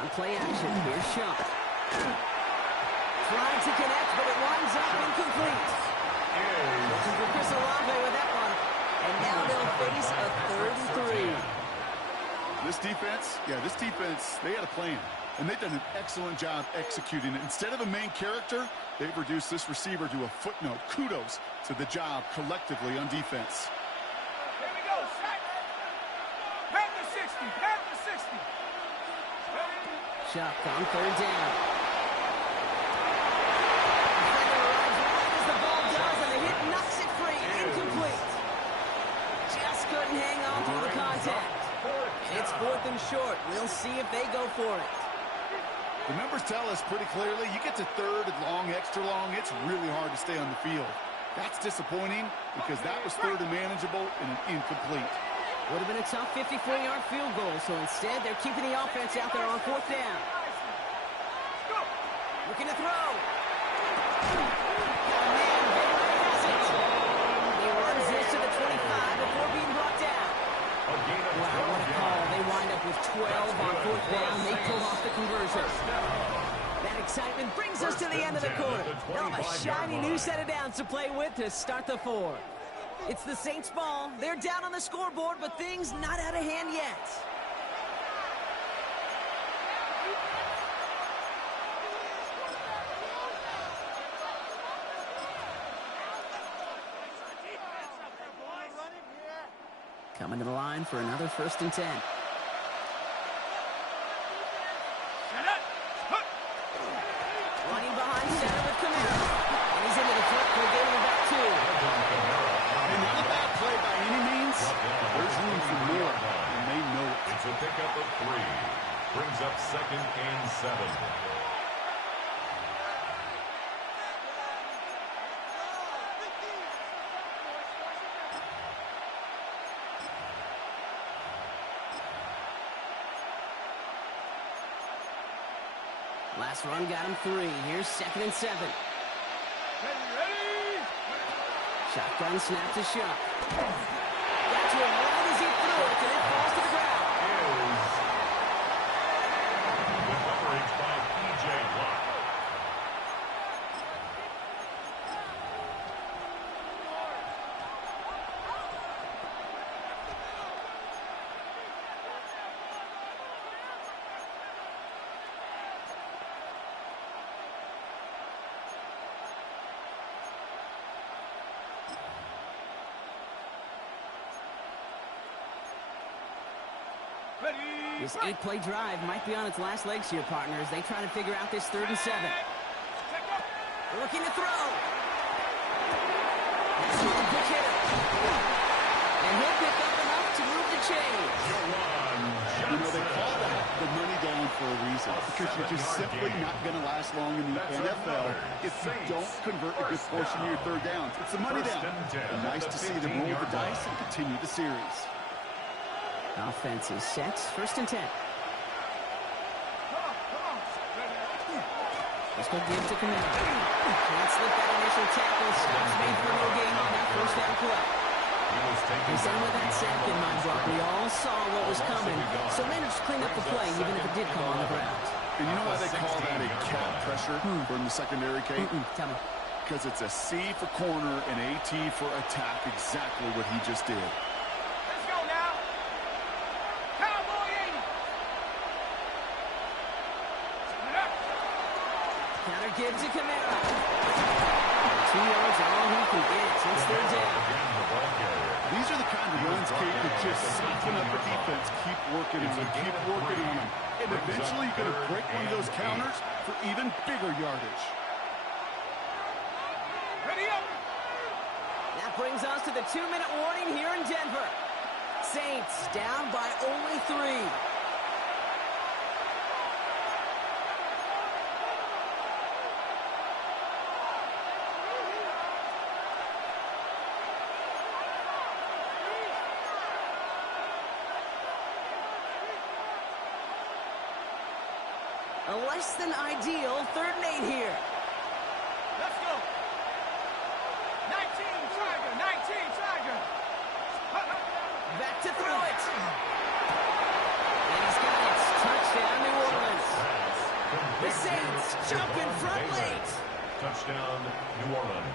On play action, here's Shump. Trying to connect, but it winds up incomplete. Looking for Chris Olave with that one. And now they'll face a 3rd and 3. This defense, they had a plan, and they've done an excellent job executing it. Instead of a main character, they've reduced this receiver to a footnote. Kudos to the job collectively on defense. Here we go, shot. Pat the 60, pat the 60. Chuck on 3rd down. As the ball does, and the hit knocks it free. Incomplete. Just couldn't hang on through the contact. It's 4th and short. We'll see if they go for it. The numbers tell us pretty clearly, you get to 3rd and long, extra long, it's really hard to stay on the field. That's disappointing because that was 3rd and manageable and an incomplete. Would have been a tough 54-yard field goal, so instead they're keeping the offense out there on 4th down. Looking to throw. He runs this to the 25 before being brought down. Wow, what a call. They wind up with 12 on 4th down. They pull off the conversion. That excitement brings us to the end of the quarter. They'll have a shiny new set of downs to play with to start the 4th. It's the Saints' ball. They're down on the scoreboard, but things not out of hand yet. Coming to the line for another 1st and 10. Running behind center with Camara. And he's into the front for a gain of about 2. And not a bad play by any means. There's room for more, and they know it. It's a pickup of 3. Brings up 2nd and 7. Last run got him 3. Here's 2nd and 7. Ready? Shotgun snap to Shuck. Got to him right as he threw it, and it falls to the ground. Good coverage by P.J. Watt. This 8-play drive might be on its last legs here, partners. They try to figure out this 3rd and 7. Looking to throw. That's a quick hitter. And he'll pick up enough to move the chains. You know, they call that the money down for a reason, because you're just simply not going to last long in the NFL if you don't convert a good portion of your 3rd downs. It's the money down. And nice to see them roll the dice and continue the series. Offense is set. 1st and 10. Let's go give to Camaro. Can't slip that initial tackle. Stops made for no gain on that 1st down play. And same with that sack in mind, Brock. We all saw what was coming, so managed to clean up the play, even if it did come on the ground. And you know why they call that a cat pressure from the secondary, Kate? Tell me. Because it's a C for corner and a T for attack, exactly what he just did. Let's go now. Cowboy 80. Counter give to Camaro. 2 yards are all he can get since they're down. These are the kind of runs, Kate, that just soften up the defense. Keep working on them, keep working on them. And eventually you're going to break one of those counters for even bigger yardage. Ready up. That brings us to the 2-minute warning here in Denver. Saints down by only 3. A less than ideal 3rd and 8 here. Let's go. 19 Tiger. 19 Tiger. Back to throw it. And he's got it. Touchdown, New Orleans. The Saints jump in front late. Touchdown, New Orleans.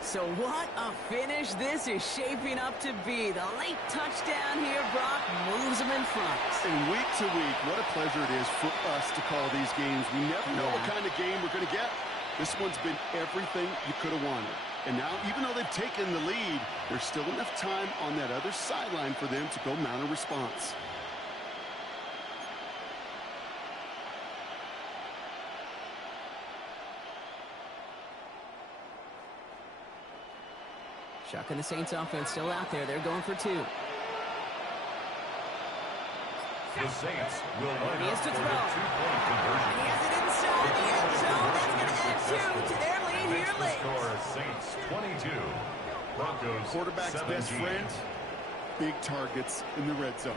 So what a finish this is shaping up to be. The late touchdown here, Brock, moves them in front. And week to week, what a pleasure it is for us to call these games. We never know what kind of game we're going to get. This one's been everything you could have wanted. And now, even though they've taken the lead, there's still enough time on that other sideline for them to go mount a response. Chuck and the Saints offense still out there. They're going for 2. The Saints will line He up has to for throw. the 2-point conversion. And he has it inside the end zone. That's going to add 2 to their lead here Makes the late. score Saints 22, Broncos Quarterback's 17. best friend, big targets in the red zone.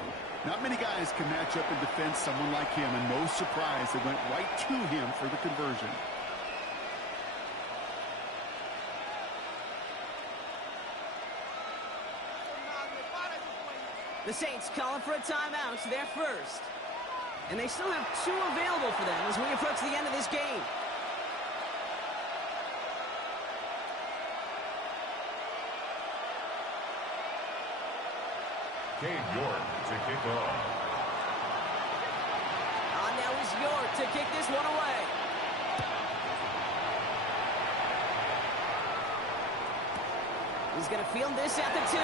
Not many guys can match up and defend someone like him, and no surprise, they went right to him for the conversion. The Saints calling for a timeout. They're first. And they still have 2 available for them as we approach the end of this game. Cade York to kick off. On now is York to kick this one away. He's going to field this at the 2.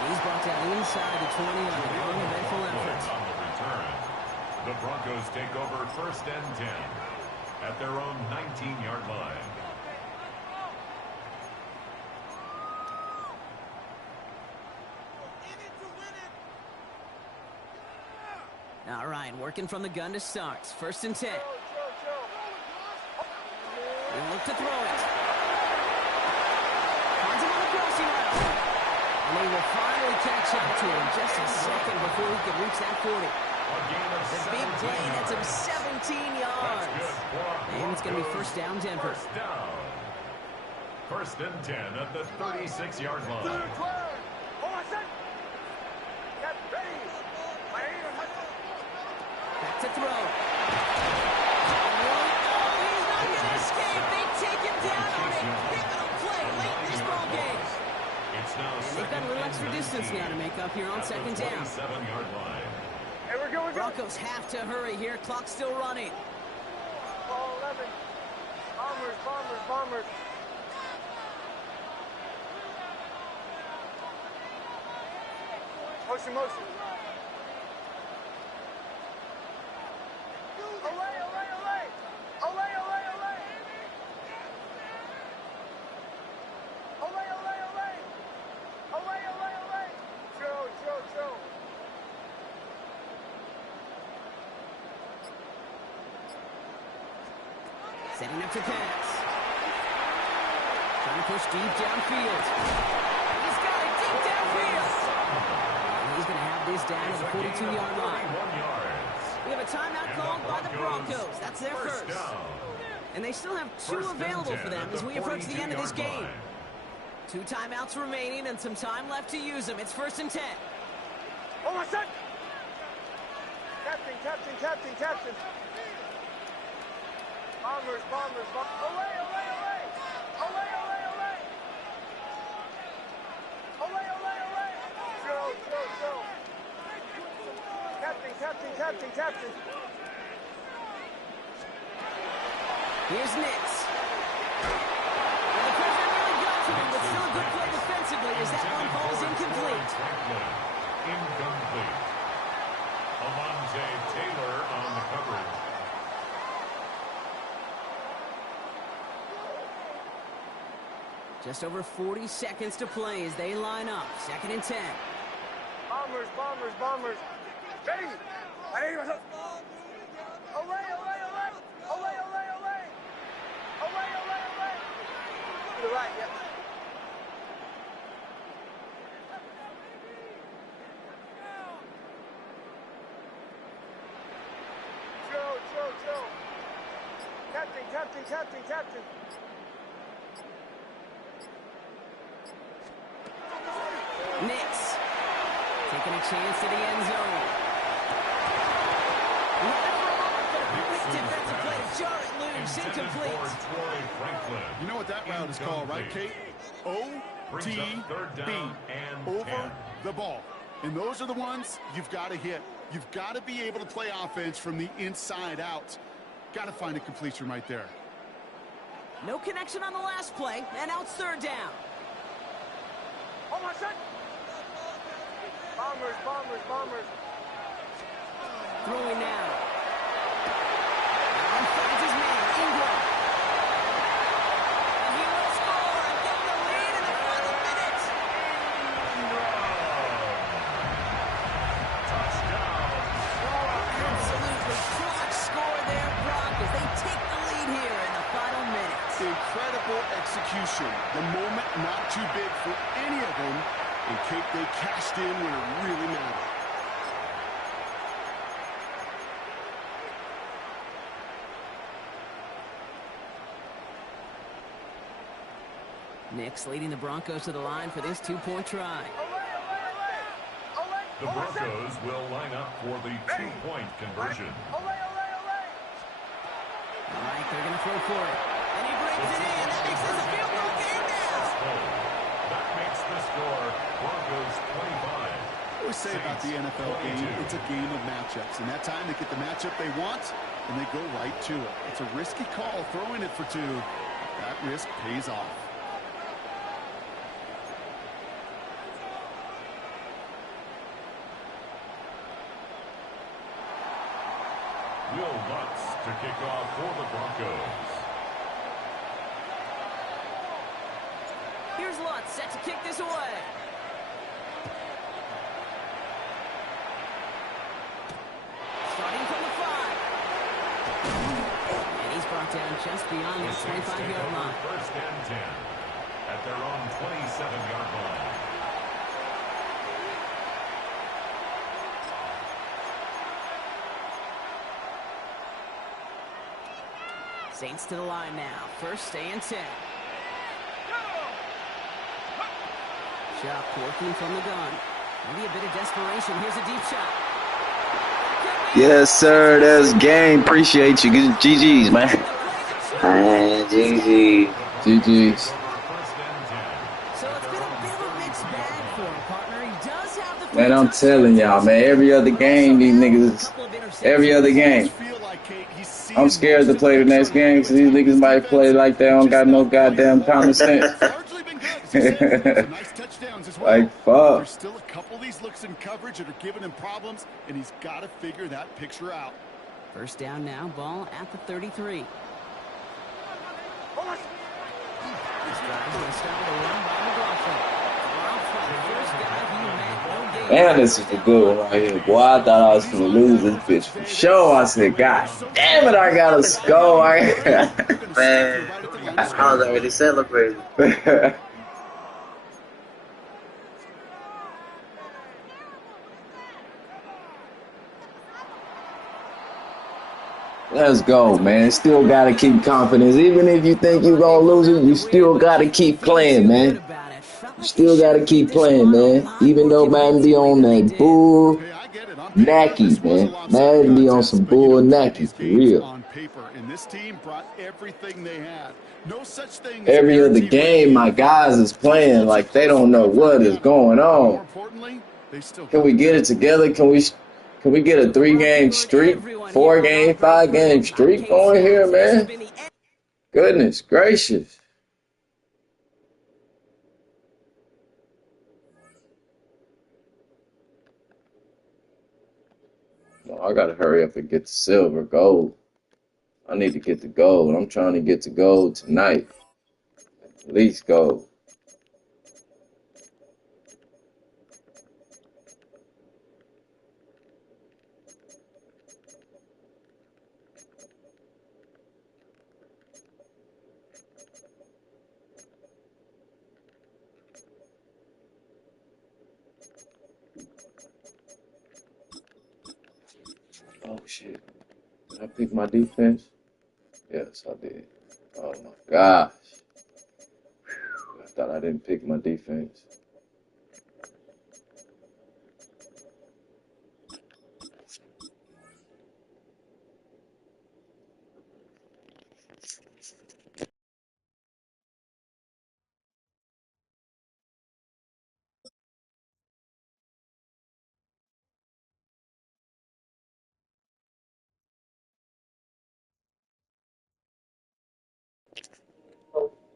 He's brought down inside the 20 on a uneventful effort. On the return, the Broncos take over 1st and 10 at their own 19-yard line. All right, working from the gun to start. 1st and 10. They look to throw it. Finds him on the crossing route. And they will finally catch up to him just a second before he can reach that 40. The big play, that's him 7 yards. And it's going to be first down, Denver. First down. First and 10 at the 36-yard line. Back to throw. Oh, he's not going to escape. They take him down on a pivotal play late in this ball game. And they've got a little extra distance now to make up here on second down. 7-yard line. Hey, we're going. Broncos have to hurry here. Clock's still running. Ball 11. Bombers. Motion. Chill. Setting up to pass. Trying to push deep downfield. He's got it deep downfield. And he's going to have this down at the 42-yard line. We have a timeout called by the Broncos. That's their first. And they still have 2 available for them as we approach the end of this game. 2 timeouts remaining and some time left to use them. It's first and 10. Oh, my son! Captain. Bombers. Away! Chill. Captain. Here's Nix. Well, the pressure really got to him, but still a good play defensively as that one falls incomplete. Incomplete. Alontae Taylor on the coverage. Just over 40 seconds to play as they line up. Second and 10. Bombers. Ready? Away! To the right, yeah. Chill. Captain. Nix taking a chance to the end zone. Defensive play to jar it loose, incomplete. You know what that route is called, right, Kate? O-T-B, over the ball. And those are the ones you've got to hit. You've got to be able to play offense from the inside out. Got to find a completion right there. No connection on the last play, and now it's third down. Oh, my son! Bombers. Throwing now. And finds his man, Ingram. And he will score and get the lead in the final minutes. Absolutely clutch score there, Brock, as they take the lead here in the final minutes. Incredible execution. The moment not too big for any of them. And Kate, they cashed in when it really mattered. Nix leading the Broncos to the line for this 2-point try. The Broncos will line up for the 2-point conversion. All right, they're going to throw for it. And he brings it in. That makes this a field goal game now. That makes the score Broncos 25. I always say about the NFL game, it's a game of matchups. And that time they get the matchup they want, and they go right to it. It's a risky call throwing it for 2. That risk pays off. Will Lutz to kick off for the Broncos. Here's Lutz set to kick this away. Starting from the 5. And he's brought down just beyond the 25-yard line. First and 10 at their own 27-yard line. Saints to the line now. First and 10. Shot working from the gun. Maybe a bit of desperation. Here's a deep shot. Yes, sir. That's game. Appreciate you. GG's, man. GG. GG's. So it's been a bit of a mixed bag for him, partner. He does have the Man, I'm telling y'all, man. Every other game, these niggas. Every other game. I'm scared to play the next game because these niggas might play like they don't got no goddamn common sense. Nice touchdowns as well. Like, fuck. There's still a couple of these looks in coverage that are giving him problems, and he's got to figure that picture out. First down now, ball at the 33. Man, this is a good one right here. Boy, I thought I was going to lose this bitch for sure. I said, God damn it, I got to score. Man, I was already celebrating. Let's go, man. Still got to keep confidence. Even if you think you're going to lose it, you still got to keep playing, man. You still got to keep playing, man. Even though Madden be on that bull nacky, man. Madden be on some bull nacky, for real. Every other game, my guys is playing like they don't know what is going on. Can we get it together? Can we get a 3-game streak, 4-game, 5-game streak going here, man? Goodness gracious. No, I gotta hurry up and get the silver, gold. I need to get the gold. I'm trying to get the gold tonight. At least gold. Oh, shit. Did I pick my defense? Yes, I did. Oh, my gosh. Whew. I thought I didn't pick my defense.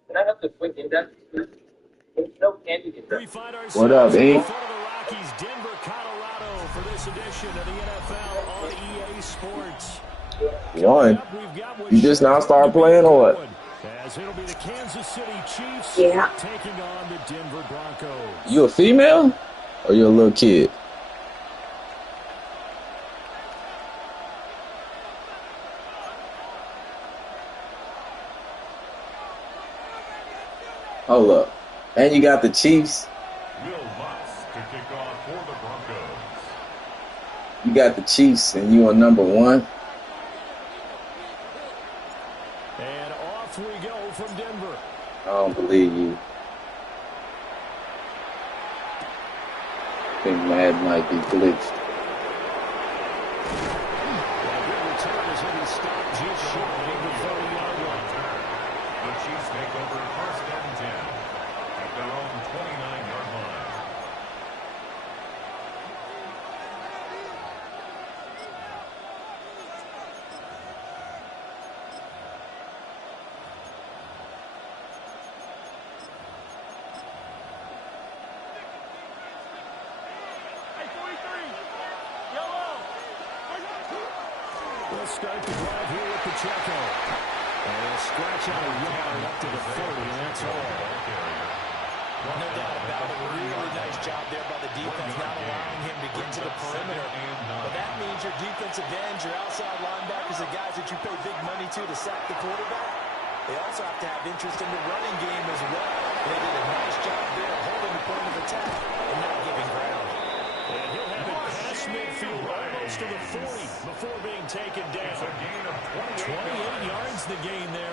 Can I have the quick index? There's no candy index. What up, Ink? Rockies, Denver, Colorado for this edition of the NFL on EA Sports. One. You just now start playing or what? As it'll be the Kansas City Chiefs taking on the Denver Broncos. You a female or you a little kid? Hold up. And you got the Chiefs. You got the Chiefs and you are number 1. And off we go from Denver. I don't believe you. I think Madden might be glitched. The Chiefs take over first and 10 at their own 29-yard line. We'll start the drive here with Pacheco. And he'll scratch out a yard up to the 40, and that's all. No doubt about it. Really nice job there by the defense, not allowing him to get to the perimeter. But that means your defensive ends, your outside linebackers, the guys that you pay big money to sack the quarterback, they also have to have interest in the running game as well. They did a nice job there holding the point of attack and not giving ground. And he'll have it past midfield almost to the 40 before being taken down. 28 yards the gain there.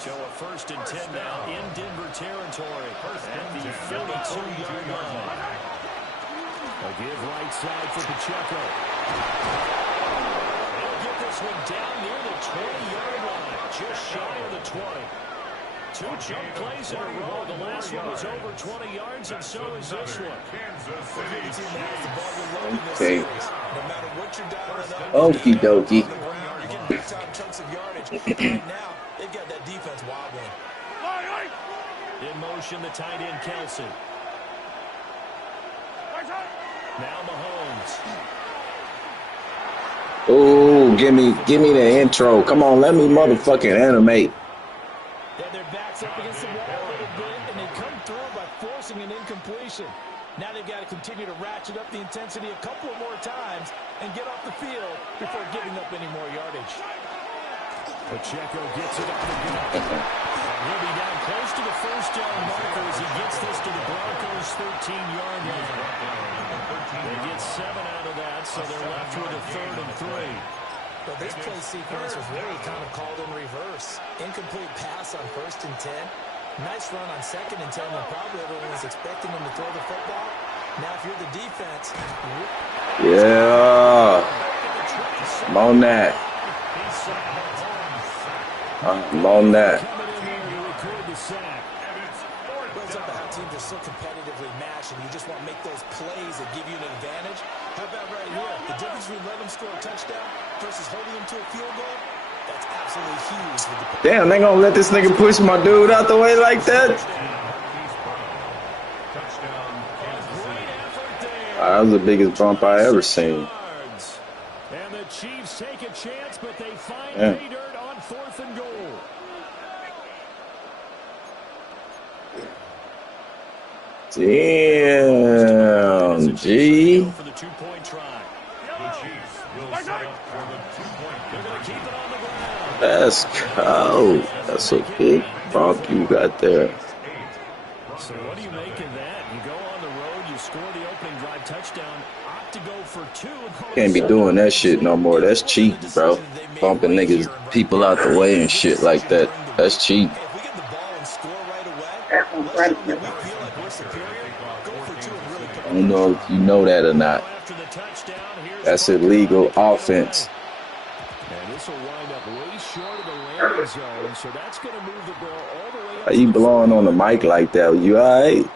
So a 1st and 10 now in Denver territory at the 42-yard line. A give right side for Pacheco. They'll get this one down near the 20-yard line, just shy of the 20. 2 jump plays in a row. The last one was over 20 yards, and so is this one. Okay. Okie dokie. You're getting big-time chunks of yardage. Right now, they've got that defense wobbling. In motion, the tight end, Kelsey. Now Mahomes. Oh, give me the intro. Come on, let me motherfucking animate. Yeah, their backs up against the wall a little bit, and they come through by forcing an incompletion. Now they've got to continue to ratchet up the intensity a couple of more times and get off the field before giving up any more yardage. Pacheco gets it up the gut. He'll be down close to the first down marker as he gets this to the Broncos' 13-yard line. They get 7 out of that, so they're left with a 3rd and 3. But this play sequence was really kind of called in reverse. Incomplete pass on 1st and 10. Nice run on 2nd and 10 when probably everyone was expecting him to throw the football. Now if you're the defense... Yeah. I'm on that. I'm on that. Teams are so competitively matched, and you just want to make those plays that give you an advantage. How about right here? The difference between letting them score a touchdown versus holding them to a field goal, that's absolutely huge. Damn, they gonna let this nigga push my dude out the way like that? That was the biggest bump I ever seen. And the Chiefs take a chance, but they find pay dirt on 4th and goal. Damn, G. Let's go. That's a big bump you got there. So what do you make of that? You go on the road, you score the opening drive touchdown, opt to go for 2. Can't be doing that shit no more. That's cheating, bro. Bumping niggas, people out the way and shit like that. That's cheating. I don't know if you know that or not. That's illegal offense. And this will wind up way short of the landing zone, so that's going to move the ball all the way up. How you blowing on the mic like that? You alright?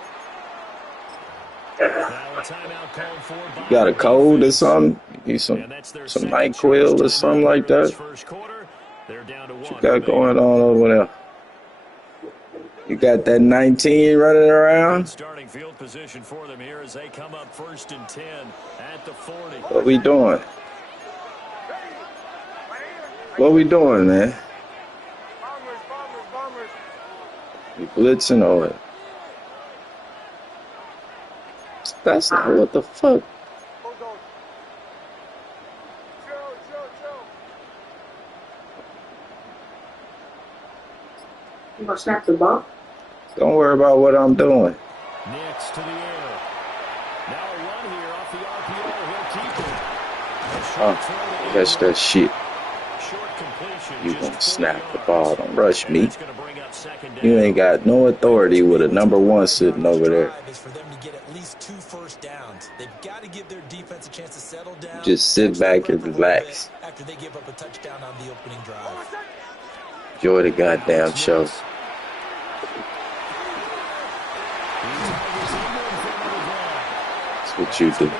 You got a cold or something? You need some NyQuil or something like that? What you got going on over there? You got that 19 running around? Starting field position for them here as they come up 1st and 10 at the 40. What we doing? What we doing, man? We blitzing or what? That's not what the fuck. You gonna snap the ball? Don't worry about what I'm doing. Next to the air. Now a run here off the RPO. He'll keep it. Catch that shit. You gonna snap the ball. Don't rush me. You ain't got no authority with a number 1 sitting over there. For them to get at least 2 first downs. They've got to give their defense a chance to settle down. Just sit back and relax. After they give up a touchdown on the opening drive. Enjoy the goddamn show. That's what you do.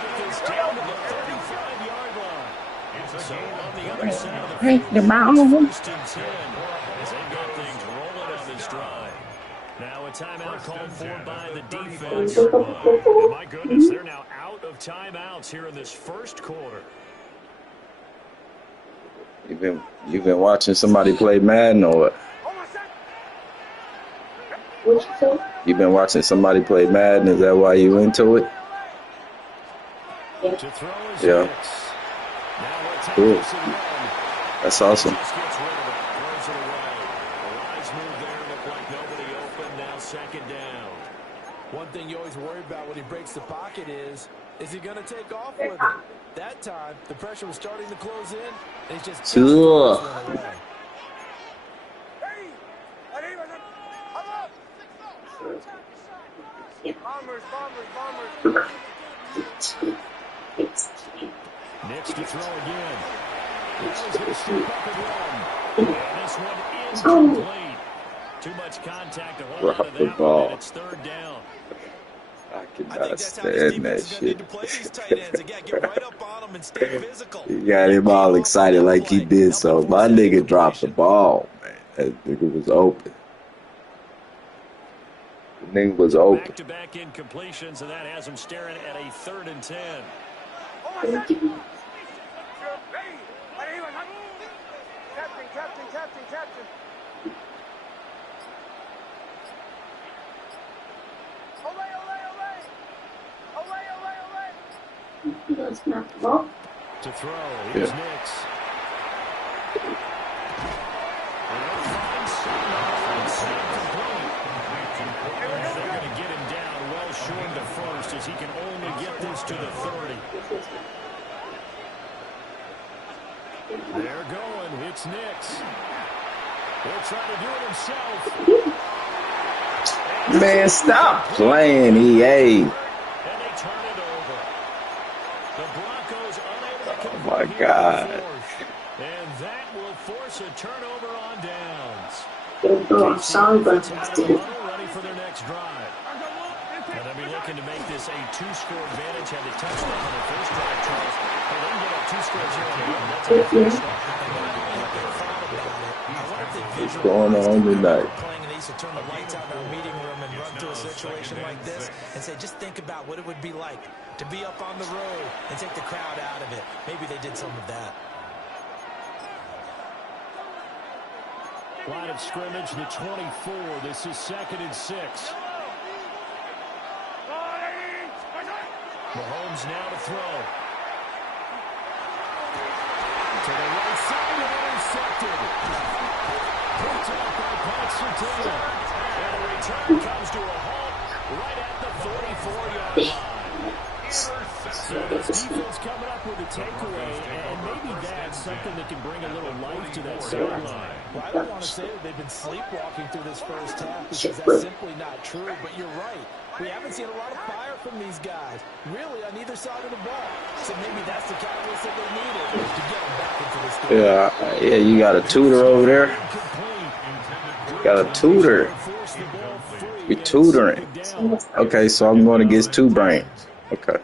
Break the ball. Now a timeout called for by the defense. And my goodness, they're now out of timeouts here in this first quarter. You've been watching somebody play Madden or what? What you say? You've been watching somebody play Madden. Is that why you into it? Yeah. Cool. That's awesome. One thing you always worry about when he breaks the pocket is he going to take off with it? That time, the pressure was starting to close in. It's just he's going to step up and run. And this one is complete. Too much contact to hold on to that one, and it's third down. I cannot stand that shit. He got him all excited like he did so. My nigga dropped the ball, man. That nigga was open. The nigga was open. Back-to-back incompletions, and that has him staring at a 3rd and 10. Captain. To throw, here's Nix. They're going to get him down well short of the first as he can only get this to the 30. They're going. It's Nix. He'll try to do it himself. Man, stop playing, EA. Oh my God. And that will force a turnover on downs. I'm sorry, but Ready for their next drive. And they'll be looking to make this a 2-score advantage. Had the touchdown on the first drive, Charles. They didn't get up 2 scores here on the end. That's a good first start. What's going on tonight? To turn the lights out in our meeting room and run to a situation like this and say, just think about what it would be like to be up on the road and take the crowd out of it. Maybe they did some of that. Line of scrimmage, the 24. This is 2nd and 6. Mahomes now to throw. To the right side and intercepted. Picked up by Pat Surtain. And the return comes to a halt right at the 44-yard line. So this defense coming up with a takeaway, and maybe that's something that can bring a little life to that sideline. Well, I don't want to say that they've been sleepwalking through this first half because that's simply not true, but you're right. We haven't seen a lot of fire from these guys, really, on either side of the ball. So maybe that's the catalyst that they needed to get them back into this game. Yeah, you got a tutor over there. Got a tutor. You're tutoring. Okay, so I'm going against 2 brains. Okay.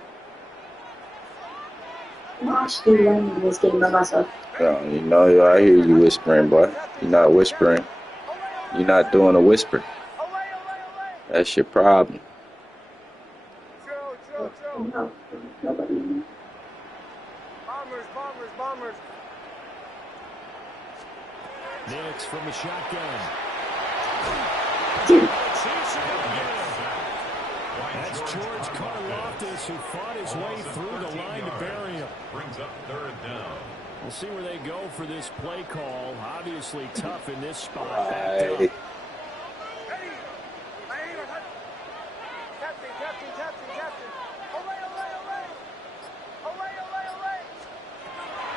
I'm actually learning this game by myself. No, you know, I hear you whispering, boy. You're not whispering. You're not doing a whisper. That's your problem. No, nobody. Bombers. Nix from the shotgun. That's George Karlaftis who fought his way through the line to bury him. Brings up 3rd down. We'll see where they go for this play call. Obviously tough in this spot. Right.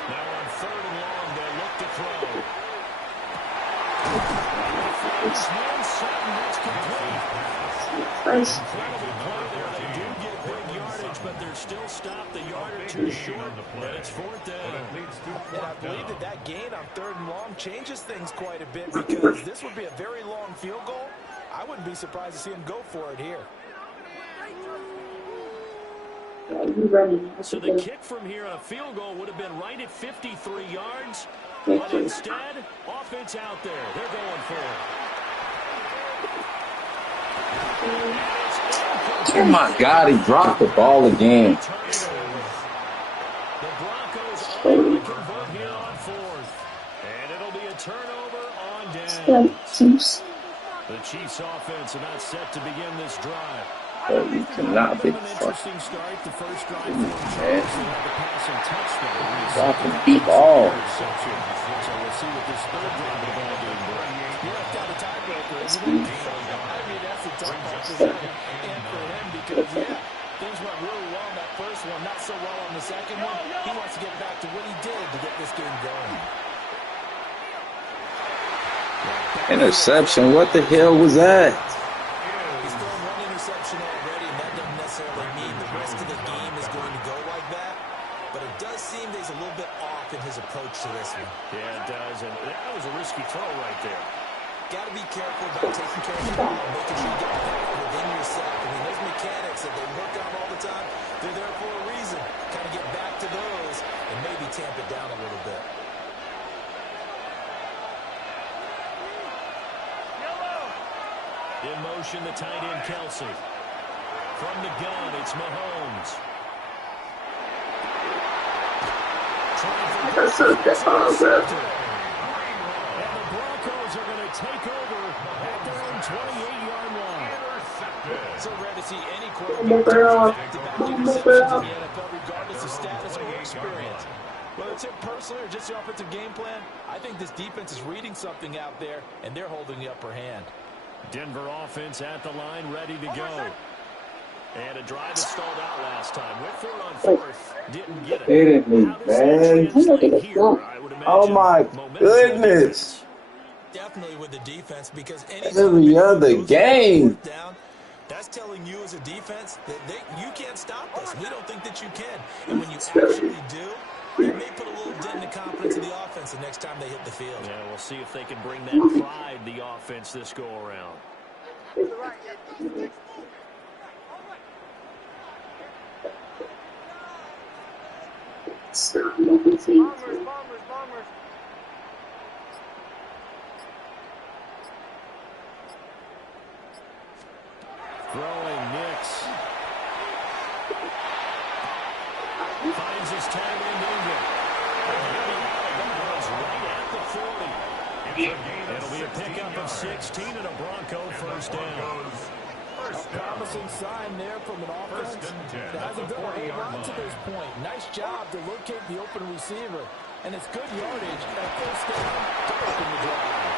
Now on 3rd and long, they look to throw. That's complete. Nice. Incredible play there. They do get big yardage, but they're still stopped a yard or 2 short. And it's 4th down. And I believe that gain on 3rd and long changes things quite a bit because this would be a very long field goal. I wouldn't be surprised to see him go for it here. So the kick from here on a field goal would have been right at 53 yards. But instead, offense out there. They're going for it. Oh my God, he dropped the ball again. The Broncos only convert here on 4th. And it'll be a turnover on downs. The Chiefs offense about set to begin this drive. Oh, you cannot be Interesting start. The first drive for man. the passing touchdown. Dropping deep ball. So we'll see what this 3rd drive of the ball game brings. You left out the tiebreaker, isn't it? I mean, that's a tough part for him and for him because, things went really well in that first one, not so well on the second one. He wants to get back to what he did to get this game going. Interception? What the hell was that? He's thrown 1 interception already, and that doesn't necessarily mean the rest of the game is going to go like that. But it does seem that he's a little bit off in his approach to this one. Yeah, it does, and that was a risky throw right there. Got to be careful about taking care of the ball, making sure you get the ball within yourself. I mean, those mechanics that they work on all the time, they're there for a reason. Kind of get back to those and maybe tamp it down a little bit. In motion, the tight end, Kelsey. From the gun, it's Mahomes. That's so difficult, bro. And the Broncos are going to take over at their own 28-yard line. So rare to see any quarterback back-to-back interceptions in the NFL, regardless of status or experience. Whether it's him personally or just the offensive game plan, I think this defense is reading something out there, and they're holding the upper hand. Denver offense at the line, ready to go. And a drive that stalled out last time. Went for it on fourth. Didn't get it. Hitting me, man. Oh my goodness. Definitely with the defense, because every other game. That's telling you as a defense that you can't stop us. We don't think that you can. And when you actually do, it may put a little dent in the confidence of the offense the next time they hit the field. Yeah, we'll see if they can bring that pride, the offense, this go-around. Bombers. Throwing Nix. Finds his tight end Ingram. Right at the 40. It'll be a pickup of 16 and a Bronco first down. A promising sign there from an offense that hasn't done a whole lot to this point. Nice job to locate the open receiver. And it's good yardage at first down to open the drive.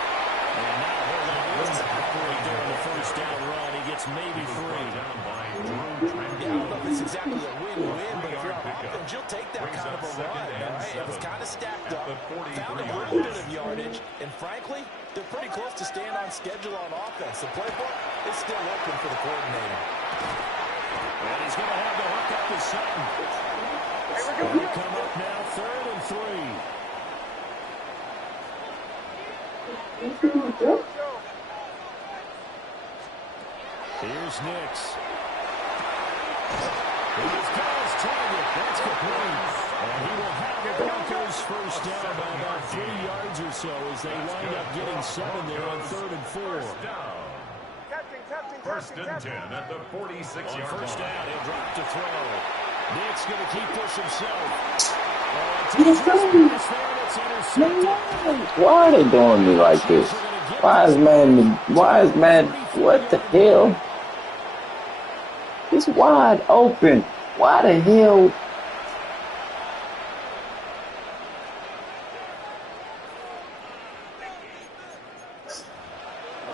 And now right there on the first down run, he gets maybe 3. Yeah, I don't know if it's exactly a win-win, but if you're on offense, you'll take that kind of a run, all right? It was kind of stacked up, found a little bit of yardage, and frankly, they're pretty close to staying on schedule on offense. The playbook is still open for the coordinator. And he's going to have to hook up with Sutton. They'll come up now, 3rd and 3. Here's Nix. He's got his target. That's complete. And he will have the Broncos first down by about 3 yards or so as they wind up getting 7 there on 3rd and 4. First and 10 at the 46-yard line. First down, he'll drop to throw. Nick's going to keep this himself. Why are they doing me like this? Why is man, what the hell? It's wide open. Why the hell?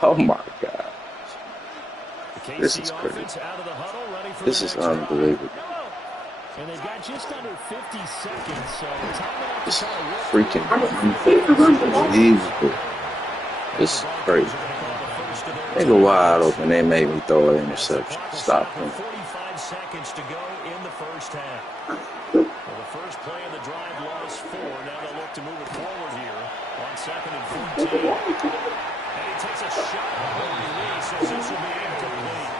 Oh my God. This is crazy. This is unbelievable. And they've got just under 50 seconds, so it's freaking unbelievable. This is crazy. They go wide open. They made me throw an interception. Stop him. 45 seconds to go in the first half. Well, the first play of the drive lost 4. Now they'll look to move it forward here on 2nd and 14. And he takes a shot. Says this will be incomplete.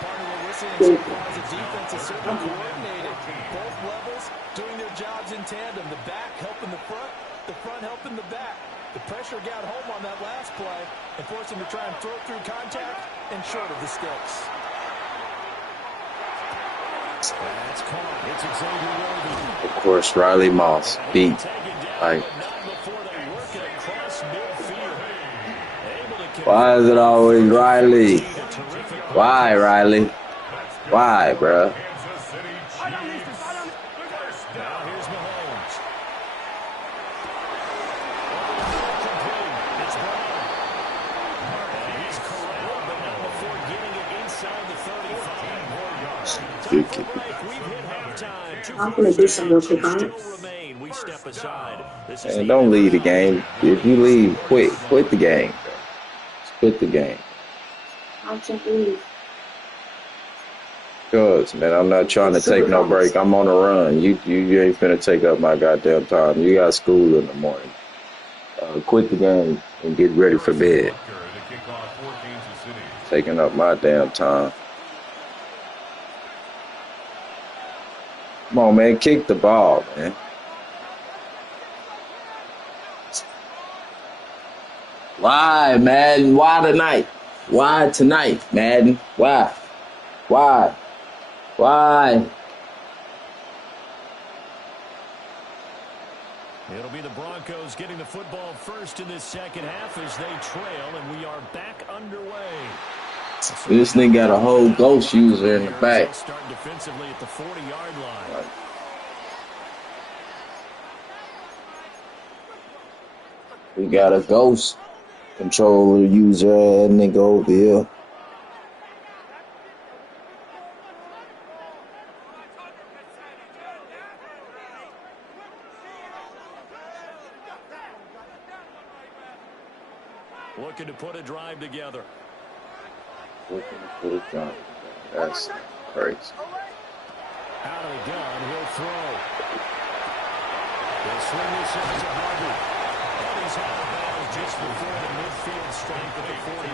Part of what we're seeing so far as a defense is certainly coordinated. Both levels doing their jobs in tandem. The back helping the front helping the back. The pressure got home on that last play and forced him to try and throw through contact and short of the sticks. That's caught. It's Xavier Worthy. Of course, Riley Moss beat. Like, why is it always Riley? Why, Riley? Why, bruh? I'm gonna do some real quick on it. And don't leave the game. If you leave, quit the game. Just quit the game. I'll take leave. Cuz, man, I'm not trying to take no break. I'm on a run. You ain't finna take up my goddamn time. You got school in the morning. Quit the game and get ready for bed. Taking up my damn time. Come on, man. Kick the ball, man. Why, Madden? Why tonight? Why tonight, Madden? Why? Why? Why? It'll be the Broncos getting the football first in this second half as they trail, and we are back underway. This nigga got a whole ghost user in the back. Start defensively at the 40-yard line. We got a ghost controller user and nigga over here. Looking to put a drive together. That's crazy. Out of the gun, he'll throw. He'll swing this out to Harvey. And he's out of bounds just before the midfield stripe at the 49.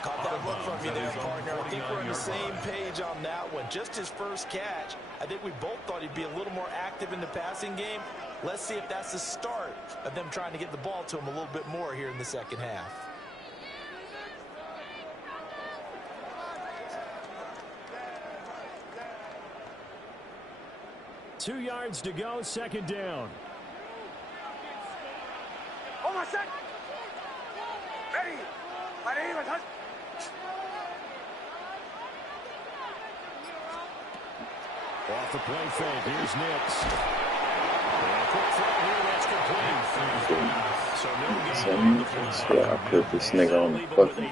Caught that look from you there, partner. I think we're on the same page on that one. Just his first catch. I think we both thought he'd be a little more active in the passing game. Let's see if that's the start of them trying to get the ball to him a little bit more here in the second half. Two yards to go, second down. Oh, my son! Ready! My name is Hunt. Off the play fake, here's Nix. Quick throw here, that's complete. So no gain on the play. Yeah, I put this nigga on the fucking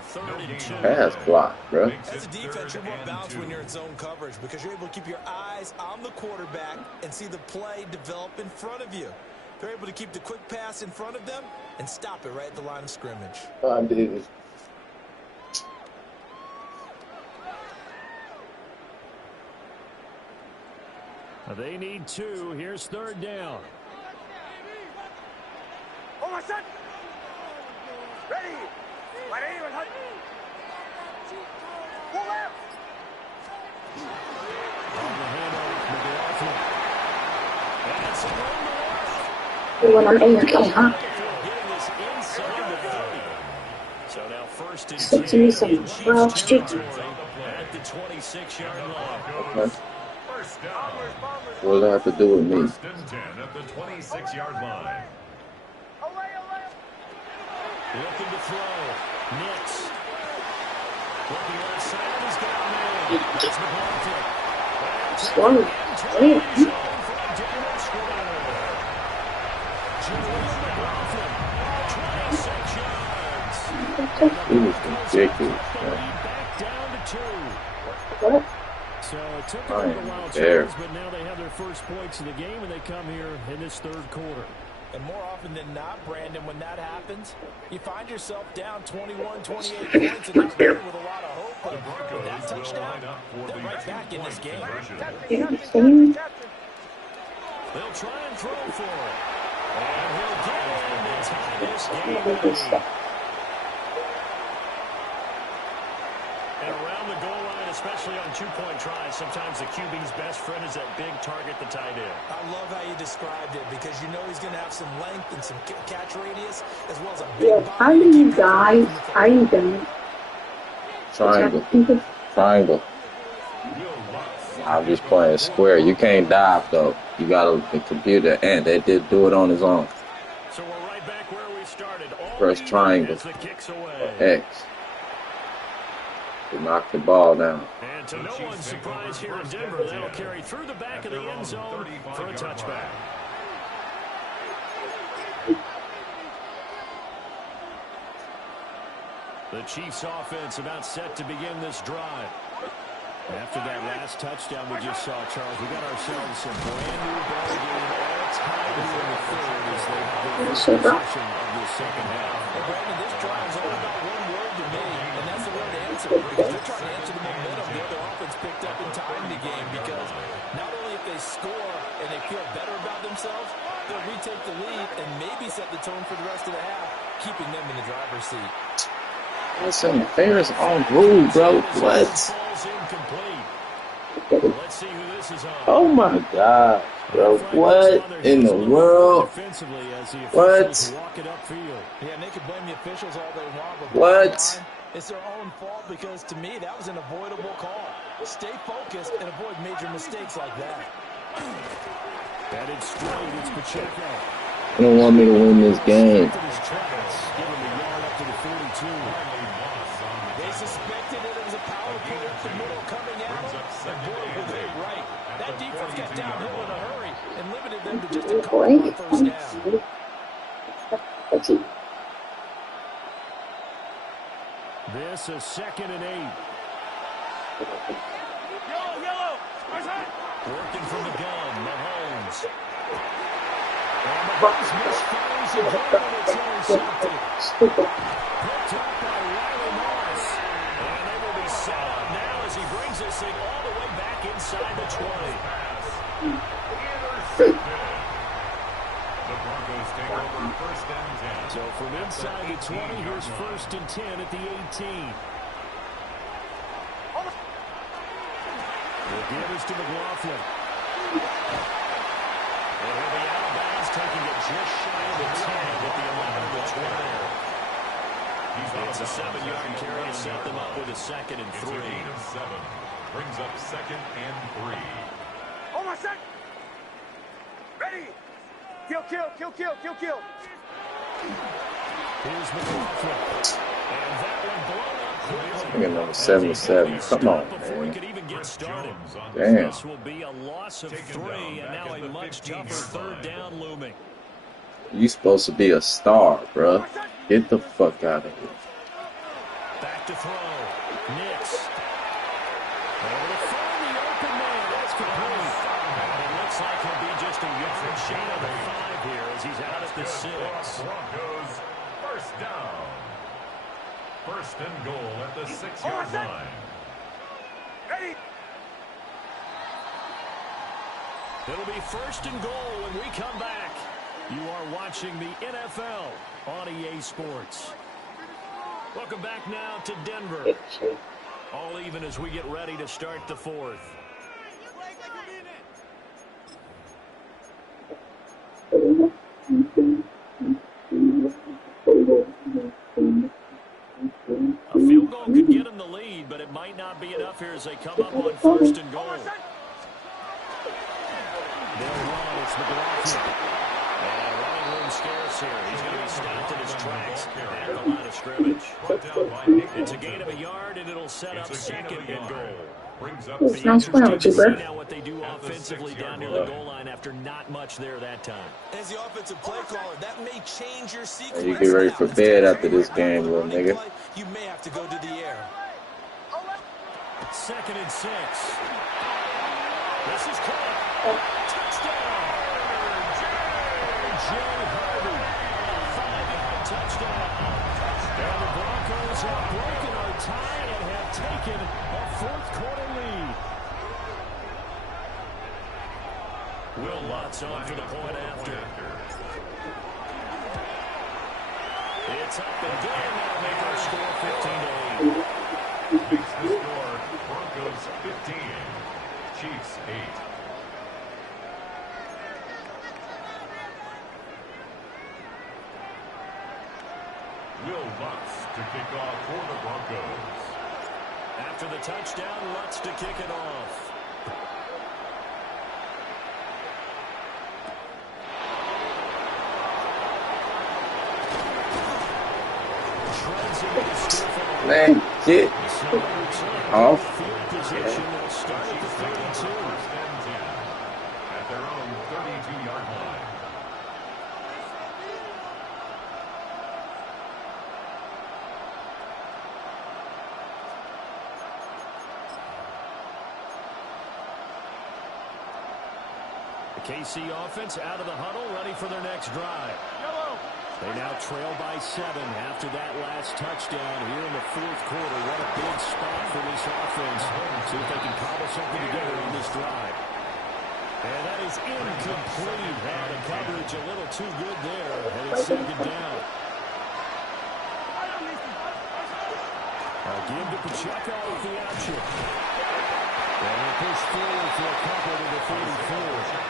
pass block, bro. As a defense, you're more balanced when you're in zone coverage because you're able to keep your eyes on the quarterback and see the play develop in front of you. They're able to keep the quick pass in front of them and stop it right at the line of scrimmage. I did it. They need two. Here's third down. Oh, my son! Ready! My name is Hunt. Pull left! On the handoff, McLaughlin. When I'm AFK, huh? So now first and Stick to me some brown chicken. at the 26-yard line. Okay. What does that have to do with me? First and 10 at the 26-yard line. Looking to throw. Nix. Looking left side. He's got man. It's McLaughlin. Slow. Damn. He was ridiculous, man. Back down to 2. What? So it took a little while, Charles, but now they have their first points of the game, and they come here in this third quarter. And more often than not, Brandon, when that happens, you find yourself down 21, 28 points and not really with a lot of hope. But with that touchdown, they're right back in this game. They'll try and throw for it. And he'll get in to tie this game. And around the goal line, especially on two-point tries, sometimes the QB's best friend is that big target, the tight end. I love how you described it because you know he's going to have some length and some catch radius as well as a big body. How do you guys? How you doing? Triangle. Triangle. I'm just playing square. You can't dive, though. You got a computer, and they did do it on his own. So we're right back where we started. Press triangle or X to knock the ball down. And to no one's surprise here in Denver, that'll carry through the back of the end zone for a touchback. The Chiefs offense about set to begin this drive. After that last touchdown we just saw, Charles, we got ourselves a brand new ball game all tied here in the third as So bro. Brandon, this drive's all about one word to me, and that's the word answer. Because they're trying to answer the momentum the other offense picked up in time in the game. Because not only if they score and they feel better about themselves, they'll retake the lead and maybe set the tone for the rest of the half, keeping them in the driver's seat. Listen, fair's on rule, bro. What? Let's see who this is on. Oh my God, bro. What in the world? What? Yeah, and they can blame the officials all they want, but What? it's their own fault because to me that was an avoidable call. Stay focused and avoid major mistakes like that. Headed straight, it's Pacheco. You don't want me to win this game. Give him the yard up to the 42. They suspected it was a power play up the middle coming out, and boy, were they right. That defense got downhill in a hurry and limited them to just a couple of first down. This is 2nd and 8. Yellow. Working from the gun, Mahomes. And Mahomes misfires again, and it's intercepted. Picked up by Riley Moss. And they will be set up now as he brings this thing all the way back inside the 20. The Broncos take over 1st and 10. So from inside the 20, here's 1st and 10 at the 18. The give is to McLaughlin. And he'll be out of bounds, taking it just shy of the 10 with the 11 to 12. It's a 7-yard carry to set them up with a 2nd and 3. It's a gain of 7. Brings up 2nd and 3. Hold on, set. Ready. Kill. Here's McLaughlin. And that one blown up quickly. Nigga number 77. Come on, Before he man. could even get started. Damn. This will be a loss of 3, and now a much tougher 3rd down looming. You supposed to be a star, bruh. Get the fuck out of here. Back to throw. Nix. Able to find the open man. That's complete. And it looks like he'll be just a yard shy of the 5 here as he's out at the 6. Broncos 1st down. 1st and goal at the 6-yard line. Ready. It'll be 1st and goal when we come back. You are watching the NFL on EA Sports. Welcome back now to Denver. All even as we get ready to start the 4th. A field goal could get them the lead, but it might not be enough here as they come up on 1st and goal. They'll run. It's McLaughlin. And running room scarce here. He's going to be stopped in his tracks at the line of scrimmage. It's a gain of a yard, and it'll set up 2nd and goal. Brings up It's nice one, See Cooper. now what they do offensively down near the goal line after not much there that time. As the offensive play caller, that may change your sequence. You get ready for bed after this game, little nigga. You may have to go to the air. 2nd and 6. This is caught. Touchdown. J. Harvey. 5-yard touchdown. And the Broncos have broken our tie and have taken a 4th quarter lead. Will Lutz on for the point after. It's up and down. That'll make our score 15-8. Makes the score Broncos 15. Chiefs 8. Will Lutz to kick off for the Broncos. After the touchdown, Lutz to kick it off. Man, get off. Field position will start at the 32. 1st and 10 at their own 32-yard line. KC offense out of the huddle, ready for their next drive. They now trail by 7 after that last touchdown here in the fourth quarter. What a big spot for this offense. See if they can cobble something together on this drive. And that is incomplete. The coverage a little too good there. And it's second down. Give to Pacheco off the action. And they push forward for a couple to the 44.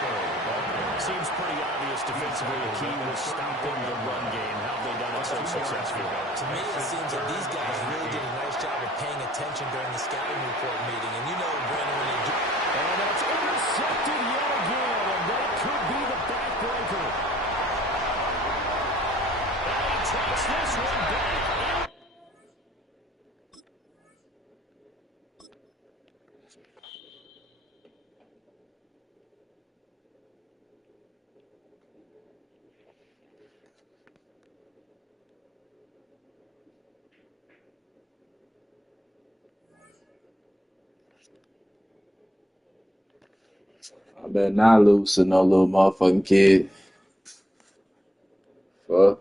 Seems pretty obvious defensively the key was stopping the run game. How have they done it so successfully? To me, it seems that these guys really did a nice job of paying attention during the scouting report meeting. And you know, Brandon, when you do... And that's intercepted yet again. And that could be the backbreaker. And he takes this one back. I better not lose to no little motherfucking kid. Fuck.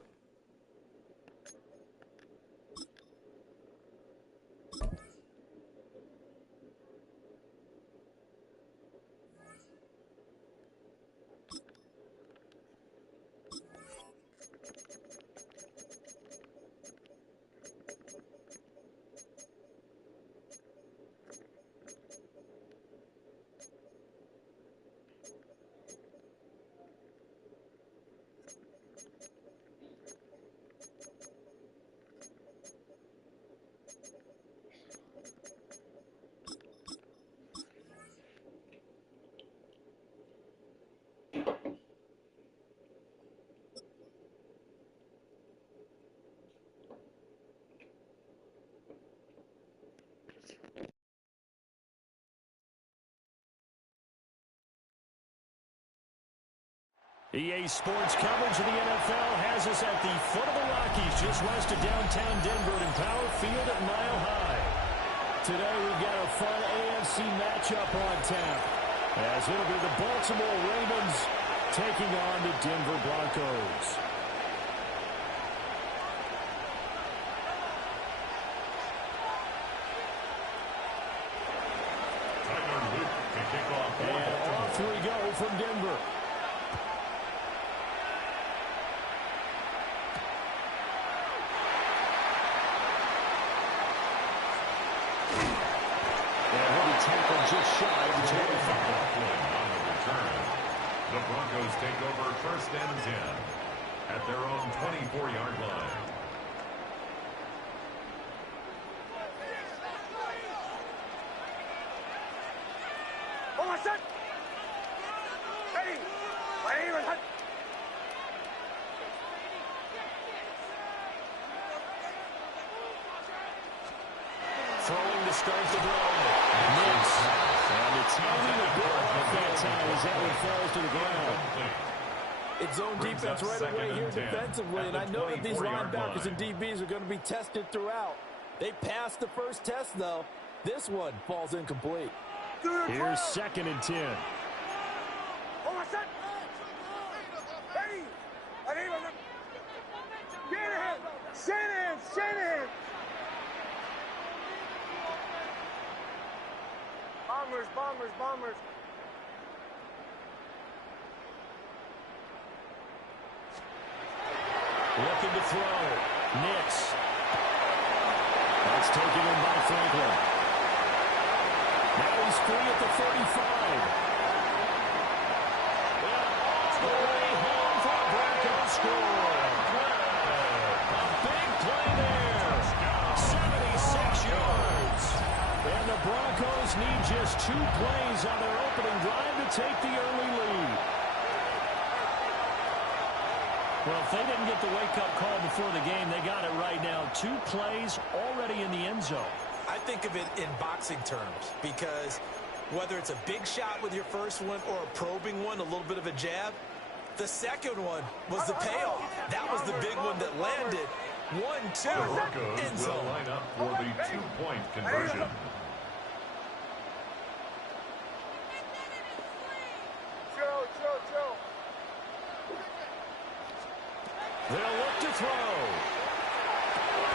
EA Sports coverage of the NFL has us at the foot of the Rockies, just west of downtown Denver in Power Field at Mile High. Today we've got a fun AFC matchup on tap, as it'll be the Baltimore Ravens taking on the Denver Broncos. And off we go from Denver. Just shy of the 25. On the return, the Broncos take over first and 10 at their own 24-yard line. Throwing to start the drive. And it's moving a bit off that time as that one falls to the ground. It's zone defense right away here defensively, and I know that these linebackers and DBs are going to be tested throughout. They passed the first test, though. This one falls incomplete. Here's 2nd and 10. Shanahan! Bombers. Looking to throw. Nix. That's taken in by Franklin. Now he's free at the 35. And off the way home for a Broncos score. A big play there. 76 yards. And the Broncos need just 2 plays on their opening drive to take the early lead. Well, if they didn't get the wake-up call before the game, they got it right now. 2 plays already in the end zone. I think of it in boxing terms, because whether it's a big shot with your first one or a probing one, a little bit of a jab, the second one was the payoff. That was the big one that landed. 1-2 end zone. Will line up for the 2-point conversion. Chill. They'll look to throw.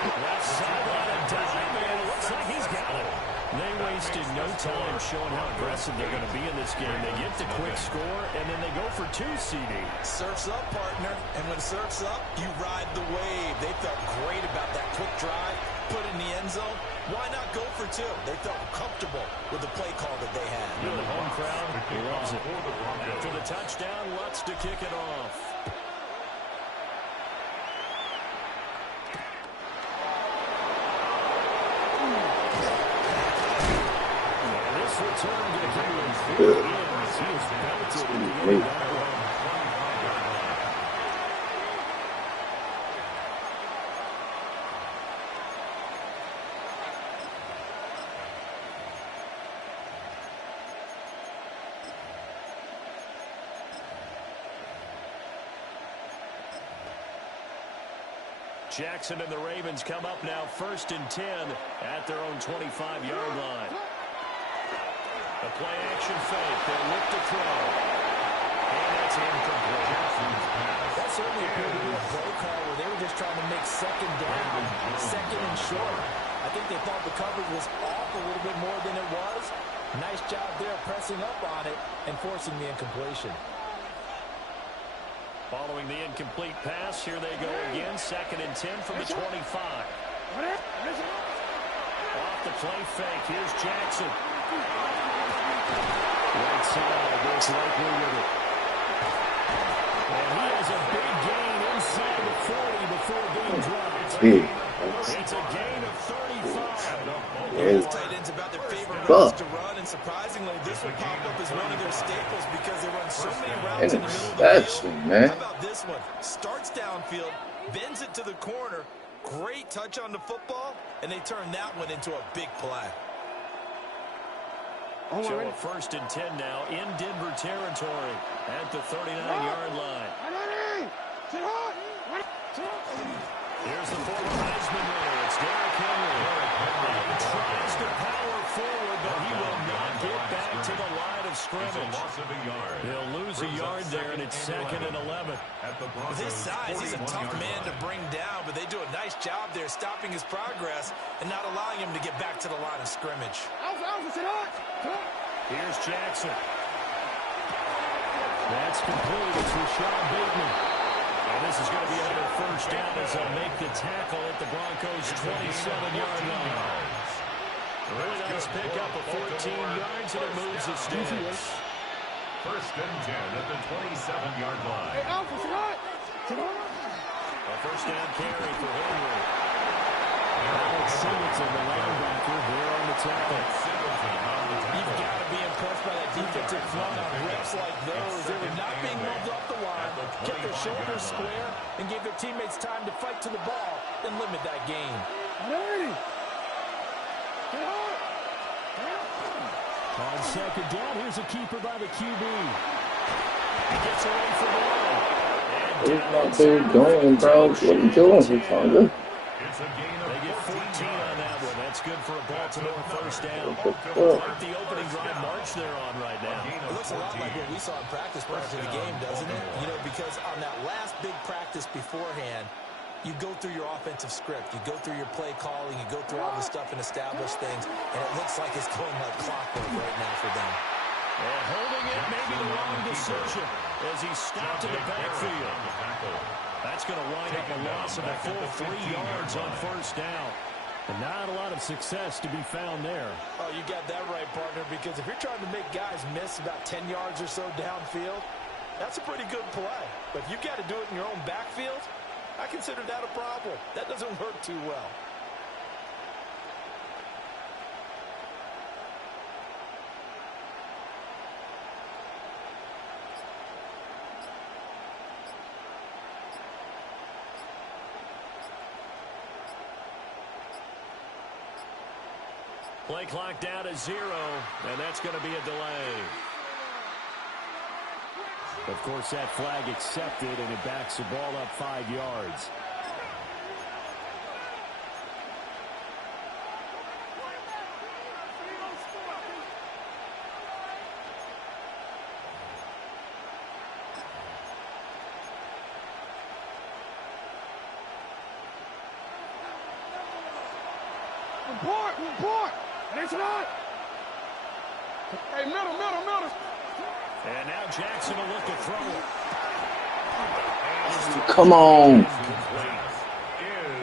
Left sideline and dive, and it looks like he's got it. They wasted no time showing how aggressive they're going to be in this game. They get the quick score, and then they go for 2, CD. Surf's up, partner. And when surf's up, you ride the wave. They felt great about that quick drive, put in the end zone. Why not go for 2? They felt comfortable with the play call that they had. And the home crowd loves it. After the touchdown, Lutz to kick it off. Return to the game. He is belted in the end. Jackson and the Ravens come up now 1st and 10 at their own 25-yard line. A play-action fake. They'll look to throw. And that's incomplete. That certainly appeared to be a play call where they were just trying to make second down, second and short. I think they thought the coverage was off a little bit more than it was. Nice job there pressing up on it and forcing the incompletion. Following the incomplete pass, here they go again. 2nd and 10 from the 25. Off the play fake. Here's Jackson. Right side, goes likely with it. And he has a big gain inside the 40 before being dropped. It's a gain of 35. These tight ends about their favorite routes to run, and surprisingly, this will pop up as one of their staples because they run so many routes in the middle of the field. Man. How about this one? Starts downfield, bends it to the corner, great touch on the football, and they turn that one into a big play. Show a 1st and 10 now in Denver territory at the 39-yard line. Here's the former Heisman winner. It's Derrick Henry. He tries to power forward, but he will not get back to the line of scrimmage. He'll lose a yard there, and it's 2nd and 11. With his size, he's a tough man to bring down, but they do a nice job there stopping his progress and not allowing him to get back to the line of scrimmage. Here's Jackson. That's complete. It's Rashad Bateman. And this is going to be another 1st down as they'll make the tackle at the Broncos' 27-yard line. Really nice pick up of 14 yards, and it moves the sticks. 1st and 10 at the 27-yard line. A 1st down carry for Henry. Alex Singleton, the linebacker, there on the tackle. You've got to be impressed by that defensive front on rips like those. They were not being moved off the line, kept their shoulders square, and gave their teammates time to fight to the ball and limit that gain. On 2nd down, here's a keeper by the QB. He gets away from the line. He's not there going, bro. What are you doing? He's trying to. They get 14 on that one. That's good for a Baltimore 1st down. Quite the opening drive march they're on right now. It looks a lot like what we saw in practice prior to the game, doesn't it? You know, because on that last big practice beforehand, you go through your offensive script. You go through your play calling. You go through all the stuff and establish things. And it looks like it's going like clockwork right now for them. And holding it may be the wrong decision as he stopped in the backfield. That's going to wind up a loss of a full 3 yards on 1st down. And not a lot of success to be found there. Oh, you got that right, partner, because if you're trying to make guys miss about 10 yards or so downfield, that's a pretty good play. But if you got to do it in your own backfield, I consider that a problem. That doesn't work too well. Play clock down to 0, and that's going to be a delay. Of course, that flag accepted, and it backs the ball up 5 yards. Report. That's right. Hey, middle. And now Jackson will look to throw it. Come on.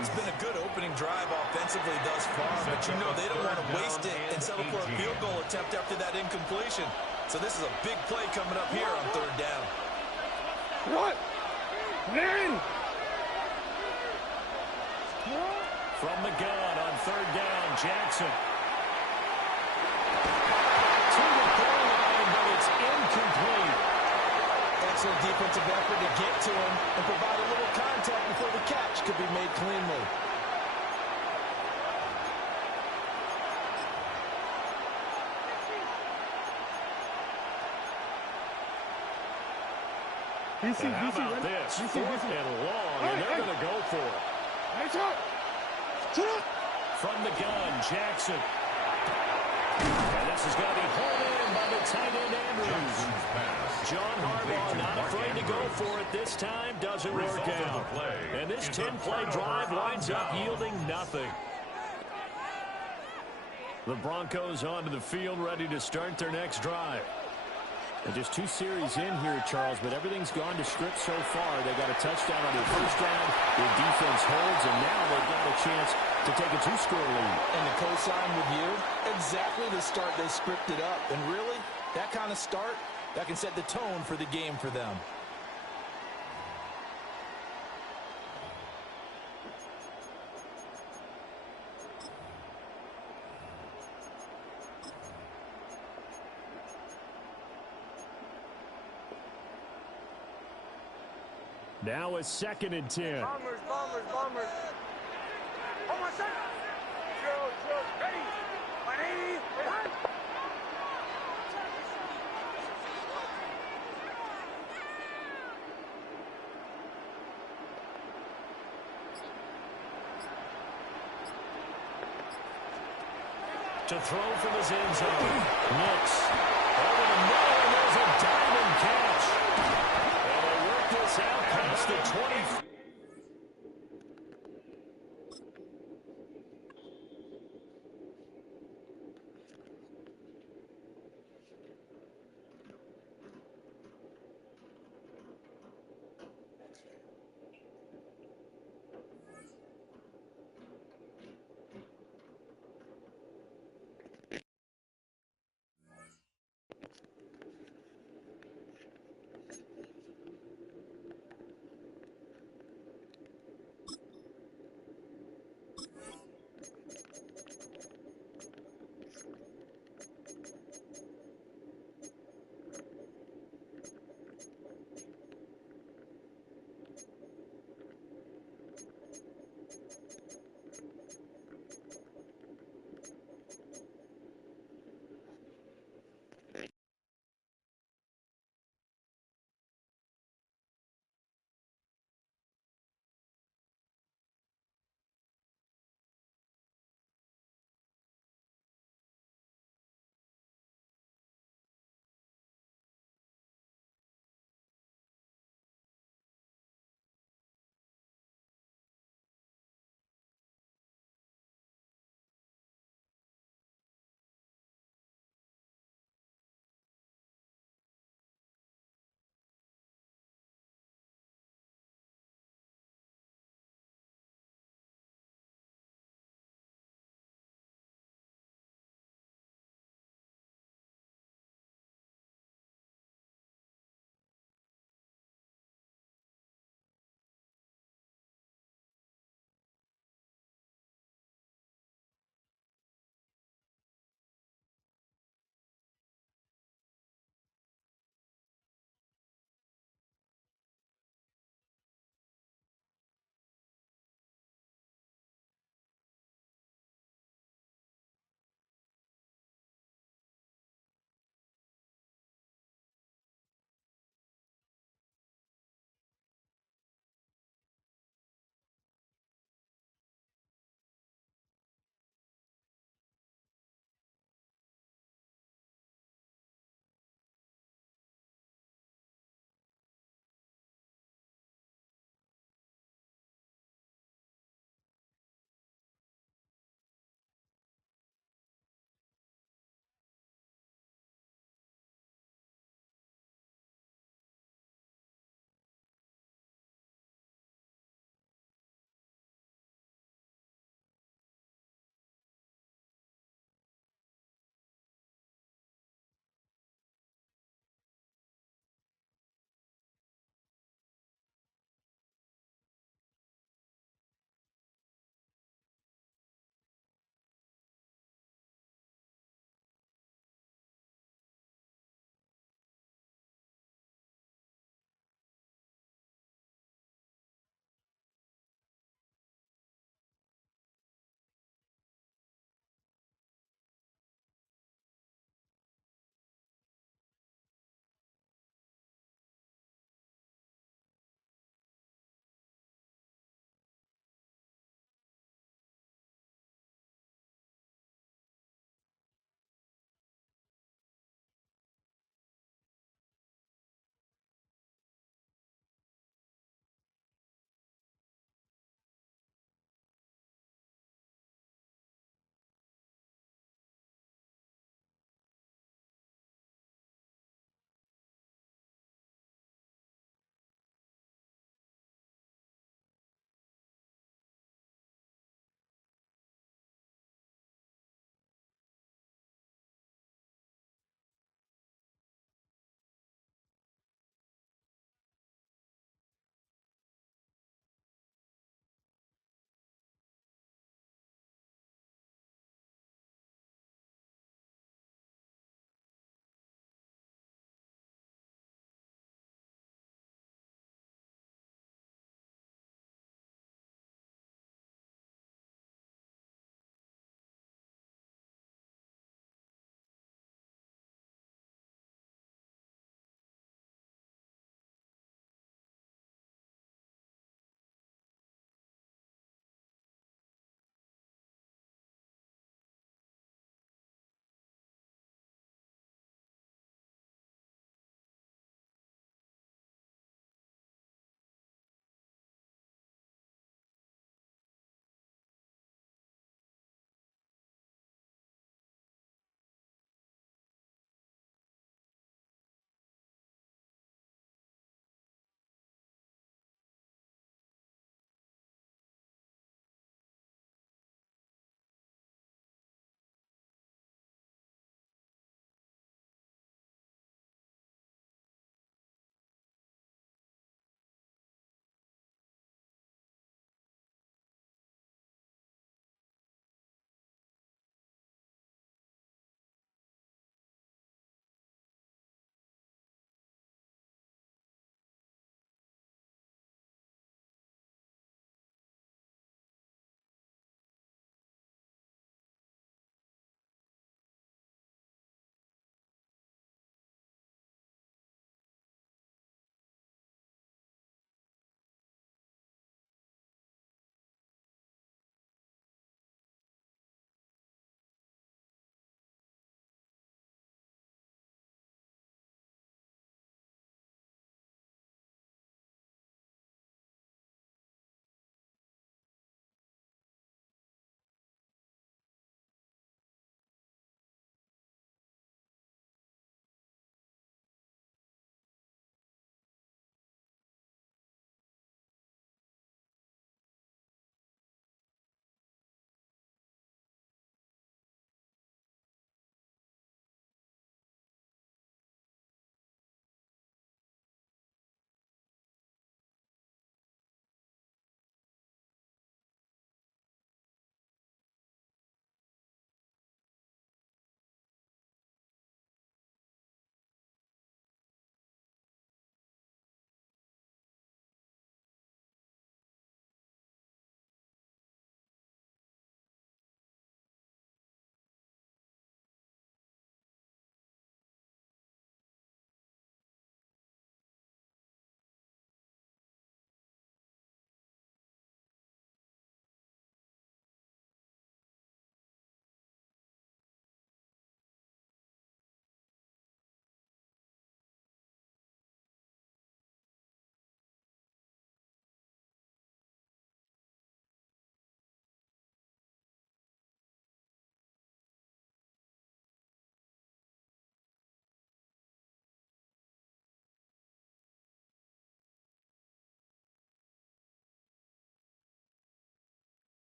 It's been a good opening drive offensively thus far, but you know they don't want to waste it and settle for a field goal attempt after that incompletion. So this is a big play coming up here on third down. What? Then. From the gun on third down, Jackson. To the goal line, but it's incomplete. Excellent defensive effort to get to him and provide a little contact before the catch could be made cleanly. And how about this? Fourth and long, and they're going to go for it. From the gun, Jackson. And this is going to be pulled in by the tight end, Andrews. John Harbaugh not afraid to go for it this time. Doesn't work out. And this 10-play drive winds up yielding nothing. The Broncos onto the field, ready to start their next drive. And just 2 series in here, Charles, but everything's gone to script so far. They got a touchdown on their first drive. Their defense holds, and now they've got a chance to take a 2-score lead. And the co-sign with you, exactly the start they scripted up. And really, that kind of start, that can set the tone for the game for them. Now a 2nd and 10. Bombers. Hold on a second. Drill. Ready. 180. Behind. To throw from his end zone. Looks over the middle, and there's a diamond catch. And they work this out past the 20.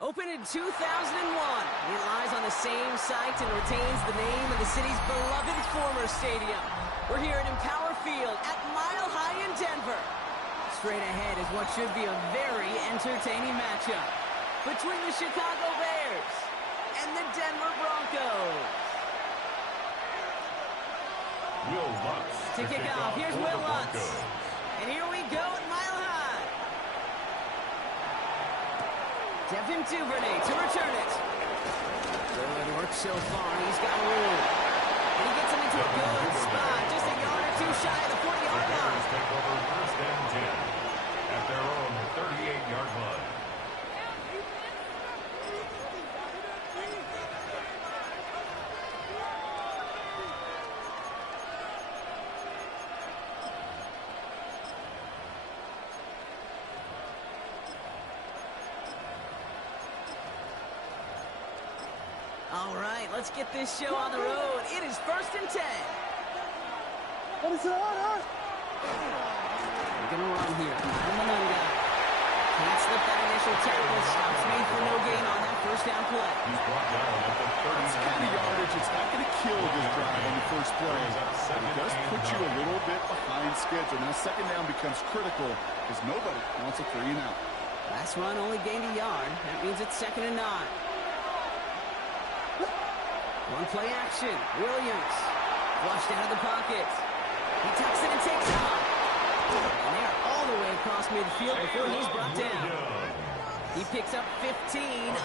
Opened in 2001, it lies on the same site and retains the name of the city's beloved former stadium. We're here at Empower Field at Mile High in Denver. Straight ahead is what should be a very entertaining matchup between the Chicago Bears and the Denver Broncos. Will Lutz To kick off, here's Will Lutz. And here we go at Mile High. Devin Duvernay to return it. Good work so far. He's got room. And he gets him into a good spot. Just a yard or two shy of the 40-yard line. Take over first and 10 at their own 38-yard line. All right, let's get this show on the road. It is first and 10. What is it on? We're going to run here. Manunga. Can't slip that initial tackle. Stops made for no gain on that first down play. He's brought down at the 30. That's kind of yardage. It's not going to kill this drive on the first play. But it does put you a little bit behind schedule. Now second down becomes critical because nobody wants a 3 and out. Last run only gained a yard. That means it's 2nd and 9. One play action. Williams. Flushed out of the pocket. He tucks it and takes off. And they are all the way across midfield before he's brought down. He picks up 15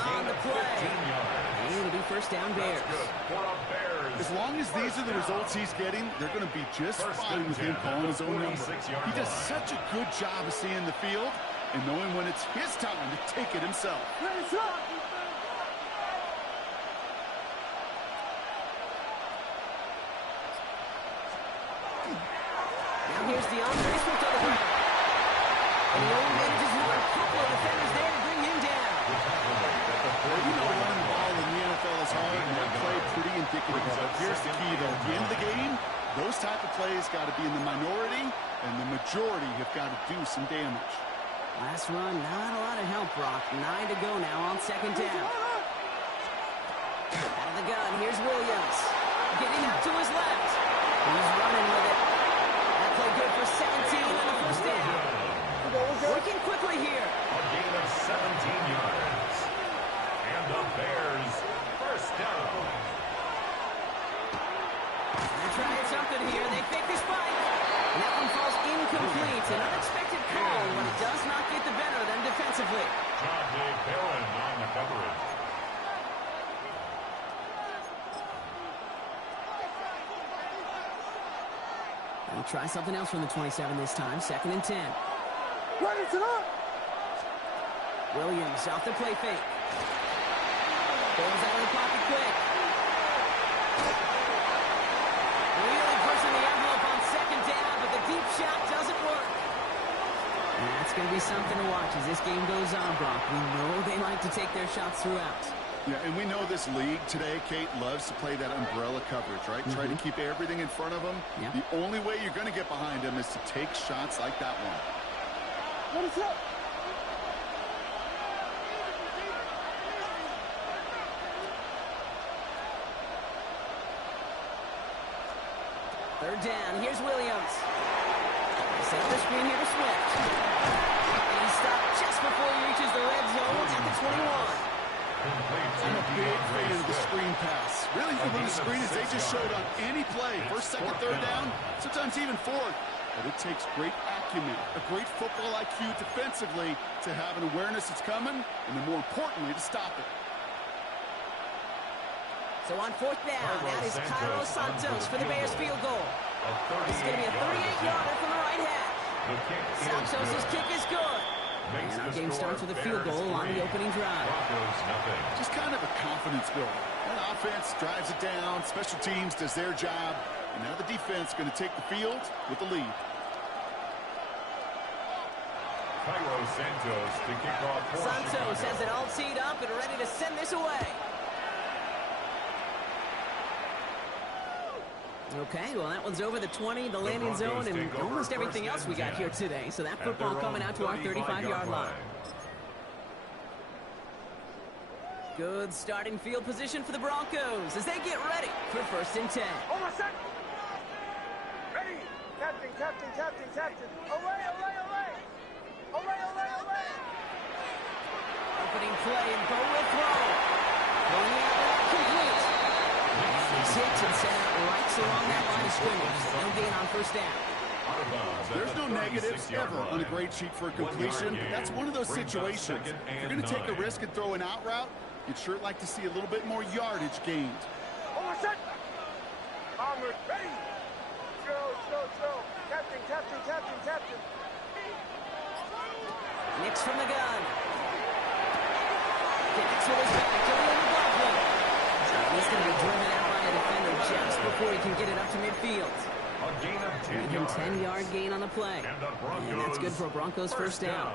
on the play. And it'll be first down Bears. As long as these are the results he's getting, they're going to be just fine with him calling his own number. He does such a good job of seeing the field and knowing when it's his time to take it himself. Here's DeAndre Swift on the ground. And he only manages one. Couple of defenders there to bring him down. You know running the ball in the NFL is hard, and that play pretty indicative of it. Here's the key, though. At the end of the game, those type of plays got to be in the minority, and the majority have got to do some damage. Last run, not a lot of help, Brock. 9 to go now on second down. Out of the gun, here's Williams. Getting out to his left. He's running with it. Play good for 17 on the first down. Working quickly here. A gain of 17 yards. And the Bears first down. They're trying something here. They fake the spike. And that one falls incomplete. An unexpected call when it does not get the better than defensively. John Dave Barron on the coverage. We'll try something else from the 27 this time. 2nd and 10. What is it on? Williams off the play fake. Goes out of the pocket quick. Really pushing the envelope on 2nd down, but the deep shot doesn't work. And that's going to be something to watch as this game goes on, Brock. We know they like to take their shots throughout. Yeah, and we know this league today, Kate, loves to play that umbrella coverage, right? Try to keep everything in front of them. Yeah. The only way you're going to get behind them is to take shots like that one. What is up? Third down, here's Williams. Set up the screen here to Swift. And he stopped just before he reaches the red zone at the 21. I'm a big fan of the screen pass. Really, if you run the screen as they just showed on any play, first, second, third down, sometimes even fourth. But it takes great acumen, a great football IQ defensively to have an awareness it's coming, and then more importantly, to stop it. So on 4th down, that is Cairo Santos for the Bears field goal. It's going to be a 38-yarder from the right half. Santos' kick is good. And our game starts with a field goal on the opening drive. Just kind of a confidence builder. That offense drives it down, special teams does their job, and now the defense going to take the field with the lead. Cairo Santos to kick off for Santos Chicago. has it all teed up and ready to send this away. Okay, well, that one's over the 20, the landing zone, and almost everything else we got here today. So that football coming out to our 35-yard line. Good starting field position for the Broncos as they get ready for 1st and 10. Hold on a second. Ready. Captain, captain, captain, captain. Away, away, away. Away, away, away. Opening play and Bo will throw. Going out complete. He's hit and sent out right along that line of scrimmage. No gain on 1st down. There's no negatives ever on a grade sheet for a completion. That's one of those situations. If you're going to take a risk and throw an out route, you'd sure like to see a little bit more yardage gained. Hold on a second. Armored, ready. Throw. Captain, captain, captain, captain. Nix from the gun. Connects with his back. Julian McLaughlin. He's going to be driven out by a defender just before he can get it up to midfield. A gain of 10 Making yards. 10-yard gain on the play. And that's good for Broncos 1st down.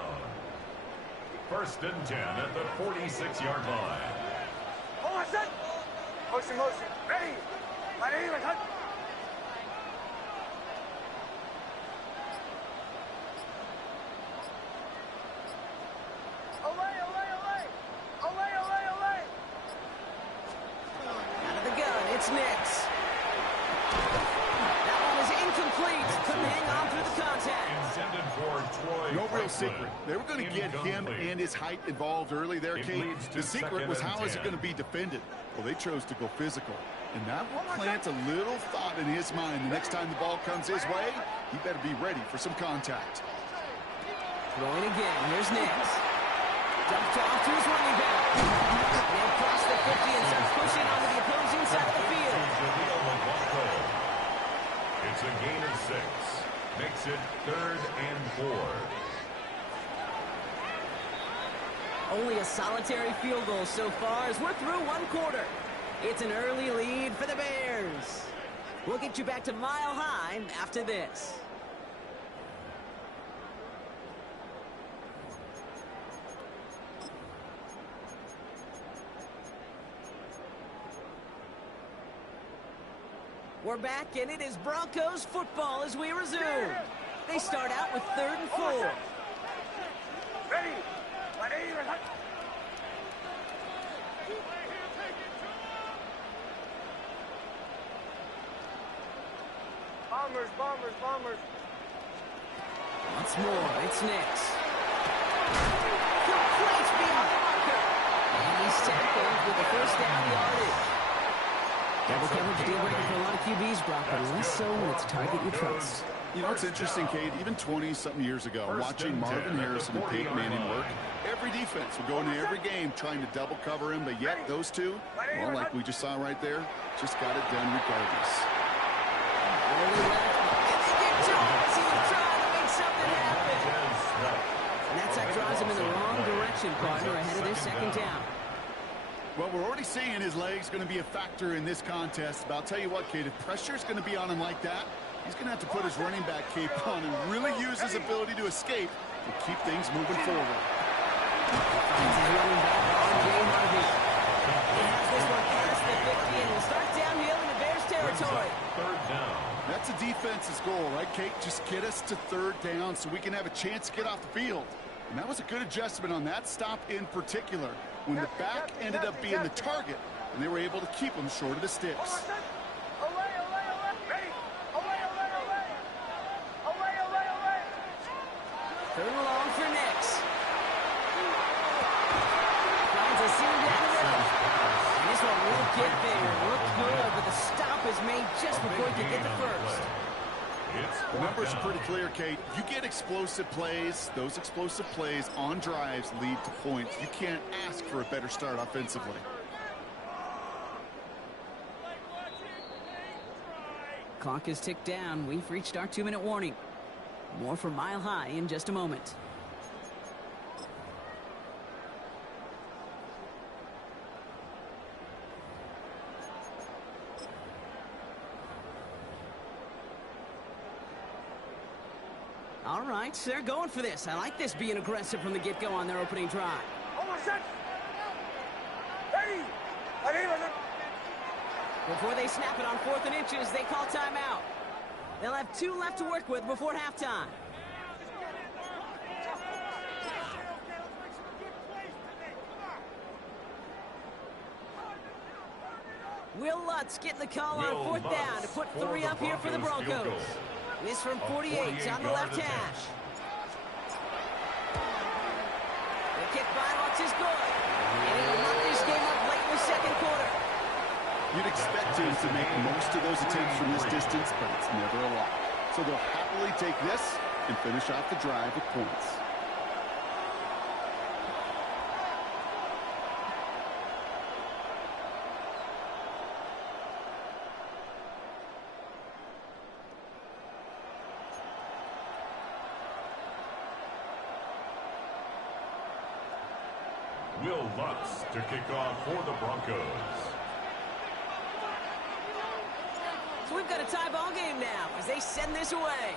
1st and 10 at the 46-yard line. Hold on a second. Motion. Ready. My name is Hunt. Away. Out of the gun, it's Nix. That one is incomplete. Couldn't hang on through the contact. Intended for Troy. No real secret. They were going to get him and his height involved early there, Kate. The secret was how is it going to be defended? Well, they chose to go physical. And that will plant a little thought in his mind. The next time the ball comes his way, he better be ready for some contact. Throwing again. Here's Nix. Dumped off to his running back. And across the 50 and starts pushing onto the opposing side of the field. It's a gain of 6. Makes it 3rd and 4. Only a solitary field goal so far as we're through 1 quarter. It's an early lead for the Bears. We'll get you back to Mile High after this. We're back, and it is Broncos football as we resume. They start out with 3rd and 4. Ready. My name is Hunt. Bombers. Once more, it's Nix. Complete beyond the marker. And he's tackled with the 1st down yardage. Double coverage deal breaker for a lot of QBs, Brock, but less so when it's a target you trust. You know, it's interesting, Kate, even 20-something years ago, watching Marvin Harrison and Peyton Manning work, every defense would go into every game trying to double cover him, but yet those two, well, like we just saw right there, just got it done regardless. Early left, and they get Jones. He's trying to make something happen. And that's that draws him in the wrong direction, partner, ahead of their 2nd down. Well, we're already seeing his legs going to be a factor in this contest, but I'll tell you what, Kate, if pressure's going to be on him like that, he's going to have to put his running back cape on and really use his ability to escape to keep things moving forward. Finds his running back, R.J. Harvey. He has this one past the 50 and will start downhill into Bears territory. 3rd down. That's a defense's goal, right, Kate? Just get us to 3rd down so we can have a chance to get off the field. And that was a good adjustment on that stop in particular, when the back ended up being the target, and they were able to keep him short of the sticks. Away. Ready. Away. 3rd and long for Nix. Finds a seam down the middle. And this one will get there. Looked good, but the stop is made just before he could get the 1st. The numbers are pretty clear, Kate. You get explosive plays. Those explosive plays on drives lead to points. You can't ask for a better start offensively. Clock is ticked down. We've reached our 2-minute warning. More from Mile High in just a moment. All right, they're going for this. I like this being aggressive from the get-go on their opening drive. Ready. My name is Hunt. Before they snap it on 4th and inches, they call timeout. They'll have 2 left to work with before halftime. Will Lutz getting the call on fourth down to put 3 up here for the Broncos. This from 48 on the left hash. The kick by Lutz is good. And he will knock this game up late in the second quarter. You'd expect teams to make most of those attempts from this distance, but it's never a lot. So they'll happily take this and finish off the drive with points. Will Lutz to kick off for the Broncos. So we've got a tie ball game now as they send this away.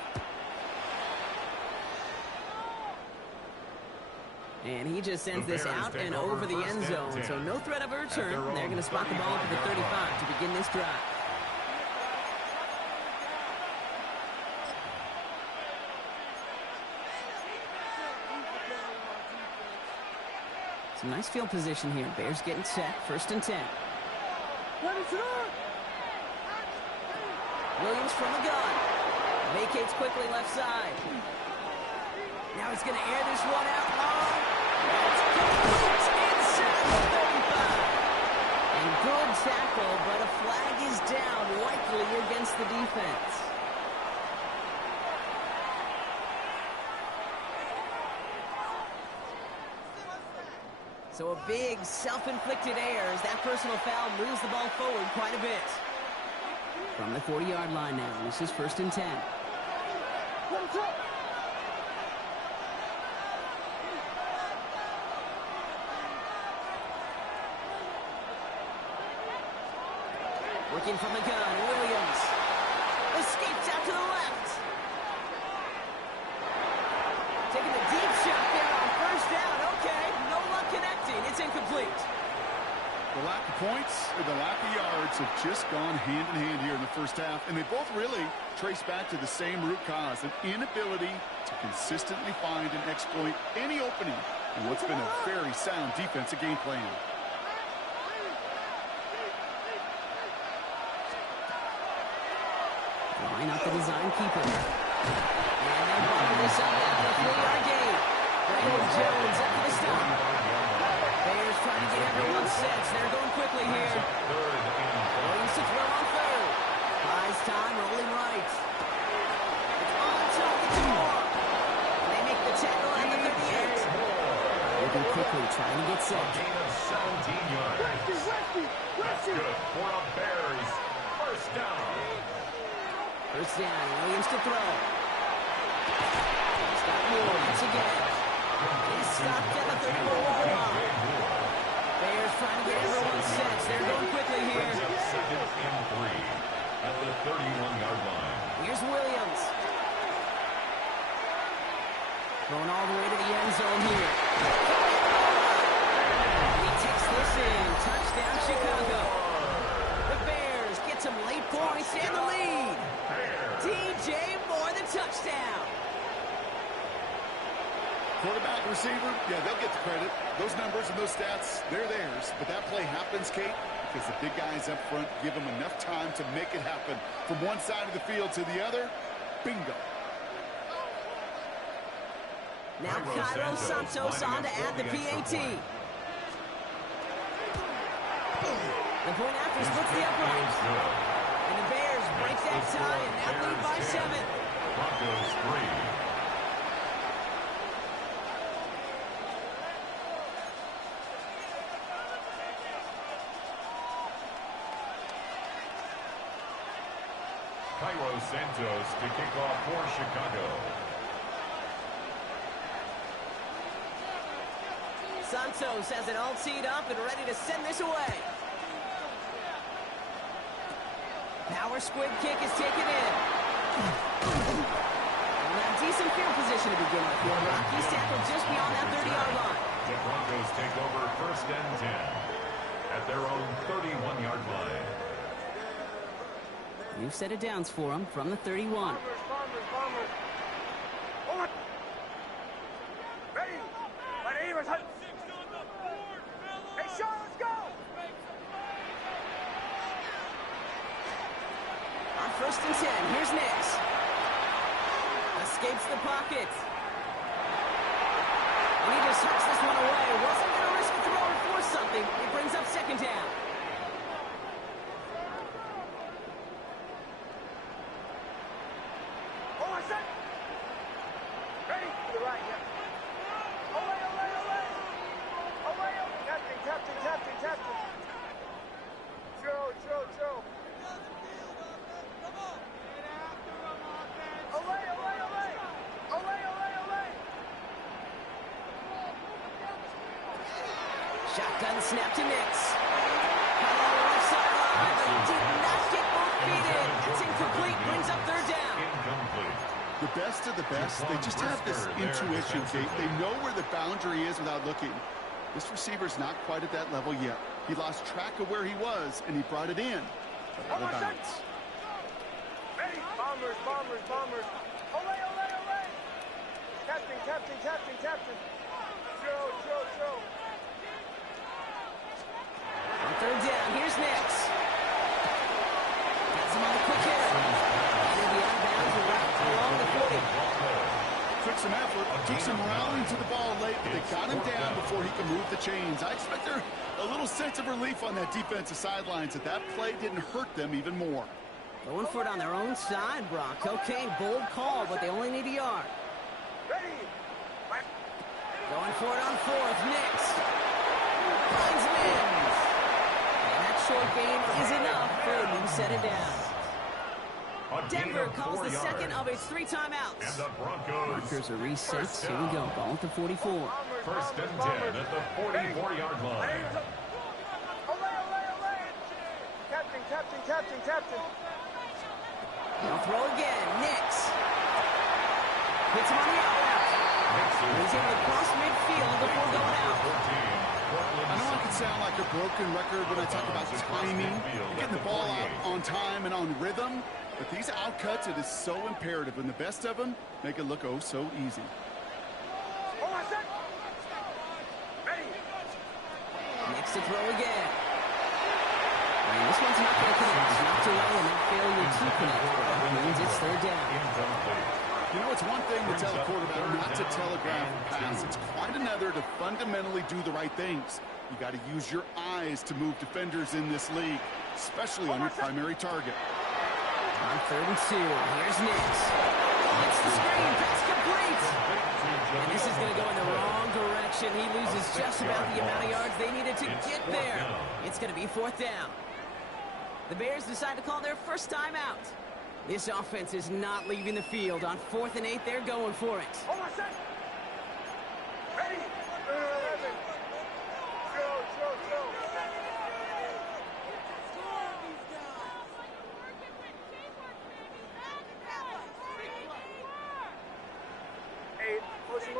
And he just sends this out and over the end zone, so no threat of a return. They're going to spot the ball for the 35 to begin this drive. Some nice field position here. Bears getting set, 1st and 10. Williams from the gun. Vacates quickly left side. Now he's going to air this one out long. It's complete inside the 35. And good tackle, but a flag is down, likely against the defense. So a big self-inflicted error as that personal foul moves the ball forward quite a bit. From the 40-yard line now, this is 1st and 10. Working from the gun, Williams. Escapes out to the left. Taking a deep shot there on 1st down. Okay, no luck connecting. It's incomplete. The lack of points and the lack of yards have just gone hand in hand here in the first half, and they both really trace back to the same root cause, an inability to consistently find and exploit any opening in what's been a very sound defensive game plan. Line up the design keeper. And they bottom this up after a 3-yard gain. Brandon Jones up for the stop. Bears trying to get everyone set. They're going quickly here. Williams to throw on 3rd. Buys time, rolling right. It's on target to Moore. They make the tackle at the 38. Moving quickly, trying to get set. Gain of 17 yards. That's good for the Bears. 1st down. 1st down, Williams to throw. He's got Moore once again. He's stopped at the 34-yard line. Bears trying to get everyone set. They're going quickly here. 2nd and 3 at the 31-yard line. Here's Williams. Going all the way to the end zone here. He takes this in. Touchdown, Chicago. The Bears get some late points and the lead. DJ Moore, the touchdown. Quarterback, receiver, yeah, they'll get the credit. Those numbers and those stats, they're theirs. But that play happens, Kate, because the big guys up front give them enough time to make it happen. From one side of the field to the other, bingo. Now Cairo Santos on to add the PAT. The point after splits the upright. And the Bears break that tie and now lead by 7. Broncos 3. Cairo Santos to kick off for Chicago. Santos has it all teed up and ready to send this away. Power squib kick is taken in. Well, now decent field position to begin with here. Rocky's tackled just beyond that 30-yard line. The Broncos take over 1st and 10 at their own 31-yard line. New set of downs for him from the 31. Ready? My name is Hudson. Hey, Sean, let's go! first and 10. Here's Nix. Escapes the pocket. And he just hooks this one away. Wasn't going to risk a throw or force something. It brings up second down. Oh, I said. Ready? To the right, yeah. Away, away, away. Away, away. Captain, captain, captain, captain. Joe. Away, away, away. Away, away, away. Shotgun snap to Nix. Caught on the left sideline, but did not get both feet in. It's incomplete. Brings up third down. The best of the best, they just have this intuition. They know where the boundary is without looking. This receiver's not quite at that level yet. He lost track of where he was, and he brought it in. But out of bounds. Ready? Bombers. Away, away, away. Captain. Joe. On third down, here's Nix. Gets him on a quick hitter. And he'll be out of bounds and wrapped along the 40. Took some effort, took some rallying to the ball late, but they got him down before he could move the chains. I expect there a little sense of relief on that defensive sidelines that play didn't hurt them even more. Going for it on their own side, Brock. Okay, bold call, but they only need a yard. Ready? Going for it on fourth, Nix. Finds Mims. And that short gain is enough for a new set of downs. Denver calls the second of its 3 timeouts. And the Broncos are reset. Here we go. Ball at the 44. First and 10 at the 44-yard line. Away. Captain. They'll throw again. Nix. Hits him on the outlet. He's able to cross midfield before going out. I know I can sound like a broken record when I talk about timing, getting the ball out on time and on rhythm, but these outcuts, it is so imperative, and the best of them make it look oh so easy. Oh, I said. Ready? Nix to throw again. And this one's not going to connect. It's not too low, and that failure to connect means it's third down. You know, it's one thing to tell a quarterback not to telegraph a pass. It's quite another to fundamentally do the right things. You got to use your eyes to move defenders in this league, especially on your primary target. On third and 2, here's Nix. It's the screen, pass complete. And this is going to go in the wrong direction. He loses just about the amount of yards they needed to get there. It's going to be fourth down. The Bears decide to call their first timeout. This offense is not leaving the field. On 4th and 8, they're going for it. Oh, I said. Ready? 11. Joe. 8. Motion.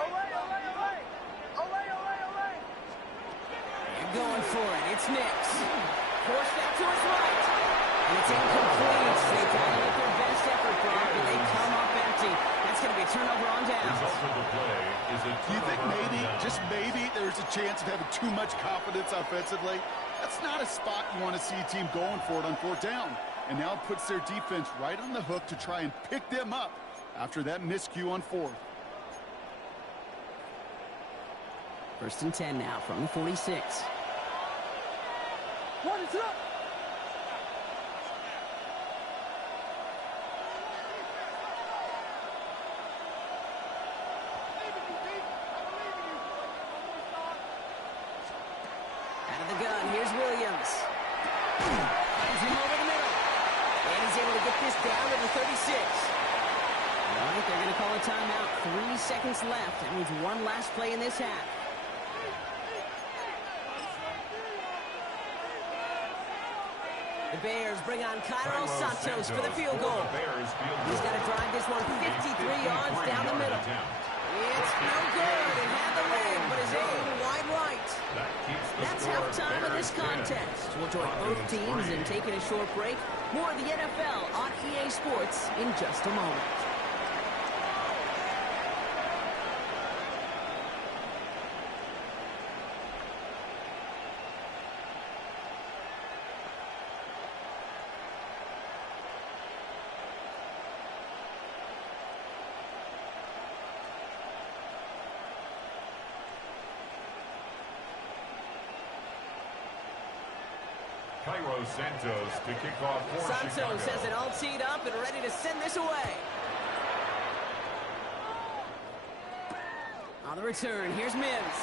Away. They're going for it. It's Nix. Forced out to his right. And it's incomplete. They try to make their best effort, Brock, and they come up empty. That's going to be a turnover on downs. Do you think maybe, just maybe, there's a chance of having too much confidence offensively? That's not a spot you want to see a team going for it on 4th down. And now it puts their defense right on the hook to try and pick them up after that miscue on 4th. First and 10 now from the 46. What is up? Out of the gun, here's Williams. Finds him over the middle. And he's able to get this down to the 36. All right, they're going to call a timeout. 3 seconds left. That means one last play in this half. The Bears bring on Cairo Santos for the field goal. He's got to drive this one 53 yards down the middle. It's no good. It had the leg, but is aimed wide right. That's halftime of this contest. We'll join both teams in taking a short break. More of the NFL on EA Sports in just a moment. Santos to kick off for Santos Chicago. has it all teed up and ready to send this away. On the return, here's Mims.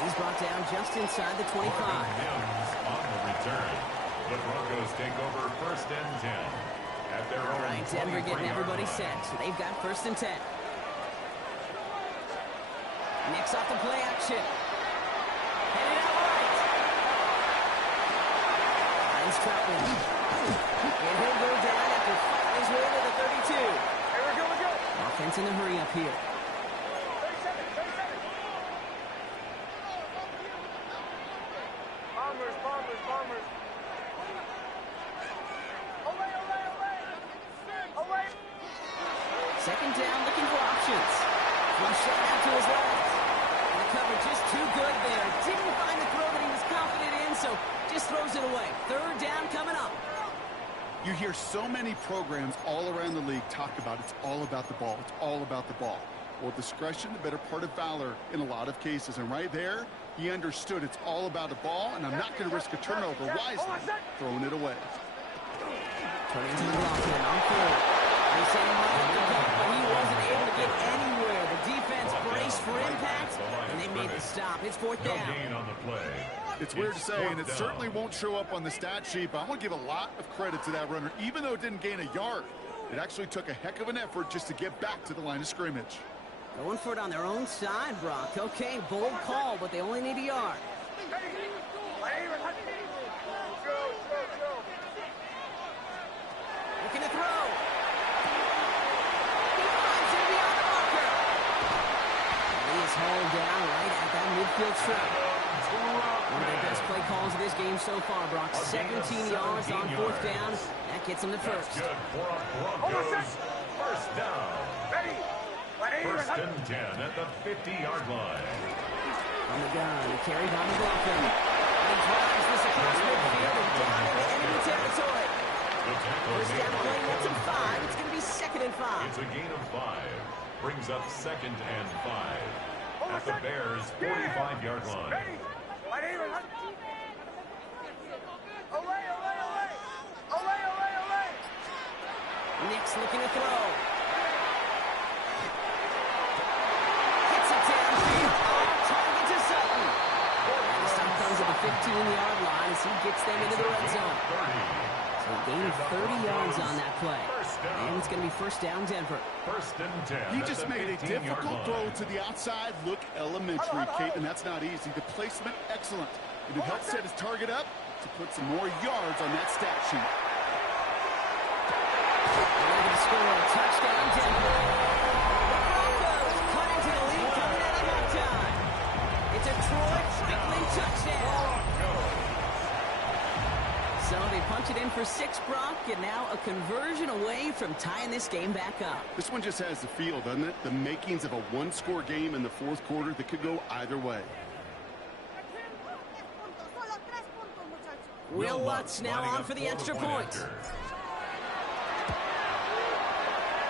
He's brought down just inside the 25. Mims on the return. The Broncos take over 1st and 10 at their own. All right, Denver getting everybody set. So they've got 1st and 10. Next off the play action. Headed out right. Finds Troutman. And he'll go down after fighting his way to the 32. Here we go, we go. Offense in a hurry up here. 30 seconds. Bombers. Away. Second down, looking for options. Flush shot out to his left. And the cover just too good there. Didn't find the throw that he was confident in, so just throws it away. 3rd down coming up. You hear so many programs all around the league talk about it's all about the ball. It's all about the ball. Well, discretion, the better part of valor in a lot of cases. And right there, he understood it's all about the ball, and I'm not going to risk a turnover wisely, throwing it away. Turning to the block here on 4th. They said he might have the but he wasn't able to get anywhere. The defense braced for impact, and they made the stop. It's 4th down. No gain on the play. It's weird to say, and it certainly won't show up on the stat sheet, but I want to give a lot of credit to that runner. Even though it didn't gain a yard, it actually took a heck of an effort just to get back to the line of scrimmage. Going for it on their own side, Brock. Okay, bold call, but they only need a yard. Looking to throw. He finds it beyond the marker. And he is hauled down right at that midfield strip. One of their best play calls of this game so far, Brock. 17 yards on 4th down. That gets him to 1st. Good for a Broncos 1st down. 1st and 10 at the 50-yard line. On the gun, carried on the blocker. And he drives this across midfield and down into enemy territory. First down play nets him 5. It's going to be 2nd and 5. It's a gain of 5. Brings up 2nd and 5 at the Bears' 45-yard line. Next looking to throw. Hits it downfield. Target to Sutton. And the stop comes at the 15-yard line as he gets them into the red zone. So a gain of 30 yards on that play. And it's going to be 1st down Denver. 1st and 10. He just made a difficult throw to the outside. Look elementary, Kate, and that's not easy. The placement, excellent. And it helped set his target up to put some more yards on that stat sheet. They're going to score a touchdown Denver. The Broncos cut into the lead coming out of halftime. It's a Troy Franklin touchdown. So they punch it in for 6, Brock, and now a conversion away from tying this game back up. This one just has the feel, doesn't it? The makings of a one-score game in the 4th quarter that could go either way. Will Lutz now on for the extra point.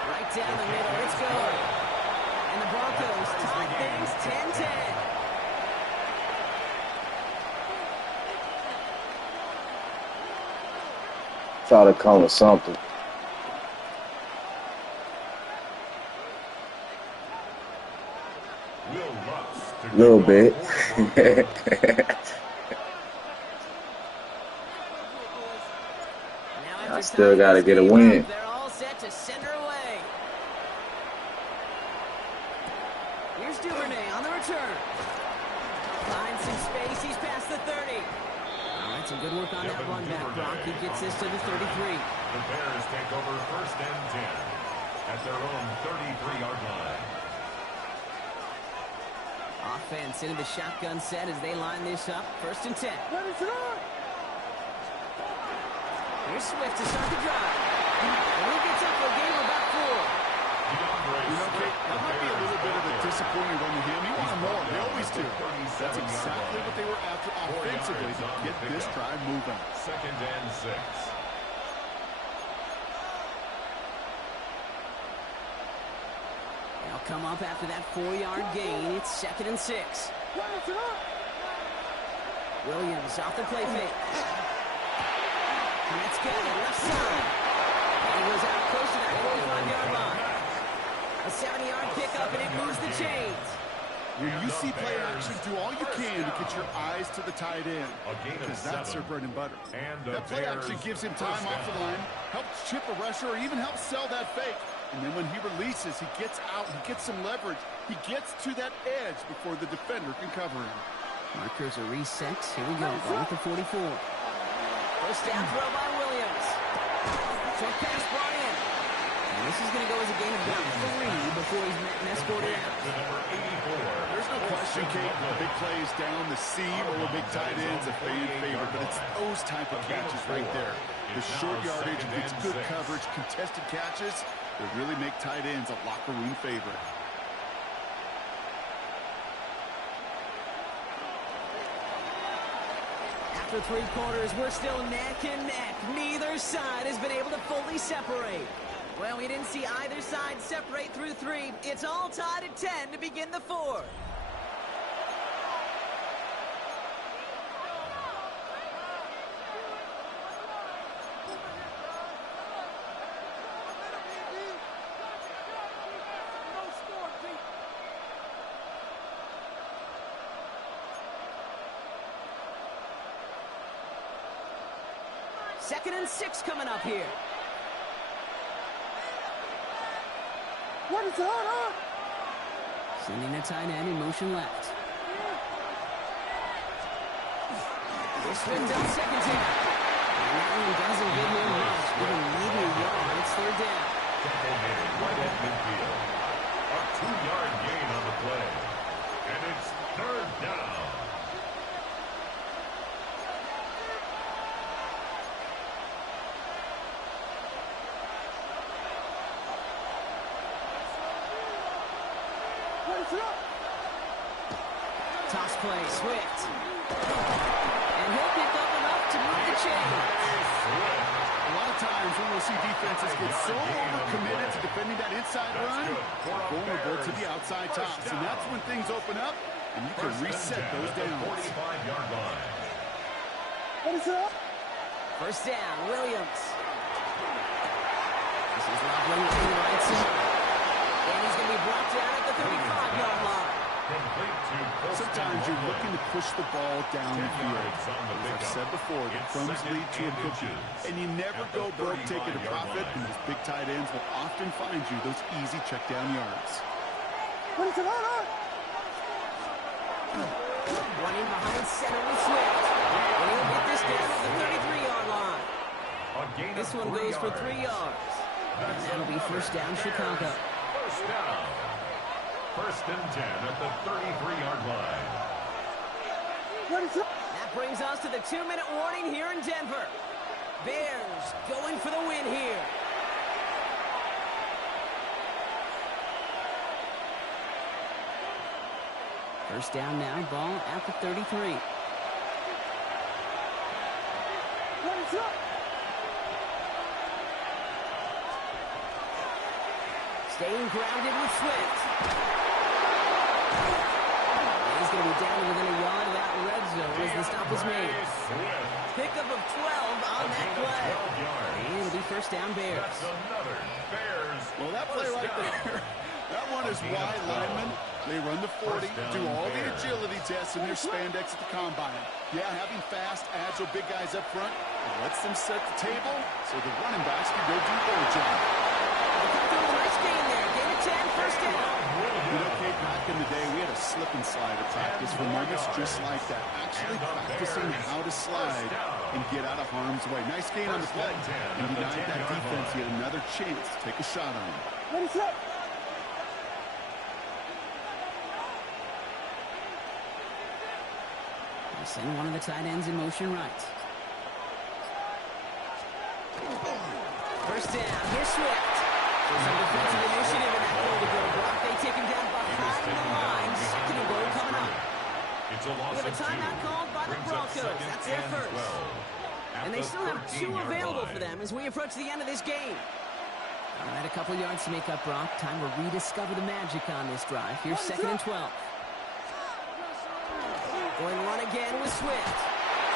Right down the middle, it's good. And the Broncos tie things 10-10. Try to come with something. A little bit. I still got to get a win. They're all set to send her away. Here's Duvernay on the return. Finds some space. He's past the 30. All right, some good work on that run back, Brock. He gets this to the 33. The Bears take over 1st and 10 at their own 33-yard line. Offense into the shotgun set as they line this up. 1st and 10. Here's Swift to start the drive. And he gets up for a gain of about 4. You know, Kate, that might be a little bit of a disappointing run to him. He wanted more. They always do. That's exactly what they were after offensively to get this drive moving. 2nd and 6. They'll come up after that 4-yard gain. It's 2nd and 6. Williams off the play fake. Let's go, left side. And he goes out close to that 45-yard line. A 70-yard pickup, and it moves the chains. When you see play action, do all you can to get your eyes to the tight end, because that's their bread and butter. That play action gives him time off the line, helps chip a rusher, or even helps sell that fake. And then when he releases, he gets out, he gets some leverage. He gets to that edge before the defender can cover him. Markers are reset. Here we go, going with the 44. First down throw by Williams. Short pass brought in. And this is going to go as a gain of about 3 before he's met and escorted out. There's no question, Kate, big plays down the seam or big tight ends a fan favorite, but it's those type of catches right there. The short yardage, it's good coverage, contested catches that really make tight ends a locker room favorite. After 3 quarters, we're still neck and neck. Neither side has been able to fully separate. Well, we didn't see either side separate through 3. It's all tied at 10 to begin the 4th. Second and 6 coming up here. What is on? Sending the tight end in motion left. This one down second down. And that one doesn't give him much. Even maybe a yard. It's third down. Right at midfield. A 2-yard gain on the play. And it's third down. Toss play, Swift. And he'll pick up enough to move the chains. A lot of times when we'll see defenses get so overcommitted to defending that inside run, vulnerable to the outside toss. And that's when things open up, and you can reset those downs. 45-yard line. What is up? First down, Williams. This is Loveland to the right side. And he's going to be brought down at the 35-yard line. Sometimes you're looking to push the ball down the field. As I've said before, the crumbs lead to a cookie. And you never go broke taking a profit, and those big tight ends will often find you those easy check down yards. What is it on? Running behind center with Swift. And he'll get this down at the 33-yard line. This one goes for 3 yards. And that'll be first down, Chicago. First down. First and 10 at the 33-yard line. That brings us to the 2-minute warning here in Denver. Bears going for the win here. First down now, ball at the 33. Staying grounded with Swift. He's going to be down within a yard of that red zone as the stop is made. Pickup of 12 on that play. And it'll be first down Bears. That's another Bears. Well, that play right there, that one is wide linemen. They run the 40, do all the agility tests in their spandex at the combine. Yeah, having fast, agile, big guys up front, it lets them set the table so the running backs can go do their job. Nice gain there. Gain of 10, first down. You know, Kate, back in the day, we had a slip and slide at practice for moments just like that. Actually practicing how to slide and get out of harm's way. Nice gain on the play. And denied that defense yet another chance to take a shot on him. What is up? They send one of the tight ends in motion right. First down. Here's Swift. There's some defensive initiative in that goal-to-go block. They take him down behind the line. Second and goal coming up. It's a loss We have a timeout called by the Broncos. That's their first. And they still have 2 available for them as we approach the end of this game. All right, a couple yards to make up, Brock. Time to rediscover the magic on this drive. Here's second and 12. Going run again with Swift.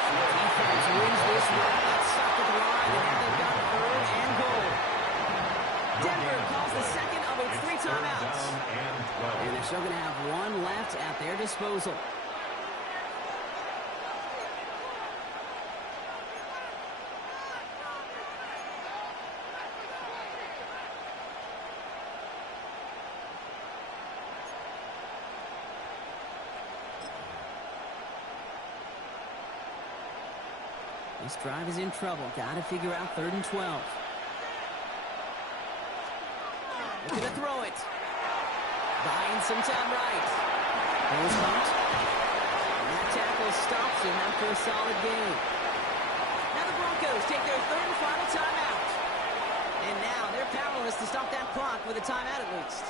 Defense wins this one. Let's stop at the line, and now they've got 3rd and goal. Denver calls the second of its 3 timeouts. And they're still going to have 1 left at their disposal. This drive is in trouble. Got to figure out 3rd and 12. Looking to throw it. Buying some time right. Goes out. And that tackle stops him after a solid gain. Now the Broncos take their 3rd and final timeout. And now they're powerless to stop that clock with a timeout at least.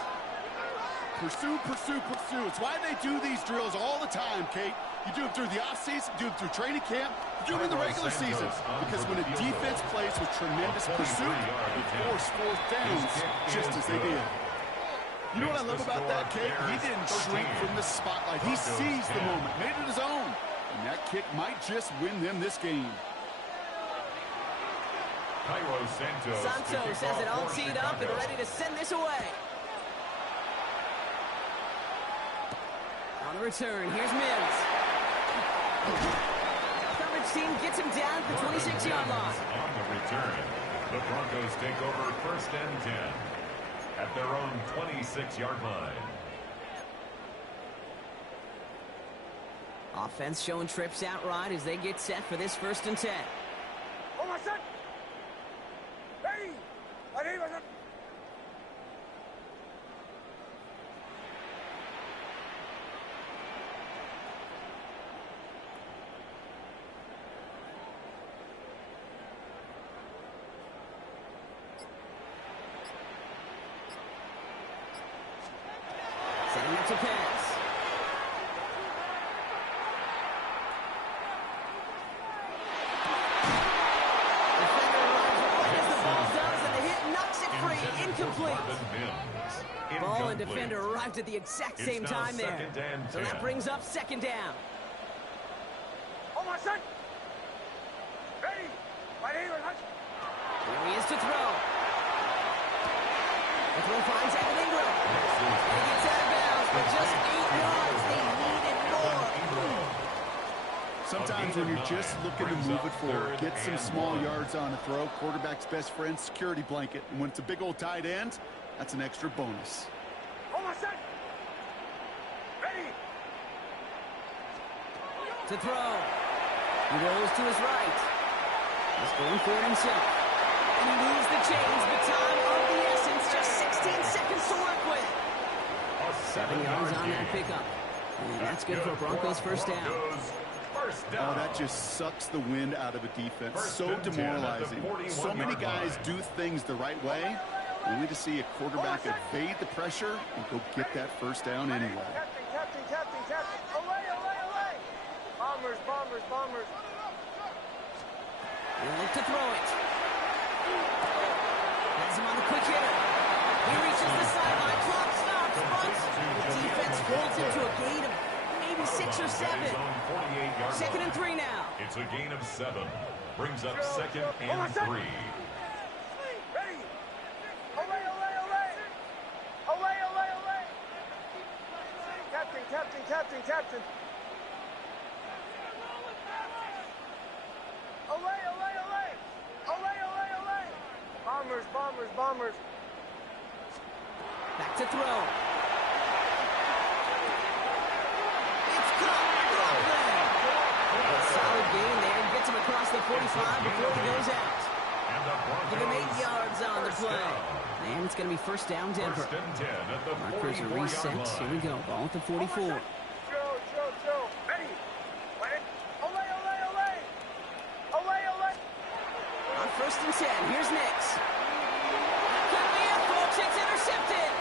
Pursue, pursue, pursue. It's why they do these drills all the time, Kate. You do them through the offseason, you do them through training camp, you do them in the regular season. Because when a defense plays with tremendous pursuit, they force 4th downs just as they did. You know what I love about that, Kate? He didn't shrink from the spotlight. He seized the moment, made it his own. And that kick might just win them this game. Santos has it all teed up and ready to send this away. On the return, here's Mims. Coverage team gets him down at the 26-yard line. On the return, the Broncos take over 1st and 10 at their own 26-yard line. Offense showing trips outright as they get set for this 1st and 10. Oh, my son! Hey! Setting up to pass. Ball and defender arrived at the exact same time there. So that brings up 2nd down. Oh, my son! Ready! Here he is to throw. The throw finds Evan Ingram. He gets out of bounds, but just 8 yards. They needed more. Sometimes when you're just looking to move it forward, get some small yards on a throw, quarterback's best friend, security blanket. And when it's a big old tight end, that's an extra bonus. Oh, my son! Ready! To throw. He rolls to his right. He's going for it himself. And he moves the chains, but time of the essence, just 16 seconds to work with. 7 yards on that pickup. And that's good for Broncos' 1st down. Oh, that just sucks the wind out of a defense. So demoralizing. So many guys do things the right way, only to see a quarterback evade the pressure and go get that 1st down anyway. Captain. Away. Bombers. He'll look to throw it. Has him on a quick hitter. He reaches the sideline. Clock stops, but the defense holds him to a gain of maybe 6 or 7. 2nd and 3 now. It's a gain of 7. Brings up 2nd and 3. Ready! Away! Captain! Away! Bombers! Back to throw. It's caught. A solid gain there. Gets him across the 45 before he goes out. Give him 8 yards on the play. And it's going to be 1st down Denver. Markers are reset. Here we go. Ball at the 44. Joe. Ready! Away! On 1st and 10, here's Nix. Could be a folks. It's intercepted.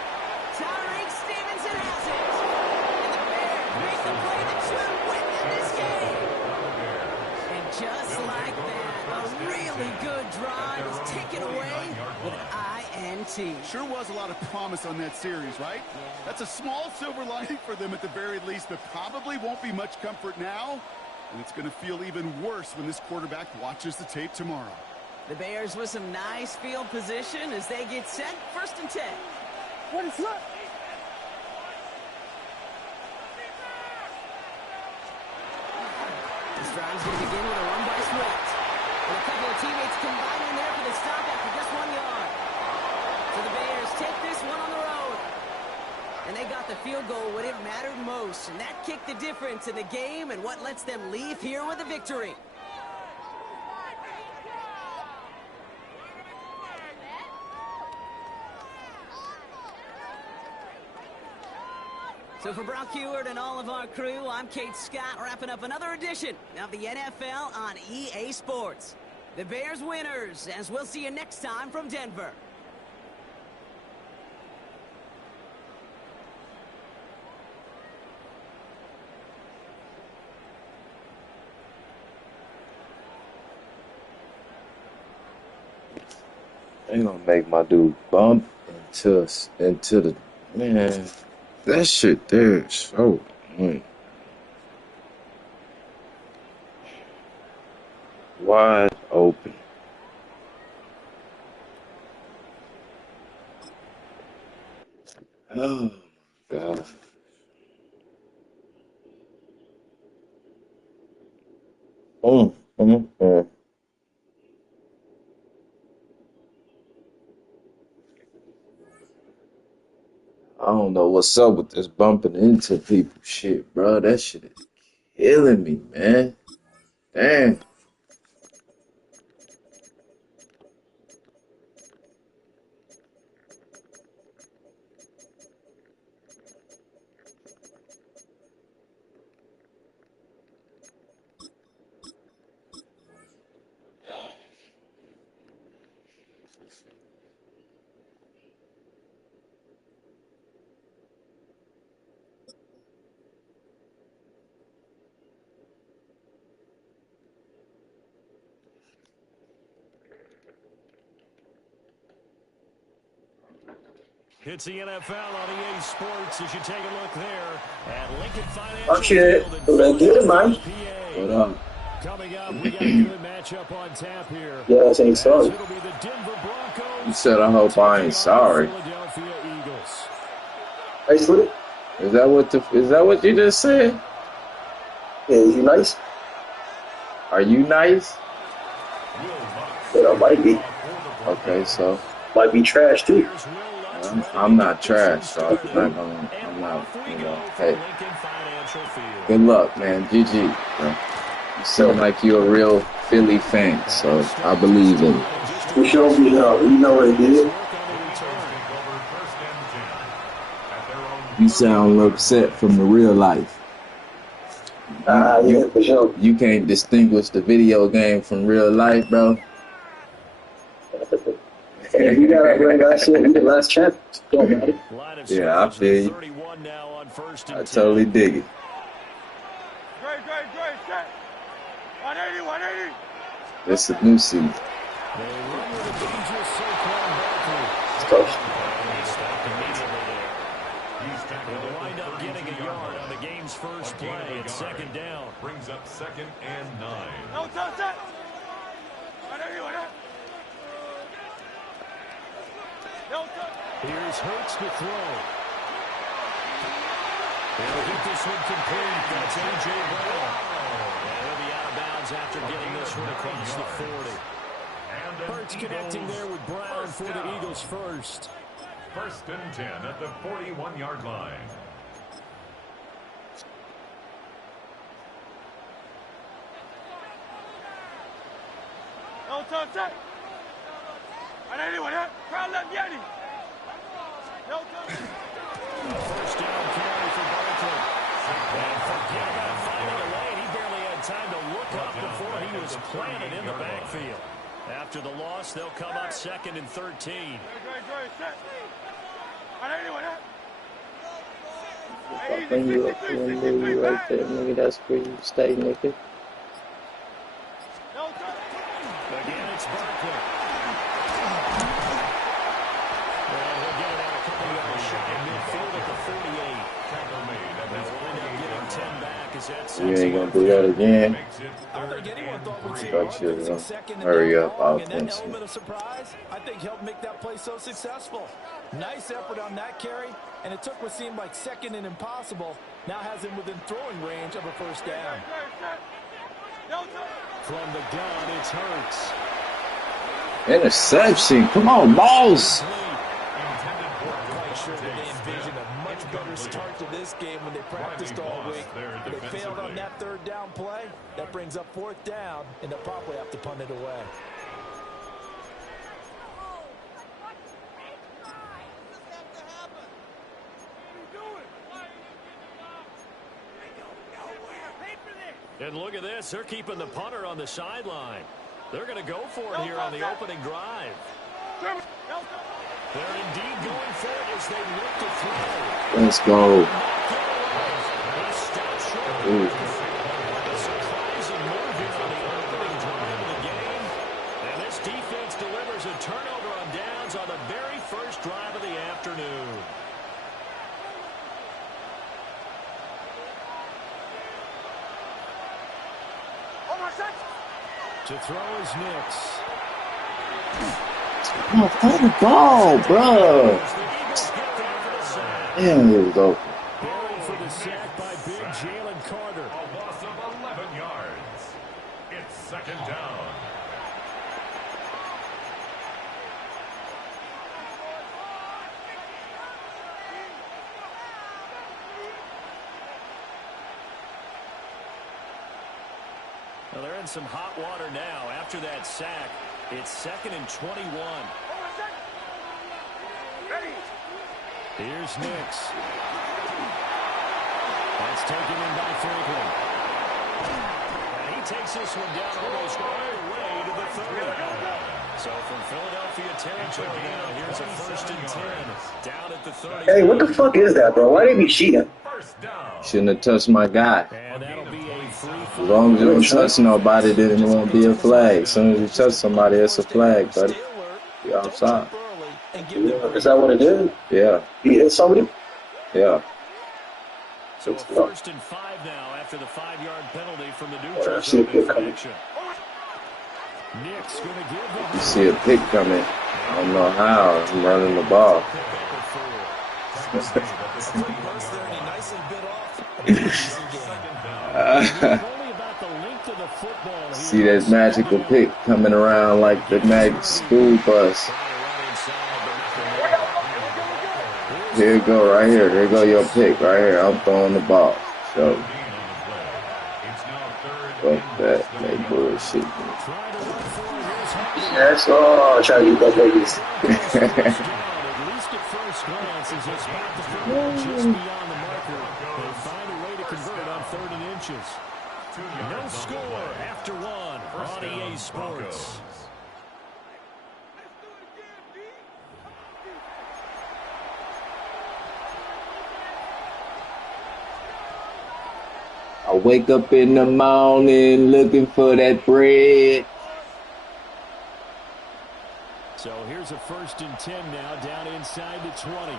Tyreek Stevenson has it. And the Bears make the play that should win them this game. And just like that, a really good drive is taken away with an INT. Sure was a lot of promise on that series, right? That's a small silver lining for them at the very least, but probably won't be much comfort now And it's going to feel even worse when this quarterback watches the tape tomorrow. The Bears with some nice field position as they get set. 1st and 10. What is that? This drive's going to begin with a run by Swift. And a couple of teammates combining there for the stop after just 1 yard. So the Bears take this one on the road. And they got the field goal when it mattered most. And that kicked the difference in the game and what lets them leave here with a victory. So for Brock Heward and all of our crew, I'm Kate Scott, wrapping up another edition of the NFL on EA Sports. The Bears winners, as we'll see you next time from Denver. They gonna make my dude bump into the man. That shit there is so wide open. Oh my God. Mm. I don't know what's up with this bumping into people shit, bro. That shit is killing me, man. Damn. It's the NFL on EA Sports as you take a look there at Lincoln Financial Oh shit, Field in good, man. What up? Coming up, we got a good matchup on tap here. Yeah, I ain't sorry. It'll be the Denver Broncos. You said I hope I ain't sorry. Philadelphia Eagles. Nice with it? Is that what you just said? Yeah, is he nice? Are you nice? Yeah, I might be. Okay, so Might be trash too. I'm not trash, so I'm not, hey. Good luck, man. GG, bro. You sound like you're a real Philly fan, so I believe in you. We sure be know. You know what it is. You sound upset from the real life. Yeah, for sure. You can't distinguish the video game from real life, bro. Hey, we gotta bring that shit. We the last champ. Yeah, I feel you. I totally dig it. Great. Set. 180, 180. It's a new season. It's tough. They'll wind up getting a yard on the game's first play. It's 2nd down. Brings up 2nd and 9. No, set. 180, 180. Here's Hurts to throw. They'll get this one complete. That's A.J. Brown. And he'll be out of bounds after getting this one across the 40. Hurts connecting there with Brown for the Eagles first. 1st and 10 at the 41-yard line. No, set. 180, 180. Crowd left Yeti. No, First down carry for Barkley. And forget about finding a lane. He barely had time to look up before he was planted in the backfield. After the loss, they'll come up 2nd and 13. Great. Set. 180, 180. Fucking you up in the movie right there, nigga. That's where you stay, nigga. Again, it's Barkley. And he'll get it out a couple yards shy of midfield at the 48. They'll wind up getting 10 back You ain't gonna do that again. I don't think anyone thought we'd see Thought Mark you facing was second gonna and hurry down up long, and that offense. element of surprise, I think, helped make that play so successful. Nice effort on that carry, and it took what seemed like second and impossible, now has him within throwing range of a first down. From the gun, it's Hurts. Interception. Come on, boss. Quite sure that they envisioned a much better start to this game when they practiced all week. But they failed on that third down play. That brings up fourth down, and they'll probably have to punt it away. And look at this. They're keeping the punter on the sideline. They're going to go for it here on the opening drive. They're indeed going for it as they look to throw. Let's go. Ooh. A surprising move here on the opening drive of the game. And this defense delivers a turnover on downs on the very first drive of the afternoon. To throw is Nix. Oh, throw the ball, bro. Damn, it was open. Buried for the sack by big Jalen Carter. A loss of 11 yards. It's second down. Well, they're in some hot water now. After that sack, it's 2nd and 21. Here's Nix. That's taken in by Franklin. And he takes this one down almost all the way to the 30. So from Philadelphia territory now, here's a 1st and 10 down at the 30. Hey, what the fuck is that, bro? Why did he cheat him? Shouldn't have touched my guy. And that'll be a free. As long as you don't touch nobody, then it won't be a flag. As soon as you touch somebody, it's a flag, buddy. You're outside. Yeah, is that what it is? Yeah. He hit somebody? Yeah. So a 1st and 5 now after the 5-yard penalty from the neutral I see a zone pick coming. infraction. Nick's going to give the You see a pick coming. I don't know how. I'm running the ball. See that magical pick coming around like the magic school bus. Here you go, right here. There you go, your pick, right here. I'm throwing the ball. So, fuck that. They bullshit me. That's all. Try to get that Vegas. At least at first glance, as they spot the football just beyond the marker, they find a way to convert on 3rd and inches. No score after 1 on EA Sports. I wake up in the morning looking for that bread. So here's a 1st and 10 now, down inside the 20.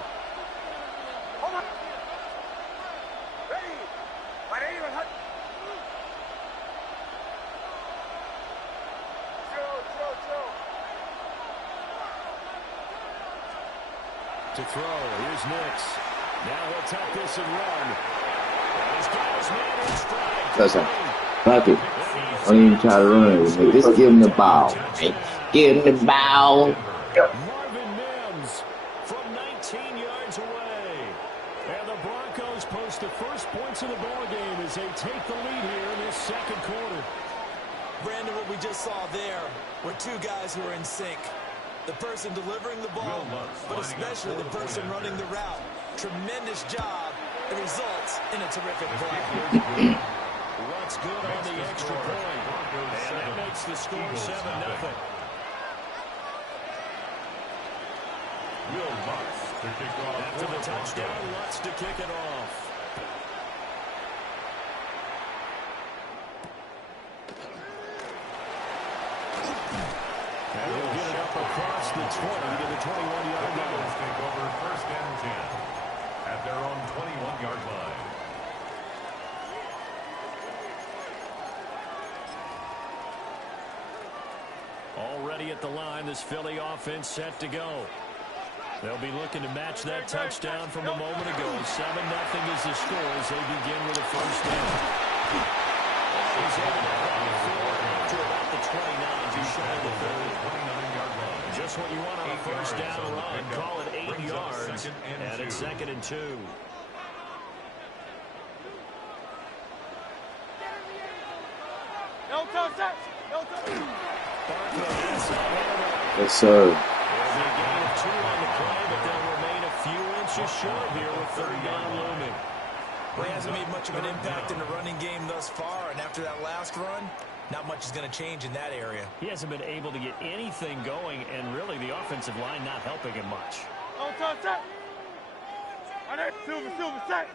To throw, here's Nix. Now he'll tuck this and run. He's got his man in stride. Listen, fuck it. Don't even try to run with me. Just give him the ball. Right? Give him the ball. Marvin Mims from 19 yards away. And the Broncos post the first points of the ballgame as they take the lead here in this 2nd quarter. Brandon, what we just saw there were two guys who are in sync. The person delivering the ball, but especially the person running the route. Tremendous job. It results in a terrific play. What's good on the extra point? And that makes the score 7-0. Will Lutz to kick off. After the touchdown, Lutz to kick it off. And he'll get it up across the 20 to the 21-yard line. Take over 1st and 10 at their own 21-yard line. ready at the line. This Philly offense set to go. They'll be looking to match that touchdown from a moment ago. 7-0 is the score as they begin with a first down. He's able to run forward to about the 29, just shy of the 30. Just what you want on a first down run. Call it 8 yards, and it's 2nd and 2. No touch. No touch. Yes, sir. There's a gain of 2 on the play, but they'll remain a few inches short here with 3rd down looming. Well, he hasn't made much of an impact in the running game thus far, and after that last run, not much is going to change in that area. He hasn't been able to get anything going, and really the offensive line not helping him much. No touch. Silver, set.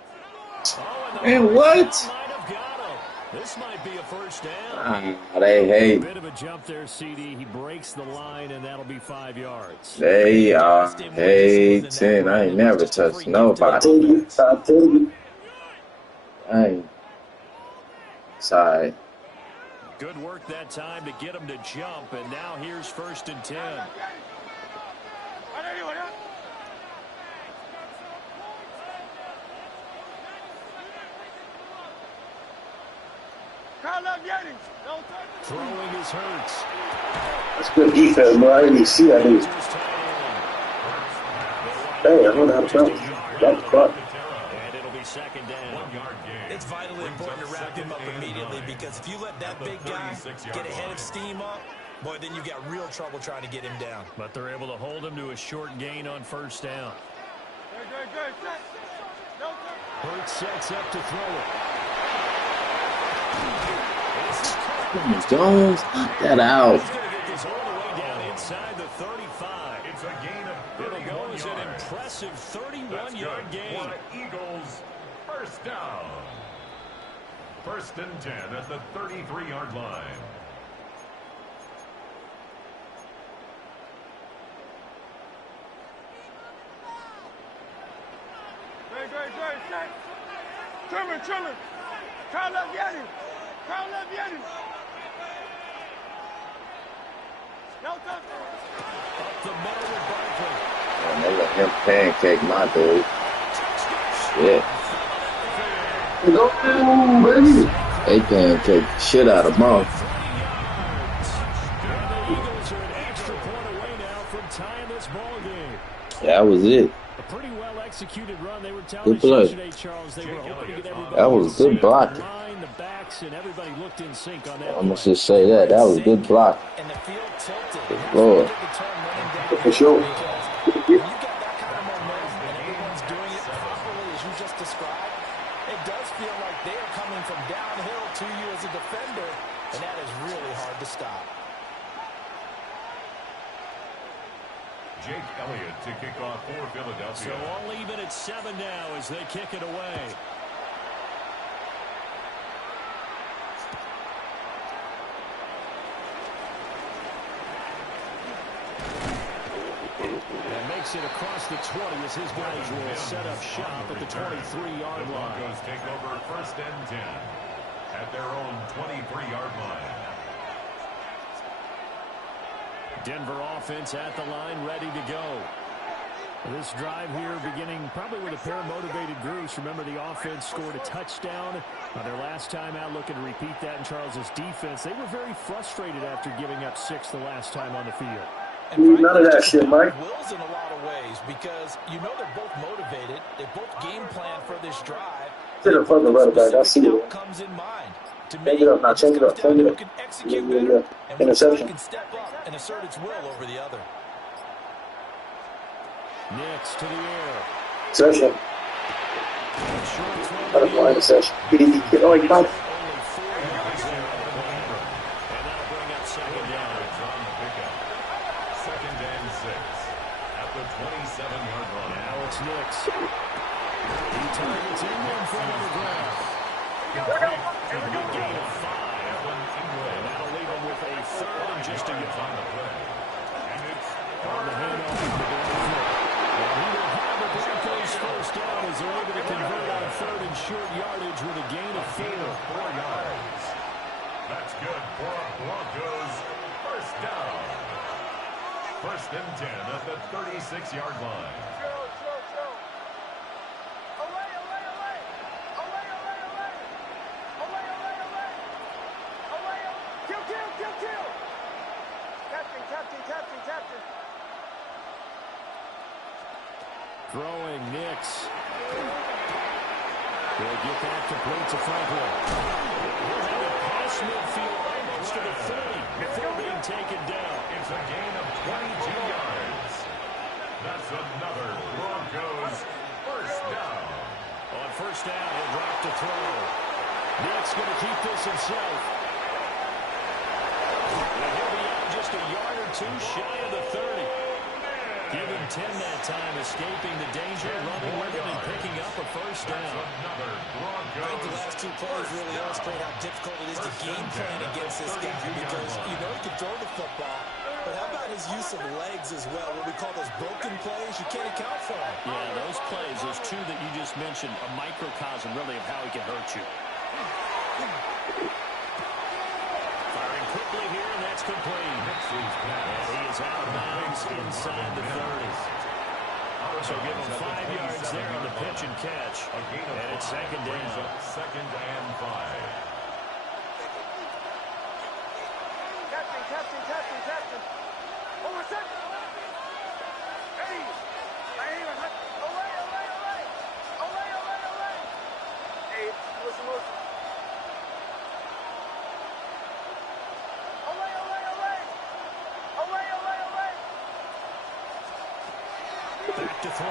Man, what? Might have got him. This might be a first down. They hate. Bit of a jump there, CD. He breaks the line, and that'll be 5 yards. They are hating. I ain't never touched nobody. I tell you. I ain't. Sorry. Good work that time to get him to jump, and now here's 1st and 10. Throwing his Hurts. That's good defense, bro. I didn't even see that dude. Hey, I don't know how to bounce. That's caught. And it'll be 2nd down. It's vitally important to wrap him up immediately, because if you let that big guy get a head of steam up, boy, then you've got real trouble trying to get him down. But they're able to hold him to a short gain on 1st down. Hurts sets up to throw it. Jones, knock that out. He's going to get this all the way down inside the 35. It's a gain of It'll go as an impressive 31-yard gain. Eagles, first down. 1st and 10 at the 33-yard line. Trimmer. Carl up Yanni. No touch. Up the middle with Barkley. Man, they let him pancake my dude. Shit. Go, baby. They pancake the shit out of mom. The Eagles are an extra point away now from tying this ball game. That was it. A pretty well executed run. They were telling Good play. us yesterday, Charles, they were hoping to get everybody. That was good blocking. The backs and everybody looked in sync on that. I'm gonna just say that. That was good block. And the field tilted. Good Lord. For sure. When you got that kind of momentum and everyone's doing it properly as you just described, it does feel like they are coming from downhill to you as a defender, and that is really hard to stop. Jake Elliott to kick off for Philadelphia. So all even at 7 now as they kick it away. And makes it across the 20 as his guys will set up shop at the 23-yard The line. Broncos take over 1st and 10 at their own 23-yard line. Denver offense at the line, ready to go. This drive here beginning probably with a pair of motivated groups. Remember, the offense scored a touchdown their last time out, looking to repeat that in Charles's defense. They were very frustrated after giving up 6 the last time on the field. None of that shit, Mike. Wills in a lot of ways, because you know they're both motivated. They both game plan for this drive. Sit up from the running back. I see it. Outcomes in mind. To Change it up now. Change it up. Change it up. Can execute better, and Interception. can step up and assert its will over the other. Nix to the air. Interception. That's my interception. Oh, he caught it. Nix. He targets Ingram from the ground. A good gain of 5. And that'll leave him with a 3rd and just a yard. On the handoff to the Broncos. And he will have the Broncos first down as they're able to convert on 3rd and short yardage with a gain of 4. 4 yards. That's good for a Broncos first down. First and 10 at the 36-yard line. Captain. Throwing Nix. They'll get that complete to Franklin. He'll have it past midfield almost to the 30 before being taken down. It's a gain of 22 yards. That's another Broncos first down. On first down, he'll drop to throw. Nix going to keep this himself. And he'll be out just a yard or two shy of the 30. Give him 10 that time, escaping the danger, running with it, and picking up a first down. I think the last two plays really illustrate how difficult it is to game plan against this guy because you know he can throw the football, but how about his use of legs as well? What we call those broken plays, you can't account for them. Yeah, those plays, those two that you just mentioned, a microcosm really of how he can hurt you. Firing quickly here, and that's complete. And he is out of bounds inside the 30. So give him 5 yards there on the pitch and catch. And it's second down. Second and 5. Captain. Oh, what's that? Hey! Away! Hey, listen. Away! Back to throw.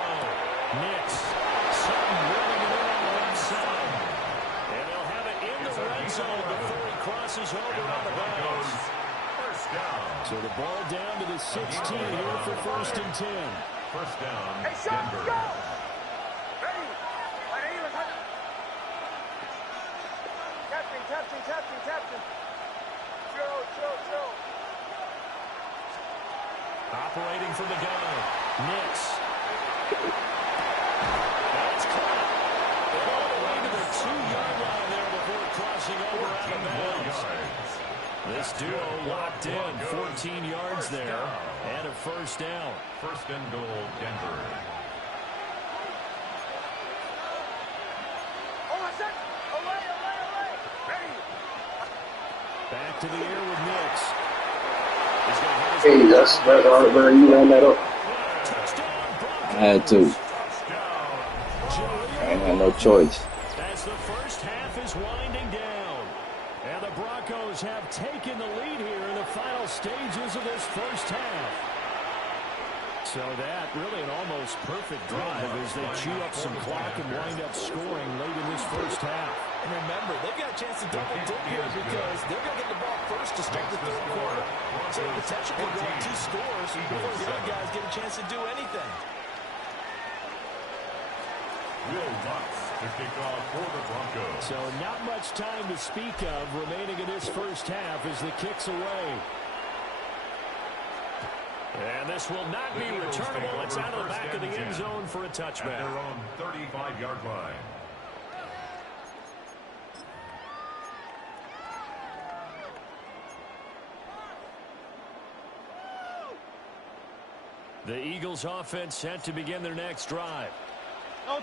Nix. Sutton running it in on the left side. And they'll have it in the red zone before he crosses over out of bounds. First down. So the ball down to the 16 here for first and 10. First down, Hey, Denver. go! Ready? Captain. Chill. Operating from the gun. Nix. That's caught. All the way to the 2-yard line there before crossing over out of bounds. This duo locked in. 14 yards there. And a first down. First and goal, Denver. Oh, what's that? Away! Ready? Back to the air with Nix. He's going to hit his Hey, that's where you ran that up. I had to. I ain't had no choice. As the first half is winding down. And the Broncos have taken the lead here in the final stages of this first half. So that really an almost perfect drive as they chew up some clock and wind up scoring late in this first half. And remember, they've got a chance to double dip here because they're going to get the ball first to start the third quarter. So the potential could go 2 scores before the other guys get a chance to do anything. Will Knox to kick off for the Broncos. So not much time to speak of remaining in this first half as the kick's away. And this will not be returnable. It's out of the back of the end zone for a touchback. At their own 35-yard line. The Eagles offense set to begin their next drive.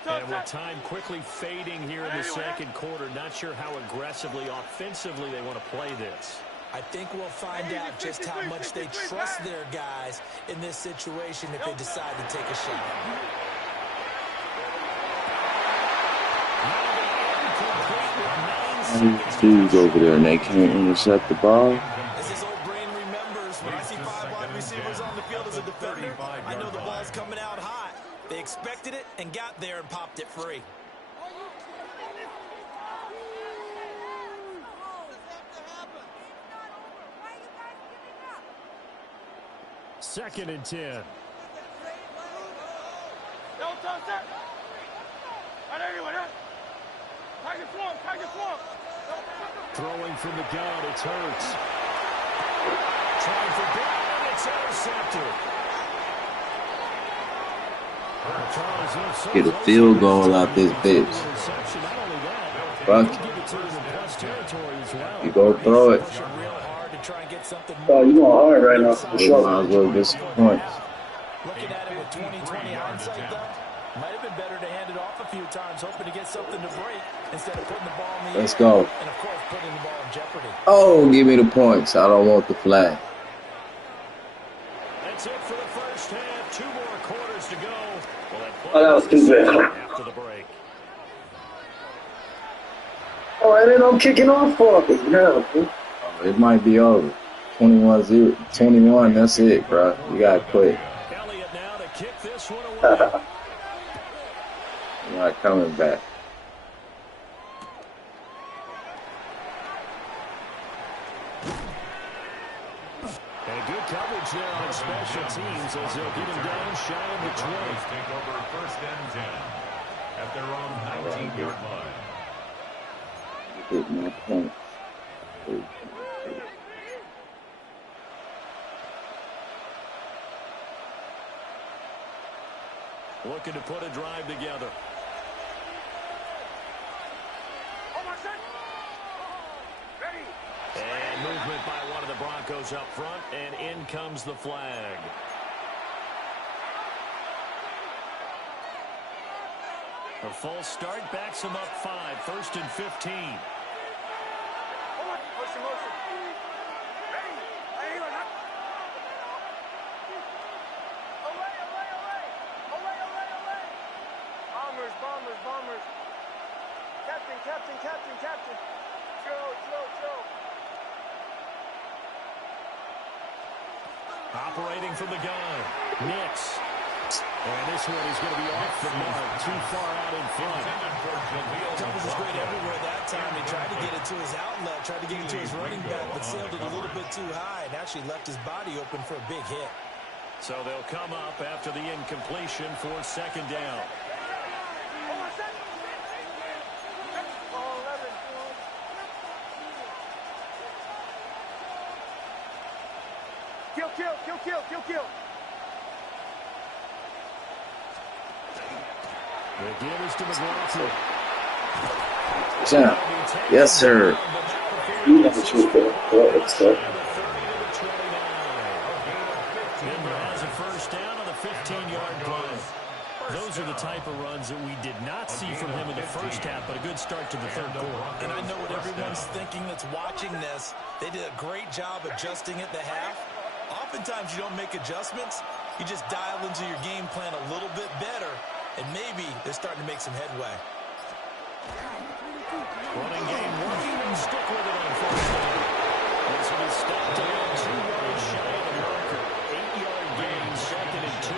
And with time quickly fading here in the second quarter, not sure how aggressively, offensively they want to play this. I think we'll find out just how much they trust their guys in this situation if they decide to take a shot. Dudes over there and they can't intercept the ball. As his old brain remembers, when I see 5 wide receivers on the field as a defender, I know the ball's coming out hot. They expected it and got there and popped it free. Second and 10. Throwing from the gun, it's Hurts. Trying for Brown, and it's intercepted. Get a field goal out this bitch. Fuck. You go throw it. hard to try and get something Oh, more. you going hard right now for Might sure. as well get some points. Looking at it with 20/20 hindsight, though, might have been better to hand it off a few times, hoping to get something to break instead of putting the ball in the Let's air. go. And, of course, putting the ball in jeopardy. Oh, give me the points. I don't want the flag. That's it for the first half. 2 more quarters to go. Oh, that was too bad. After the break. Oh, and then I'm kicking off for it. Yeah. It might be over. 21-0. 21, that's it, bro. You got to quit. Elliott now to kick this one away. You're not coming back. And good coverage there on special teams as they'll get him down shy of the 20. Take over 1st and 10 at their own 19-yard line. Get my points. Looking to put a drive together. And movement by one of the Broncos up front, and in comes the flag. A false start backs him up 5, 1st and 15. Bombers. Captain. Joe. Operating from the gun. Nix. And this one is going to be off the mark, too far out in front. Coverage was great everywhere that time. He tried to get it to his outlet, tried to get it to his running back, but sailed it a little bit too high and actually left his body open for a big hit. So they'll come up after the incompletion for 2nd down. Kill. The give is to McLaughlin. Jump. Yes, sir. You have to choose the stuff. Denver has a 1st down on the 15-yard line. Those are the type of runs that we did not see from him in the 1st half, but a good start to the 3rd quarter. And I know what everyone's thinking that's watching this. They did a great job adjusting at the half. Oftentimes you don't make adjustments. You just dial into your game plan a little bit better, and maybe they're starting to make some headway. Running game working, and stick with it on 1st down. This will be stopped about 2 yards shy of the marker. 8-yard gain, 2nd and 2.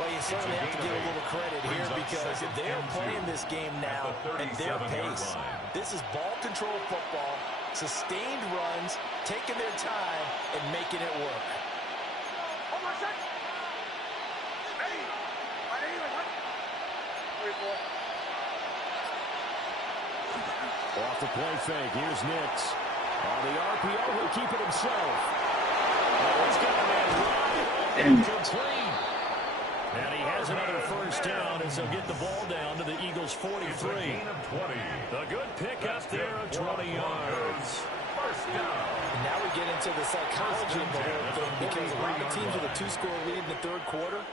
Well, you certainly have to give a little credit here because they're playing this game now at their pace. This is ball control football, sustained runs, taking their time, and making it work. Off the play fake, here's Nix. On the RPO, he'll keep it himself. Oh, he's got a man wide complete. And he has another 1st down as they'll get the ball down to the Eagles' 43. A good pickup there of 20 yards. And now we get into the psychology of the whole thing because a lot of teams with a 2-score lead in the 3rd quarter,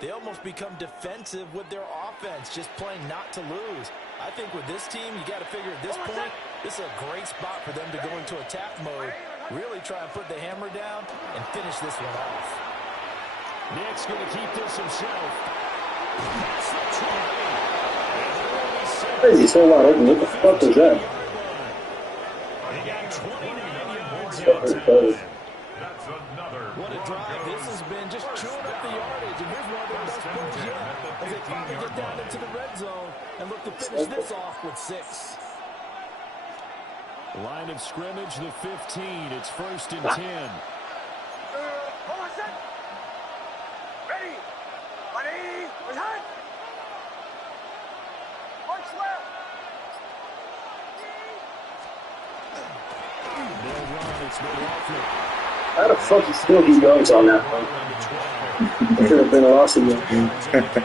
they almost become defensive with their offense, just playing not to lose. I think with this team, you got to figure at this point, this is a great spot for them to go into attack mode, really try and put the hammer down and finish this one off. Nick's going to keep this himself. That's the 20. Crazy, so wide open. What the fuck was that? They got 29 yards on time. What a drive this has been, just chewing up the yardage. And here's one of their best plays yet as they finally get down into the red zone and look to finish this off with 6. Line of scrimmage, the 15. It's 1st and 10. Ready. 180. Behind. Punch left. They'll run. It's McLaughlin. How the fuck you still get yards on that one? It could have been a loss again. That's a good play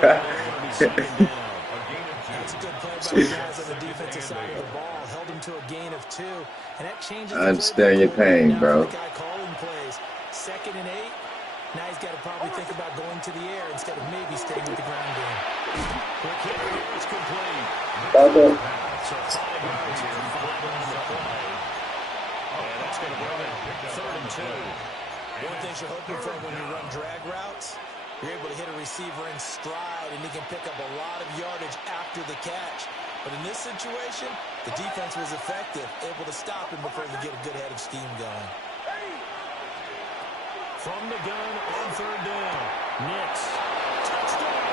by the guys on the defensive side of the ball. Held him to a gain of of 2, and that changes I understand your pain, bro. the guy calling plays. 2nd and 8. Now he's got to probably think about going to the air instead of maybe staying with the ground game. Quick hit here is complete. So 5 yards here, 5 on the play. And that's going to bring it 3rd and 2. One of the things you're hoping for when you run drag routes, you're able to hit a receiver in stride, and he can pick up a lot of yardage after the catch. But in this situation, the defense was effective, able to stop him before he could get a good head of steam going. From the gun on 3rd down. Nix. Touchdown.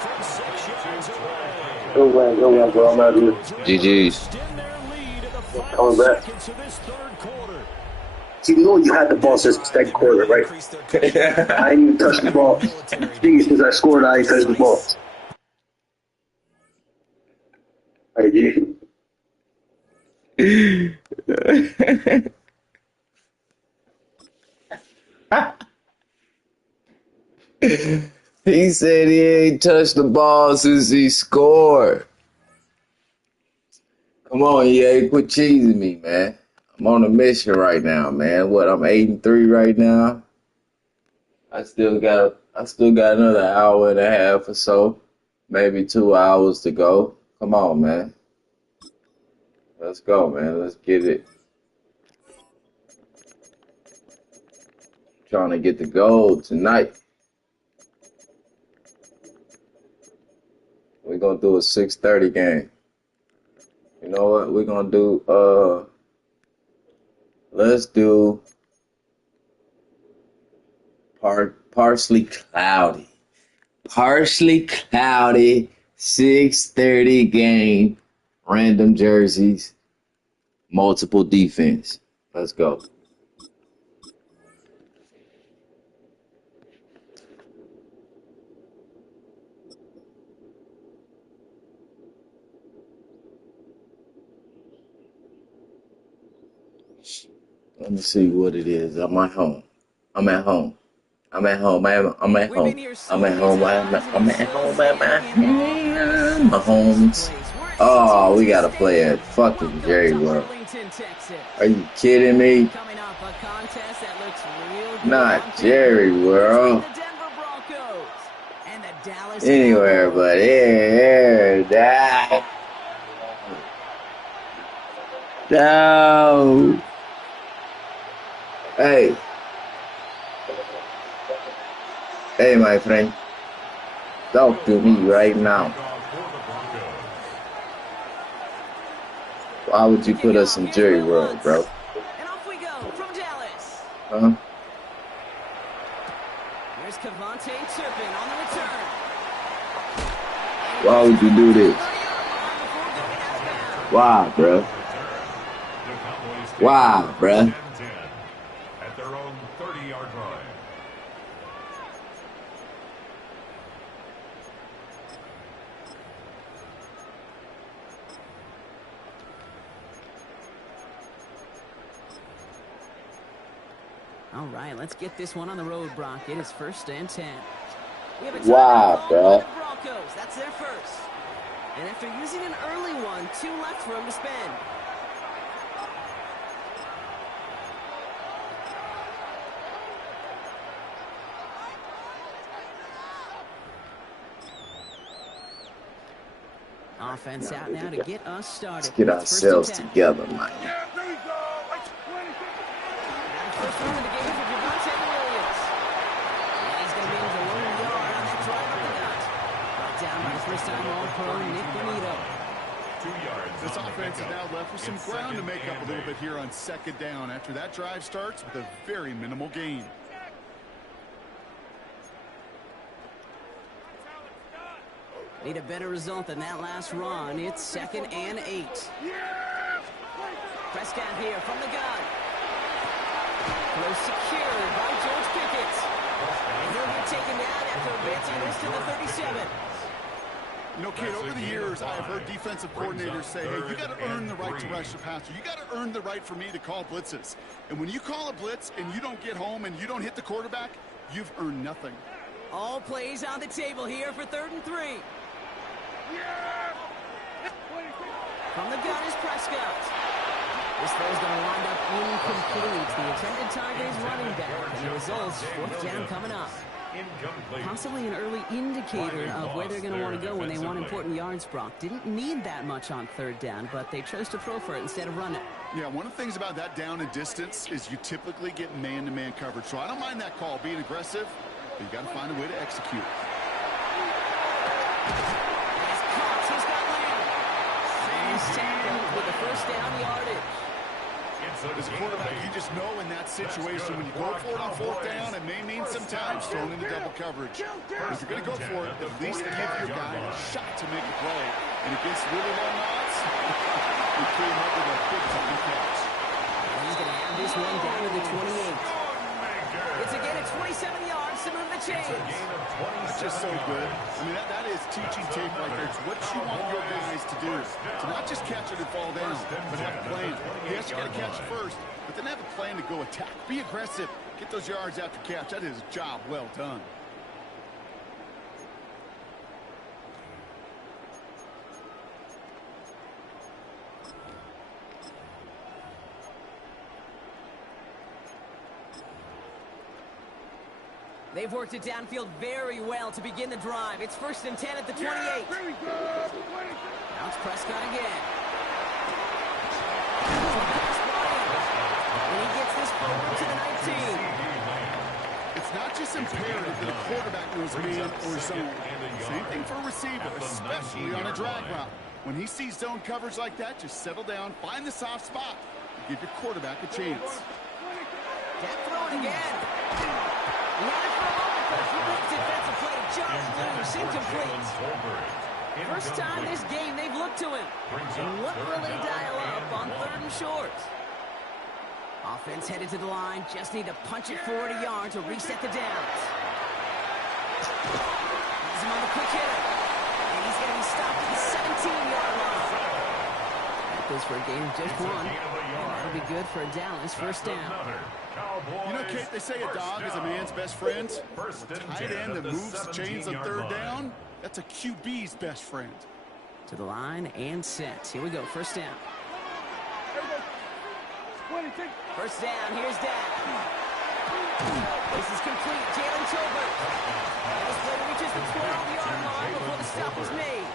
From 6 yards away. Go well, bro. I'm out of here. GG's. Coming back. See, you know you had the ball since the 2nd quarter, right? I didn't even touch the ball. Thing is, since I scored, I didn't touch the ball. I did. He said he ain't touched the ball since he scored. Come on, EA, quit cheesing me, man. I'm on a mission right now, man. What, I'm 8-3 right now. I still got another hour and a half or so, maybe 2 hours to go. Come on, man. Let's go, man. Let's get it. Trying to get the goal tonight. We're gonna do a 6:30 game. You know what? We're gonna do let's do partially cloudy. Partially cloudy 6:30 game. Random jerseys. Multiple defense. Let's go. Let me see what it is. I'm at home. I'm at home. I'm at home. I'm at home. I'm at home. I'm at home. My homes. Oh, we gotta play at fucking Jerry World. Are you kidding me? Not Jerry World. Anywhere but here. No. Hey. Hey, my friend. Talk to me right now. Why would you put us in Jerry World, bro? And off we go from Dallas. Huh? Here's Cavante Turpin on the return. Why would you do this? Why, bro? Why, bro? At their own 30-yard line. All right, let's get this one on the road, Brock. It is 1st and 10. We have a Wow, bro. the Broncos. That's their first. And after using an early one, 2 left for him to spend. Offense out now to get us started. Let's get ourselves together, man. First run of the game for Javonte Williams. And he's going to be able to load a yard on that drive up the gut. Brought down by the first-time All-Pro Nick Bonito. 2 yards. This offense is now left with some ground to make up a little bit here on 2nd down after that drive starts with a very minimal gain. Need a better result than that last run. It's 2nd and 8. Prescott here from the gun. Throw secured by George Pickens. And he'll get taken down after advancing this to the 37. You know, Kate, over the years, I've heard defensive coordinators say, hey, you got to earn the right to rush the passer. You got to earn the right for me to call blitzes. And when you call a blitz and you don't get home and you don't hit the quarterback, you've earned nothing. All plays on the table here for 3rd and 3. From the gun is Prescott. This throw is going to wind up incomplete. The intended target is running back, and the results, fourth down coming up. Possibly an early indicator of where they're going to want to go when they want important yards, Brock. Didn't need that much on third down, but they chose to throw for it instead of run it. Yeah, one of the things about that down and distance is you typically get man-to-man coverage. So I don't mind that call, being aggressive, but you got to find a way to execute. He's caught. He's got Lamb. He's tackled with the first down yardage. As a quarterback, you just know in that situation when you go for it on fourth down, it may mean sometimes thrown into double coverage. If you're going to go for it, at least give your guy a shot to make a play. And against really long odds, you came up with a big-time catch. He's going to have this one down to the 28. It's a gain of 27 yards to move the chains. That's just so good. I mean, that is teaching tape right there. It's what you want your guys to do. To not just catch it and fall down, but have a plan. Yes, you got to catch it first, but then have a plan to go attack. Be aggressive. Get those yards after catch. That is a job well done. They've worked it downfield very well to begin the drive. It's 1st and 10 at the 28. Now it's Prescott again. And he gets this forward to the 19. It's not just imperative that a quarterback knows man or zone. Same thing for a receiver, especially on a drag route. When he sees zone coverage like that, just settle down, find the soft spot, and give your quarterback a chance. That throw it again. He had it for a moment, but a quick defensive play just loose, incomplete. First time this game they've looked to him. And what will they dial up on 3rd and short? Offense headed to the line. Just need to punch it 40 yards to reset the downs. He's him on the quick hitter. And he's going to be stopped at the 17-yard line. That goes for a gain of just one. And that'll be good for a Dallas first down. You know, Kate, they say a dog is a man's best friend. A tight end that moves the chains on 3rd down, that's a QB's best friend. To the line and set. Here we go, first down. First down, here's Dak. This is complete, Jalen Tolbert. And this play reaches the 12-yard line before the stop was made.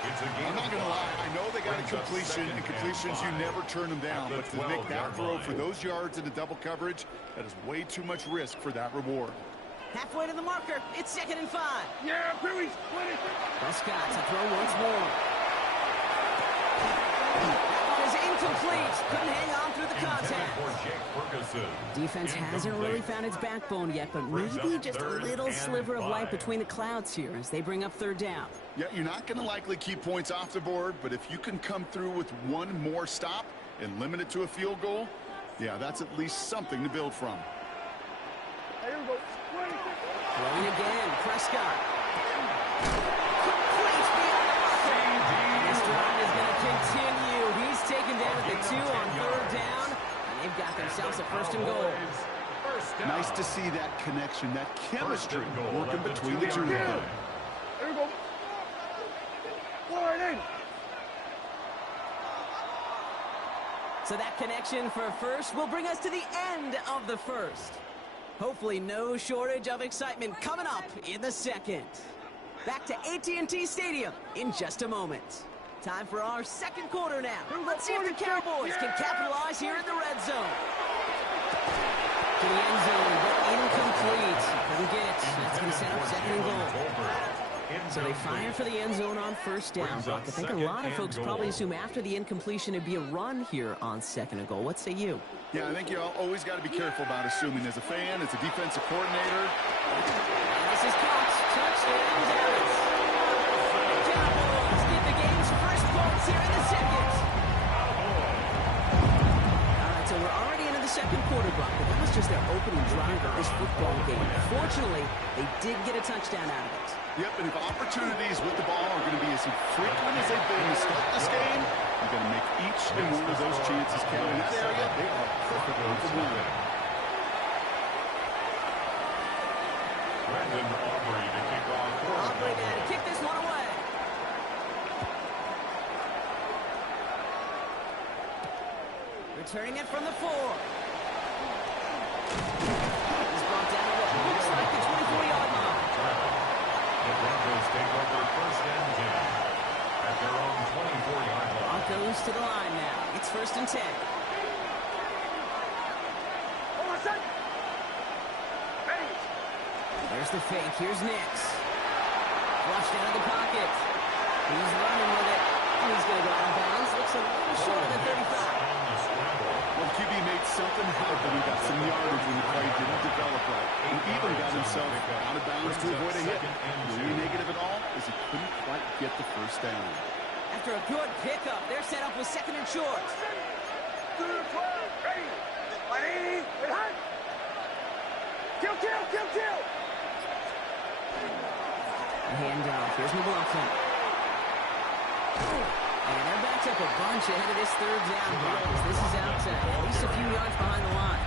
I'm not going to lie, I know they got a completion, and completions, you never turn them down. But to make that throw for those yards into double coverage, that is way too much risk for that reward. Halfway to the marker, it's 2nd and 5. Yeah, Perry, Prescott to throw once more. Is incomplete. Couldn't hang on through the contact. Defense hasn't really found its backbone yet, but maybe just a little sliver of light between the clouds here as they bring up 3rd down. Yeah, you're not going to likely keep points off the board, but if you can come through with one more stop and limit it to a field goal, yeah, that's at least something to build from. Throwing again, Prescott. Complete beyond the marker. This drive is going to continue. He's taken down at the 2 on 3rd down, and they've got themselves a 1st and goal. Nice to see that connection, that chemistry working between the two of them. There we go. Forward in. So that connection for first will bring us to the end of the first. Hopefully no shortage of excitement coming up in the second. Back to AT&T Stadium in just a moment. Time for our second quarter now. Let's see if the Cowboys can capitalize here in the red zone. To the end zone, but incomplete. Couldn't get it. That's going to set up 2nd and goal. So they fire for the end zone on 1st down, Brock. I think a lot of folks probably assume after the incompletion it'd be a run here on 2nd and goal. What say you? Yeah, I think you always got to be careful about assuming as a fan, as a defensive coordinator. And this is caught. Touchdown, Dallas. The Cowboys get the game's first points here in the second. All right, so we're already into the second quarter, Brock, but that was just their opening drive of this football game. Fortunately, they did get a touchdown out of it. Yep, and if opportunities with the ball are going to be as frequent as they've been to start this game, you're going to make each and one of those chances count. In that area, they are perfectly for winning. Brandon Aubrey to kick off. Aubrey to kick this one away. Returning it from the 4. He's brought down to what looks like the 24-yard line. The Broncos take over first and 10 at their own 24-yard line. Broncos to the line now. It's first and 10. There's the fake. Here's Nix. Flushed out of the pocket. He's running with it. And he's going to go out of bounds. Looks a little short of the 35. Well, QB made something happen. He got some yardage when the play didn't develop right. He even got himself out of bounds to avoid a hit. The only negative at all is he couldn't quite get the first down. After a good pickup, they're set up with second and short. Kill! Handoff. Here's McLaughlin. And they're backed up a bunch ahead of this third down. This is out at least a few yards behind the line.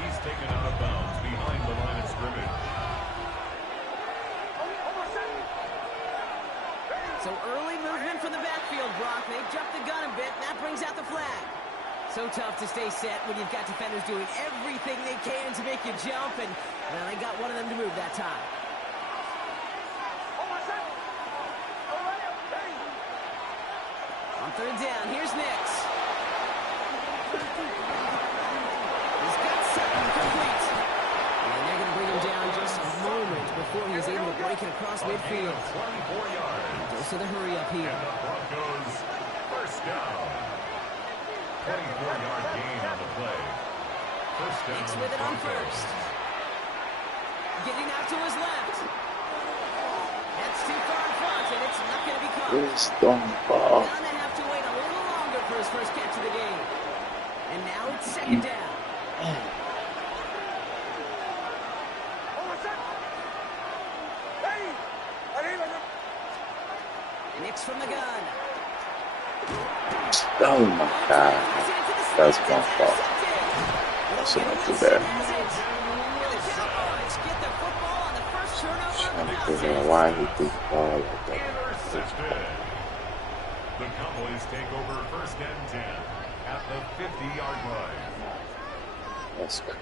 He's taken out of bounds behind the line of scrimmage. So early movement from the backfield, Brock. They jumped the gun a bit, and that brings out the flag. So tough to stay set when you've got defenders doing everything they can to make you jump, and well, they got one of them to move that time. On third down, here's Nix. He's got something complete. And they're going to bring him down just a moment before he's able to break it across midfield. 24 yards. Goes to the hurry up here. And the Broncos first down. 24-yard gain on the play. First down. Nix with it on first. Getting out to his left. That's too far in front, and it's not going to be caught. Gonna have to wait a little longer for his first catch of the game. And now it's second down. Nix from the gun. Oh my God. That's my fault. That shouldn't have too bad. I'm thinking why he threw the ball like that. The Cowboys take over first and 10 at the 50-yard line. That's good.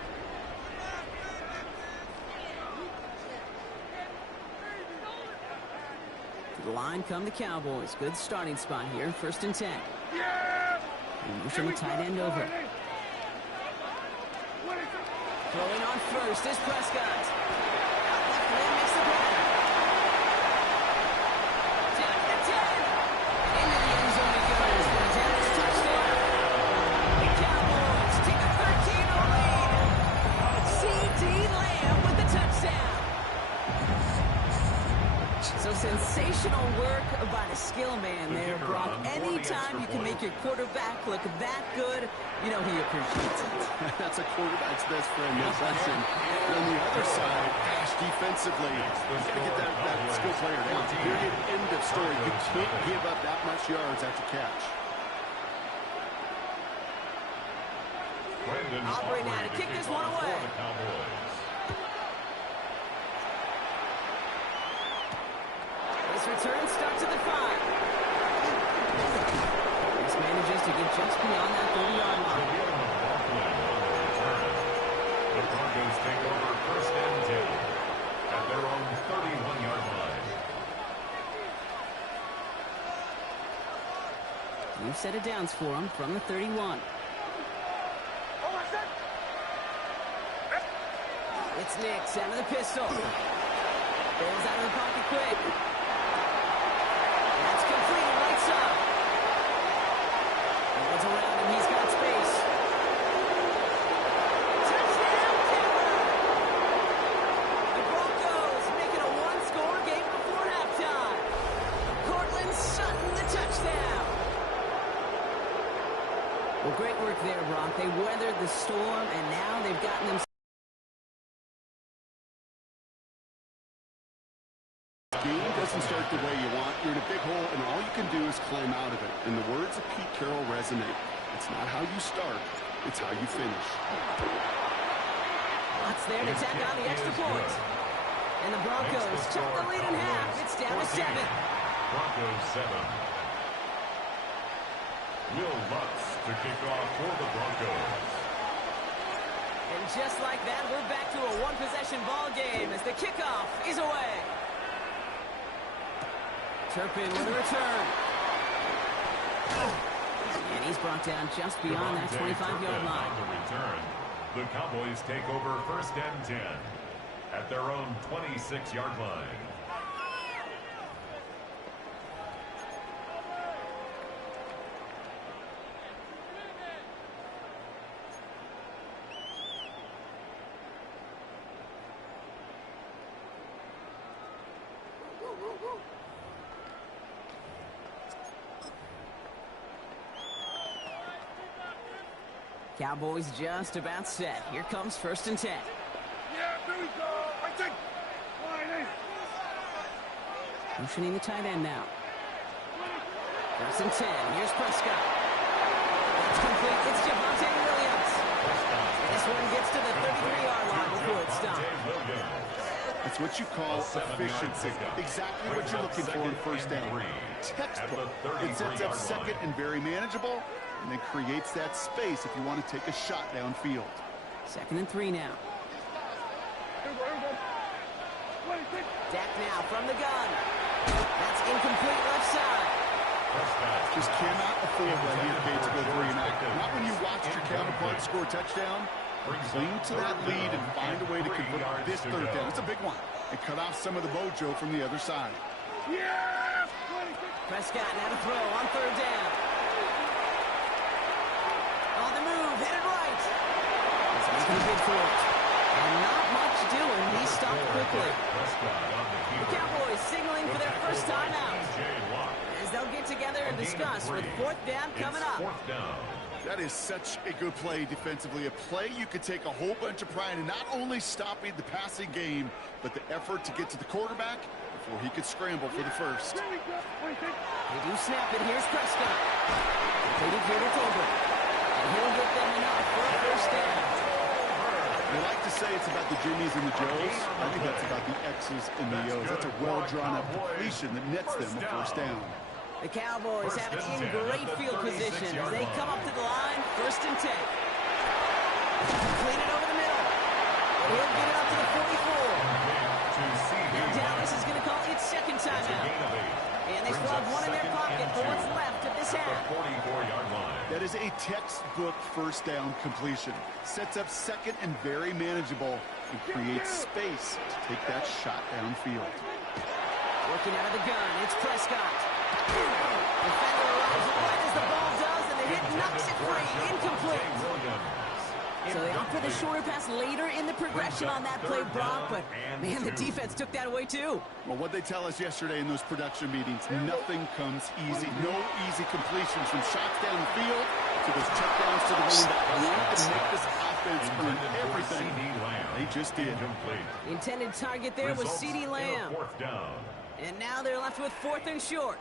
To the line come the Cowboys. Good starting spot here. First and 10. Motion the tight end over. Throwing on first is Prescott. Out left lane makes the play. Down to 10. Into the end zone it goes for a 10-yard touchdown. The Cowboys take a 13-0 lead. C.D. Lamb with the touchdown. So sensational work by the skill man there, Brock. Anytime you can make your quarterback look that good, you know he appreciates it. That's a quarterback's best friend, no question. And on the other side, gosh, defensively, you got to get that skill player down. Period, end of story. You can't give up that much yards after catch. Aubrey now to kick this one away. This return starts at the 5. This manages to get just beyond that 30-yard line. The Broncos take over first and 10 at their own 31-yard line. New set of downs for him from the 31. It's Nix out of the pistol. Ball's out of the pocket quick. That's complete. Lights up. Ball's around him. He's got space. Touchdown, Denver! The Broncos making a one-score game before halftime. Cortland Sutton, the touchdown. Well, great work there, Brock. They weathered the storm, and now they've gotten themselves. Game doesn't start the way you want. You're in a big hole, and all you can do is climb out of it. And the words of Pete Carroll resonate. It's not how you start, it's how you finish. Lots there to tack on the extra point. And the Broncos cut the lead in half. It's down to 7. Broncos 7. Will Lutz to kick off for the Broncos. And just like that, we're back to a one-possession ball game as the kickoff is away. Turpin with a return. And he's brought down just beyond that 25-yard line. On the return, the Cowboys take over 1st and 10 at their own 26-yard line. Cowboys just about set. Here comes 1st and 10. Yeah, here we go. I think. Motioning the tight end now. 1st and 10. Here's Prescott. That's complete. It's Javonte Williams. This one gets to the 33-yard line before it stops. That's what you call efficiency. Exactly what you're looking for in 1st down. Textbook. It sets up 2nd and very manageable, and then creates that space if you want to take a shot downfield. 2nd and 3 now. Dak now from the gun. That's incomplete left side. Just cannot afford right here, Kate, to go 3 and out. Not when you watched your counterpart score a touchdown. Cling to that lead and find a way to convert this 3rd down. It's a big one. And cut off some of the mojo from the other side. Yeah! Prescott now to throw on 3rd down. On the move, headed right. He's making a bid for it. And not much doing. He stopped quickly. The Cowboys signaling for their first time out. As they'll get together and discuss with 4th down coming up. That is such a good play defensively. A play you could take a whole bunch of pride in, not only stopping the passing game, but the effort to get to the quarterback before he could scramble for the first. They do snap it. Here's Prescott. Completed here to Tolbert. And he'll get them enough for a 1st down. We like to say it's about the Jimmies and the Joes. I think that's about the X's and the O's. That's a well-drawn-up completion that nets them a 1st down. The Cowboys have it in great field position as they come up to the line, 1st and 10. Clean it over the middle. He'll get it up to the 44. Now Dallas is going to call its 2nd timeout. And they still have one in their pocket for what's left of this half. That is a textbook 1st down completion. Sets up 2nd and very manageable and creates space to take that shot downfield. Working out of the gun, it's Prescott. Defender arrives right as the ball does, and the hit knocks it free. Incomplete. So they opt for the shorter pass later in the progression on that play, Brock, but man, the defense took that away too. Well, what they tell us yesterday in those production meetings, nothing comes easy. No easy completions from shots down the field to those checkdowns to the running back. We have to make this offense earn everything. They just did. Intended target there was CeeDee Lamb. And now they're left with 4th and short.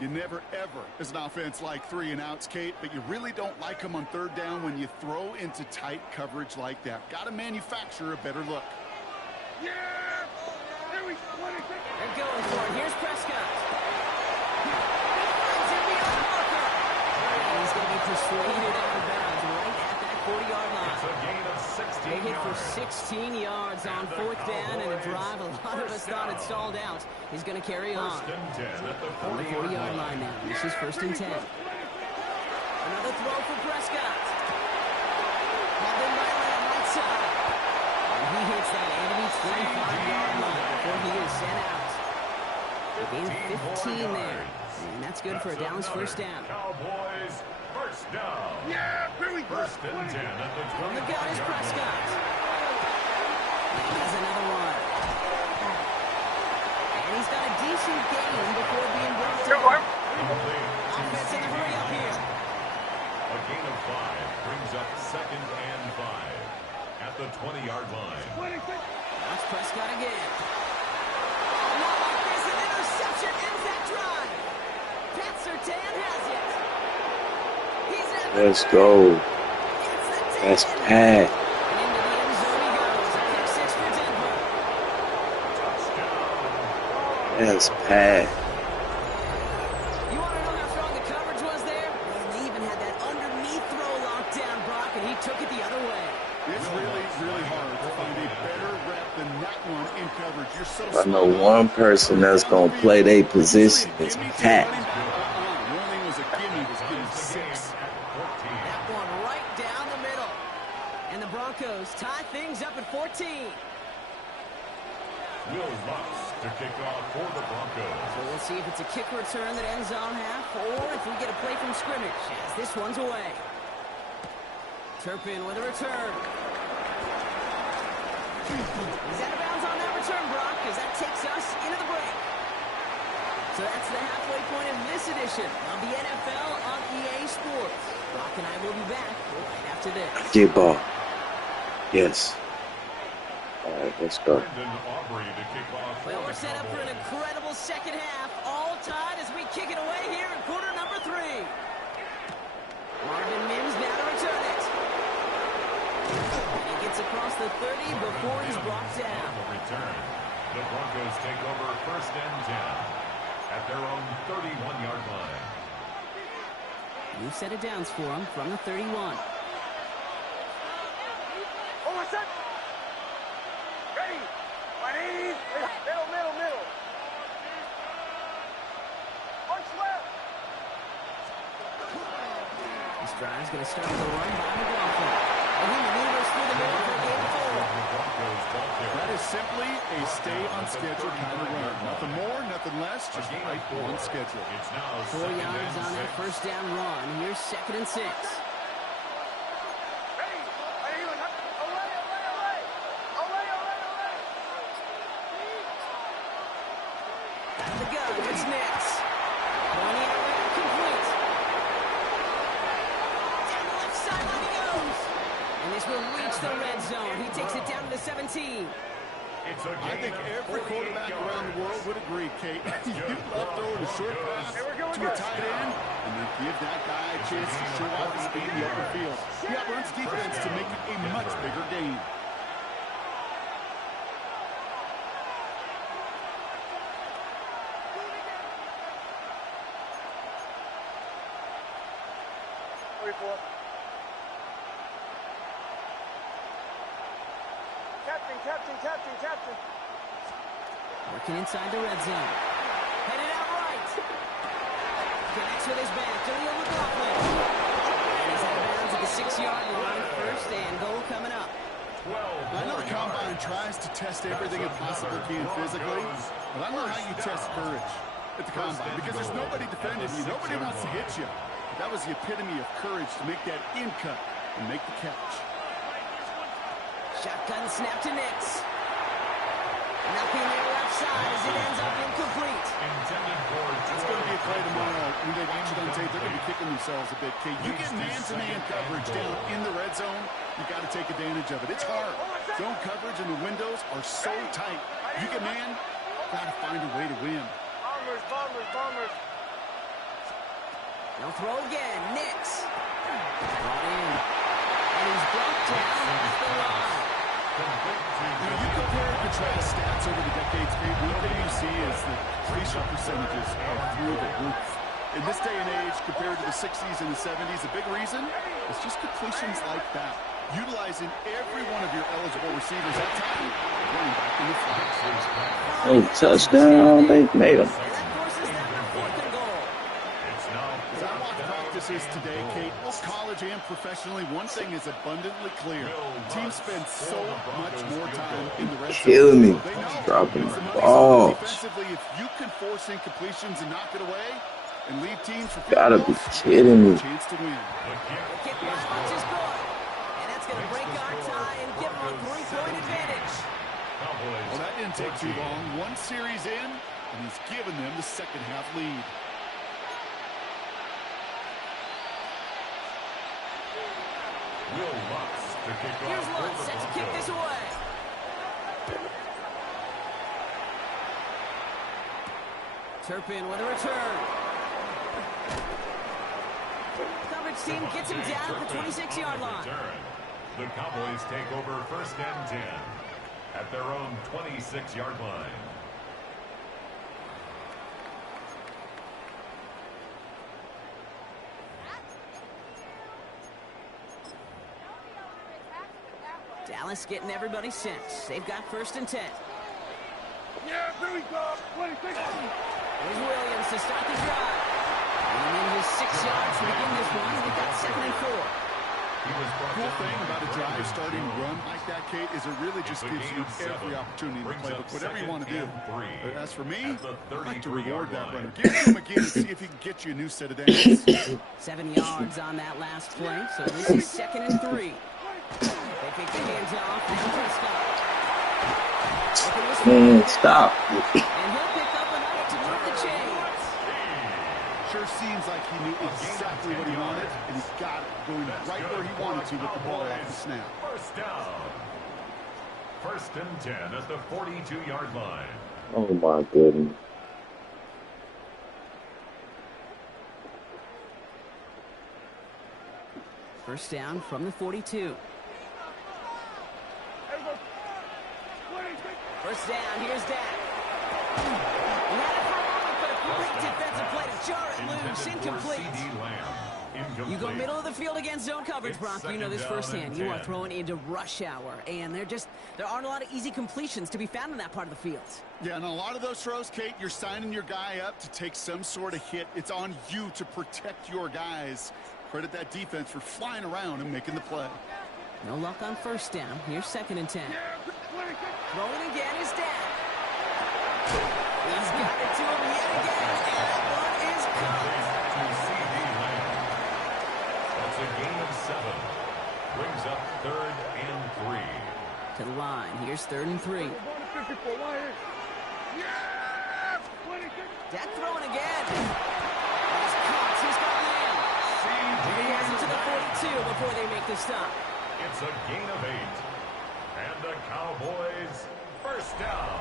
You never, ever, as an offense, like 3 and outs, Kate, but you really don't like them on 3rd down when you throw into tight coverage like that. Got to manufacture a better look. Yeah! Here we go. They're going for it. Here's Prescott. He's going to be persuaded out of bounds right at that 40-yard line. It's a gain of 16 They hit for 16 yards on 4th down, and a drive a lot of us thought had stalled out. He's going to carry on. On the 40-yard line now. This is 1st and 10. Another throw for Prescott. Hauled in by Lamb, right side. And he hits that enemy 25-yard line before he is sent out. A gain of 15 there. And that's good for a Dallas 1st down. Cowboys 1st down. Yeah, here we go. 1st and 10 at the 20. From the gun is Prescott. And he's another one. And he's got a decent gain before being brought down. Offense in the hurry up here. A gain of 5 brings up 2nd and 5 at the 20-yard line. That's Prescott again. Oh, not like this. An interception ends that drive. Pat Surtain has it. Let's go. That's Pat. That's Pat. You want to know how strong the coverage was there? Man, they even had that you're so I know one person that's gonna play their position is Pat. Warning was a gimme, was gimme 6. That one right down the middle. And the Broncos tie things up at 14. Will Lutz to kick off for the Broncos. So we'll see if it's a kick return that ends on half, or if we get a play from scrimmage, as this one's away. Turpin with a return. He's out of bounds on that return, Brock, as that takes us into the break. So that's the halfway point of this edition of the NFL on EA Sports. Brock and I will be back right after this. Get ball. Yes. All right, let's go. Well, we're set up for an incredible second half. All tied as we kick it away here in quarter number 3. Marvin Mims now to return it. And he gets across the 30 before he's brought down. Return. The Broncos take over first and 10 at their own 31-yard line. New set of downs for him from the 31. Ready. My knees. Middle. Punch left. This drive's going to start with a run by McLaughlin. And he maneuvers through the middle for game 4. That is simply a stay on schedule kind of run. Nothing more, nothing less, just right on schedule. 4 yards on that first down run. Here's 2nd and 6. Out of the gun, it's Nix. 20-yard run complete. Down the left sideline he goes. And this will reach the red zone. He takes it down to the 17. I think every quarterback around the world would agree, Kate. You love throwing a short pass to a tight end, and then give that guy a chance to show off his speed in the open field. He outruns defense to make it a much bigger gain. Captain. Working inside the red zone. Headed out right. Connects with his back. Jaleel McLaughlin. And he's out of bounds at the 6-yard line. First and goal coming up. I know the Combine tries to test everything it possibly can physically, but I don't know how you test courage at the Combine, because there's nobody defending you. Nobody wants to hit you. But that was the epitome of courage to make that in cut and make the catch. Shotgun snap to Nix. Nothing there left side as it ends up incomplete. That's going to be a play tomorrow. When they watch it on tape, they're going to be kicking themselves a bit, Kate. You get man-to-man coverage down in the red zone, you got to take advantage of it. It's hard. Zone coverage and the windows are so tight. You get man, got to find a way to win. Bombers. They'll throw again. Nix. Brought in. And he's brought down off the line. You compare and contrast stats over the decades, one thing you see is the completion percentages are through the roof. In this day and age, compared to the 60s and the 70s, a big reason is just completions like that. Utilizing every one of your eligible receivers at time, running back in the flat. Oh, touchdown. They made him. Today, Kate, both college and professionally, one thing is abundantly clear. Teams spend so much more time in the red zone. Killing me. Dropping the ball. Defensively, if you can force incompletions and knock it away and leave teams for gotta be kidding me. chance to win. The kick response is good. And that's going to break our tie and give them a 3-point advantage. Well, that didn't take too long. One series in, and he's given them the second half lead. Will Lutz to kick Here's off Lutz set to kick this away. Turpin with a return. Coverage team gets him down at the 26-yard line. The Cowboys take over first and 10 at their own 26-yard line. Dallas getting everybody set. They've got first and 10. Yeah, here we go. 26. Here's Williams to start the drive. And then just 6 yards to begin this one. They've got 2nd and 4. The cool thing about a drive starting run like that, Kate, is it really just gives you every opportunity to play whatever you want to do. But as for me, I like to reward that runner. Give it to him again and see if he can get you a new set of downs. 7 yards on that last play, so this is 2nd and 3. They kick the hands off. Man, stop. And he'll pick up enough to move the chains. Sure seems like he knew exactly what he wanted, and he got it going right where he wanted to with the ball off the snap. First down. 1st and 10 at the 42-yard line. Oh my goodness. First down from the 42. First down, here's Dak. He had it for a moment, but a great defensive play to jar it loose. Incomplete. You go middle of the field against zone coverage, Brock. You know this firsthand. You are throwing into rush hour, and there aren't a lot of easy completions to be found in that part of the field. Yeah, and a lot of those throws, Kate, you're signing your guy up to take some sort of hit. It's on you to protect your guys. Credit that defense for flying around and making the play. No luck on first down. Here's 2nd and 10. Throwing again is Dak. He's got it to him yet again, and that one is caught. That's a gain of 7. Brings up 3rd and 3. To the line. Here's 3rd and 3. Dak throwing again. He's caught. He's got Lamb. He has it to the 42 before they make the stop. It's a gain of 8. And the Cowboys first down.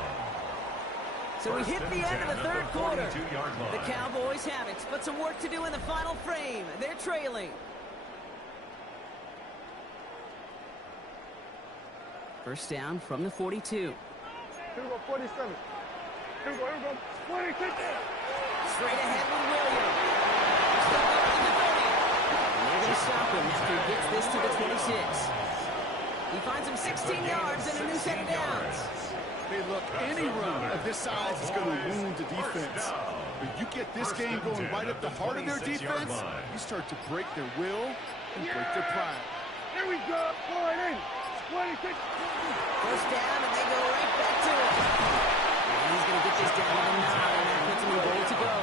So we hit the end of the 3rd quarter. The Cowboys have it, but some work to do in the final frame. They're trailing. First down from the 42. Here we go, 47. Here we go, 26. Straight ahead with Williams. And they're going to stop him after he gets this to the 26. He finds him 16 yards and a new set of downs. Hey, look, any run of this size is going to wound the defense. But you get this game going right up the heart of their defense, you start to break their will and break their pride. Here we go, going in. 26. First down, and they go right back to it. And he's going to get this down to the 9, and that puts him in goal to go.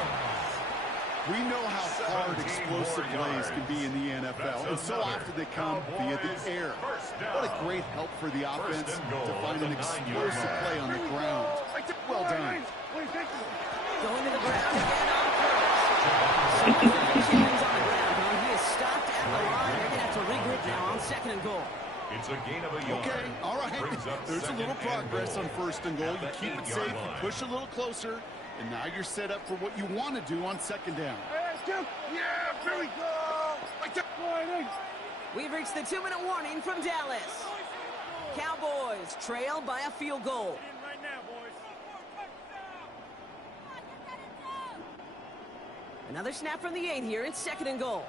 We know how hard explosive plays can be in the NFL, and so often they come via the air. What a great help for the offense to find an explosive play on the ground. Well done. Going to the ground again on first. Chickens on the ground. He is stopped at the line. They're going to have to regroup now on 2nd and goal. It's a gain of a yard. Okay, all right. There's a little progress on 1st and goal. You keep it safe, you push a little closer, and now you're set up for what you want to do on 2nd down. Yeah, here we go. We've reached the 2-minute warning from Dallas. Cowboys trail by a field goal. Another snap from the 8 here. It's 2nd and goal.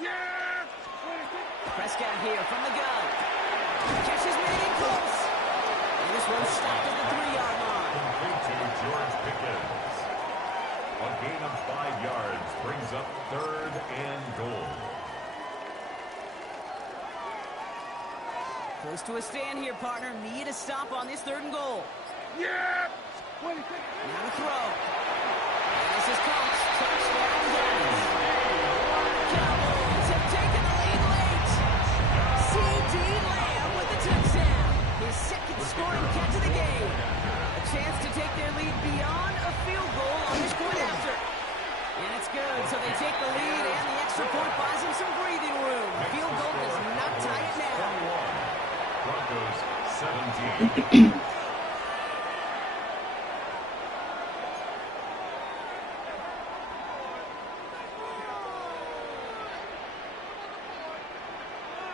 Yeah. Prescott here from the gun. Catches made it close. And this one stopped at the 3-yard line. Complete to George Pickens. A gain of 5 yards brings up 3rd and goal. Close to a stand here, partner. Need a stop on this 3rd and goal. Yeah. Now to throw. And this is caught. Touchdown, Dallas. Cowboys have taken the lead late. C.D. Lamb with the touchdown. His 2nd scoring catch of the game. A chance to take their lead beyond a field goal on this point after. And it's good, so they take the lead, and the extra point buys them some breathing room. Field goal does not tie it now. Broncos 17.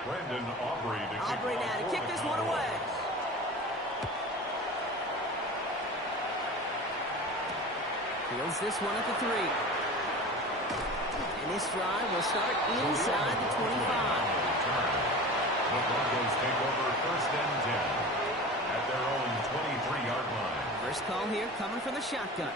Brandon Aubrey now to kick this one away. Fields this one at the 3. And this drive will start inside the 25. The Broncos take over 1st and 10 at their own 23-yard line. First call here coming from the shotgun.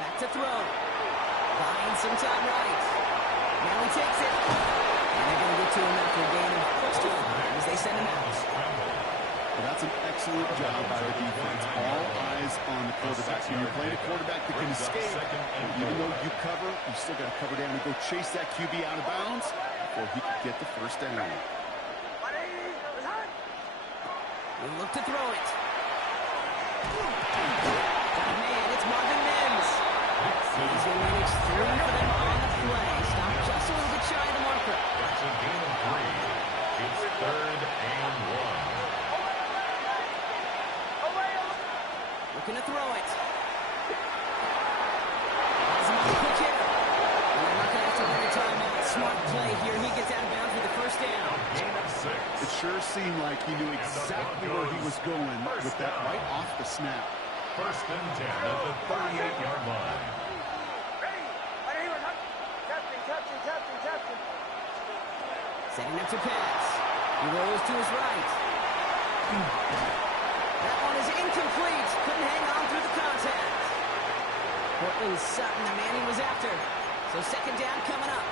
Back to throw. Buying some time right. Now he takes it. And they're going to get to him after a gain of first down as they send him out. Well, that's an excellent job by the defense. All eyes on the quarterback. When you're playing a quarterback that can escape, even though you cover, you still got to cover down and go chase that QB out of bounds before he can get the first down. We'll look to throw it. Man, it's Marvin Mims. He's going to manage 3 for them on the play. Stop just a little bit shy of the marker. That's a gain of 3. It's 3rd and 1. Looking to throw it. Has him on the quick hitter. And they're not going to have to run a timeout. Smart play here. He gets out of bounds with the first down. Gain of 6. It sure seemed like he knew exactly where he was going with that right off the snap. 1st and 10 at the 38-yard line. Setting up to pass. He rolls to his right. That one is incomplete. Couldn't hang on through the contact. Portland Sutton, the man he was after. So second down coming up.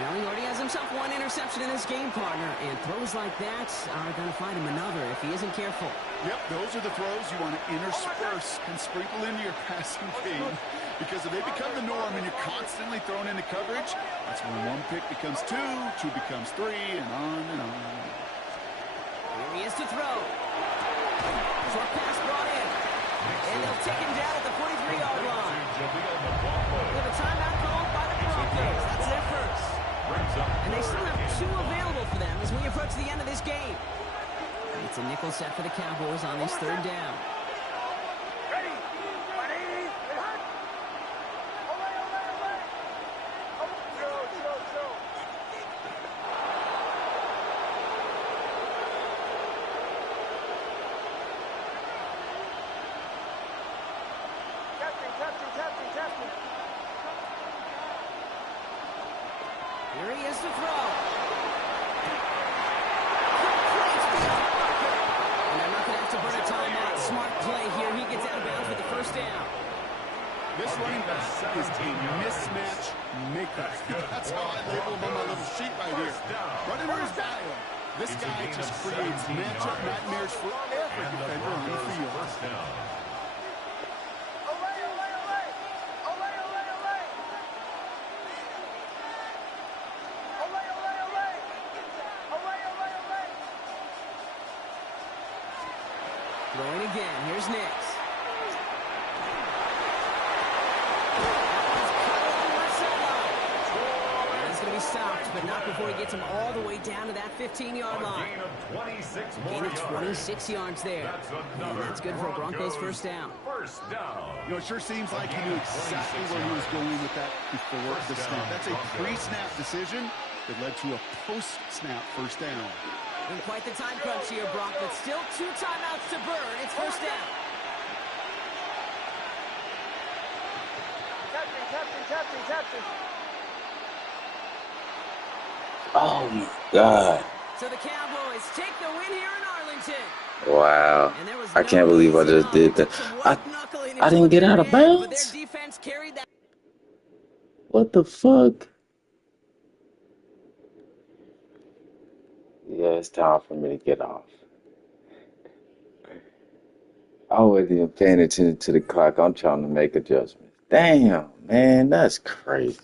Well, he already has himself 1 interception in this game, partner. And throws like that are going to find him another if he isn't careful. Yep, those are the throws you want to intersperse and sprinkle into your passing game. Because if they become the norm and you're constantly thrown into coverage, that's when 1 pick becomes 2, 2 becomes 3, and on and on. Here he is to throw. Short pass brought in. And they'll take him down at the 43-yard line. We have a timeout called by the Broncos. That's their first. And they still have 2 available for them as we approach the end of this game. It's a nickel set for the Cowboys on this 3rd down. Here he is to throw. Complete beyond marker. And they're not going to have to burn a timeout. Smart play here. He gets out of bounds with the first down. This running back is a mismatch maker. That's how I label him on my little sheet right here. Running under his dial. This guy just creates matchup nightmares for every defender on the field. Throwing again. Here's Nix. He's going to be stopped, but not before he gets him all the way down to that 15-yard line. Gain of 26 yards there. And that's good for a Broncos first down. You know, it sure seems like he knew exactly where he was going with that before the snap. That's a pre-snap decision that led to a post-snap first down. In quite the time crunch here, Brock, but still 2 timeouts to burn. It's first down. Captain. Oh my God. So the Cowboys take the win here in Arlington. Wow. I can't believe I just did that. I didn't get out of bounds. What the fuck? Yeah, it's time for me to get off. I wasn't even paying attention to the clock. I'm trying to make adjustments. Damn, man, that's crazy.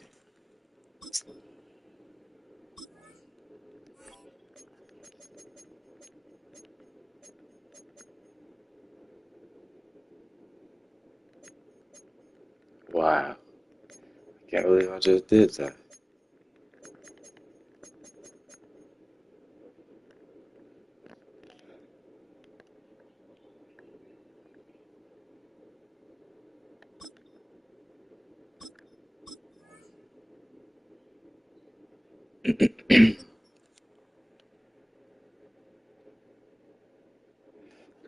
Wow. I can't believe I just did that. I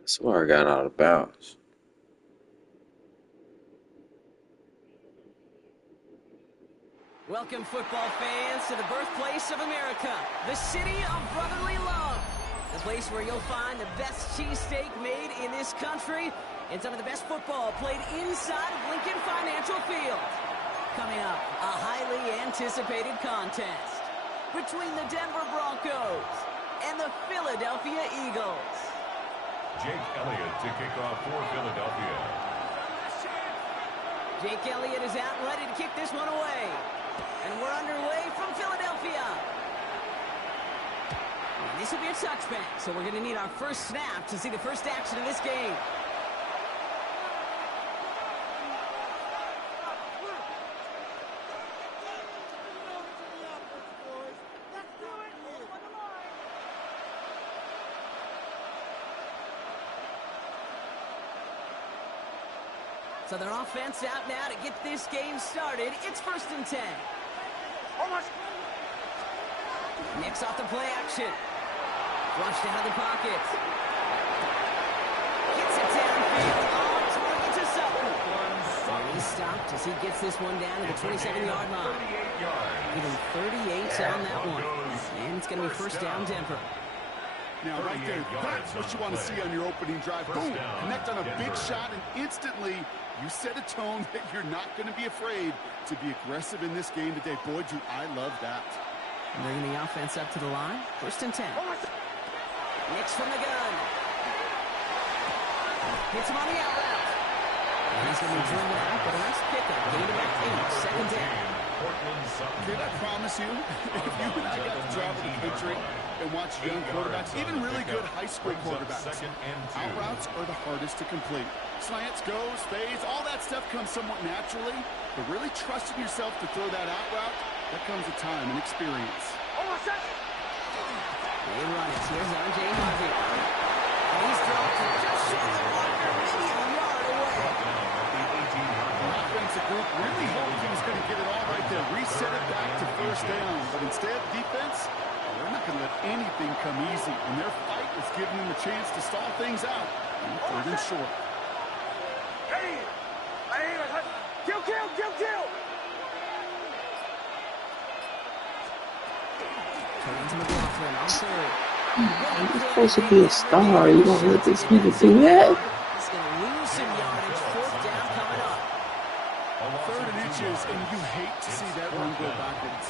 swear I got out of bounds. Welcome, football fans, to the birthplace of America, the city of brotherly love. The place where you'll find the best cheesesteak made in this country and some of the best football played inside of Lincoln Financial Field. Coming up, a highly anticipated contest between the Denver Broncos and the Philadelphia Eagles. Jake Elliott to kick off for Philadelphia. Jake Elliott is out and ready to kick this one away. And we're underway from Philadelphia. And this will be a touchback, so we're going to need our first snap to see the first action of this game. So their offense out now to get this game started. It's 1st and 10. Nick's off the play action. Flushed out of the pocket. Gets it downfield. On target to Sutton. And he's stopped as he gets this one down to the 27-yard line. Give him 38 on that one. And it's going to be first down Denver. Now, right there, that's what you want to see on your opening drive. Boom, connect on a big shot, and instantly you set a tone that you're not going to be afraid to be aggressive in this game today. Boy, do I love that. Bringing the offense up to the line. 1st and 10. Nick's from the gun. Hits him on the out route. And he's going to be driven out, but a nice pickup. Gain about 8. 2nd down. Kid, I promise you, if you and I got to travel the country and watch young quarterbacks, even really good high school quarterbacks, out routes are the hardest to complete. Slants, goes, fades, all that stuff comes somewhat naturally, but really trusting yourself to throw that out route, that comes with time and experience. They run it. Here's R.J. Harvey. And he's dropped it just short of the marker, maybe a yard away. The offensive group really hoped he was going to get it all right there, reset it back to 1st down, but instead, defense, they're not going to let anything come easy, and their fight is giving them a chance to stall things out on 3rd and short. Kill! Turning to McLaughlin on 3rd. You're supposed to be a star. You don't let this nigga do that? He's going to lose some yardage. 4th down coming up. 3rd and inches, and you hate to see that run go backwards.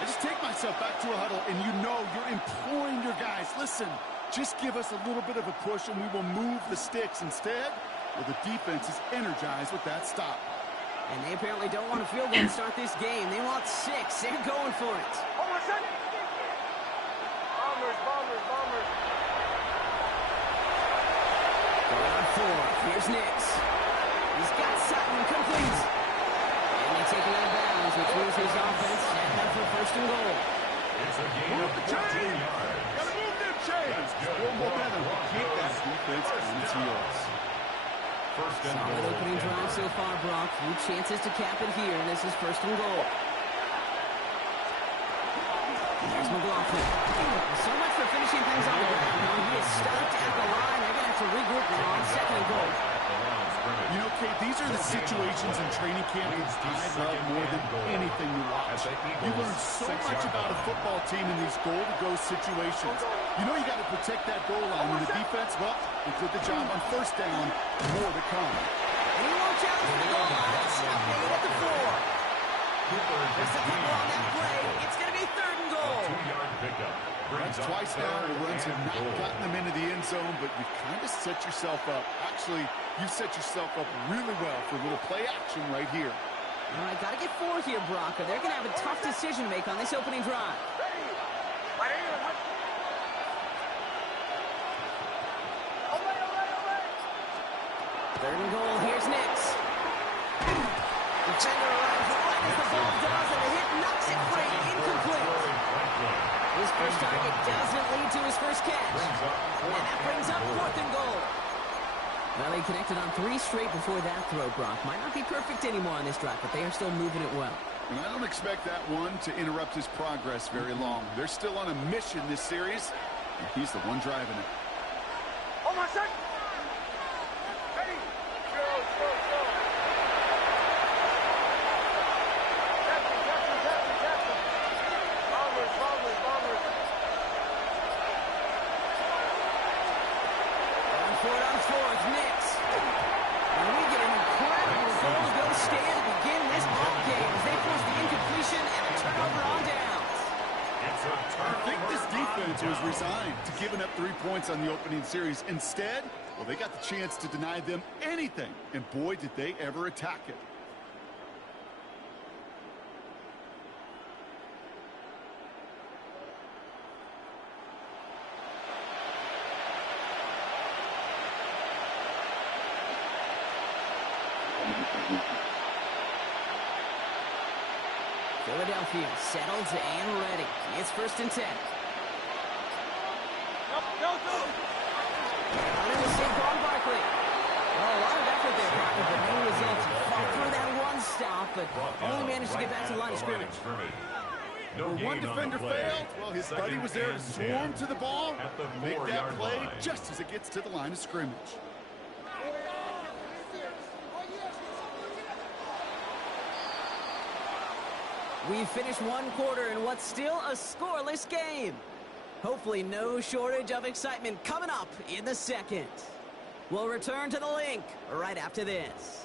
I just take myself back to a huddle, and you know you're imploring your guys, listen, just give us a little bit of a push, and we will move the sticks. Instead, well, the defense is energized with that stop. And they apparently don't want a field goal to start this game. They want 6. They're going for it. Bombers. Going on 4. Here's Nix. He's got Sutton complete. And they take him out of bounds, which moves his offense setting up for 1st and goal. It's a gain of 14 yards. Gotta move them chains. Build momentum. Keep that defense on its heels. Solid opening drive so far, Brock. Few chances to cap it here, and this is 1st and goal. There's McLaughlin. So much for finishing things on the ground. He is stopped at the line. They're going to have to regroup now on 2nd and goal. You know, Kate, these are the situations in training camp that I love more than anything you watch. You learn so much about a football team in these goal-to-go situations. You know you got to protect that goal line. And the defense, well, they did the job on 1st down. More to come. And he won't challenge the goal line. Stop made at the 4. There's a couple on that play. It's going to be 3rd and goal. 2-yard pickup. That's twice now. The runs have not gotten them into the end zone, but you've kind of set yourself up. Actually, you set yourself up really well for a little play action right here. All right, got to get 4 here, Brock. They're going to have a tough decision to make on this opening drive. 3rd and goal. Here's Nix. Defender arrives right as the ball does, and the hit knocks it free. Incomplete. His first target doesn't lead to his first catch. And that brings up 4th and goal. Well, they connected on 3 straight before that throw, Brock. Might not be perfect anymore on this drive, but they are still moving it well. And I don't expect that one to interrupt his progress very long. They're still on a mission this series, and he's the one driving it. Oh, my son! Ready? Go. given up 3 points on the opening series. Instead, well, they got the chance to deny them anything. And boy, did they ever attack it. Philadelphia settled and ready. It's 1st and 10. Barkley. Well, a lot of effort there, Parker, but no results. Fought through that one stop, but only managed to get back to the line of scrimmage. Where one defender failed, well, his buddy was there to swarm to the ball, make that play just as it gets to the line of scrimmage. We've finished one quarter in what's still a scoreless game. Hopefully no shortage of excitement coming up in the second. We'll return to the link right after this.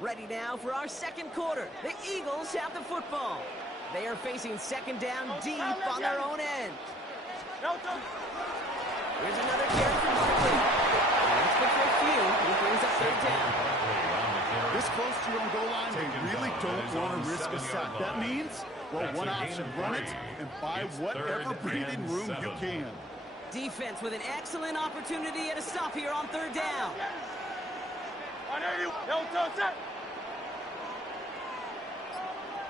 Ready now for our second quarter. The Eagles have the football. They are facing second down deep on their own end. Here's another carry from Barkley. That's good for a few. He brings up 3rd down. This close to your own goal line, they really don't want to risk a sack. That means, well, one option, run it and buy whatever breathing room you can. Defense with an excellent opportunity at a stop here on 3rd down.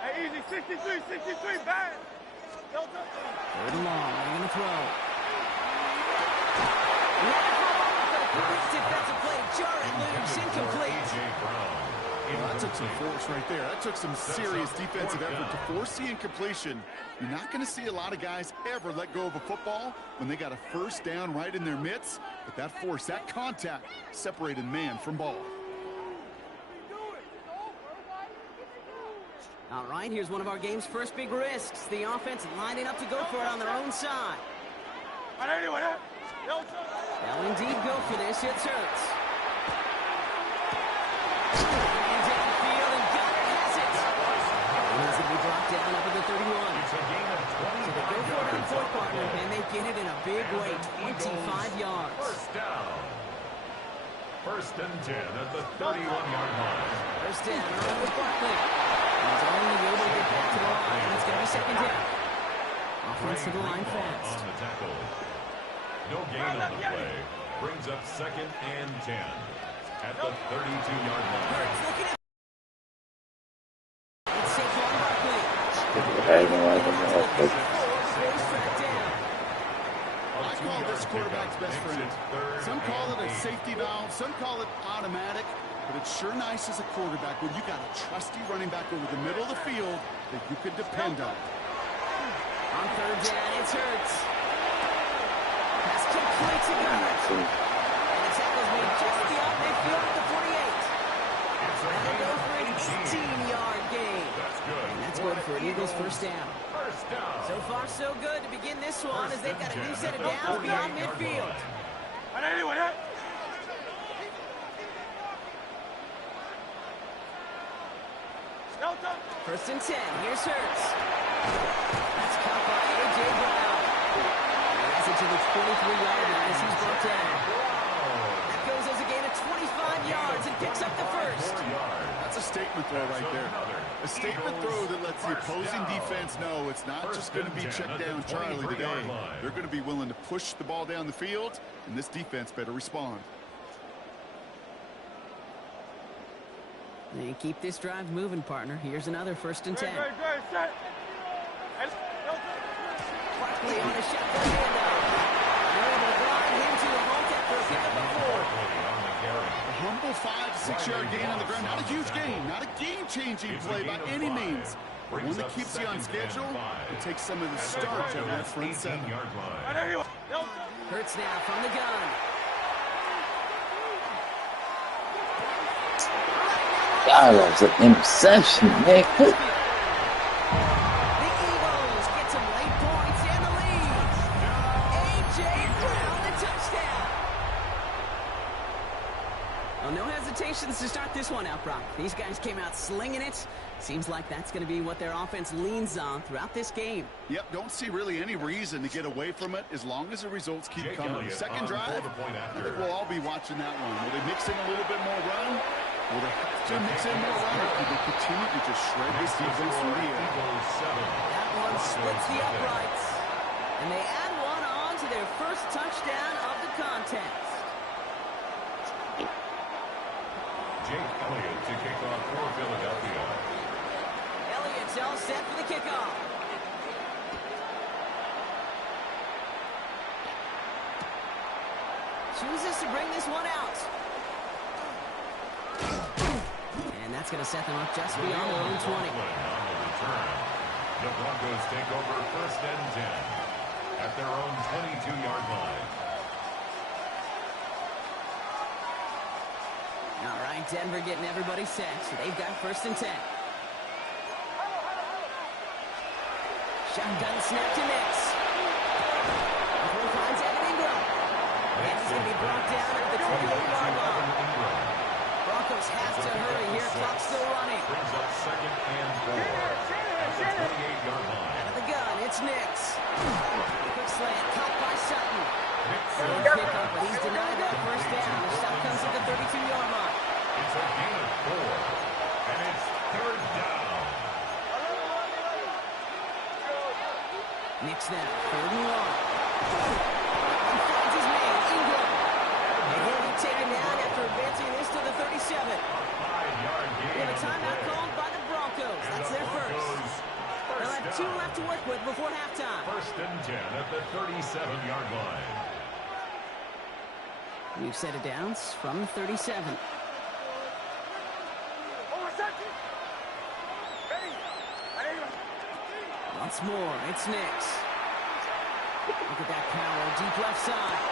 Hey, easy, 63, bang. 3rd and long, they're going to throw. Defensive play, jarring loose, incomplete. Well, that took some force right there. That took some serious defensive effort to force the incompletion. You're not going to see a lot of guys ever let go of a football when they got a 1st down right in their midst. But that force, that contact, separated man from ball. All right, here's one of our game's first big risks. The offense lining up to go for it on their own side. They'll indeed go for this. It's Hurts. And downfield, and Goddard has it. He's going to be brought down up at the 31. So they go for it on 4th quarter, and they get it in a big way, 25 yards. 1st down. 1st and 10 at the 31-yard line. 1st down, around with Barkley. He's only able to get back to the line. It's going to be 2nd down. Offense to the line fast. On the tackle. No gain on the play. Brings up 2nd and 10 at the 32-yard line. It's Saquon Barkley. I call this quarterback's best friend. Some call it a safety valve. Some call it automatic. But it's sure nice as a quarterback when you got a trusty running back over the middle of the field that you can depend on. On 3rd down, it's Hurts. Pass complete to Goddard. And the tackle's made just beyond midfield at the 48. And they'll go for an 18-yard gain. And that's good for an Eagles 1st down. So far, so good to begin this one as they've got a new set of downs beyond midfield. 1st and 10. Here's Hurts. That's caught by A.J. Brown. He has it to the 23-yard line as he's brought down. That goes as a gain of 25 yards and picks up the 1st. That's a statement throw right there. A statement throw that lets the opposing defense know it's not just going to be check down Charlie today. They're going to be willing to push the ball down the field, and this defense better respond. They keep this drive moving, partner. Here's another 1st and 10. Barkley on a shotgun handoff. They're able to drive him to a halt after a pickup of 4. A humble 5 to 6 yard gain on the ground. Not a huge gain. Not a game-changing play by any means. But one that keeps you on schedule and takes some of the starch out of that front seven. Hurts now from the gun. God, that was an interception, man. The Eagles get some late points and the lead. no hesitations to start this one out, Brock. These guys came out slinging it. Seems like that's going to be what their offense leans on throughout this game. Yep, don't see really any reason to get away from it as long as the results keep coming. Second drive, I think we'll all be watching that one. Will they mix in a little bit more run? Will they have to mix in more run, or will they continue to just shred this defense through the air? That one splits the uprights. And they add one on to their first touchdown of the contest. Jake Elliott to kick off for Philadelphia. Elliott's all set for the kickoff. Chooses to bring this one out. And that's going to set them up just beyond their own 20. On the return. The Broncos take over 1st and 10 at their own 22-yard line. All right, Denver getting everybody set, so they've got 1st and 10. Shotgun snap to Nix. Throw finds Evan Ingram. And he's going to be brought down at the 28-yard line. Broncos have to hurry here. Clock's still running. Brings up 2nd and 4 at the 28-yard line. Out of the gun, it's Nix. Quick slant, caught by Sutton. Third pickup, but he's denied that 1st down. The stop comes at the 32-yard line. It's a gain of 4, and it's 3rd down. Nix now, 3rd and 1. He finds his man, Ingram. And he'll be taken down after advancing this to the 37. We have a timeout called by the Broncos. That's their first. They'll have 2 left to work with before halftime. 1st and 10 at the 37-yard line. We've set it down from the 37. Once more, it's Nix. Look at that power, deep left side.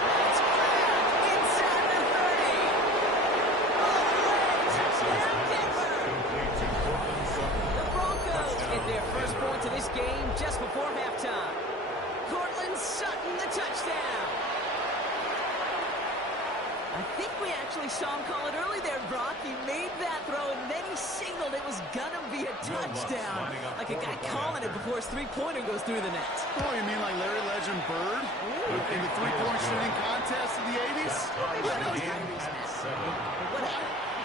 It's grabbed inside the 30. Oh, touchdown, Denver! The Broncos get their first point to this game just before halftime. Cortland Sutton, the touchdown. I think we actually saw him call it early there, Brock. He made that throw, and then he signaled it was going to be a touchdown. Like a guy calling it before his three-pointer goes through the net. Oh, you mean like Larry Legend Bird? In the three-point shooting contest in the 80s?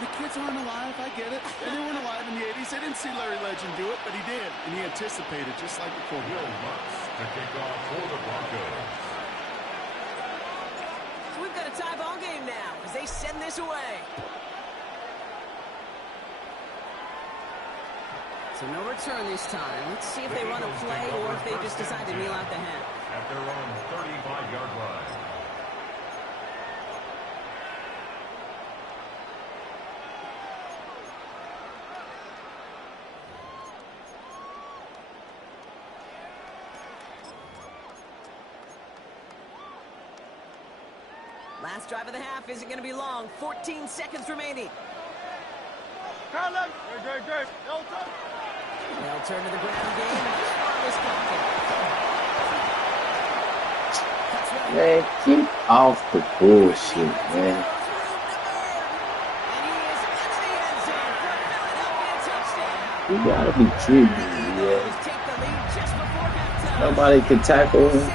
The kids aren't alive, I get it. They weren't alive in the 80s. They didn't see Larry Legend do it, but he did. And he anticipated, just like the quarterback. Will Lutz to kick off for the Broncos. So we've got a tie ball game now as they send this away. So no return this time. Let's see if they run a play or if they just decide to kneel out the half. At their own 35-yard line. Last drive of the half isn't going to be long. 14 seconds remaining. They'll turn to the ground game. Man, keep off the bullshit, man. You gotta be kidding me, yeah. Nobody can tackle him.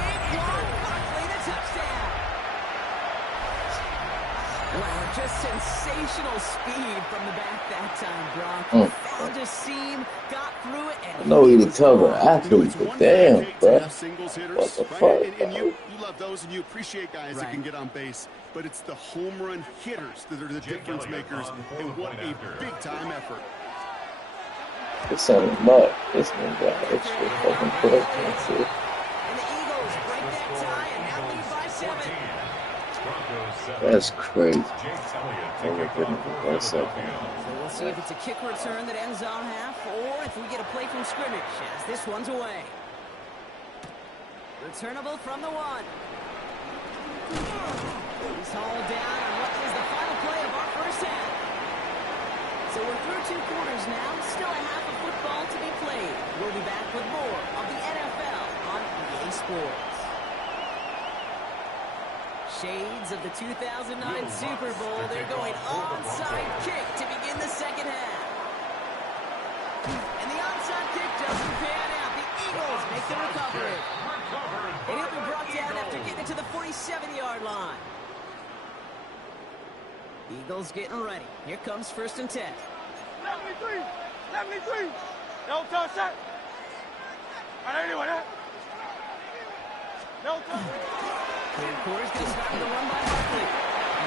Wow, just sensational speed from the back that time, Brock. Found a seam, got through it, and I know he's a cover athlete, but damn, bro. What the fuck? And you love those, and you appreciate guys that can get on base. But it's the home run hitters that are the difference makers, and what a big-time effort. It's something much. This one got extra fucking production and shit. And the Eagles break that tie and now lead by 7. That's crazy. Oh my goodness, that's so funny. So we'll see if it's a kick return that ends on half, or if we get a play from scrimmage as this one's away. Returnable from the 1. He's hauled down on what is the final play of our first half. So we're through 2 quarters now. Still a half of football to be played. We'll be back with more of the NFL on EA Sports. shades of the 2009 Super Bowl. They're going onside kick to begin the second half. And the onside kick doesn't pan out. The Eagles make the recovery. And he'll be brought down after getting to the 47-yard line. Eagles getting ready. Here comes 1st and 10. 73! 73! No touch that! Anyway, that! No touch! Third quarter's going to start with a run by Barkley.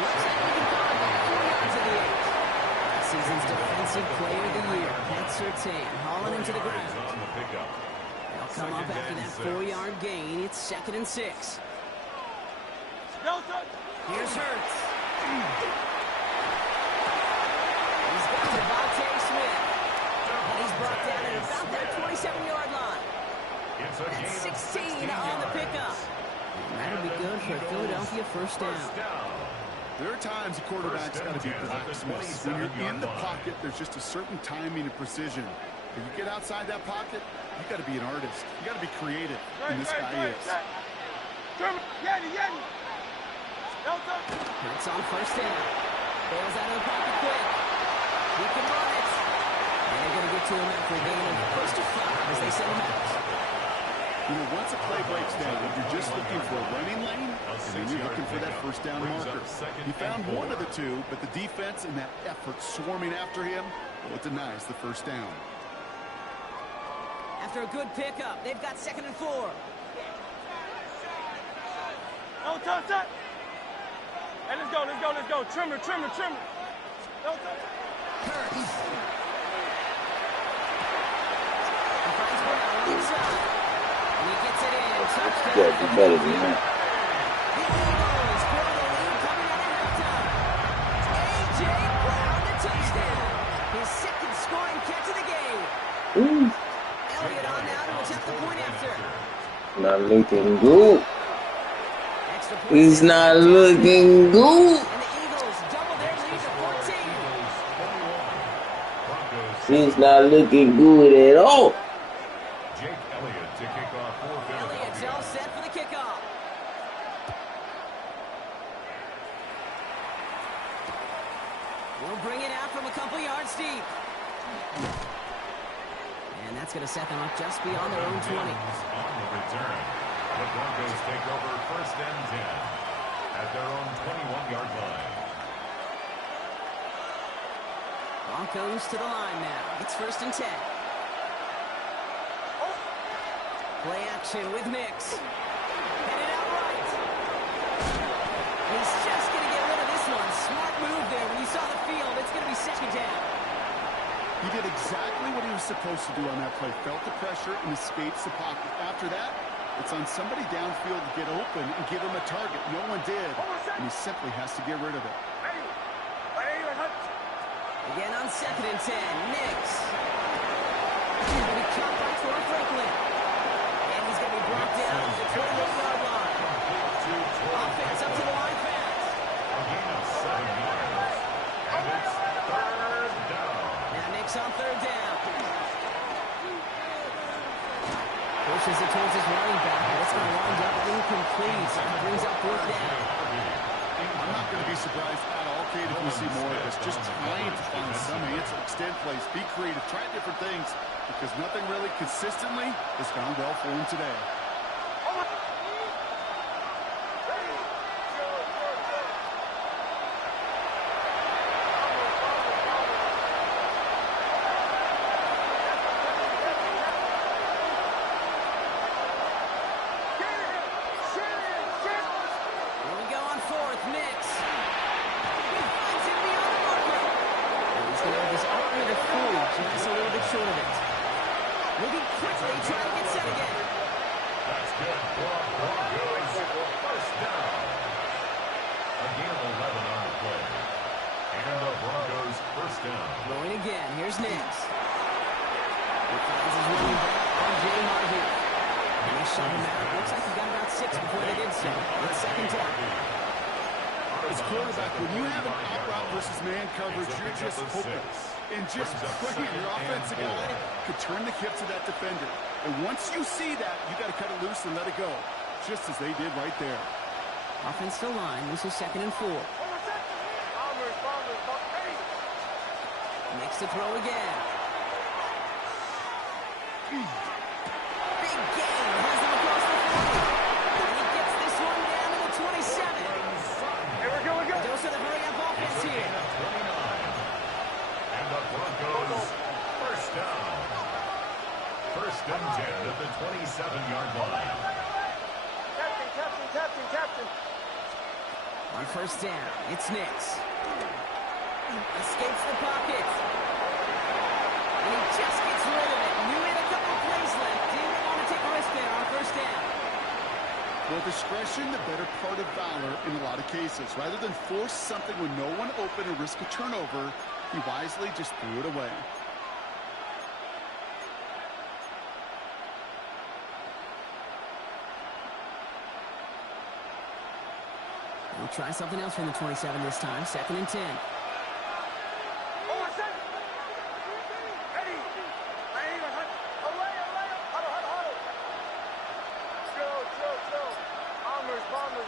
Looks like we can call it back 4 yards of the 8. Last season's defensive player of the year, Pat Surtain, hauling him to the ground. They'll come up after that 4-yard gain. It's 2nd and 6. No touch! Here's Hurts. He's got Devontae Smith. And he's brought down at about that 27-yard line. That's 16 on the pickup. And that'll be good for a Philadelphia 1st down. There are times a quarterback's got to be blacksmith. When you're in the pocket, there's just a certain timing and precision. When you get outside that pocket, you got to be an artist. You got to be creative, and this guy is. Hurts on 1st down. Bails out of the pocket quick. He can run it. And they're going to get to him after a gain of close to 5 as they send him out. You know, once a play breaks down, you're just looking for a running lane, and then you're looking for that 1st down marker. He found one of the two, but the defense and that effort swarming after him, well, it denies the 1st down. After a good pickup, they've got 2nd and 4. No touch that! Hey, let's go, let's go, let's go. Trimmer, trimmer, trimmer. No touch. Hurts. He finds Brown inside. And he gets it in. Touchdown. Yeah, do better than that. The Eagles grow the lead coming out of halftime. A.J. Brown, the touchdown. His 2nd scoring catch of the game. Ooh. Elliott on now to attempt the point after. Not looking good. He's not looking good. And the Eagles double their lead to 14. He's not looking good at all. Jake Elliott to kick off for Philadelphia. Elliott's all set for the kickoff. We'll bring it out from a couple yards deep. And that's going to set them up just beyond their own 20. On the return, the Broncos take over 1st and 10 at their own 21-yard line. Broncos to the line now. It's 1st and 10. Play action with Mix. Headed out right. He's just going to get rid of this one. Smart move there. When you saw the field, it's going to be 2nd down. He did exactly what he was supposed to do on that play. Felt the pressure and escapes the pocket. After that, it's on somebody downfield to get open and give him a target. No one did, and he simply has to get rid of it. Again on 2nd and 10, Nix. He's going to be caught by Troy Franklin. And he's going to be brought down to the 28-yard line. Offense up to the line fast. A gain of 7 yards. And it's 3rd down. Now Nix on 3rd down. Pushes it towards his running back, but it's going to wind up incomplete. Brings up 4th down. I'm not going to be surprised at all, Kate, if we see more of this. Just trying to find some answer, extend plays, be creative, try different things, because nothing really consistently has gone well for him today. And once you see that, you got to cut it loose and let it go, just as they did right there. Offensive line. This is 2nd and 4. Makes the throw again. Big gain. Has him across the 40. And he gets this one down to the 27. Here we go. Dose of the hurry-up offense here. And the Broncos first down. 1st and 10 at the 27-yard line. Captain. On 1st down, it's Nix. Escapes the pocket. And he just gets rid of it. Knew he had a couple plays left. Didn't want to take a risk there on 1st down. Well, discretion, the better part of valor in a lot of cases. Rather than force something with no one open and risk a turnover, he wisely just threw it away. We'll try something else from the 27 this time. 2nd and 10.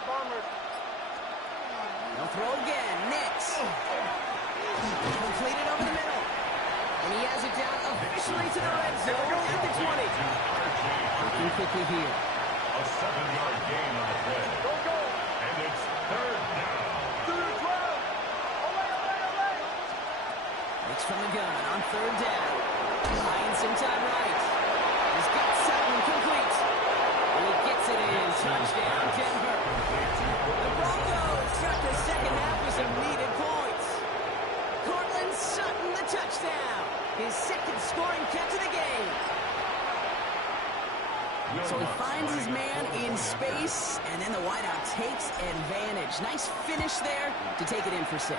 Bombers. They'll throw again. Nix. Completed over the middle. And he has it down officially to the red zone at the 20. Looking quickly here. A 7-yard gain on the play. Go. And it's 3rd down. To the 12. Away. Nix from the gun on 3rd down. Buying some time right. He's got Sutton complete. And he gets it in. Touchdown, Denver. The Broncos start the 2nd half with some needed points. Cortland Sutton, the touchdown. His 2nd scoring catch of the game. So he finds his man in space, and then the wideout takes advantage. Nice finish there to take it in for 6.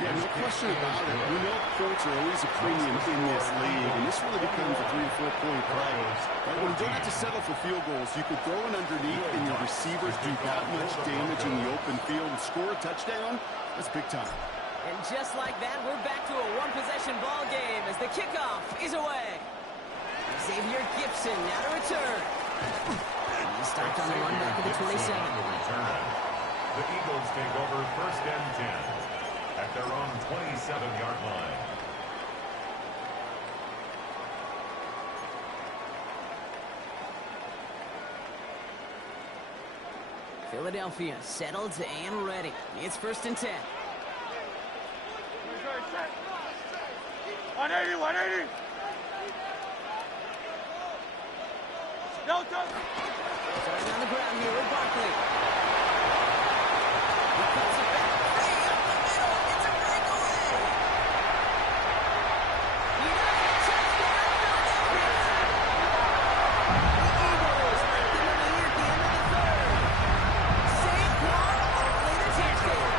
Yeah, no question about it. We know points are always a premium in this league, and this really becomes a 3 or 4 point play. Right? When you don't have to settle for field goals, you could throw it underneath, and your receivers do that much damage in the open field and score a touchdown. That's big time. And just like that, we're back to a one-possession ball game as the kickoff is away. Xavier Gibson now to return. He stopped on the run back at the 27. The Eagles take over 1st and 10 at their own 27-yard line. Philadelphia settled and ready. It's 1st and 10. 180. No, Starting on the ground here with Barkley. He cuts it back. Hey, up the middle. It's a breakaway. United touchdown, Philadelphia. The Eagles make them a lead at the end of the 3rd. Saquon Barkley, the touchdown.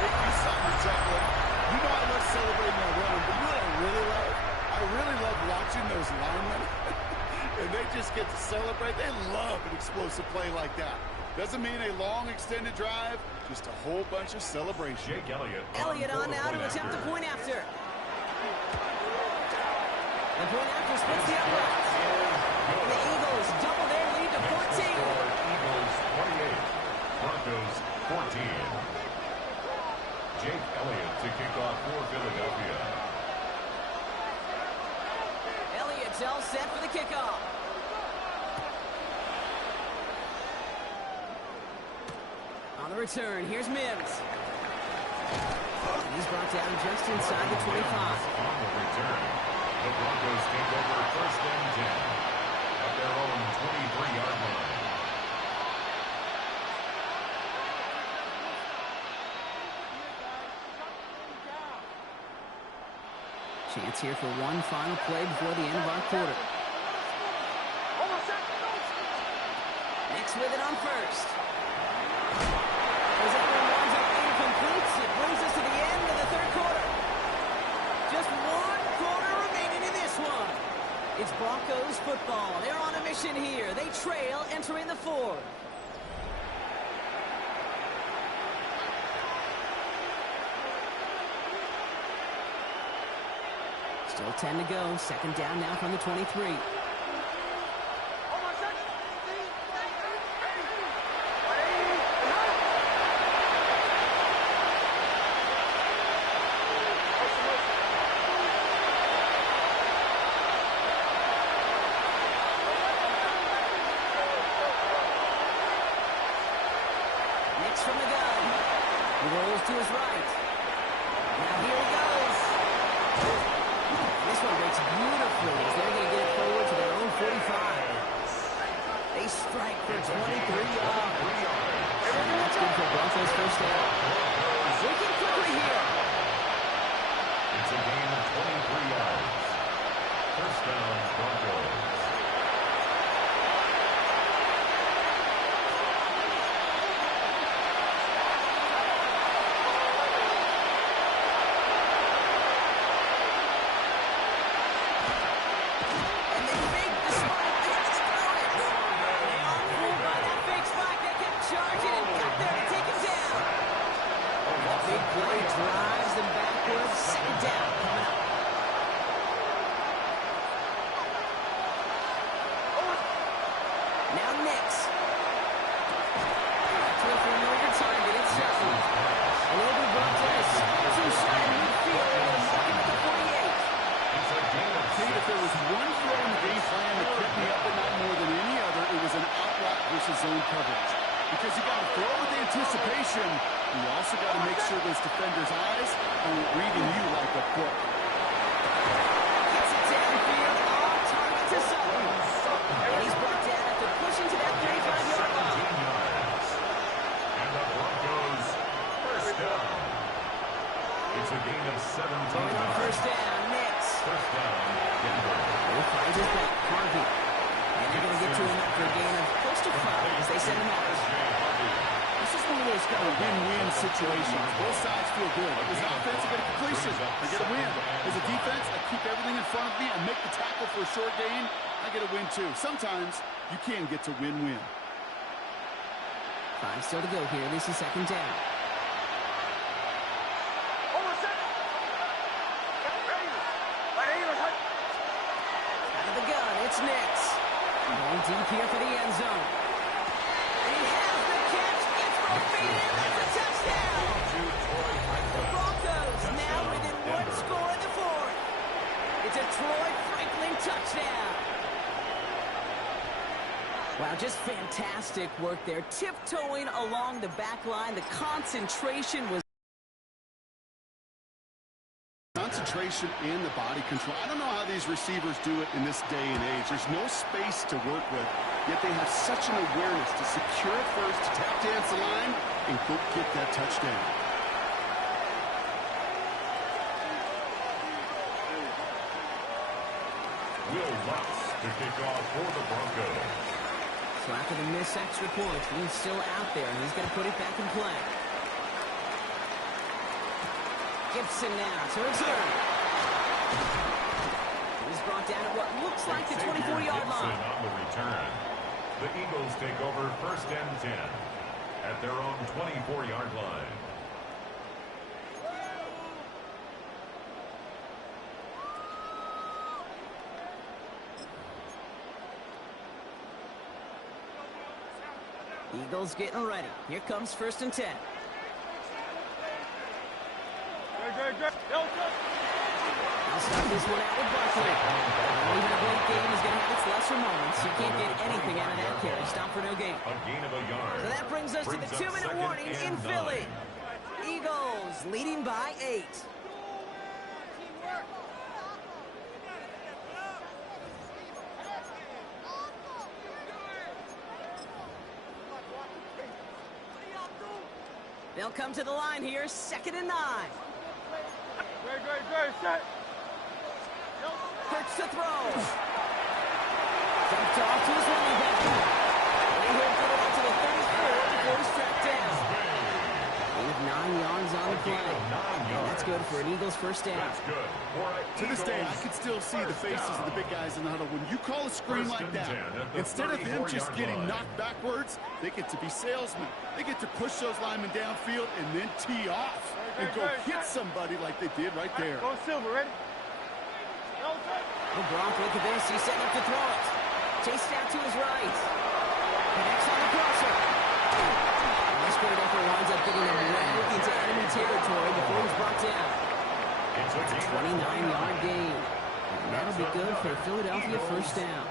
You saw me chuckling. You know I love celebrating my run, but you know what I really love? I really love watching those linemen, and they just get to celebrate. They love an explosive play like that. Doesn't mean a long extended drive, just a whole bunch of celebration. Jake Elliott On now to attempt the point after. The point after splits the uprights. The Eagles double their lead to 14. Eagles 28, Broncos 14. Jake Elliott to kick off for Philadelphia. Elliott's all set for the kickoff. On the return, here's Mims. And he's brought down just inside the 25. On the return, the Broncos take over 1st and 10 at their own 23-yard line. Chance here for one final play before the end of our quarter. Next with it on 1st. As that one winds up incomplete, it brings us to the end of the 3rd quarter. Just 1 quarter remaining in this one. It's Broncos football. They're on a mission here. They trail entering the 4th. Still 10 to go. 2nd down now from the 23. Kicks from the gun. He rolls to his right. Now here he goes. This one breaks beautifully as they're going to get it forward to their own 45. They strike for 23 yards. And that's good for Broncos first down. Looking quickly here. It's a gain of 23 yards. First down, Broncos. Zone coverage. Because you got to throw with anticipation, you also got to make sure those defenders' eyes aren't reading you like a book. Gets it downfield, all target to zone. And he's brought down after pushing to that 35-yard line. And the Broncos first down. It's a gain of 17. Going on first down, Knicks. First down, Denver. He finds his back, Harvey. And they're going to get to him after a gain of close to 5 as they send him out. This is one of those kind of win-win situations. Both sides feel good. As an offense, I get a completion. I get a win. As a defense, I keep everything in front of me. I make the tackle for a short gain. I get a win, too. Sometimes you can get to win-win. 5 still to go here. This is second down. Out of the gun, it's Knicks. Going deep here for the end zone. And he has the catch. Gets both feet in. That's a touchdown. The Broncos now within one score in the fourth. It's a Troy Franklin touchdown. Wow, just fantastic work there. Tiptoeing along the back line. The concentration was... Concentration and the body control. I don't know how these receivers do it in this day and age. There's no space to work with, yet they have such an awareness to secure it first, to tap dance the line, and go get that touchdown. Will Lutz to kick off for the Broncos. So after the missed extra point, he's still out there, and he's going to put it back in play. Gibson now to return. He's brought down at what looks like the 24-yard line. On the return. The Eagles take over first and 10 at their own 24-yard line. Eagles getting ready. Here comes first and 10. I'll start this one out with Barkley. Even a great game is going to have its lesser moments. You can't get anything out of that carry. Stop for no gain. A gain of a yard. So that brings us to the 2-minute warning in Philly. Eagles leading by 8. They'll come to the line here, 2nd and 9. Great, set. Hurts to throw. Dumped off to his running back. And he'll get it out to the 34 before he's tracked down. They have 9 yards on the play. And that's good for an Eagles first down. That's good. To this day, I can still see the faces of the big guys in the huddle. When you call a screen like that, instead of them just getting knocked backwards, they get to be salesmen. They get to push those linemen downfield and then tee off and go hit somebody like they did right there. Go Silver, ready? Well, Gronk, look at this. He's setting up to throw it. Chased out to his right. Connects on the crosser. And this quarterback winds up getting him right into enemy territory before he's brought down. It's a 29-yard gain. And that'll be good for a Philadelphia first down.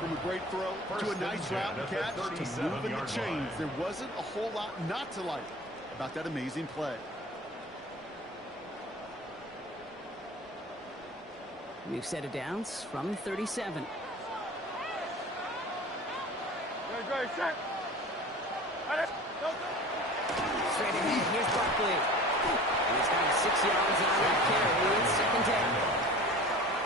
From a great throw to a nice route and catch to moving the chains. There wasn't a whole lot not to like about that amazing play. New set of downs from 37. Straight ahead, here's Barkley. He's got 6 yards on that carry. It's second down.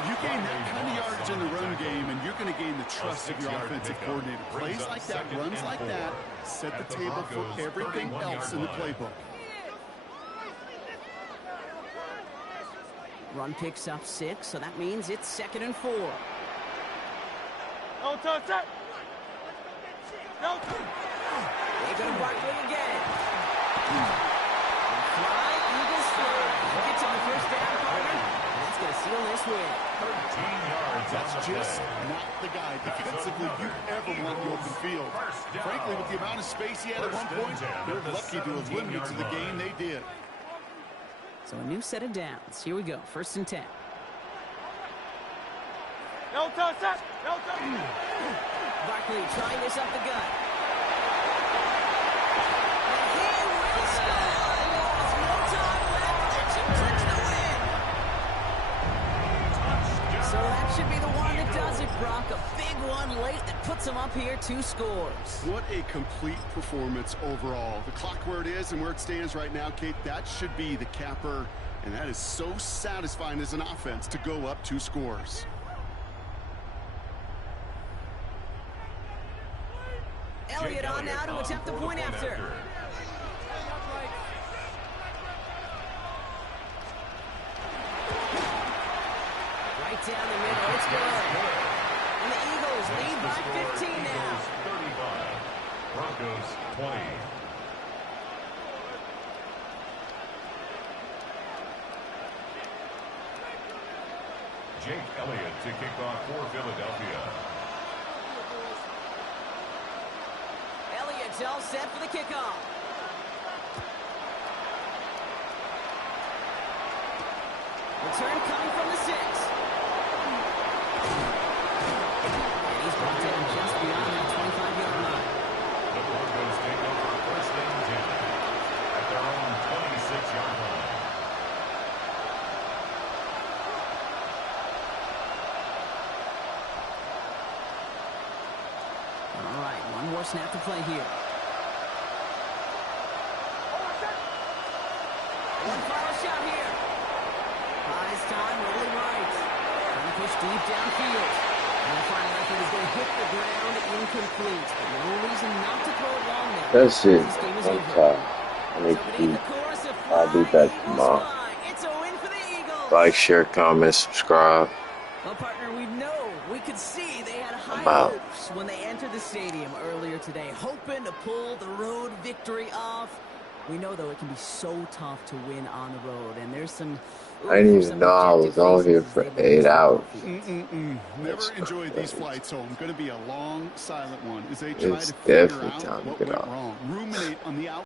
You gain that kind of yardage in the run game, and you're going to gain the trust of your offensive coordinator. Plays like that, runs like that, set the table for everything else in the playbook. Run picks up 6, so that means it's 2nd and 4. No touch that. No touch. They go to Barkley again. Fly, Eagles fly. Get to the first down, partner. That's going to seal this win. 13 yards. That's just not the guy defensively you ever want in the open field. Frankly, with the amount of space he had at one point, they're lucky to have limited to the game they did. So a new set of downs. Here we go. 1st and 10. No touch that. No touch. Barkley trying this up the gut. And he will score. There's no time left. It should clinch the win. So that should be the one that does it, Brock. A big one late that puts him up here 2 scores. What a complete performance overall. The clock where it is and where it stands right now, Kate, that should be the capper. And that is so satisfying as an offense to go up 2 scores. Elliott on now to attempt the point after. Right down the middle. It's good. And the Eagles lead by 15 now. 35. Broncos 20. Jake Elliott to kick off for Philadelphia. Elliott's all set for the kickoff. Return coming from the 6. And he's brought down just beyond that 25-yard line. The Broncos take over 1st and 10 at their own 26-yard line. All right, one more snap to play here. One final shot here. Buys time, rolling right. Trying to push deep downfield. And the final effort is going to hit the ground incomplete. But no reason not to throw it long now. That's it. This game is I'm over. tired. I need to eat. I'll be back tomorrow. It's a win for the Eagles. Like, share, comment, subscribe. Well, partner, we could see they had high Wow. hopes when they entered the stadium earlier today, hoping to pull the road victory off. We know, though, it can be so tough to win on the road, and there's some... I didn't even know I was on here for 8 hours. Never enjoyed these flights home. Going to be a long, silent one as they try It's to figure definitely out time to what get went off. wrong. Ruminate on the